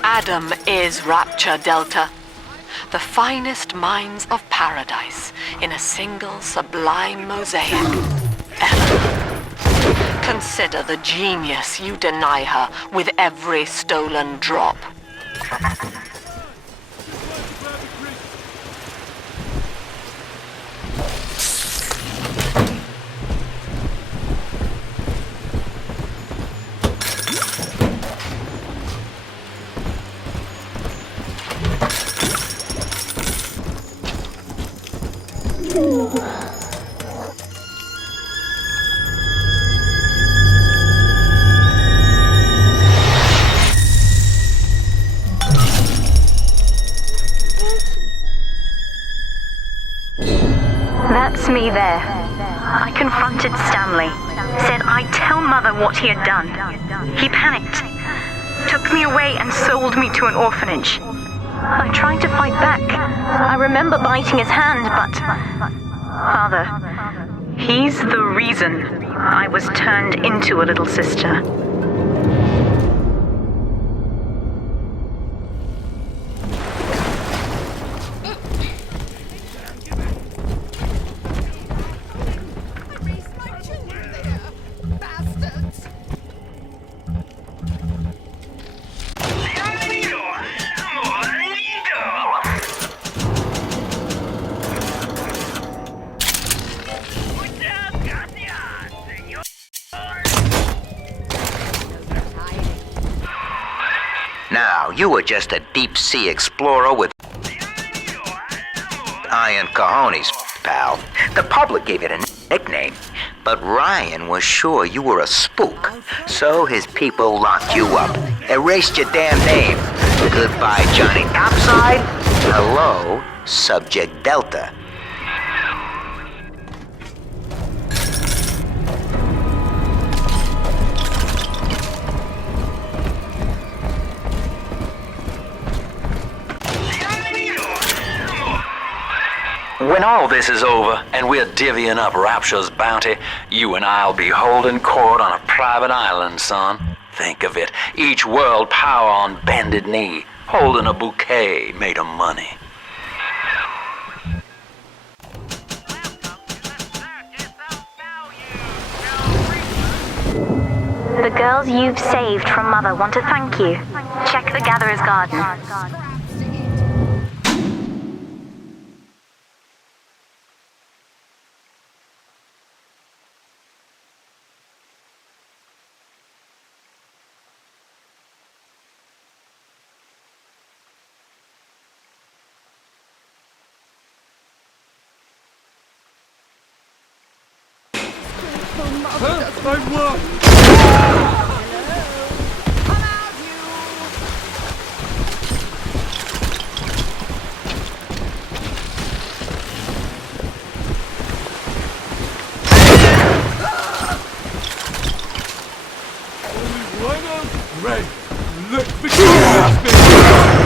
Adam is Rapture Delta, the finest minds of paradise in a single sublime mosaic. Ellen, consider the genius you deny her with every stolen drop. That's me there. I confronted Stanley. Said I'd tell Mother what he had done. He panicked. Took me away and sold me to an orphanage. I tried to fight back. I remember biting his hand, but... Father, he's the reason I was turned into a little sister. you were just a deep-sea explorer with iron cojones, pal. The public gave it a nickname, but Ryan was sure you were a spook, so his people locked you up, erased your damn name. Goodbye, Johnny Topside. Hello, Subject Delta. When all this is over and we're divvying up Rapture's bounty, you and I'll be holding court on a private island, son. Think of it, each world power on bended knee, holding a bouquet made of money. The girls you've saved from Mother want to thank you. Check the Gatherer's Garden. Right. Let's begin this thing!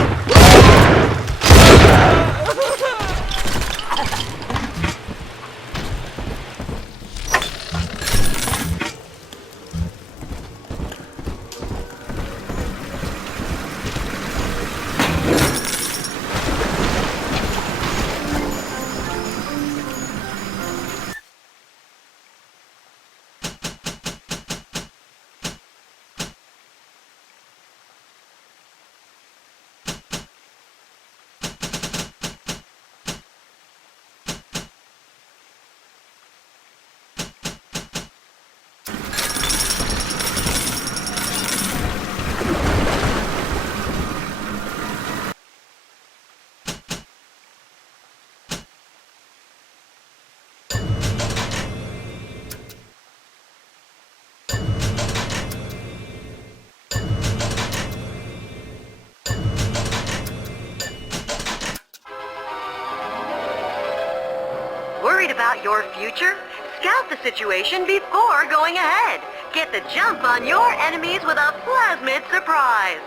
Worried about your future? Scout the situation before going ahead. Get the jump on your enemies with a plasmid surprise.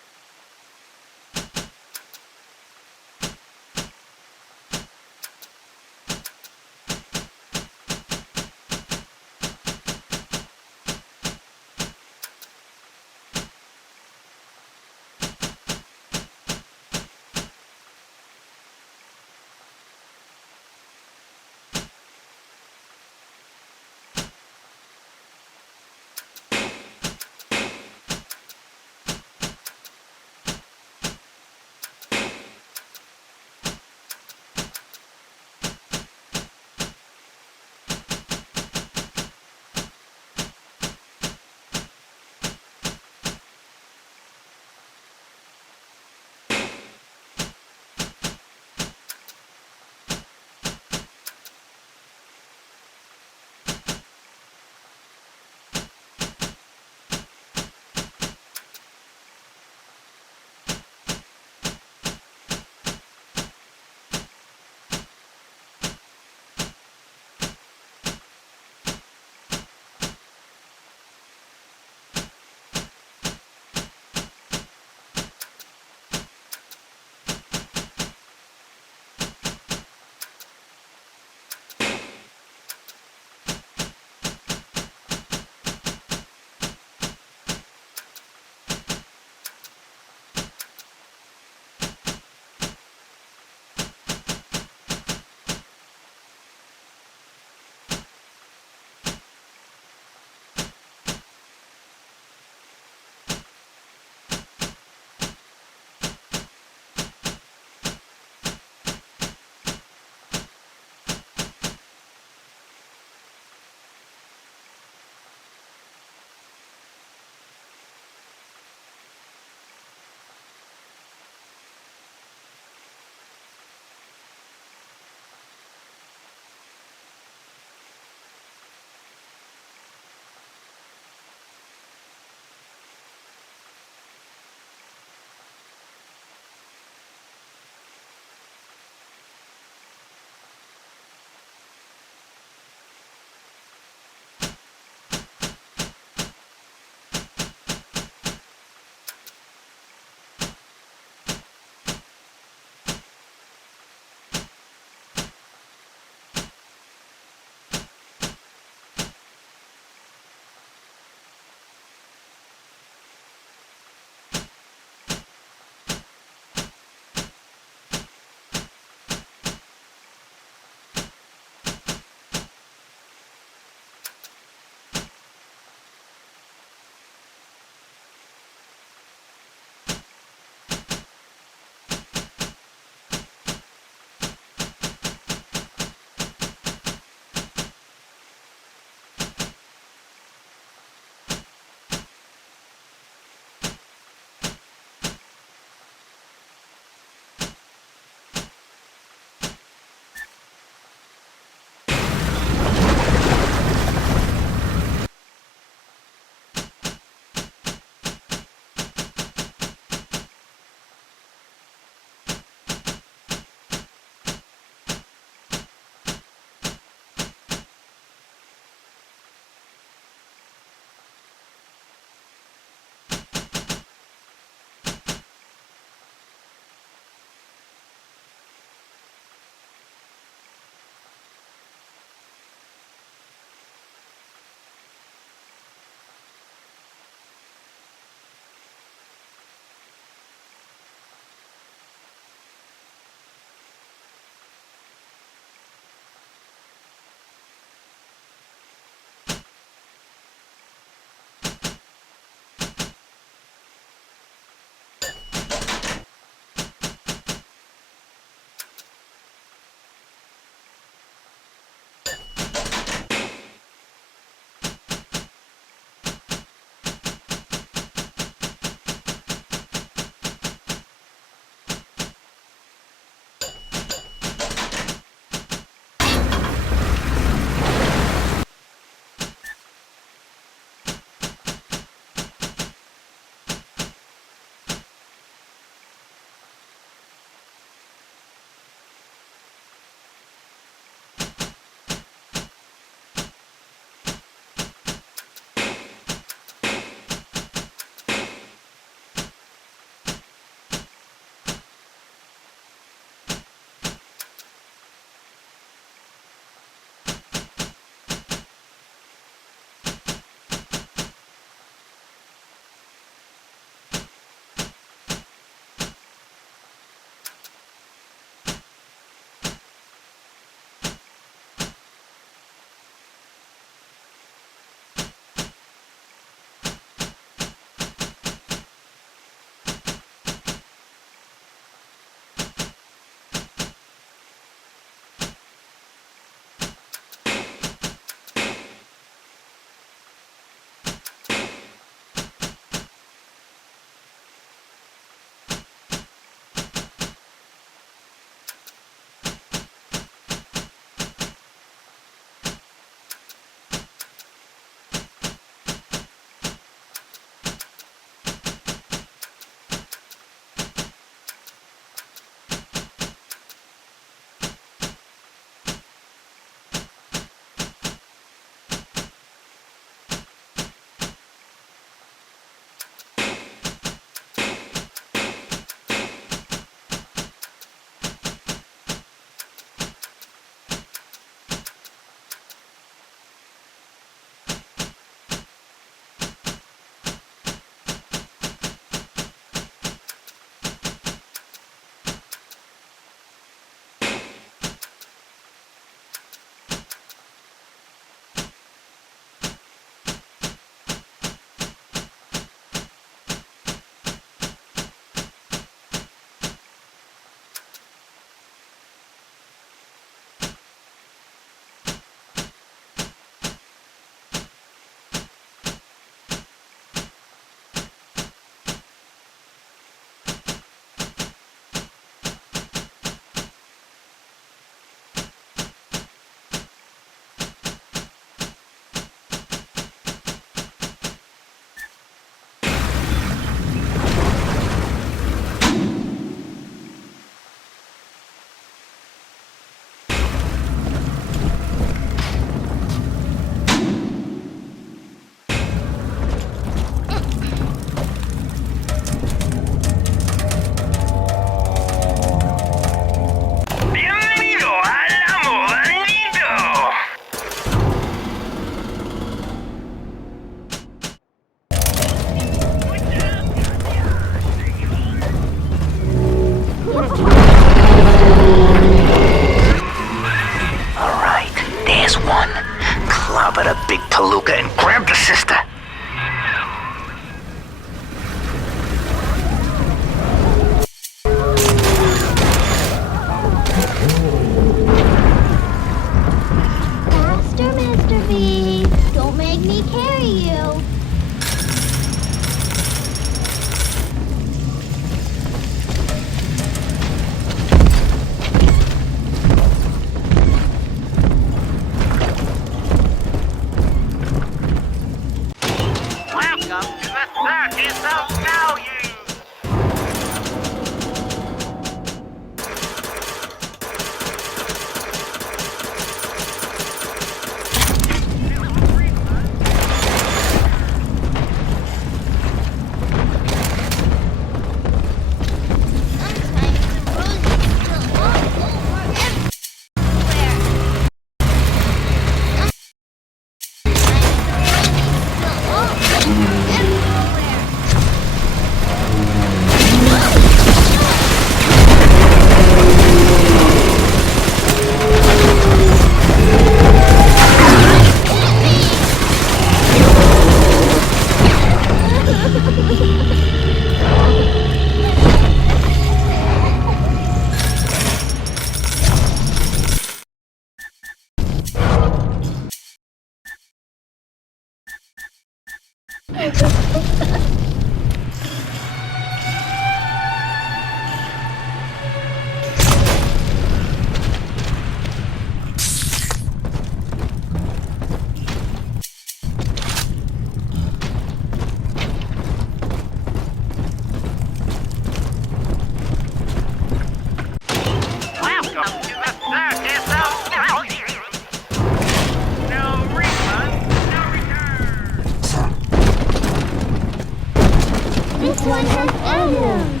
This one has Adam.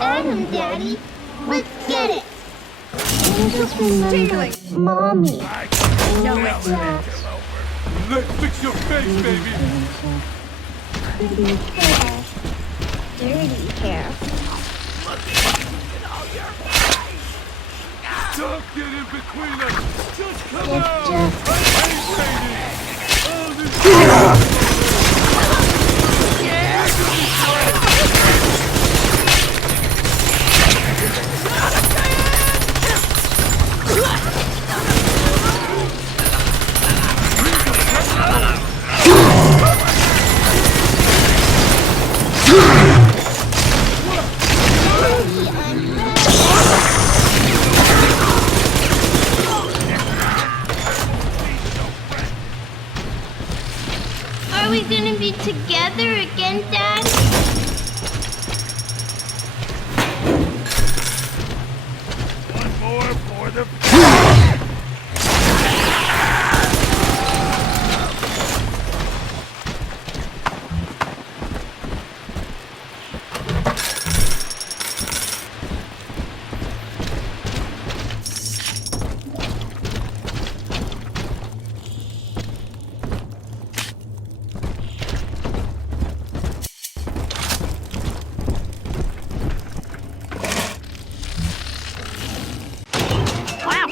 Adam, Daddy. Let's get it. I just remember Mommy. No, it's let's fix your face, baby. Pretty hair. Dirty hair. Don't get in between us. Just come It's out. just... Oh, this Are we gonna be together again, Dad? one more for the... Welcome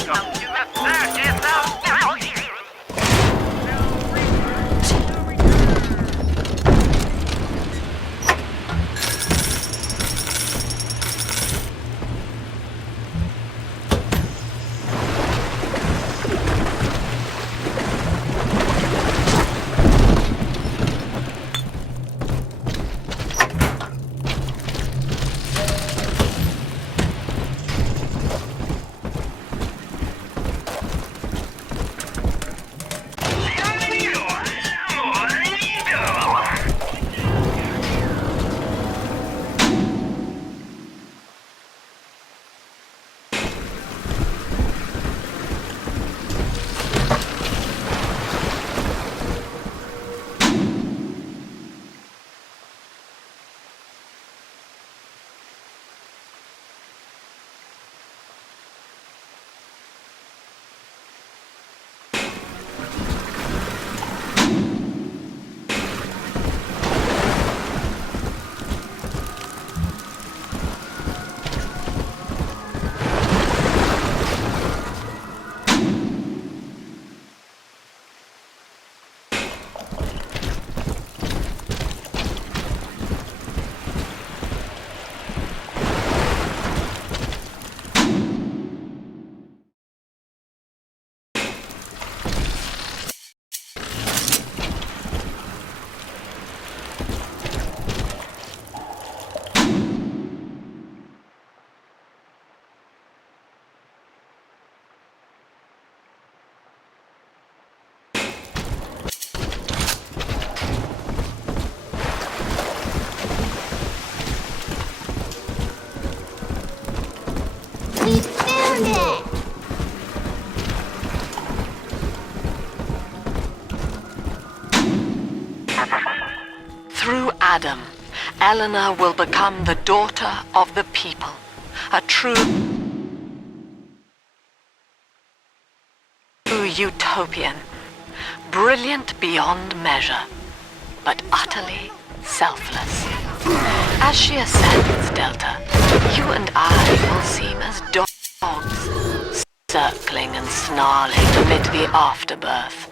Adam, Eleanor will become the daughter of the people. A true utopian. Brilliant beyond measure, but utterly selfless. As she ascends, Delta, you and I will seem as dogs, circling and snarling amid the afterbirth.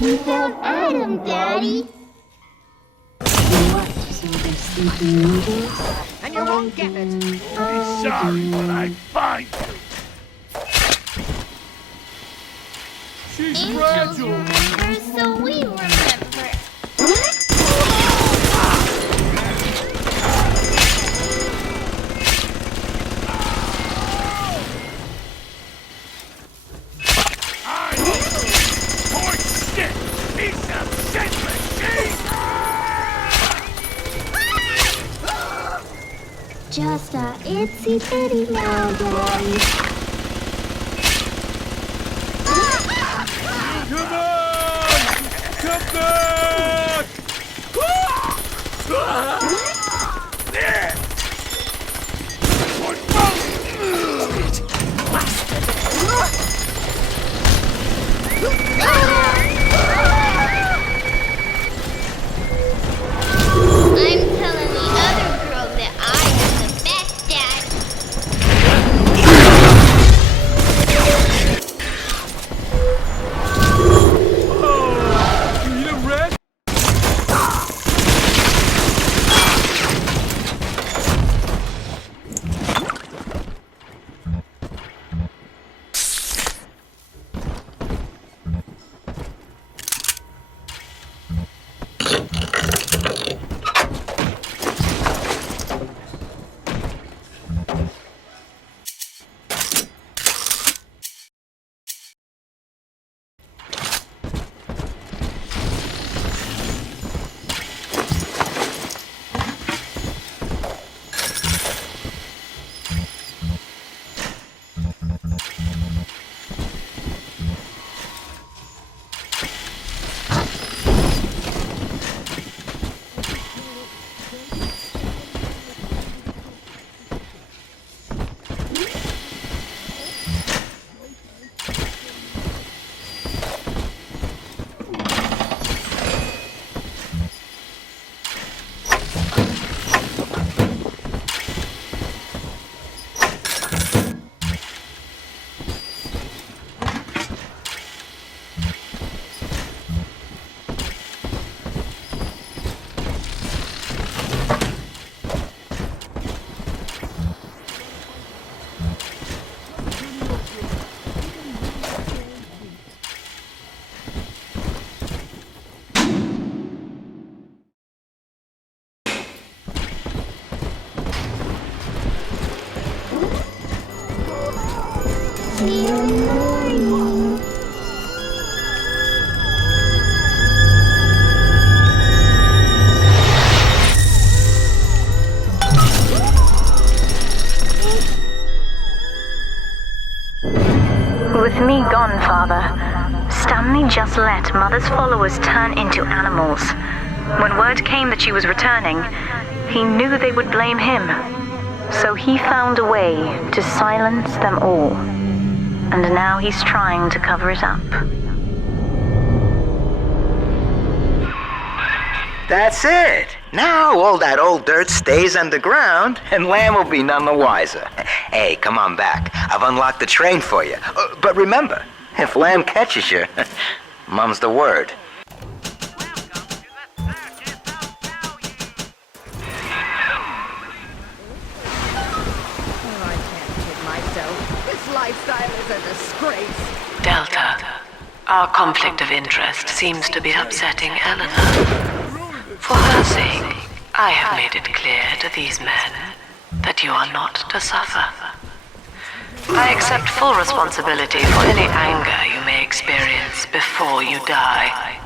We found Adam, Daddy. And you won't get it. Be sorry when I find you. Angels remember, so we remember. Just a itsy bitty now, Daddy. Come on! Come back! There! I'm telling the other girls that I am the best dad. You need a rest? With me gone, Father, Stanley just let Mother's followers turn into animals. When word came that she was returning, he knew they would blame him. So he found a way to silence them all. and now he's trying to cover it up. That's it. Now all that old dirt stays underground, and Lamb will be none the wiser. Hey, come on back. I've unlocked the train for you. But remember, if Lamb catches you, mum's the word. This lifestyle is a disgrace. Delta, our conflict of interest seems to be upsetting Eleanor. For her sake, I have made it clear to these men that you are not to suffer. I accept full responsibility for any anger you may experience before you die.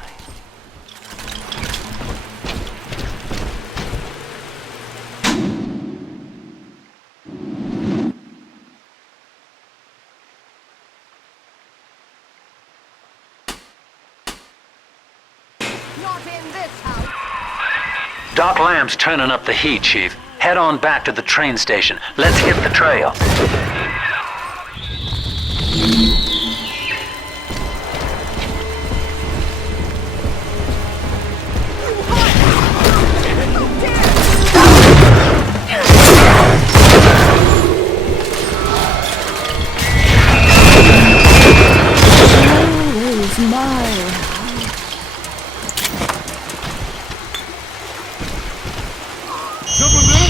Doc Lamb's turning up the heat, Chief. Head on back to the train station. Let's hit the trail. Where's my Someone there?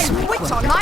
I quit on my...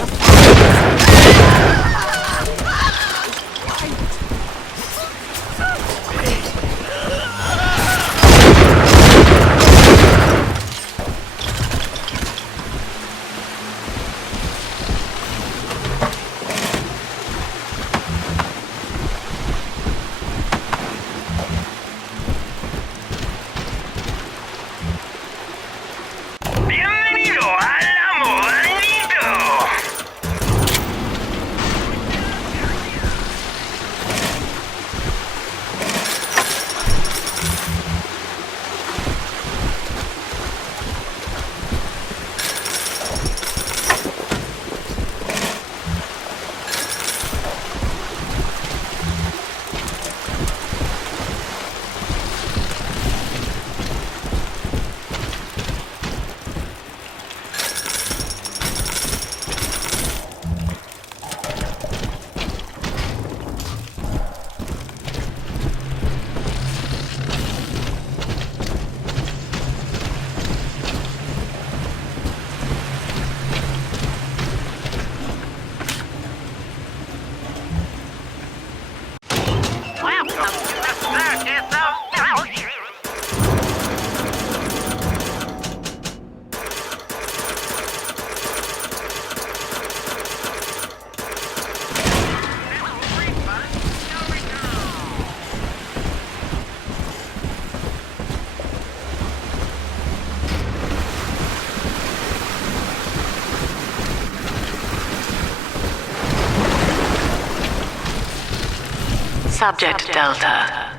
Subject Delta.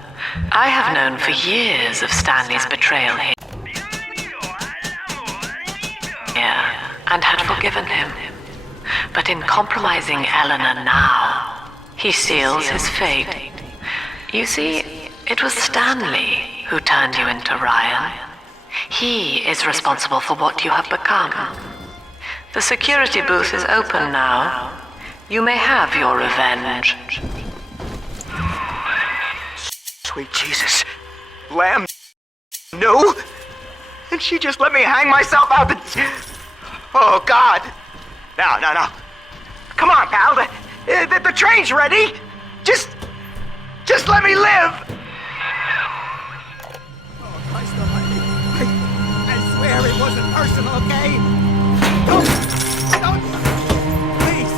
I have known for years of Stanley's betrayal here and had forgiven him. But in compromising Eleanor now, he seals his fate. You see, it was Stanley who turned you into Ryan. He is responsible for what you have become. The security booth is open now. You may have your revenge. Sweet Jesus. Lamb? No? And she just let me hang myself out the... Oh, God. No. Come on, pal. The train's ready. Just let me live. Oh, Christ almighty. I swear it wasn't personal, okay? Don't, please.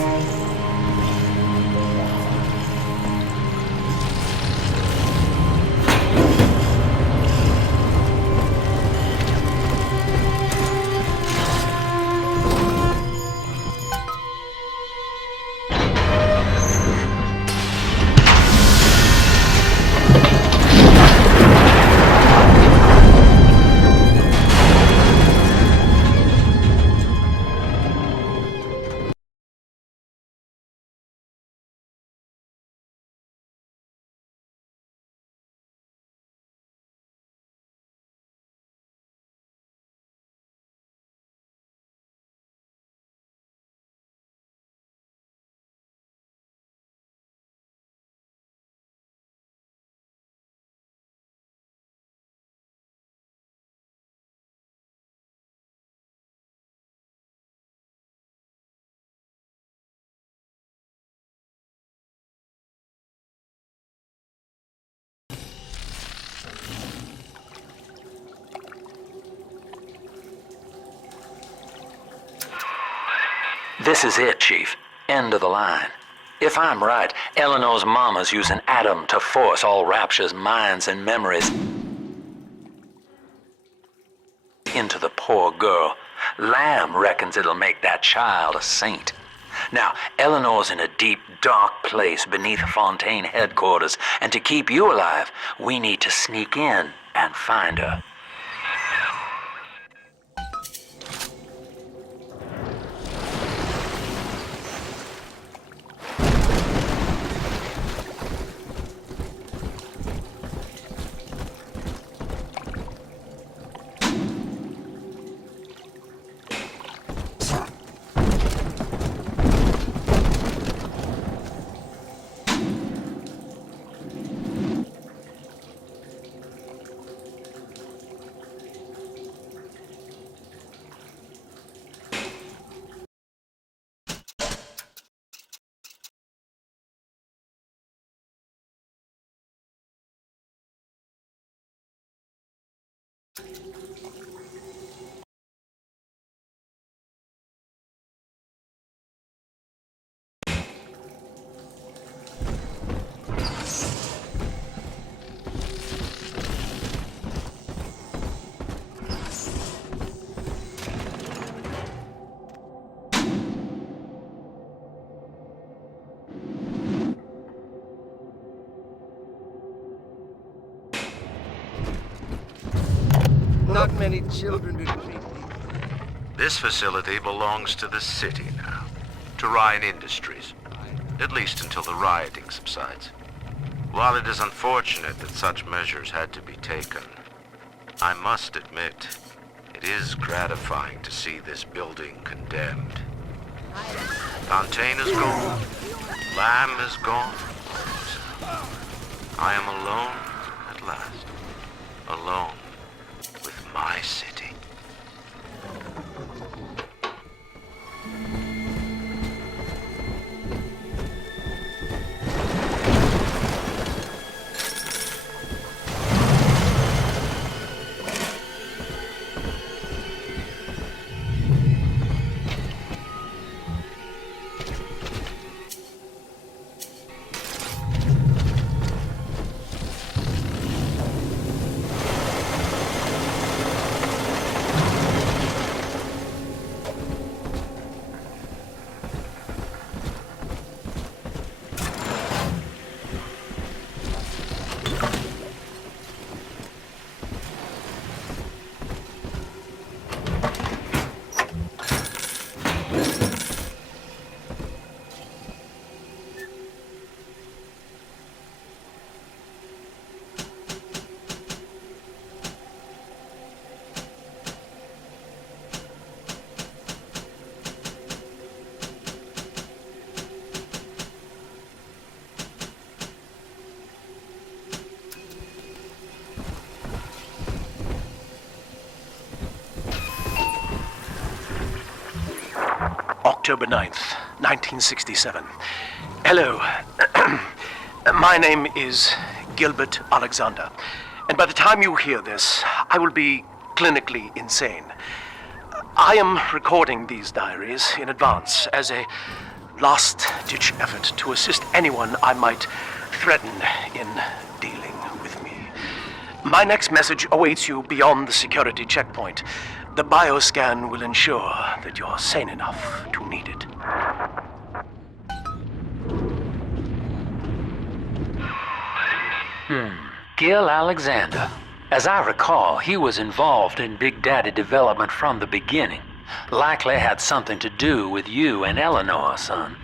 This is it, Chief. End of the line. If I'm right, Eleanor's mama's using Adam to force all Rapture's minds and memories into the poor girl. Lamb reckons it'll make that child a saint. Now, Eleanor's in a deep, dark place beneath Fontaine headquarters, and to keep you alive, we need to sneak in and find her. not many children to treat me. This facility belongs to the city now, to Ryan Industries, at least until the rioting subsides. While it is unfortunate that such measures had to be taken, I must admit, it is gratifying to see this building condemned. Fontaine is gone. Lamb is gone. I am alone at last. Alone with my city. October 9th, 1967. Hello. My name is Gilbert Alexander, and by the time you hear this, I will be clinically insane. I am recording these diaries in advance as a last-ditch effort to assist anyone I might threaten in dealing with me. My next message awaits you beyond the security checkpoint. The bioscan will ensure that you're sane enough to need it. Gil Alexander. As I recall, he was involved in Big Daddy development from the beginning. Likely had something to do with you and Eleanor, son.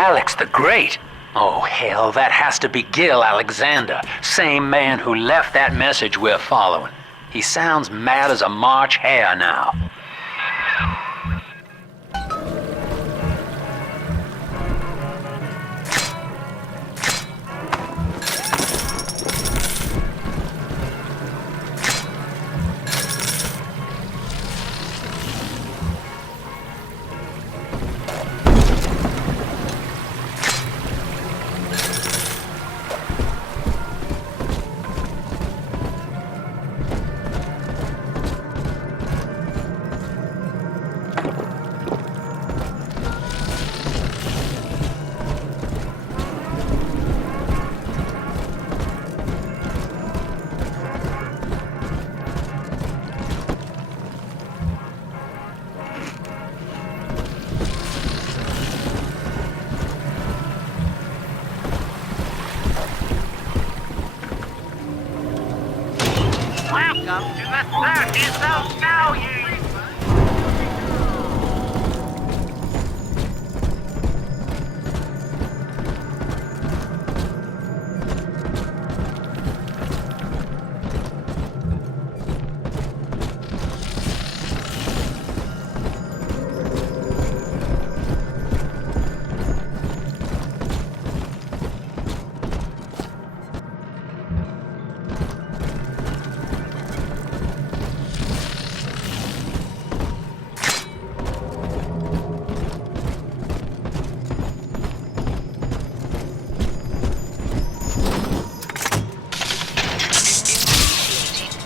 Alex the Great? Oh, hell, that has to be Gil Alexander, same man who left that message we're following. He sounds mad as a March hare now. Welcome to the 30th of now, you.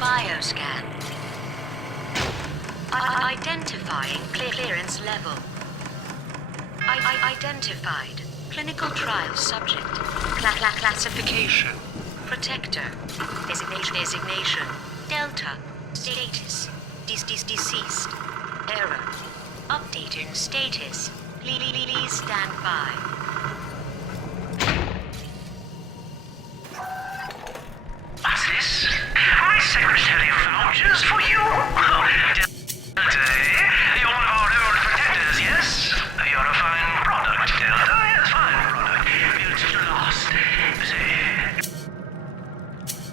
Bioscan. Identifying clearance level. Identified. Clinical trial subject. Classification. Protector. Designation. Delta. Status. Deceased. Error. Updating status. Please stand by. What's this? My secretary vouchers for you. Delta, you're one of our old protectors, yes? You're a fine product, Delta. Yes, fine product. You're just lost.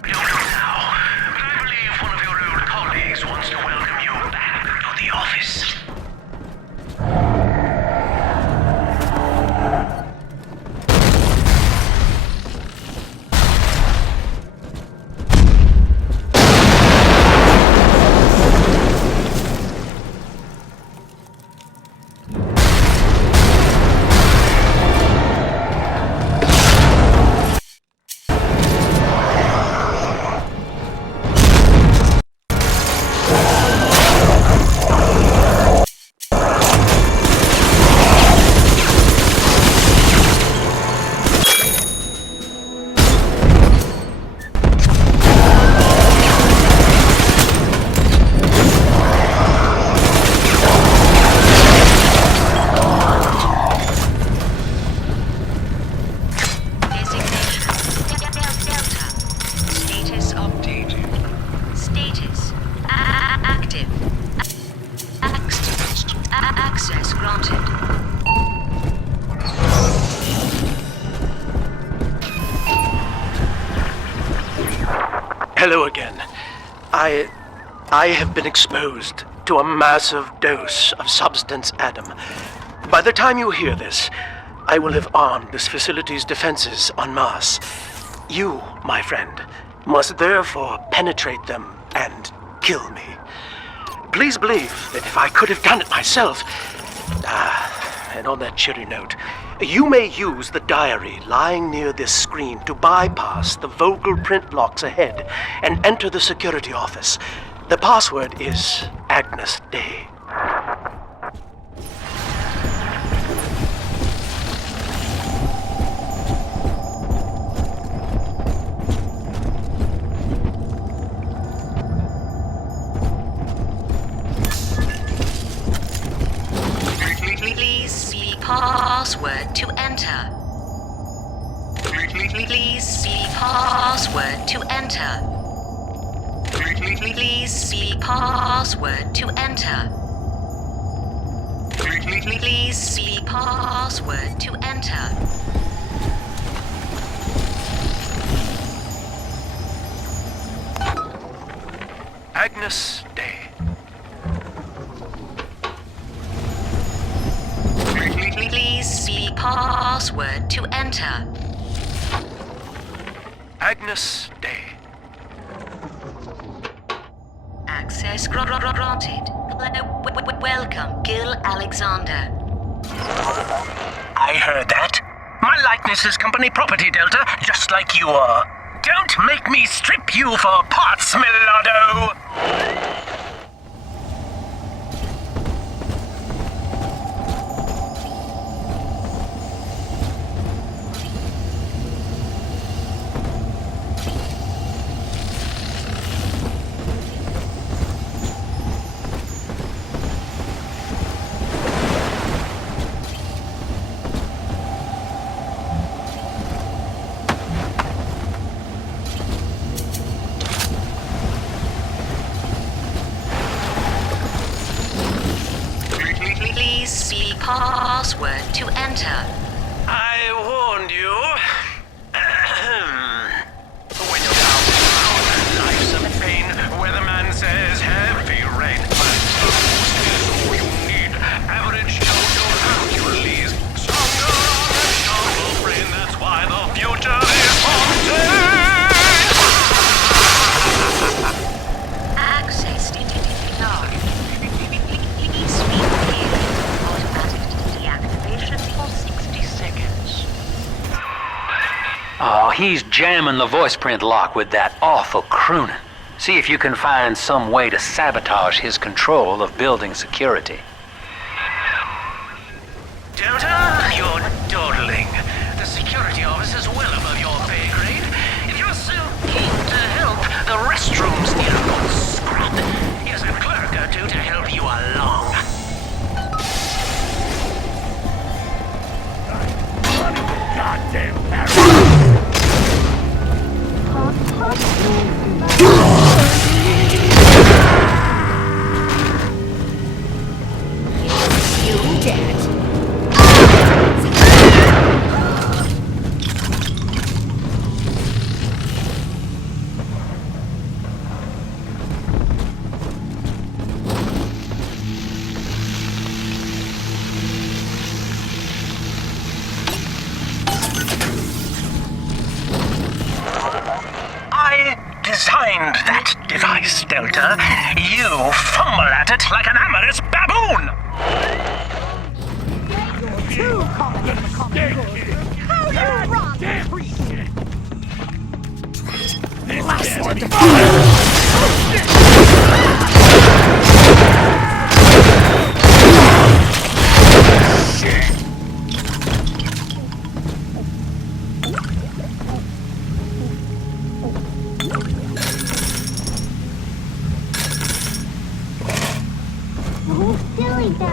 You don't know now, but I believe one of your old colleagues wants to welcome you back to the office. Access granted. Hello again. I have been exposed to a massive dose of substance Adam. By the time you hear this, I will have armed this facility's defenses en masse. You, my friend, must therefore penetrate them and kill me. Please believe that if I could have done it myself... and on that cheery note, you may use the diary lying near this screen to bypass the vocal print locks ahead and enter the security office. The password is Agnes Day. Please speak password to enter. Please speak password to enter. Please speak password to enter. Please speak password to enter. Agnes Day. Please speak password to enter. Agnes Day. Access granted. Welcome, Gil Alexander. I heard that. My likeness is company property, Delta, just like you are. Don't make me strip you for parts, Millardo! Please speak password to enter. I warned you. When you're down, life's a pain. Weatherman says heavy rain. But boost is all you need. Average Jojo Hercules. Stronger on a stronger brain. That's why the future is haunted. Access denied. Please speak here. Automatic deactivation for 60 seconds. Oh, he's jamming the voice print lock with that awful crooning. See if you can find some way to sabotage his control of building security. Delta, you're dawdling. The security office is well above your pay grade. If you're so keen to help, the restrooms need a good scrub. Here's a clerk or two to help you along. Goddamn parrot! You dead. I designed that device, Delta. You fumble at it like an amorous baboon! Too complicated. How you wrong, Who's doing that?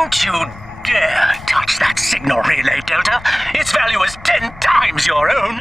Don't you dare touch that signal relay, Delta. Its value is 10 times your own.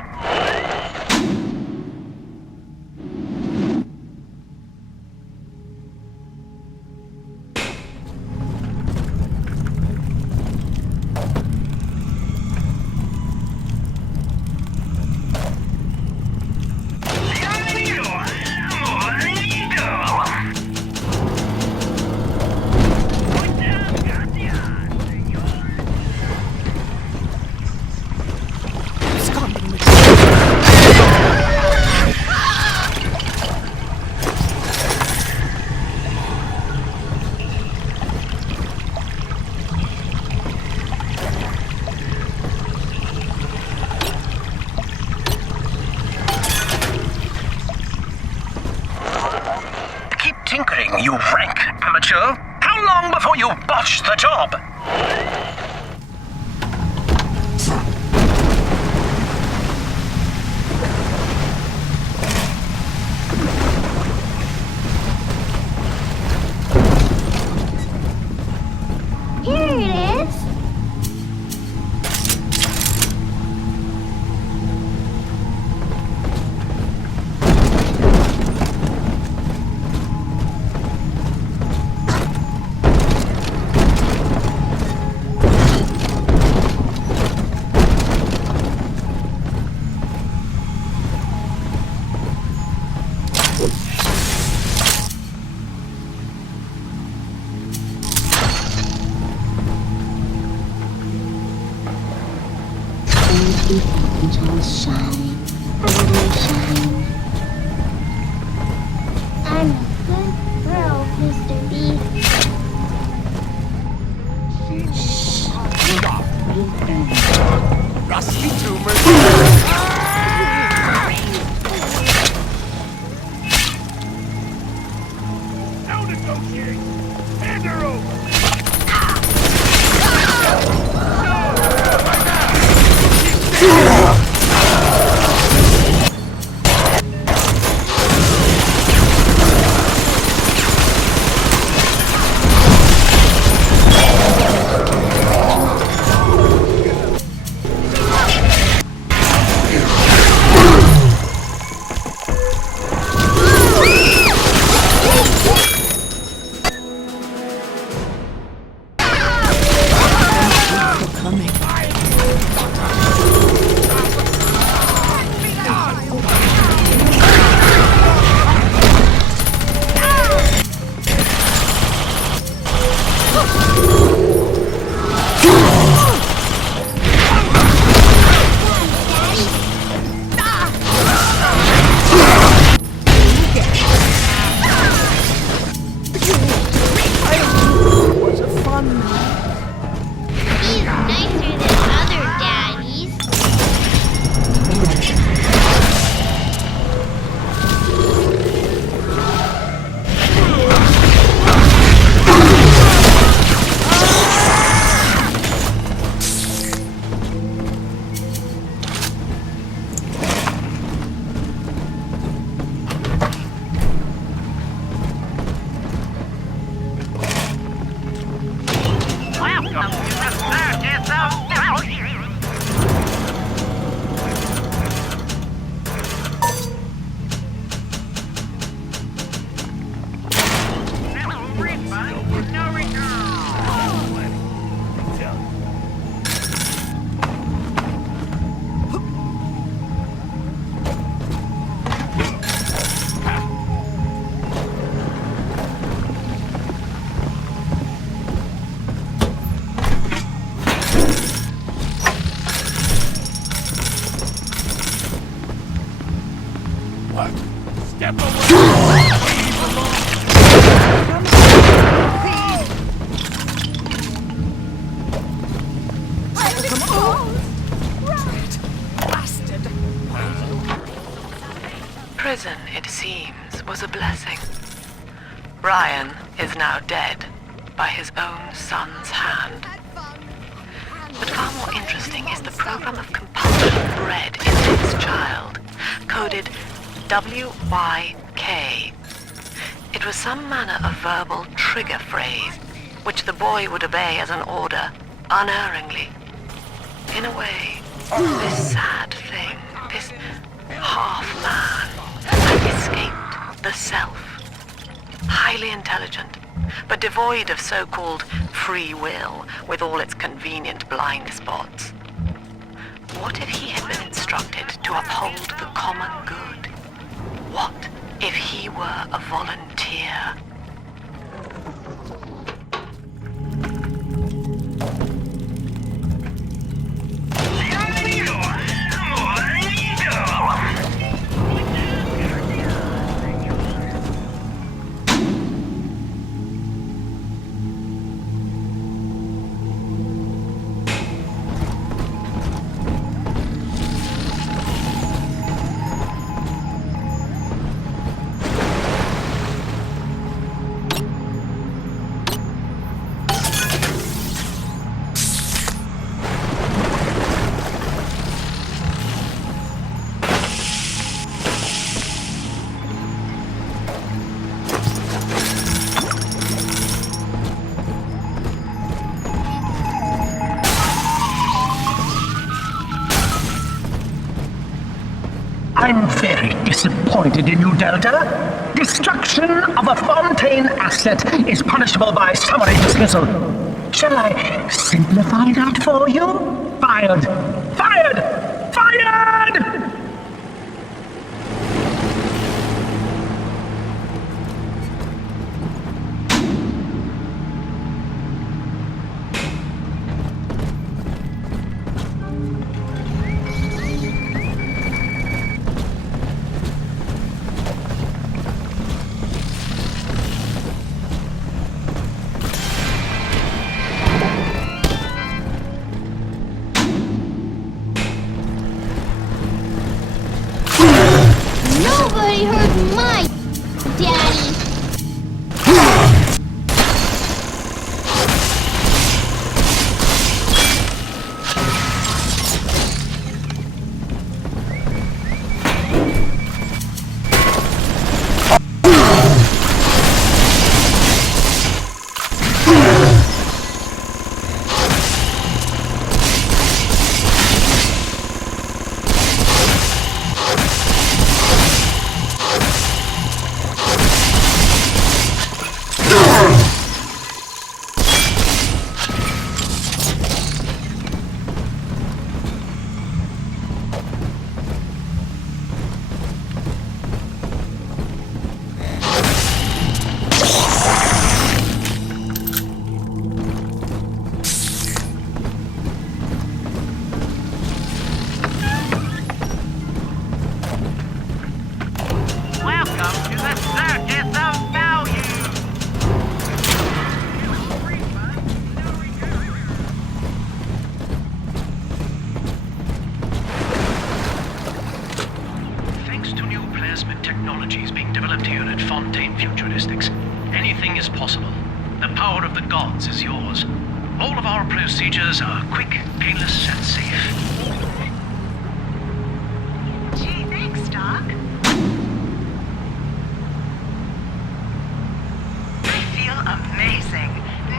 Tinkering, you rank amateur. How long before you botch the job? Here it is. Angels shine, I shine. I'm a good girl, Mr. B. Rusty tumors. Now negotiate. Hand her over. Prison, it seems, was a blessing. Ryan is now dead by his own son's hand. But far more interesting is the program of compulsion bred into his child, coded WYK. It was some manner of verbal trigger phrase which the boy would obey as an order, unerringly. In a way, this sad thing, this half-man, had escaped the self. Highly intelligent, but devoid of so-called free will, with all its convenient blind spots. What if he had been instructed to uphold the common good? What if he were a volunteer? I'm very disappointed in you, Delta. Destruction of a Fontaine asset is punishable by summary dismissal. Shall I simplify that for you? Fired! Fired! Fired! Nobody hurt my daddy. Technologies being developed here at Fontaine Futuristics. Anything is possible. The power of the gods is yours. All of our procedures are quick, painless, and safe. Gee, thanks, Doc. I feel amazing.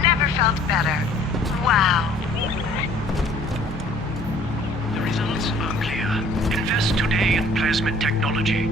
Never felt better. Wow. The results are clear. Invest today in plasmid technology.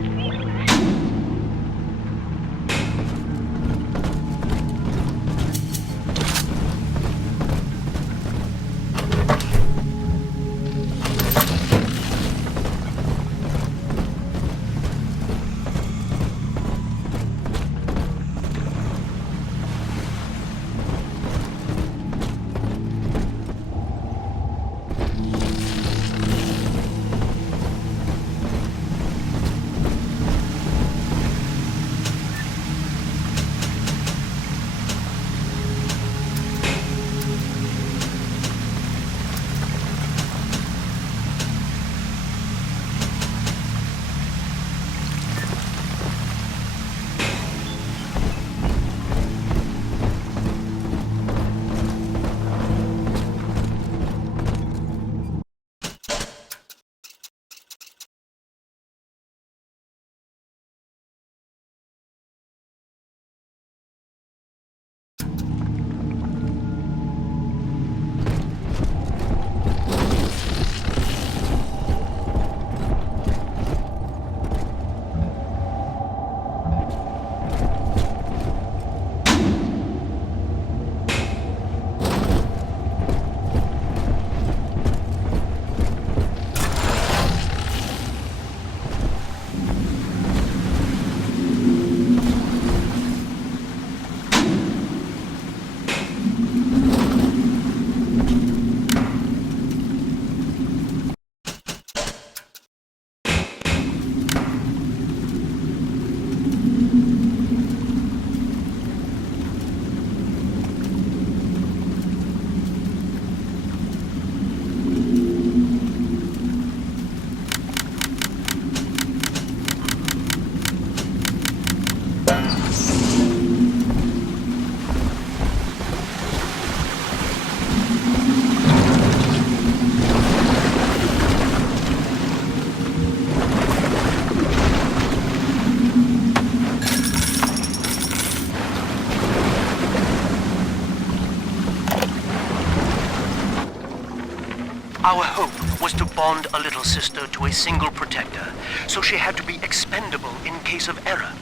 Our hope was to bond a little sister to a single protector, so she had to be expendable in case of error.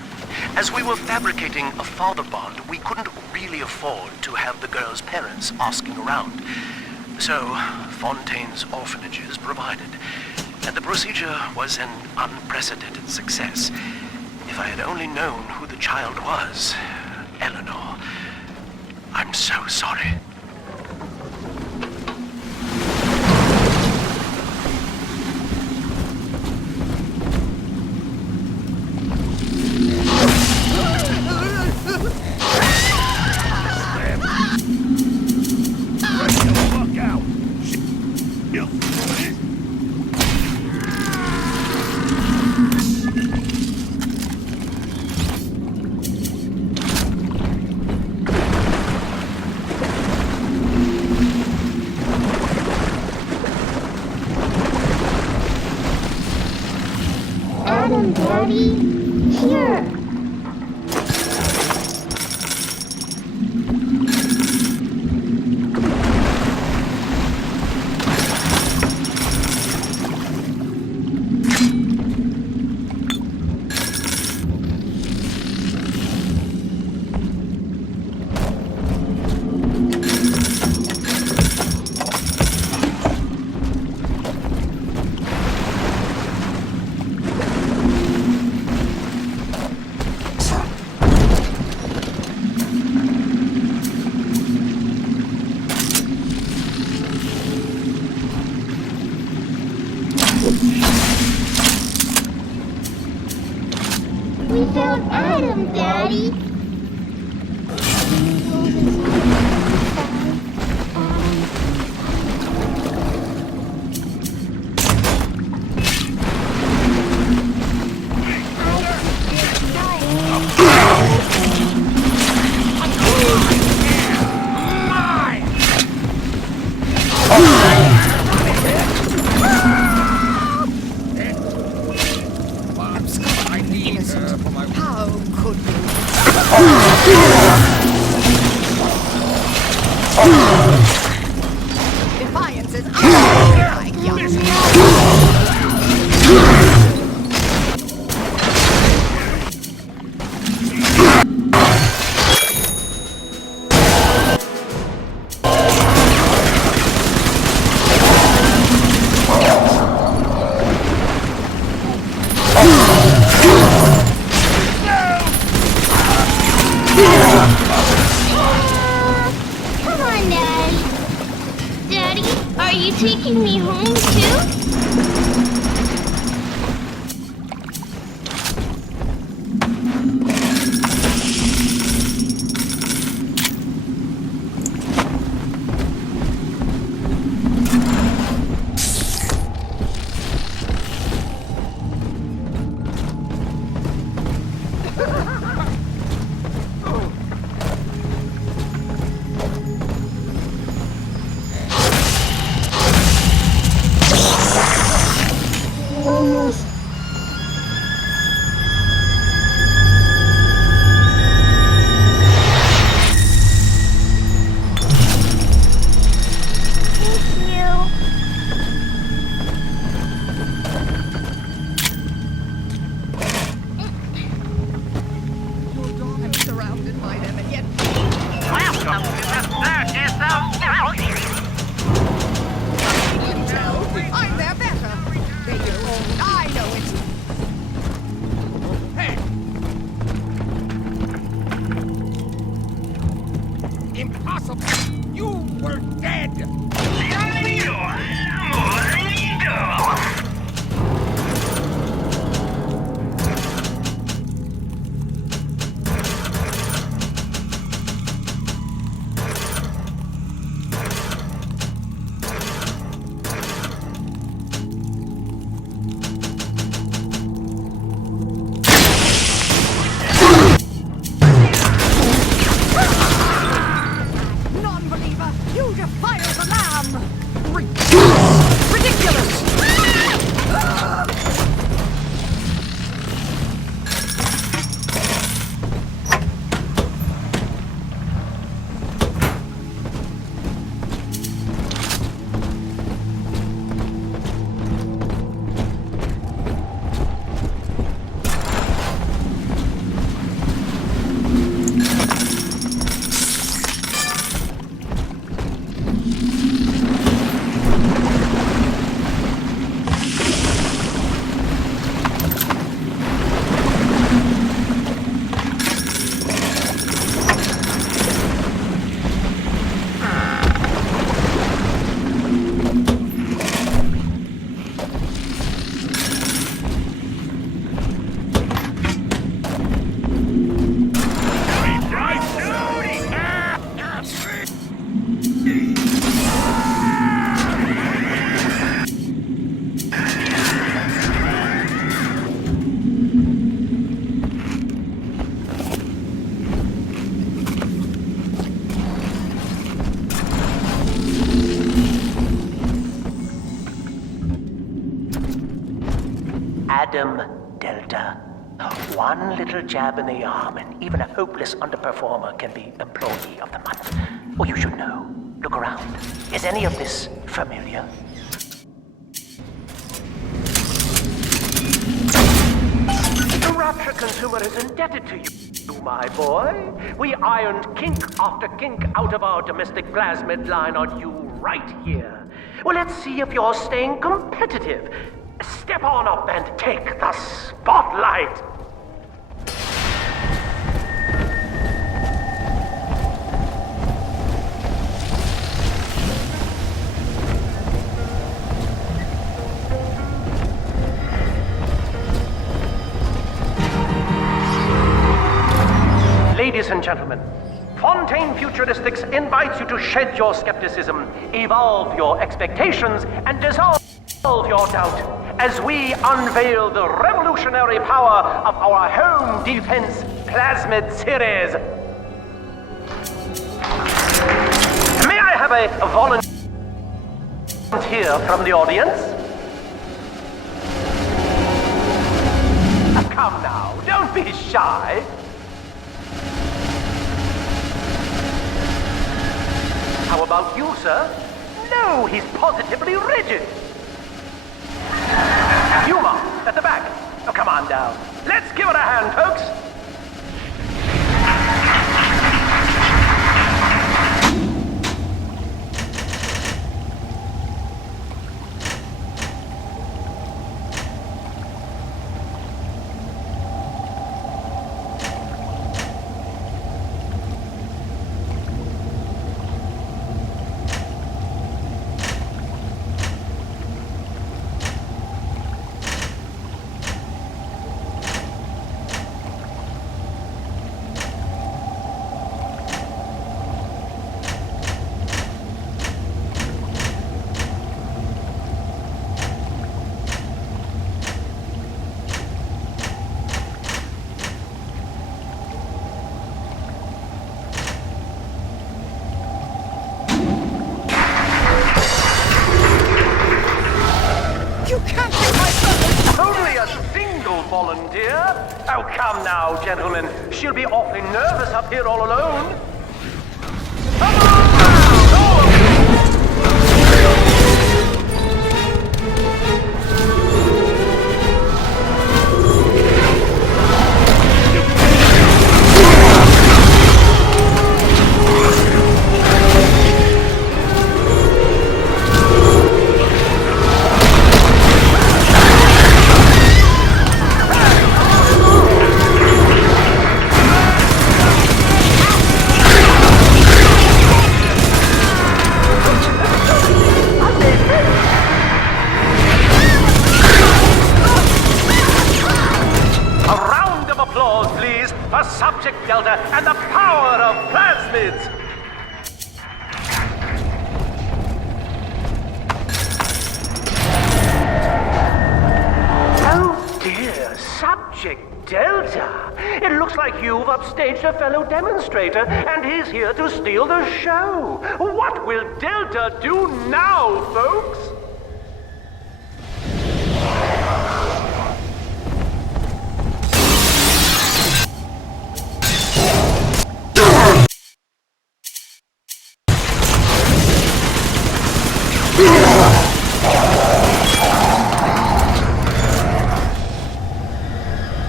As we were fabricating a father bond, we couldn't really afford to have the girl's parents asking around. So, Fontaine's orphanages provided, and the procedure was an unprecedented success. If I had only known who the child was, Eleanor, I'm so sorry. Adam, Daddy, here. We found Adam, Daddy. How could you? Defiance is my Come on, Daddy. Daddy, are you taking me home too? I'm their better. They do. I know it. Hey! Impossible! You were dead! Non-believer! You defile the Lamb! Ridiculous! Adam Delta. One little jab in the arm, and even a hopeless underperformer can be Employee of the Month. Oh, you should know. Look around. Is any of this familiar? The Rapture consumer is indebted to you, my boy. We ironed kink after kink out of our domestic plasmid line on you right here. Well, let's see if you're staying competitive. Step on up and take the spotlight. Ladies and gentlemen, Fontaine Futuristics invites you to shed your skepticism, evolve your expectations, and dissolve your doubt as we unveil the revolutionary power of our home defense plasmid series. May I have a volunteer from the audience? Come now, don't be shy. How about you, sir? No, he's positively rigid. Yuma, at the back. Oh, come on down. Let's give it a hand, folks. Volunteer? Oh, come now, gentlemen. She'll be awfully nervous up here all alone. Come on now, all of you! Subject Delta and the power of plasmids! Oh dear, Subject Delta! It looks like you've upstaged a fellow demonstrator and he's here to steal the show! What will Delta do now, folks?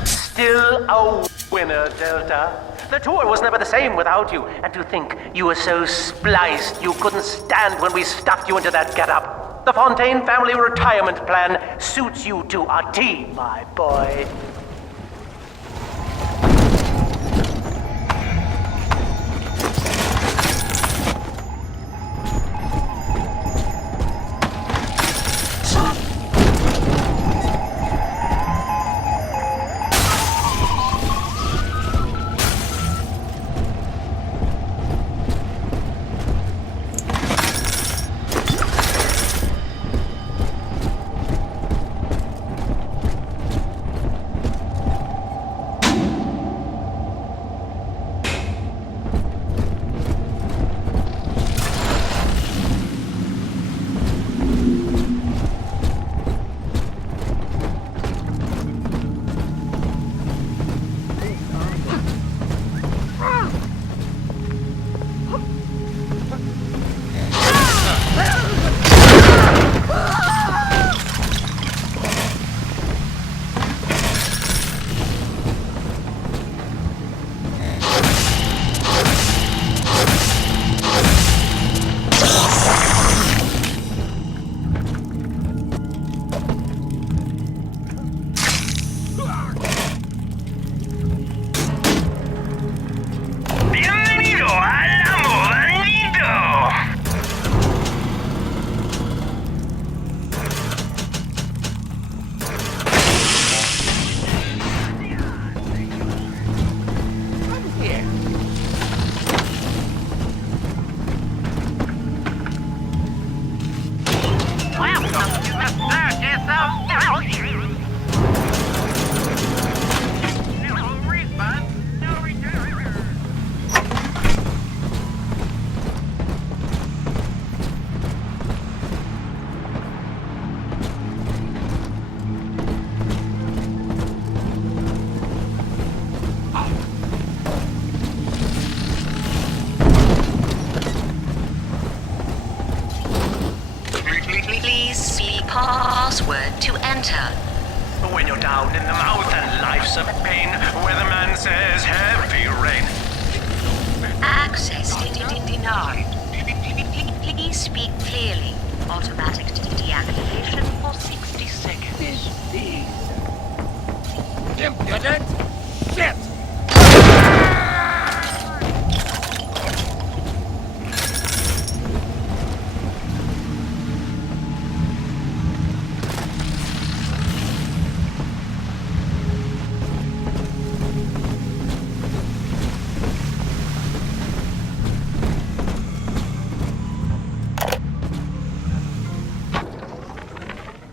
Still a winner, Delta. The tour was never the same without you. And to think you were so spliced you couldn't stand when we stuffed you into that getup. The Fontaine family retirement plan suits you to a T, my boy. Please speak password to enter. When you're down in the mouth and life's a pain, weatherman says heavy rain. Access denied. Please speak clearly. Automatic deactivation for 60 seconds. Impudent shit!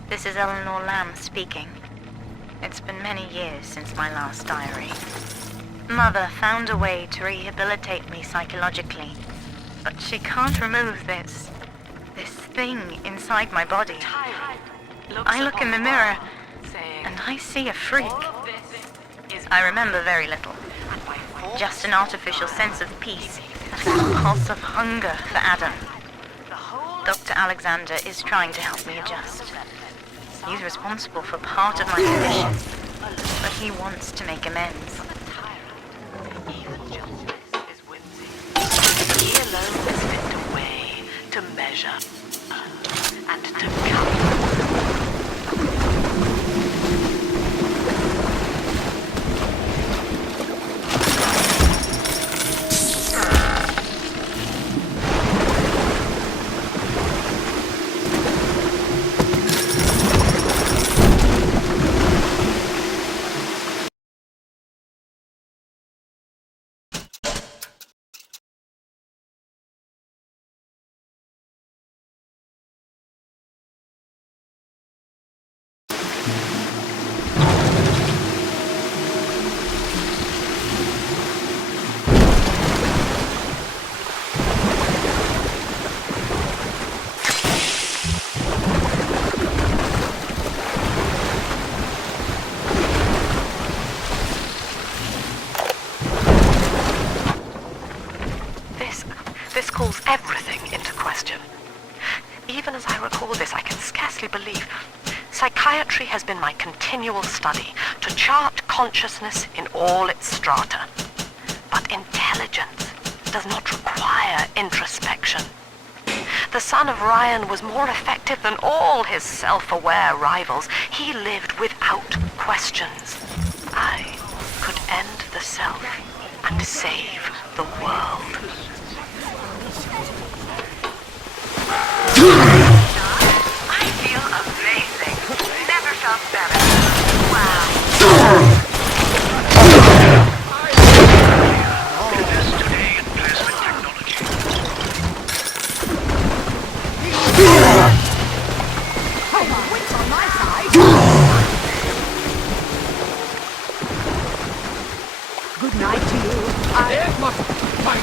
This is Eleanor Lamb speaking. It's been many years since my last diary. Mother found a way to rehabilitate me psychologically, but she can't remove this thing inside my body. I look in the mirror, and I see a freak. I remember very little. Just an artificial sense of peace and a compulsive hunger for Adam. Dr. Alexander is trying to help me adjust. He's responsible for part of my condition, but he wants to make amends. He alone has found a way to measure and to count. This calls everything into question. Even as I record this, I can scarcely believe. Psychiatry has been my continual study to chart consciousness in all its strata. But intelligence does not require introspection. The son of Ryan was more effective than all his self-aware rivals. He lived without questions. I could end the self and save the world. I feel amazing. Never felt better. Wow. Today in plasmid technology. Hey, wits on my side. Good night to you. It must fight.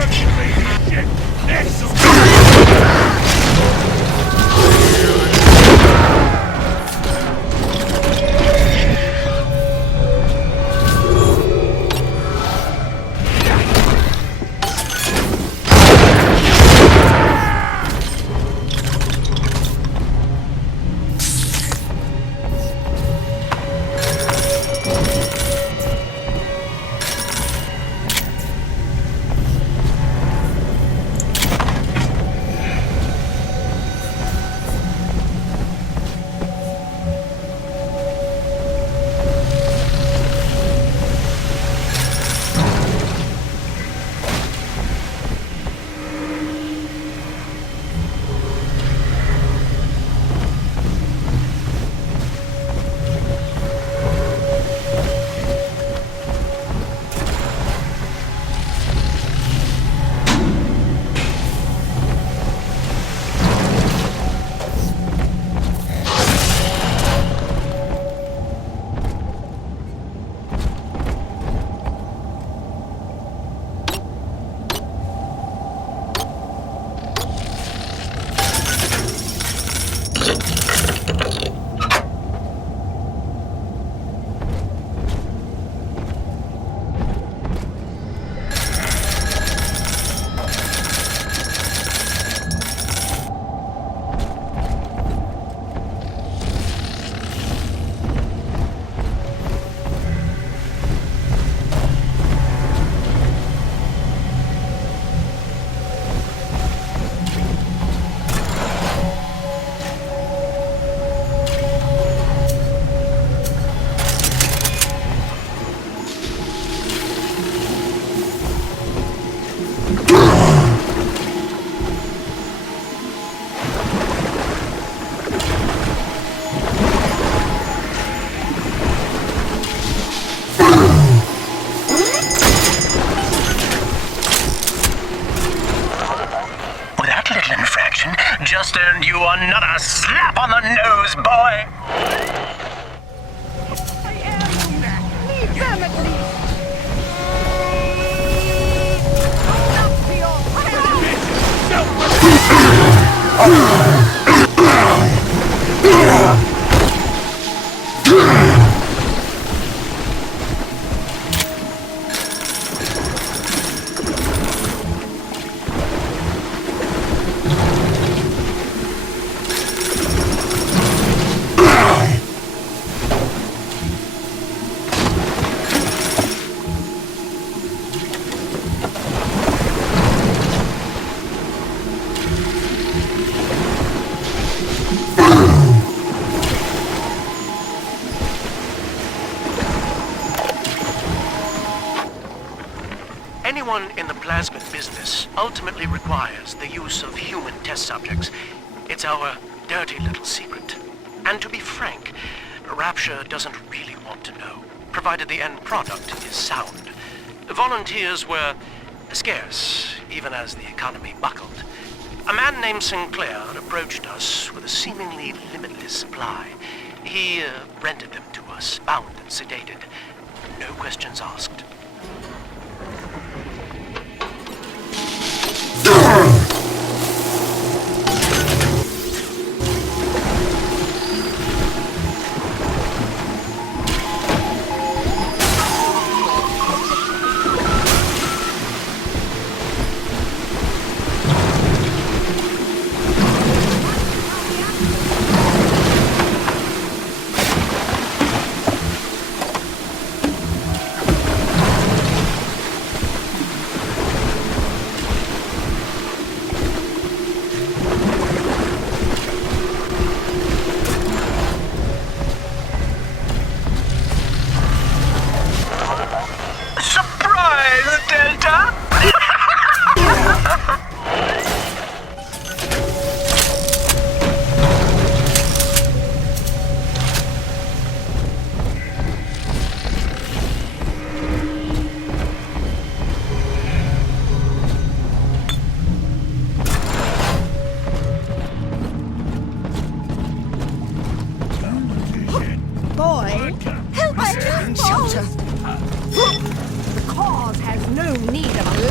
work, you lazy shit! Excellent! Just earned you another slap on the nose, boy! Leave them at least! Anyone in the plasmid business ultimately requires the use of human test subjects. It's our dirty little secret. And to be frank, Rapture doesn't really want to know, provided the end product is sound. Volunteers were scarce, even as the economy buckled. A man named Sinclair approached us with a seemingly limitless supply. He rented them to us, bound and sedated. No questions asked. The cause has no need of a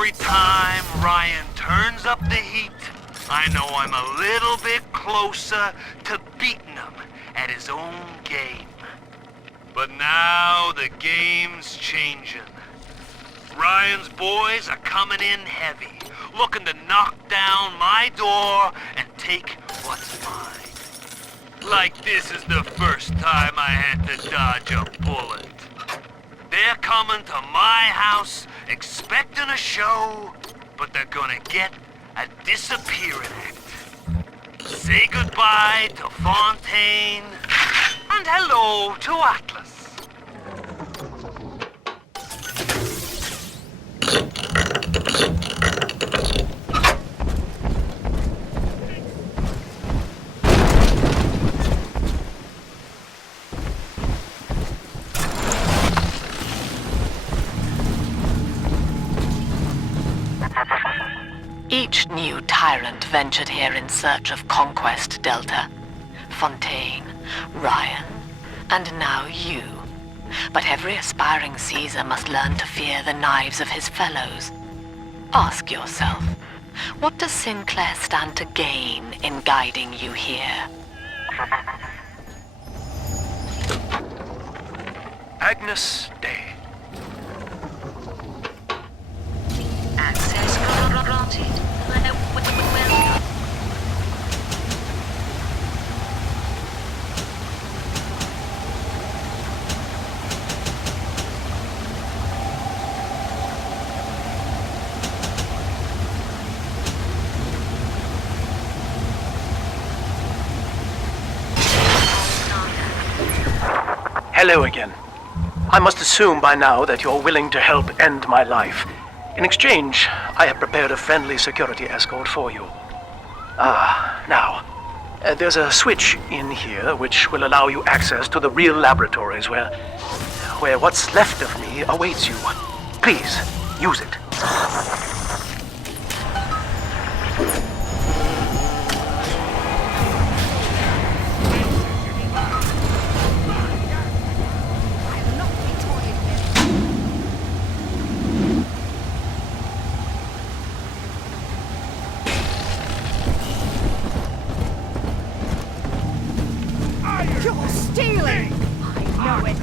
every time Ryan turns up the heat, I know I'm a little bit closer to beating him at his own game. But now the game's changing. Ryan's boys are coming in heavy, looking to knock down my door and take what's mine. Like this is the first time I had to dodge a bullet. They're coming to my house expecting a show, but they're gonna get a disappearing act. Say goodbye to Fontaine, and hello to Atlas. Each new tyrant ventured here in search of conquest, Delta. Fontaine, Ryan, and now you. But every aspiring Caesar must learn to fear the knives of his fellows. Ask yourself, what does Sinclair stand to gain in guiding you here? Agnus Dei. Access granted. Welcome. Hello again. I must assume by now that you're willing to help end my life. In exchange, I have prepared a friendly security escort for you. Now, there's a switch in here which will allow you access to the real laboratories where what's left of me awaits you. Please, use it. You're stealing! I know it.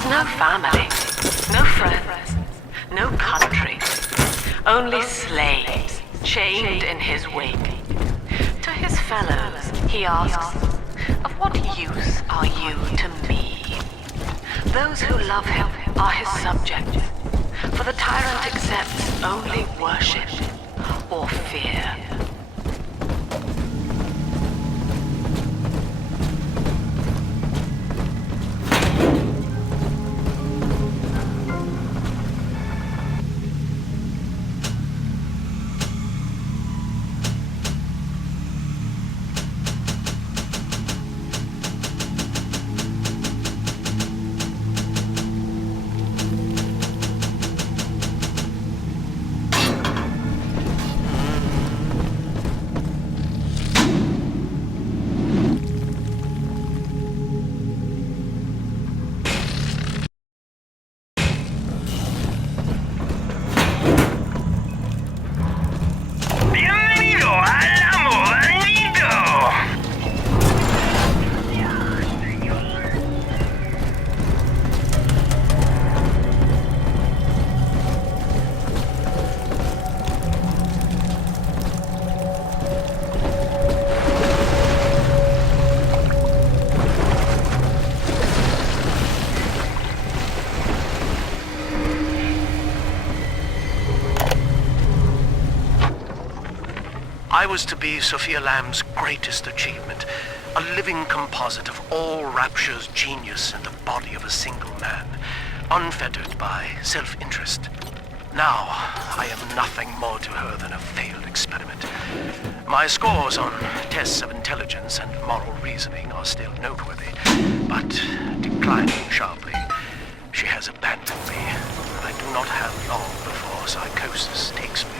has no family, no friends, no country, only slaves chained in his wake. To his fellows, he asks, "Of what use are you to me?" Those who love him are his subjects, for the tyrant accepts only worship or fear. I was to be Sophia Lamb's greatest achievement, a living composite of all Rapture's genius in the body of a single man, unfettered by self-interest. Now, I am nothing more to her than a failed experiment. My scores on tests of intelligence and moral reasoning are still noteworthy, but declining sharply. She has abandoned me. I do not have long before psychosis takes me.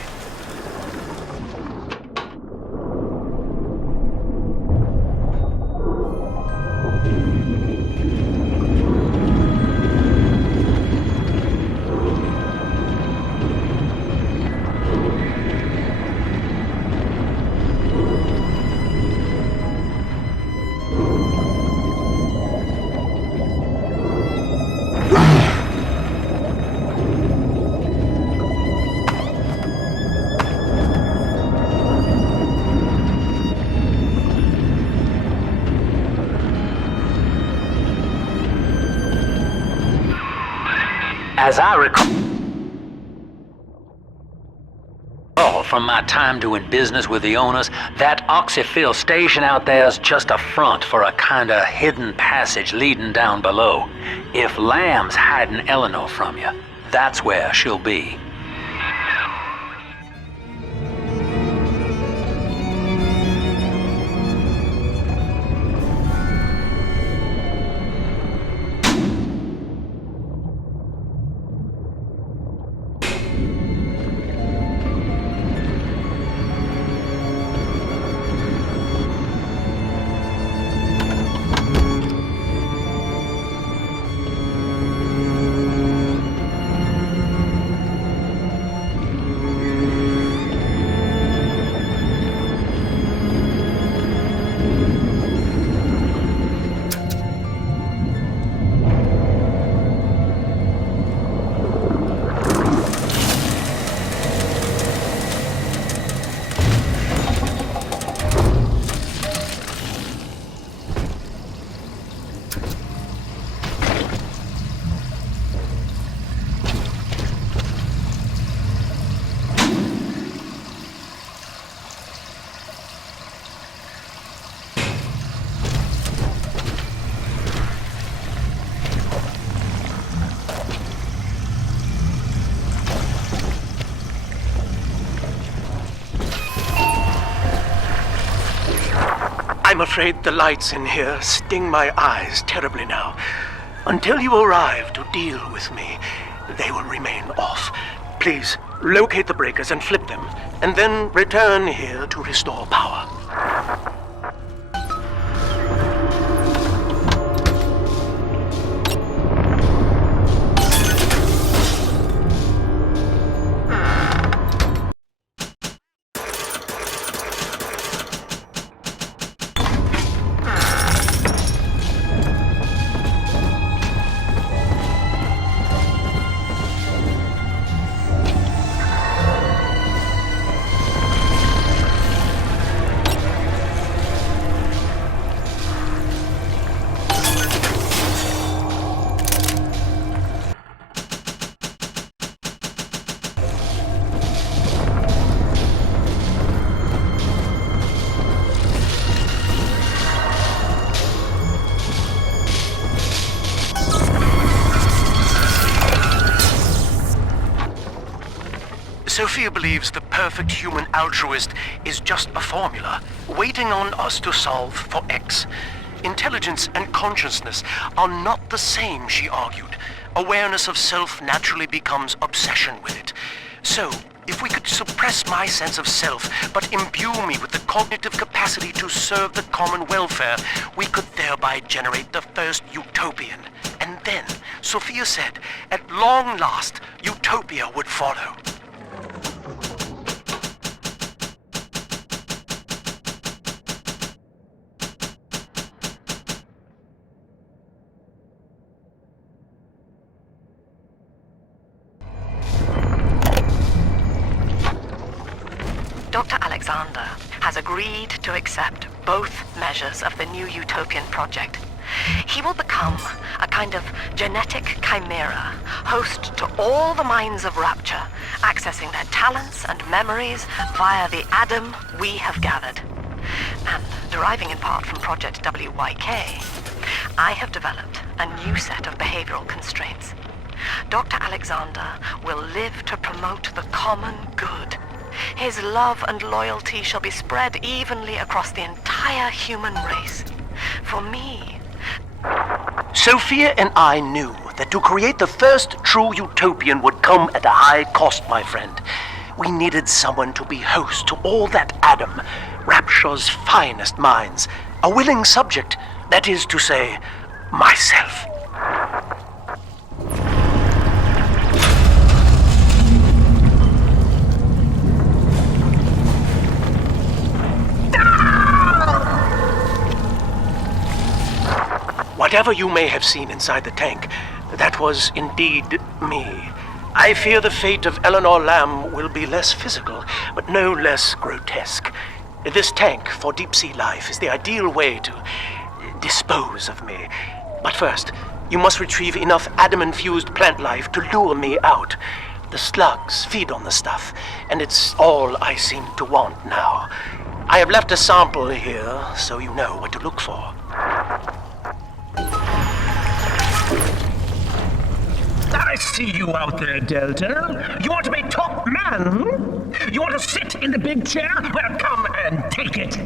As I recall from my time doing business with the owners, that oxyfill station out there is just a front for a kinda hidden passage leading down below. If Lamb's hiding Eleanor from you, that's where she'll be. I'm afraid the lights in here sting my eyes terribly now. Until you arrive to deal with me, they will remain off. Please, locate the breakers and flip them, and then return here to restore power. Sophia believes the perfect human altruist is just a formula, waiting on us to solve for X. Intelligence and consciousness are not the same, she argued. Awareness of self naturally becomes obsession with it. So, if we could suppress my sense of self, but imbue me with the cognitive capacity to serve the common welfare, we could thereby generate the first utopian. And then, Sophia said, at long last, utopia would follow. Dr. Alexander has agreed to accept both measures of the new utopian project. He will become a kind of genetic chimera, host to all the minds of Rapture, accessing their talents and memories via the Adam we have gathered. And deriving in part from Project WYK, I have developed a new set of behavioral constraints. Dr. Alexander will live to promote the common good. His love and loyalty shall be spread evenly across the entire human race. For me, Sophia and I knew that to create the first true utopian would come at a high cost, my friend. We needed someone to be host to all that Adam, Rapture's finest minds. A willing subject, that is to say, myself. Whatever you may have seen inside the tank, that was indeed me. I fear the fate of Eleanor Lamb will be less physical, but no less grotesque. This tank for deep-sea life is the ideal way to dispose of me. But first, you must retrieve enough Adam-infused plant life to lure me out. The slugs feed on the stuff, and it's all I seem to want now. I have left a sample here, so you know what to look for. I see you out there, Delta. You want to be top man? You want to sit in the big chair? Well, come and take it.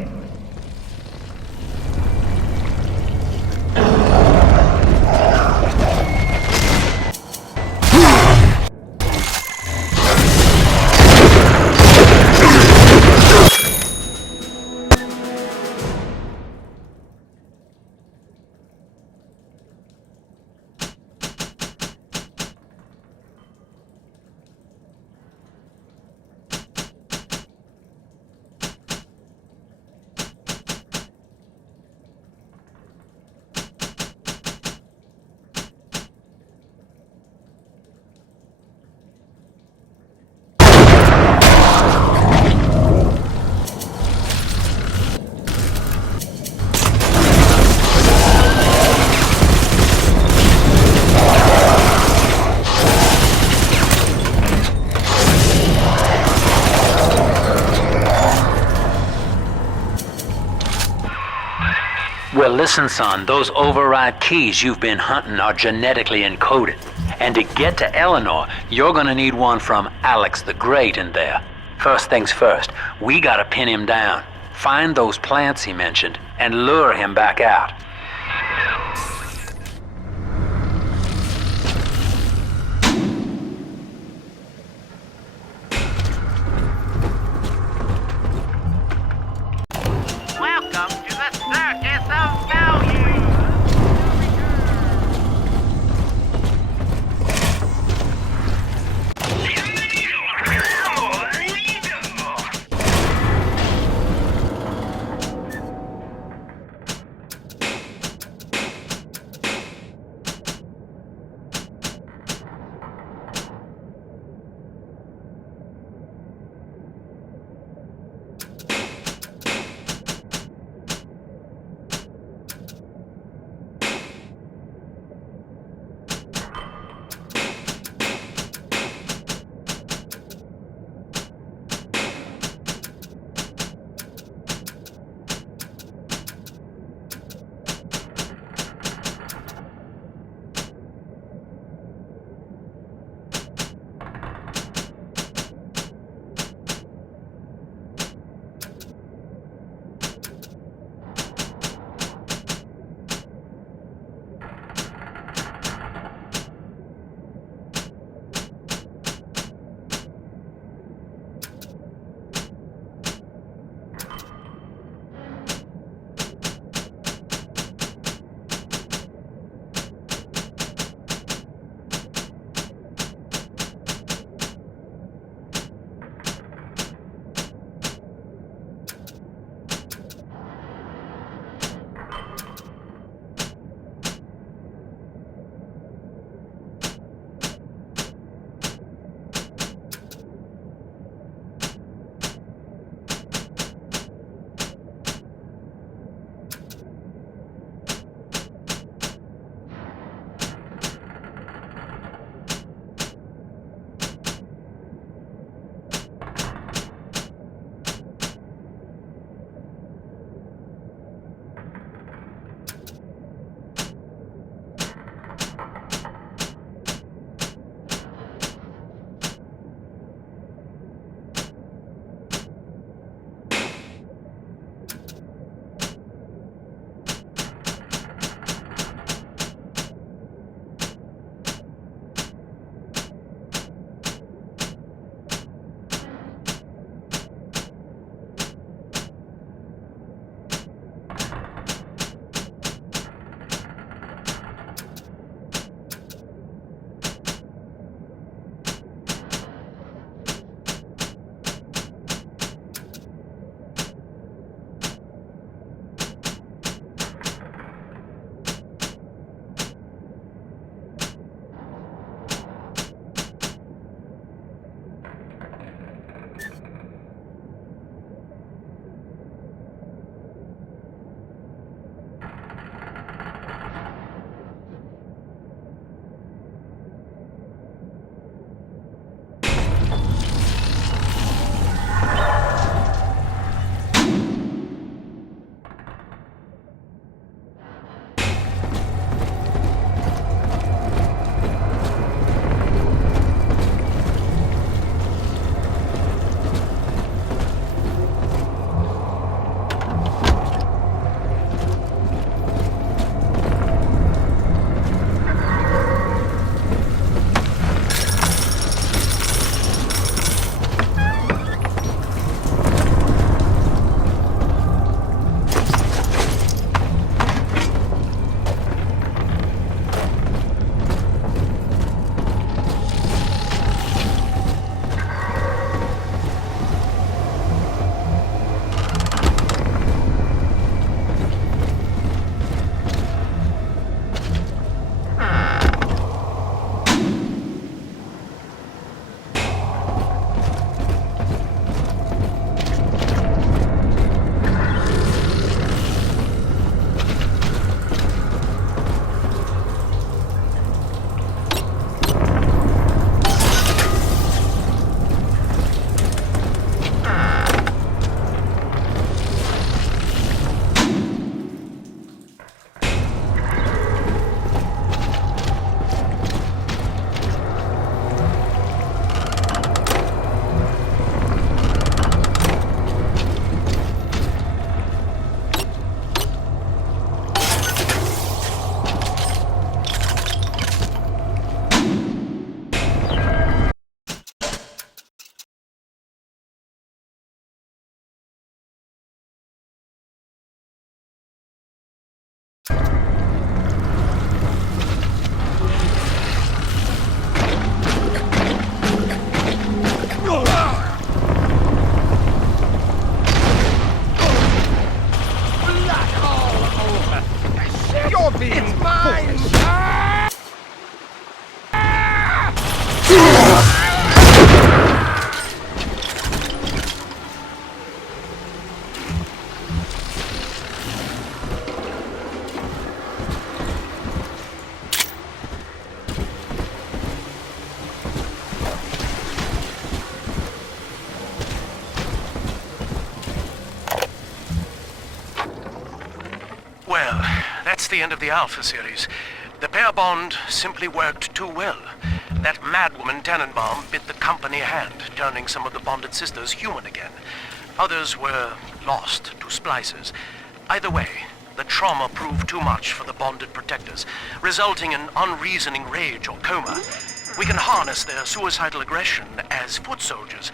Well, listen, son, those override keys you've been hunting are genetically encoded. And to get to Eleanor, you're gonna need one from Alex the Great in there. First things first, we gotta pin him down. Find those plants he mentioned, and lure him back out. Welcome to the Circus of Value! That's the end of the Alpha series. The pair bond simply worked too well. That madwoman Tannenbaum bit the company hand, turning some of the bonded sisters human again. Others were lost to splicers. Either way, the trauma proved too much for the bonded protectors, resulting in unreasoning rage or coma. We can harness their suicidal aggression as foot soldiers,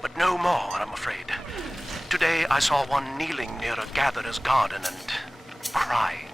but no more, I'm afraid. Today I saw one kneeling near a gatherer's garden and crying.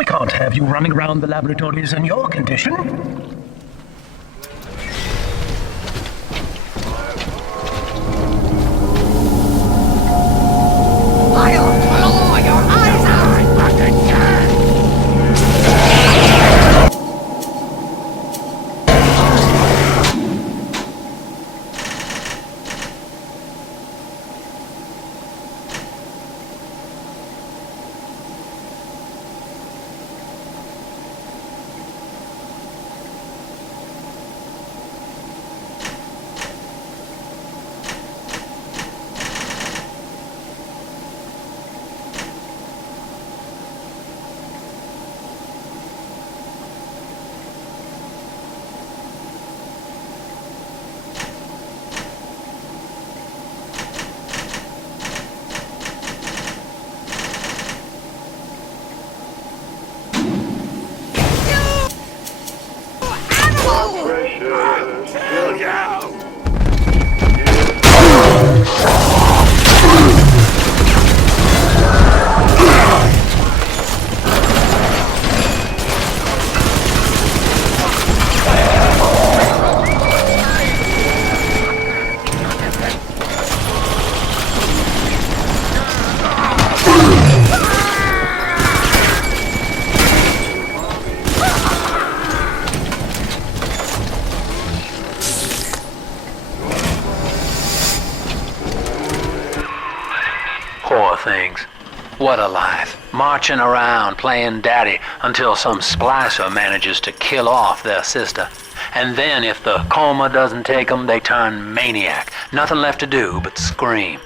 We can't have you running around the laboratories in your condition. I'll claw your eyes out! Kill you! Poor things. What a life. Marching around, playing daddy, until some splicer manages to kill off their sister. And then if the coma doesn't take them, they turn maniac. Nothing left to do but scream.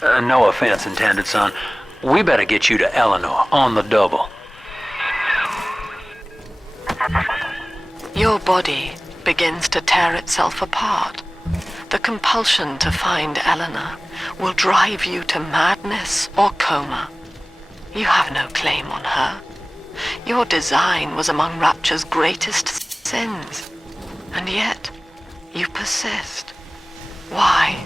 No offense intended, son. We better get you to Eleanor, on the double. Your body begins to tear itself apart. The compulsion to find Eleanor will drive you to madness or coma. You have no claim on her. Your design was among Rapture's greatest sins. And yet, you persist. Why?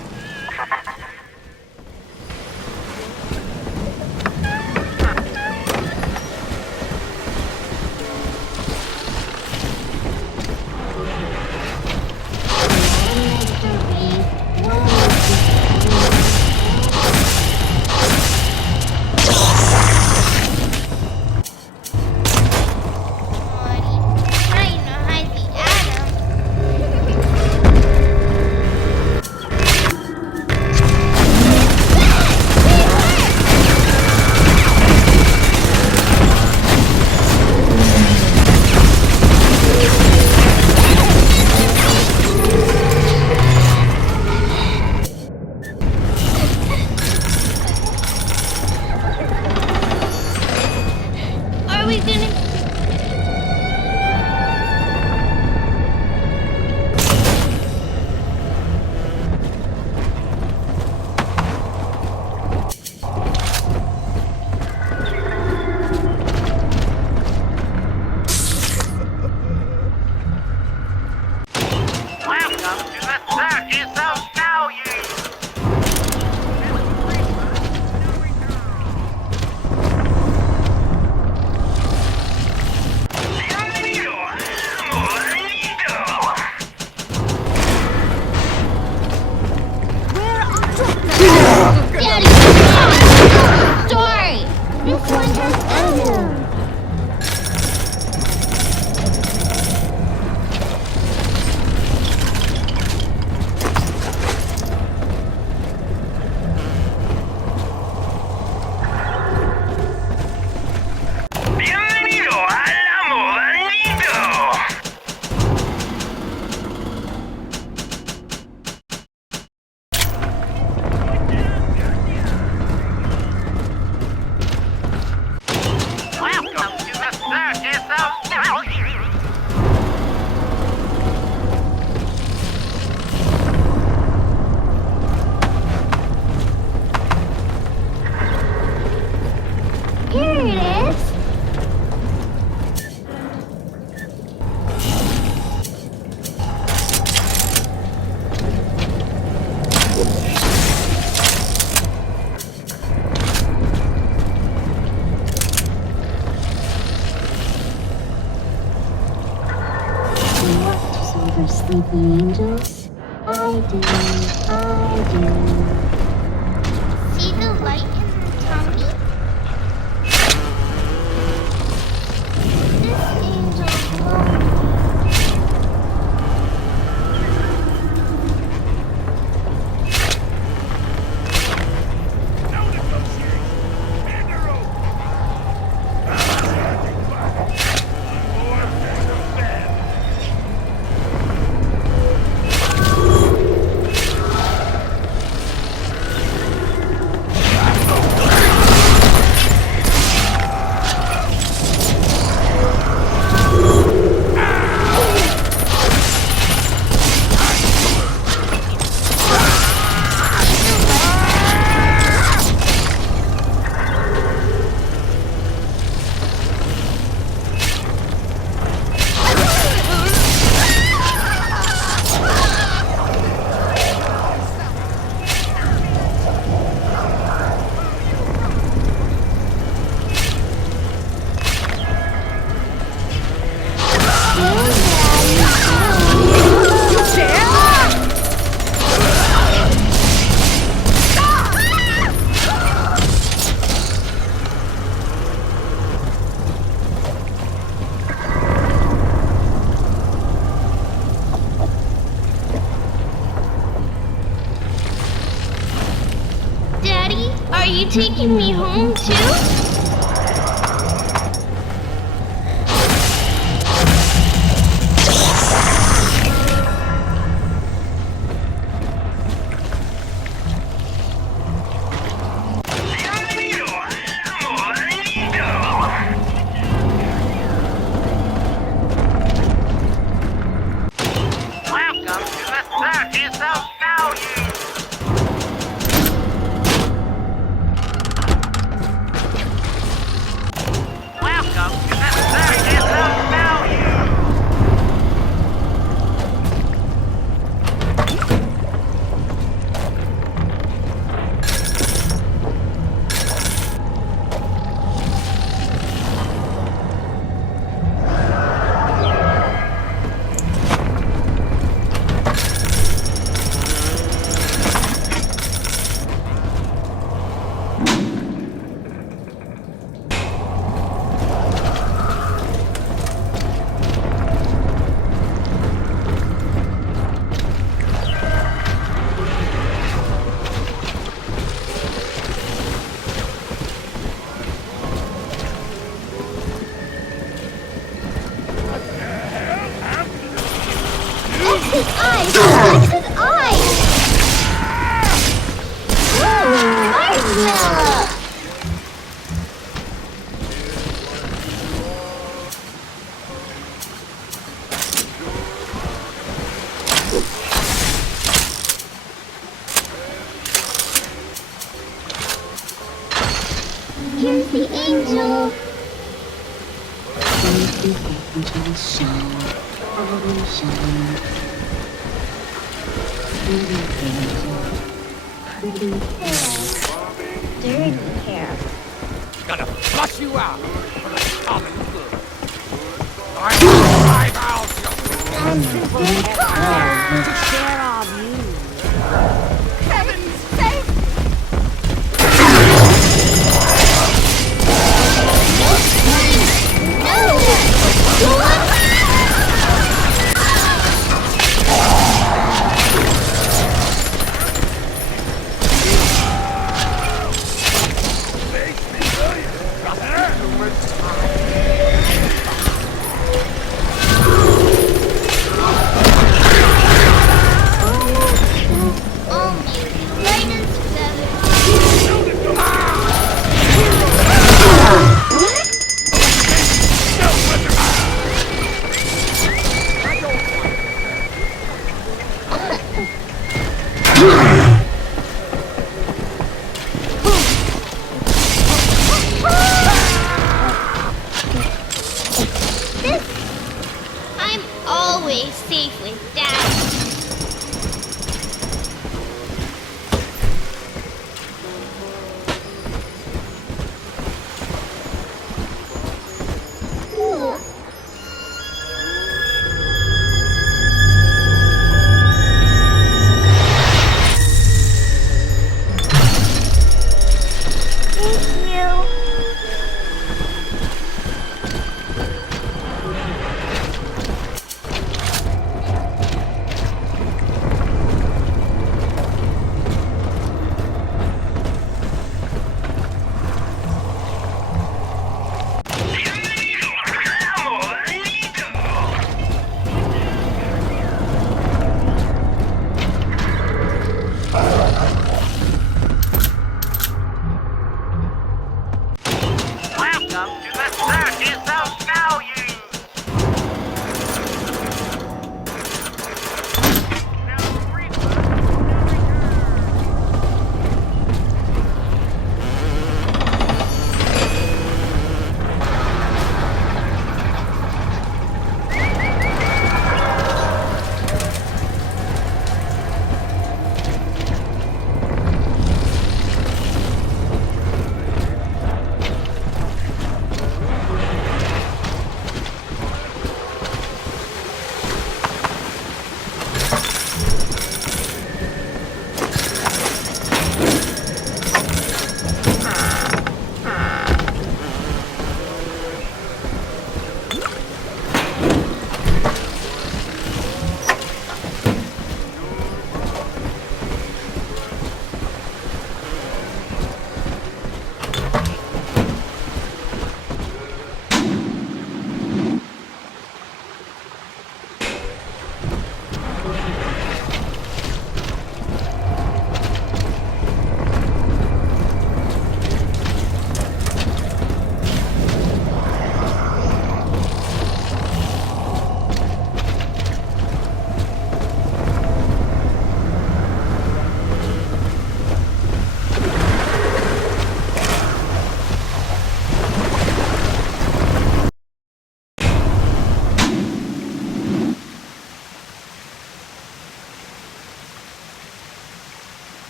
Are we gonna... Welcome to the Circus of Value! sleepy angels? I do. See the light in the tummy? This angel's lonely. Are you taking me home too? Here's the angel. Pretty hair. Dirty hair. Gonna flush you out. Common good. I'm out. And to share our views. Heaven's sake! up to the surface of value.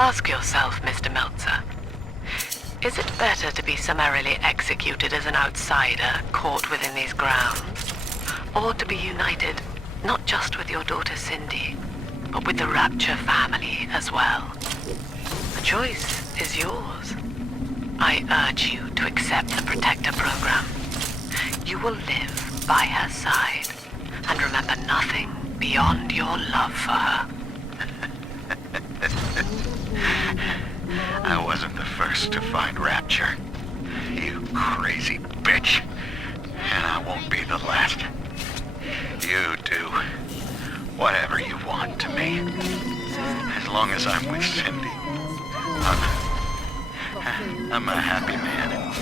Ask yourself, Mr. Meltzer, is it better to be summarily executed as an outsider caught within these grounds, or to be united not just with your daughter Cindy, but with the Rapture family as well? The choice is yours. I urge you to accept the Protector program. You will live by her side and remember nothing beyond your love for her. I wasn't the first to find Rapture, you crazy bitch. And I won't be the last. You do whatever you want to me. As long as I'm with Cindy, I'm a happy man.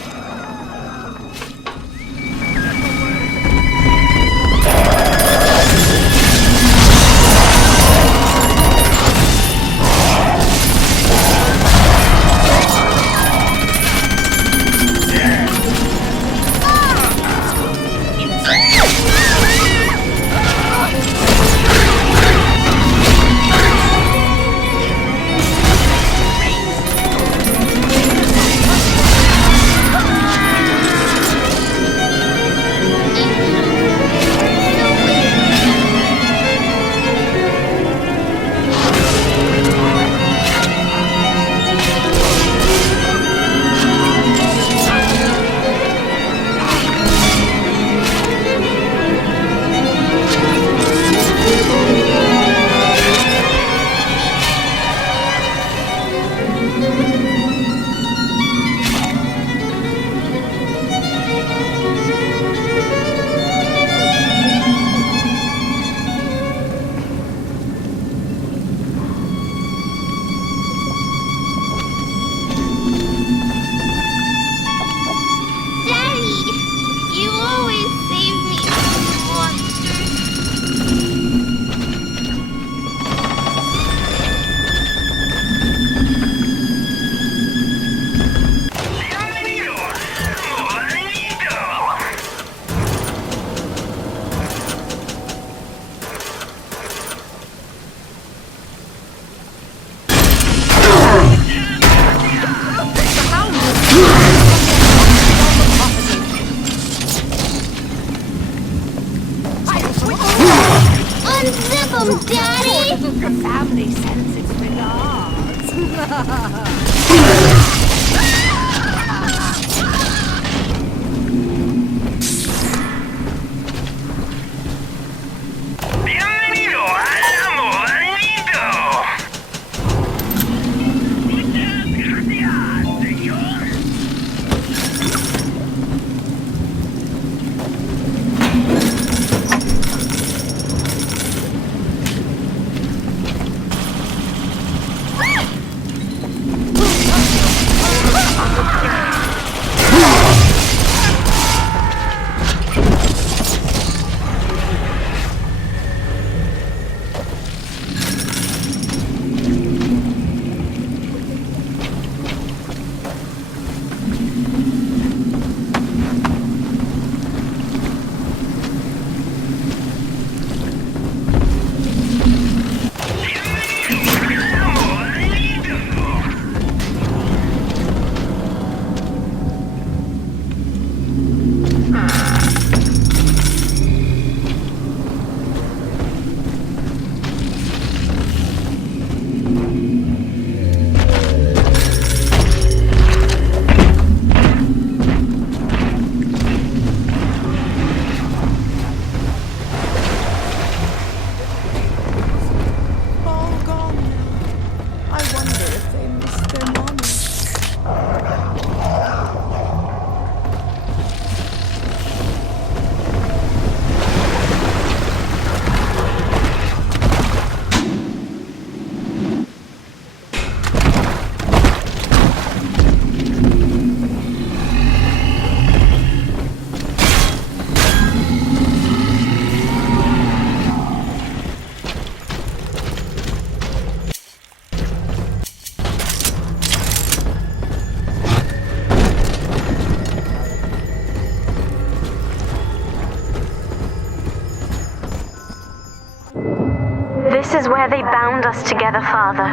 This is where they bound us together, Father.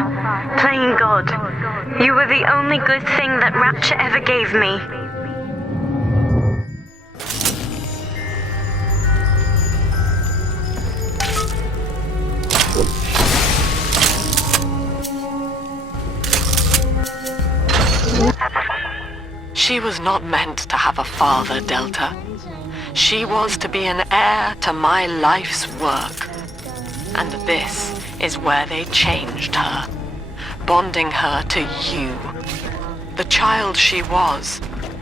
Playing God. You were the only good thing that Rapture ever gave me. She was not meant to have a father, Delta. She was to be an heir to my life's work. And this is where they changed her, bonding her to you. The child she was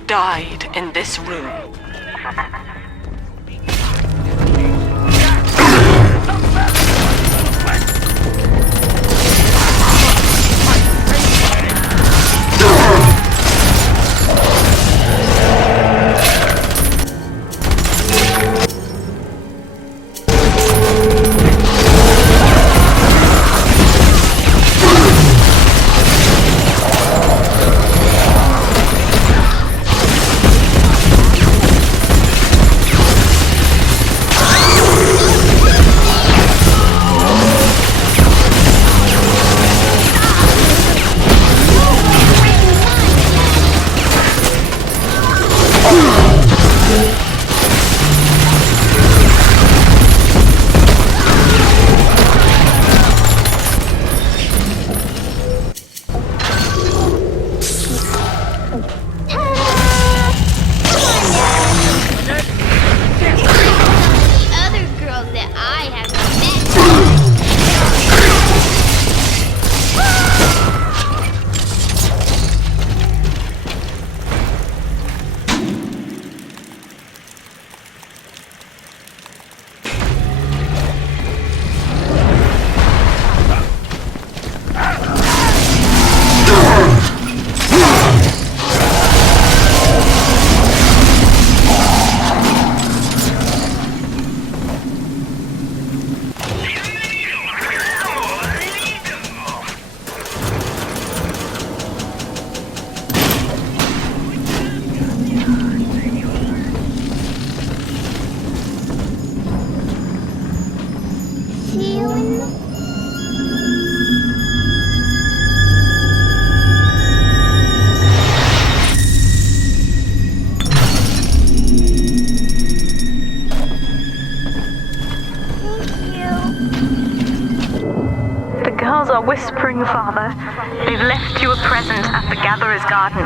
died in this room. Whispering, Father. They've left you a present at the Gatherer's Garden.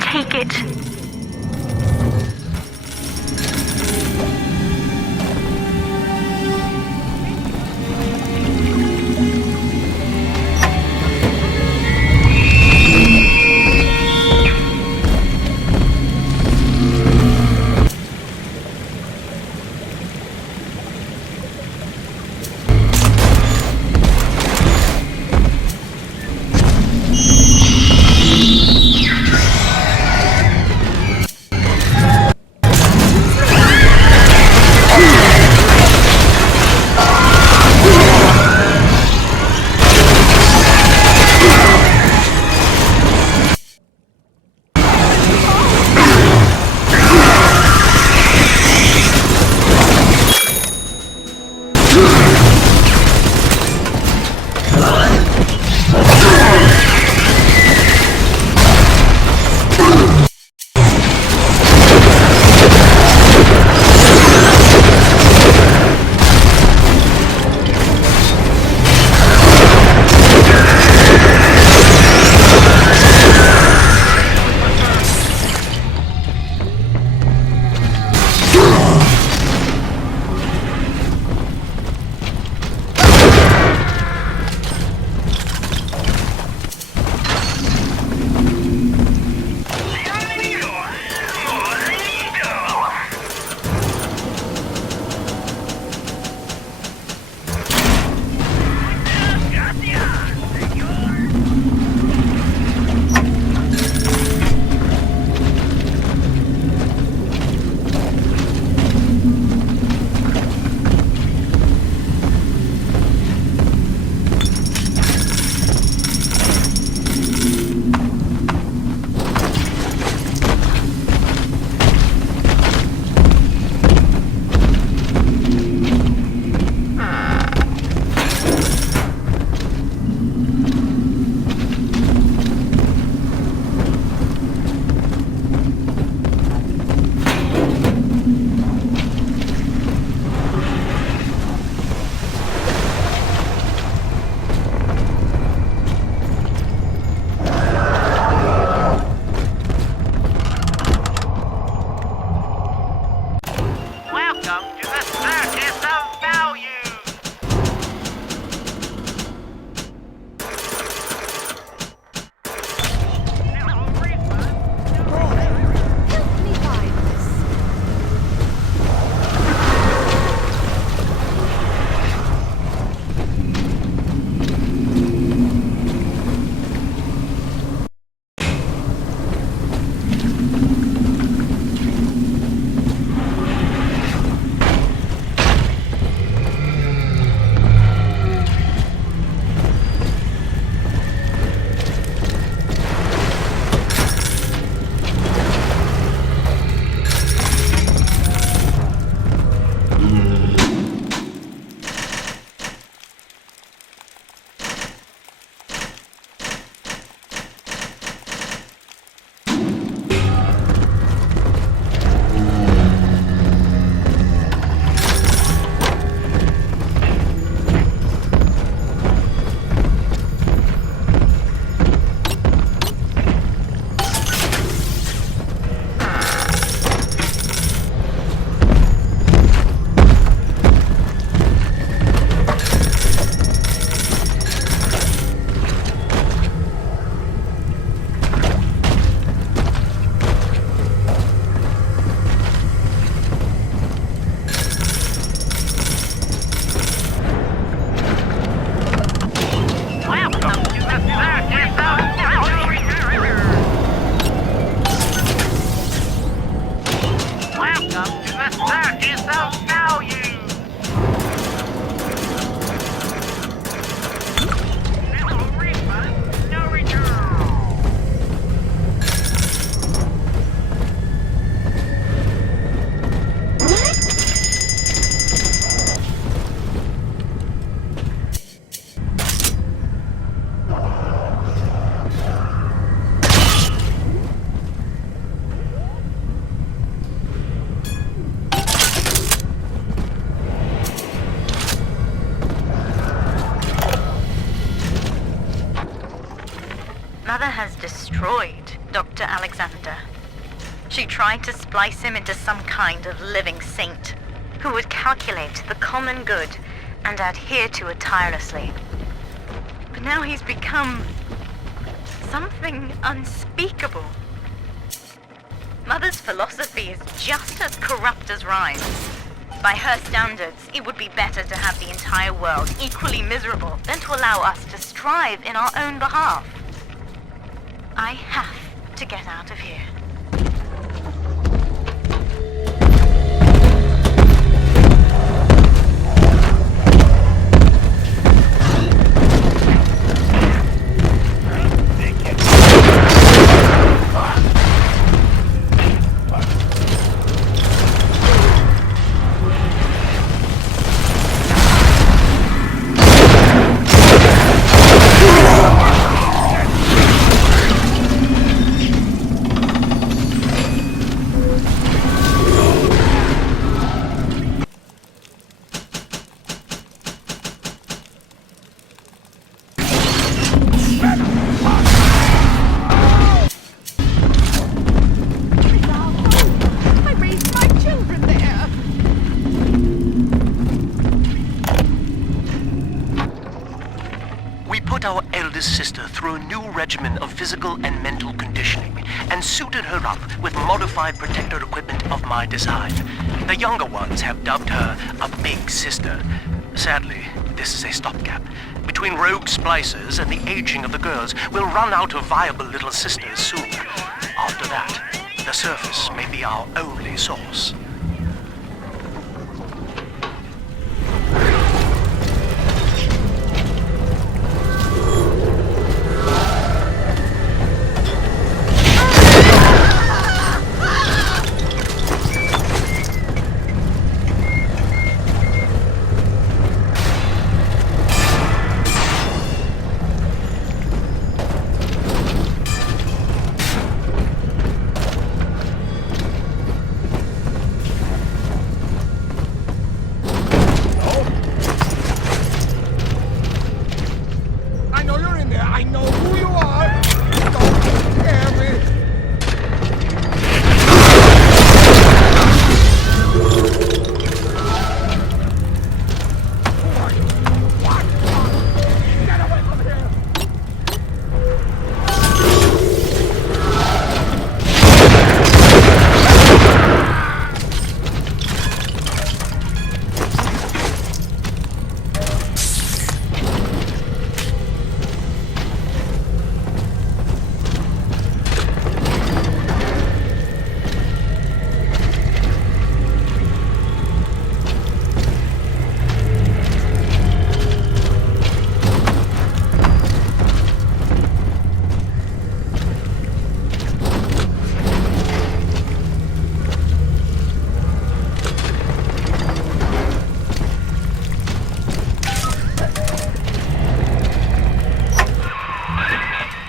Take it. Mother has destroyed Dr. Alexander. She tried to splice him into some kind of living saint who would calculate the common good and adhere to it tirelessly. But now he's become something unspeakable. Mother's philosophy is just as corrupt as Ryan's. By her standards, it would be better to have the entire world equally miserable than to allow us to strive in our own behalf. I have to get out of here. Sister through a new regimen of physical and mental conditioning and suited her up with modified protector equipment of my design. The younger ones have dubbed her a big sister. Sadly, this is a stopgap. Between rogue splicers and the aging of the girls, we'll run out of viable little sisters soon. After that, the surface may be our only source.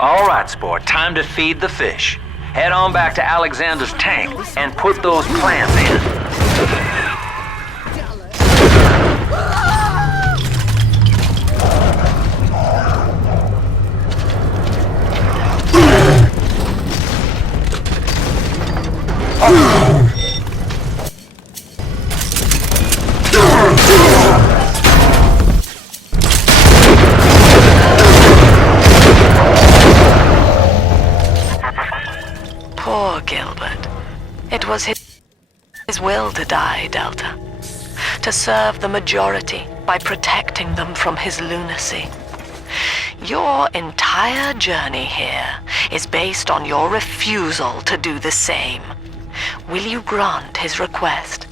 All right, sport, time to feed the fish. Head on back to Alexander's tank and put those plants in. Poor Gilbert. It was his will to die, Delta. To serve the majority by protecting them from his lunacy. Your entire journey here is based on your refusal to do the same. Will you grant his request,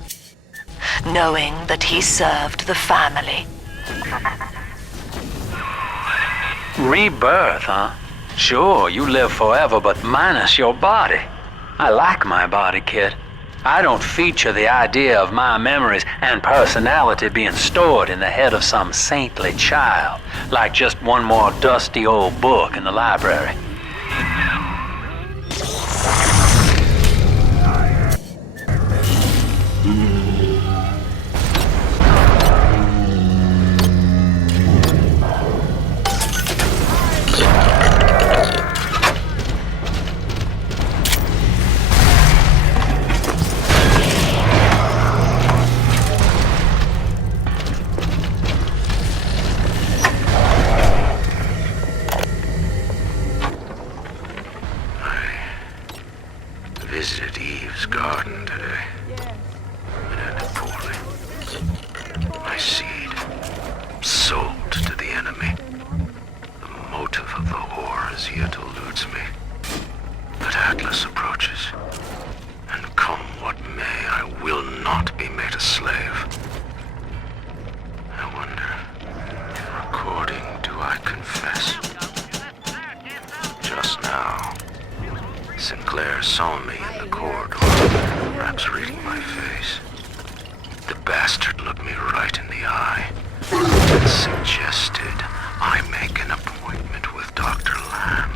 knowing that he served the family? Rebirth, huh? Sure, you live forever, but minus your body. I like my body, kid. I don't feature the idea of my memories and personality being stored in the head of some saintly child, like just one more dusty old book in the library. saw me in the corridor, perhaps reading my face. The bastard looked me right in the eye and suggested I make an appointment with Dr. Lamb.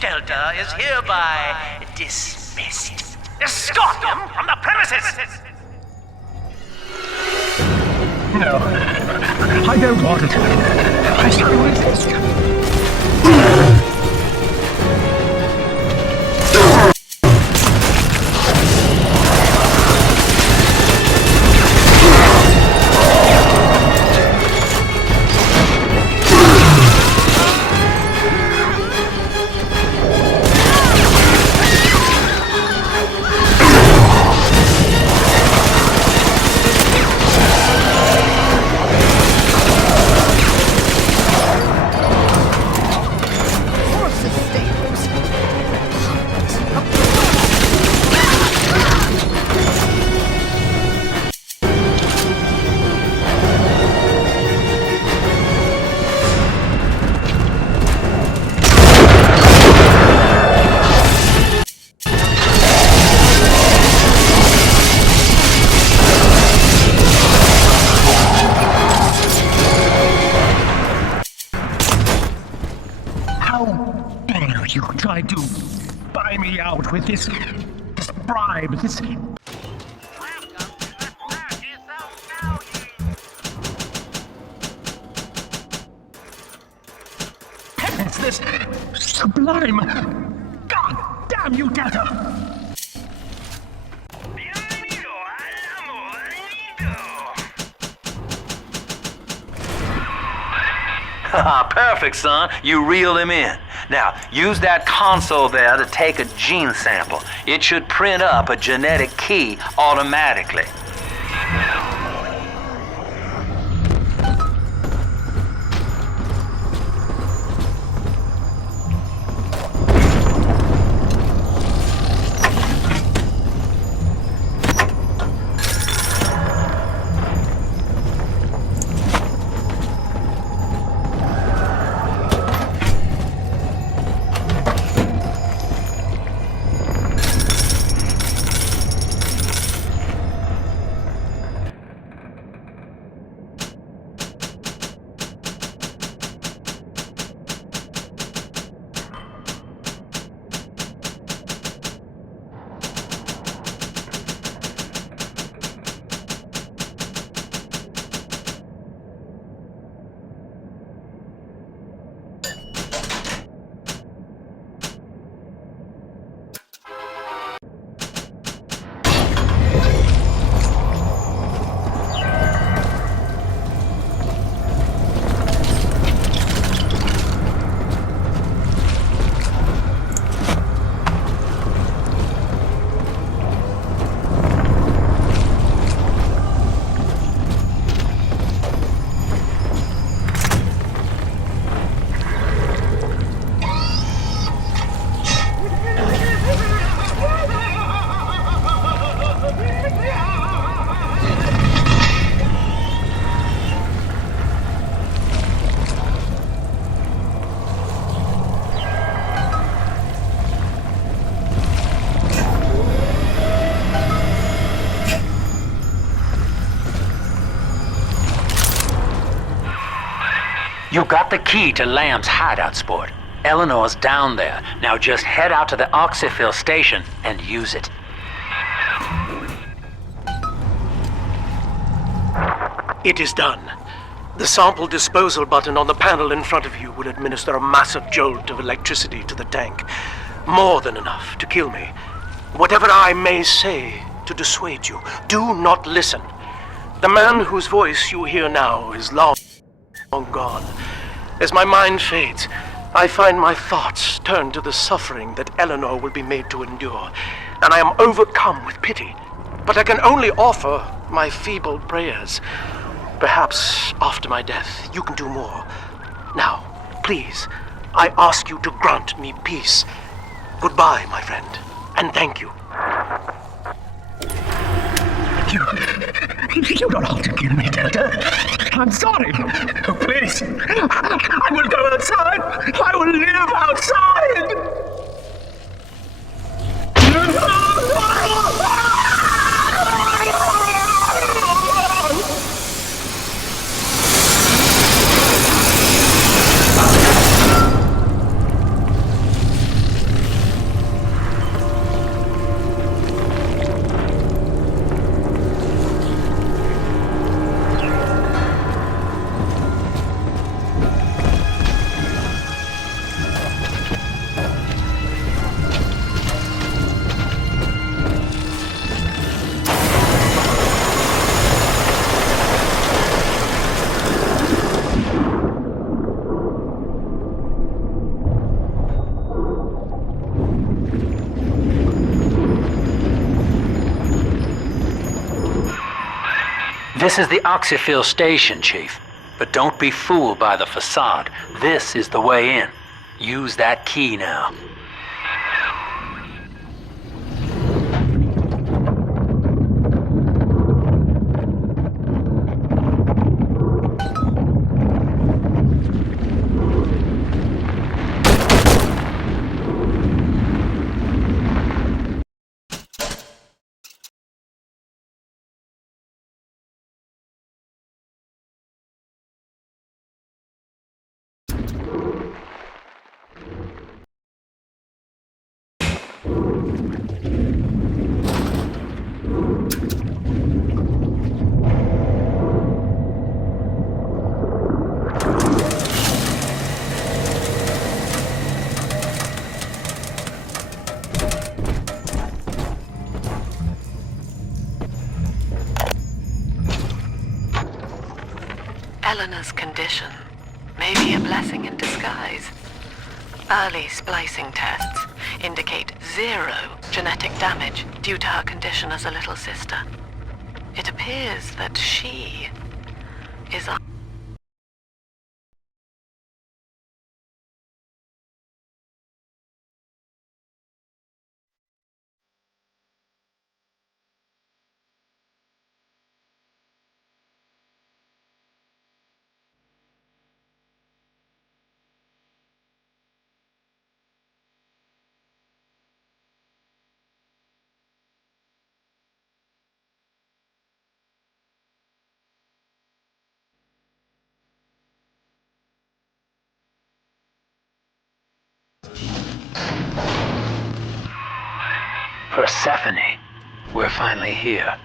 Delta is hereby dismissed. Escort him from the premises! No, I don't want it. I shall resist. You tried to buy me out with this bribe, this... penance, this sublime... God damn you, Delta! Perfect, son. You reeled him in. Now, use that console there to take a gene sample. It should print up a genetic key automatically. You got the key to Lamb's hideout, sport. Eleanor's down there. Now just head out to the Oxyphil station and use it. It is done. The sample disposal button on the panel in front of you will administer a massive jolt of electricity to the tank. More than enough to kill me. Whatever I may say to dissuade you, do not listen. The man whose voice you hear now is long gone. As my mind fades, I find my thoughts turn to the suffering that Eleanor will be made to endure, and I am overcome with pity. But I can only offer my feeble prayers. Perhaps after my death, you can do more. Now, please, I ask you to grant me peace. Goodbye, my friend, and thank you. You don't have to kill me, Delta. I'm sorry. Oh, please. I will go outside. I will live outside. This is the Oxyphil station, Chief. But don't be fooled by the facade. This is the way in. Use that key now. Eleanor's condition may be a blessing in disguise. Early splicing tests indicate 0 genetic damage due to her condition as a little sister. It appears that she is a Persephone, we're finally here.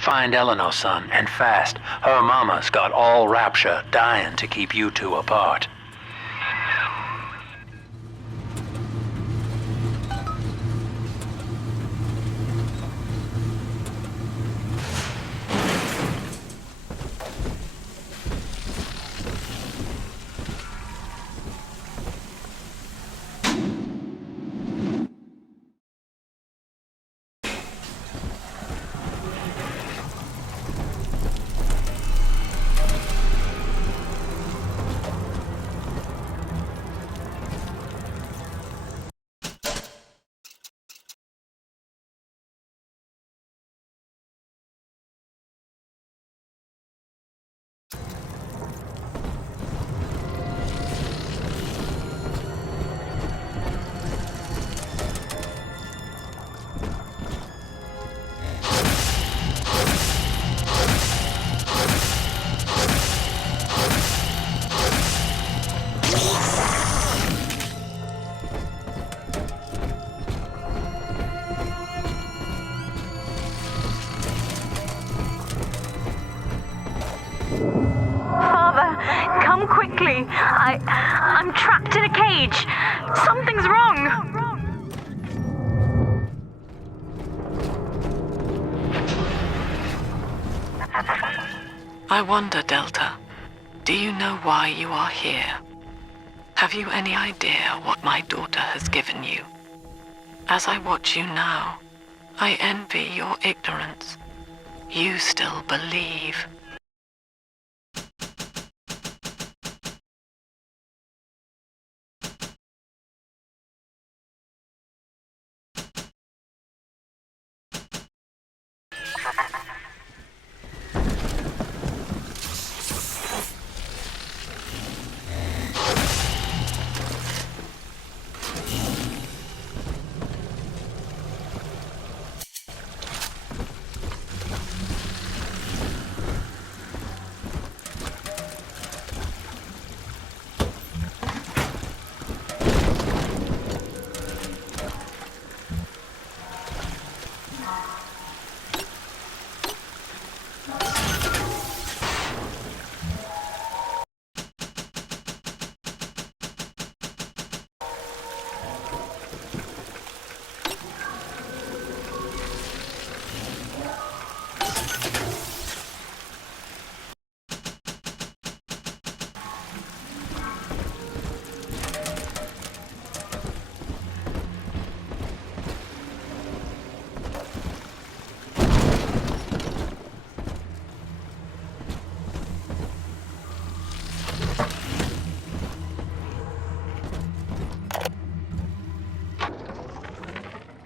Find Eleanor, son, and fast. Her mama's got all Rapture dying to keep you two apart. me. I'm trapped in a cage. Something's wrong. I wonder, Delta, do you know why you are here? Have you any idea what my daughter has given you? As I watch you now, I envy your ignorance. You still believe.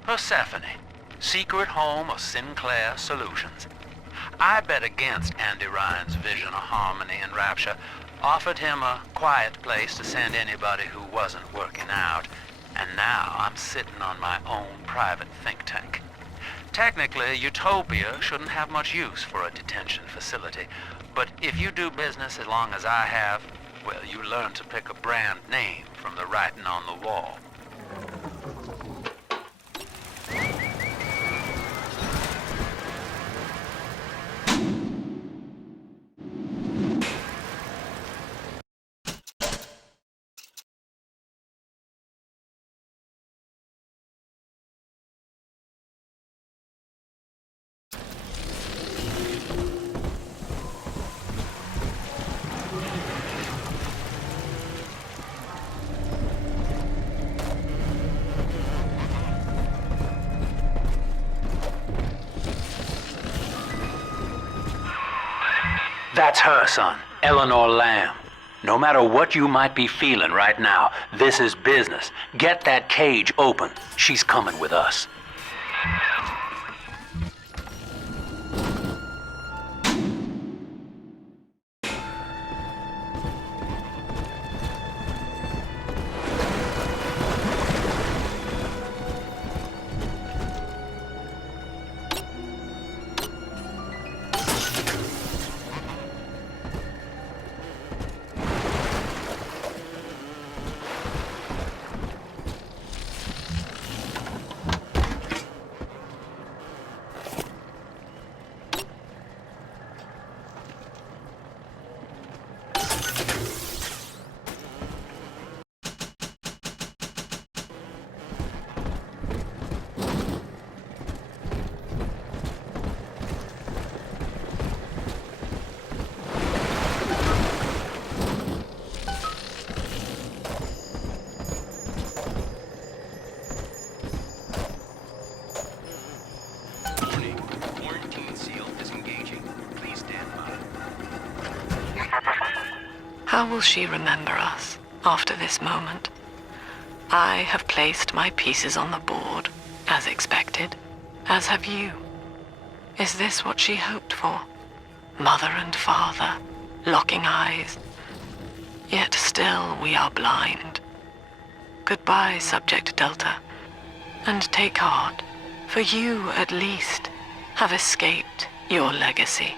Persephone, secret home of Sinclair Solutions. I bet against Andy Ryan's vision of harmony and rapture, offered him a quiet place to send anybody who wasn't working out, and now I'm sitting on my own private think tank. Technically, Utopia shouldn't have much use for a detention facility, but if you do business as long as I have, well, you learn to pick a brand name from the writing on the wall. That's her, son, Eleanor Lamb. No matter what you might be feeling right now, this is business. Get that cage open. She's coming with us. How will she remember us after this moment? I have placed my pieces on the board, as expected, as have you. Is this what she hoped for? Mother and father, locking eyes. Yet still we are blind. Goodbye, Subject Delta. And take heart, for you, at least, have escaped your legacy.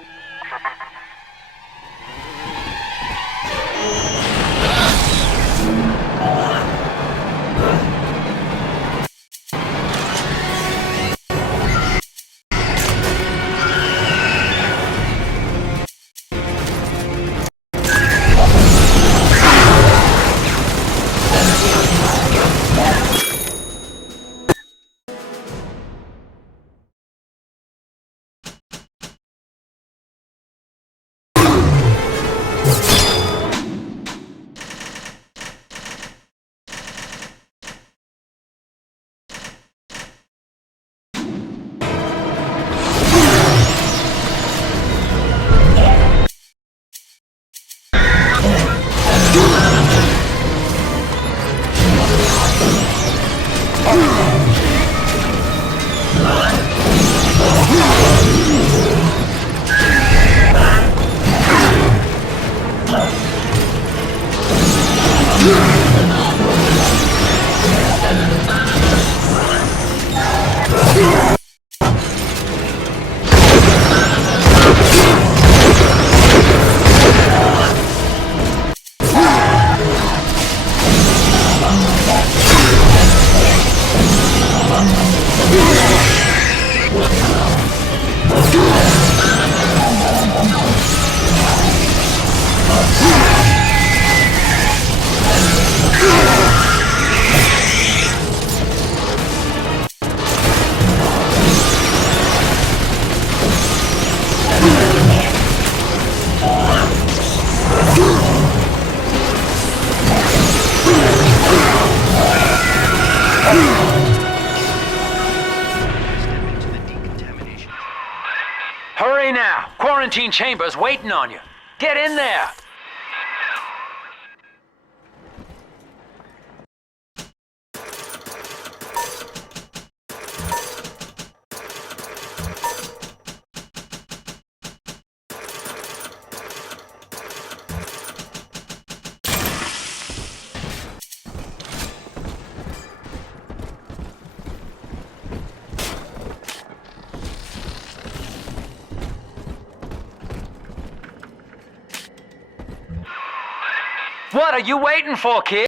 Hurry now! Quarantine chamber's waiting on you. Get in there! What are you waiting for, kid?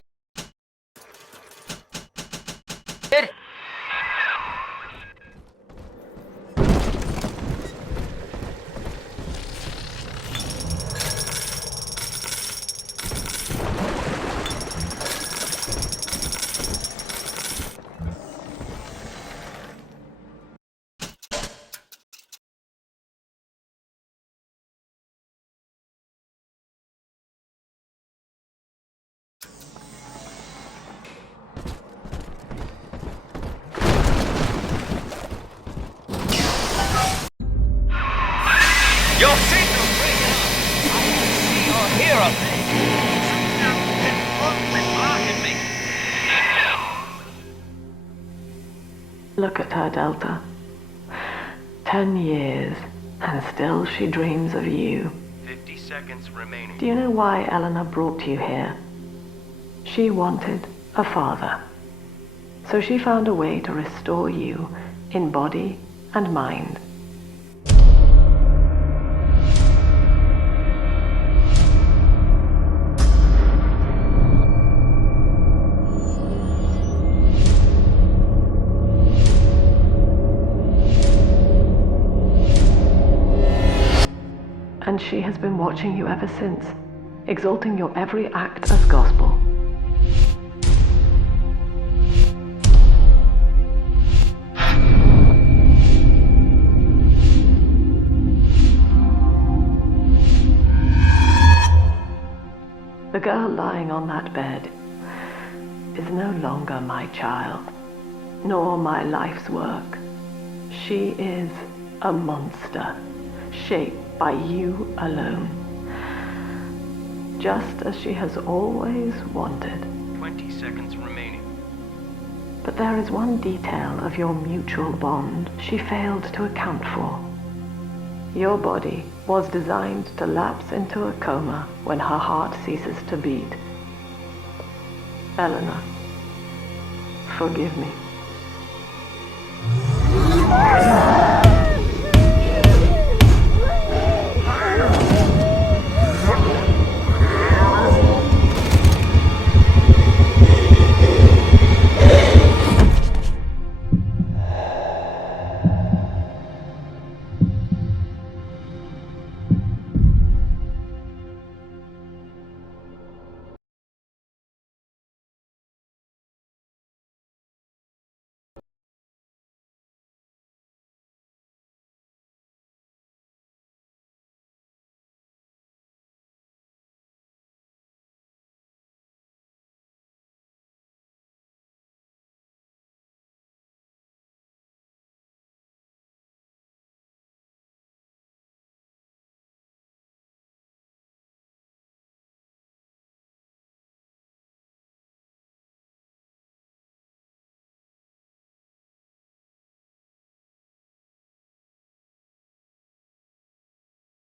Your signal's breaking up. I can see or hear a thing. Something's blocking me. Look at her, Delta. 10 years, and still she dreams of you. 50 seconds remaining. Do you know why Eleanor brought you here? She wanted a father. So she found a way to restore you in body and mind. And she has been watching you ever since, exalting your every act as gospel. The girl lying on that bed is no longer my child, nor my life's work. She is a monster, shaped by you alone, just as she has always wanted. 20 seconds remaining. But there is one detail of your mutual bond she failed to account for. Your body was designed to lapse into a coma when her heart ceases to beat. Eleanor, forgive me.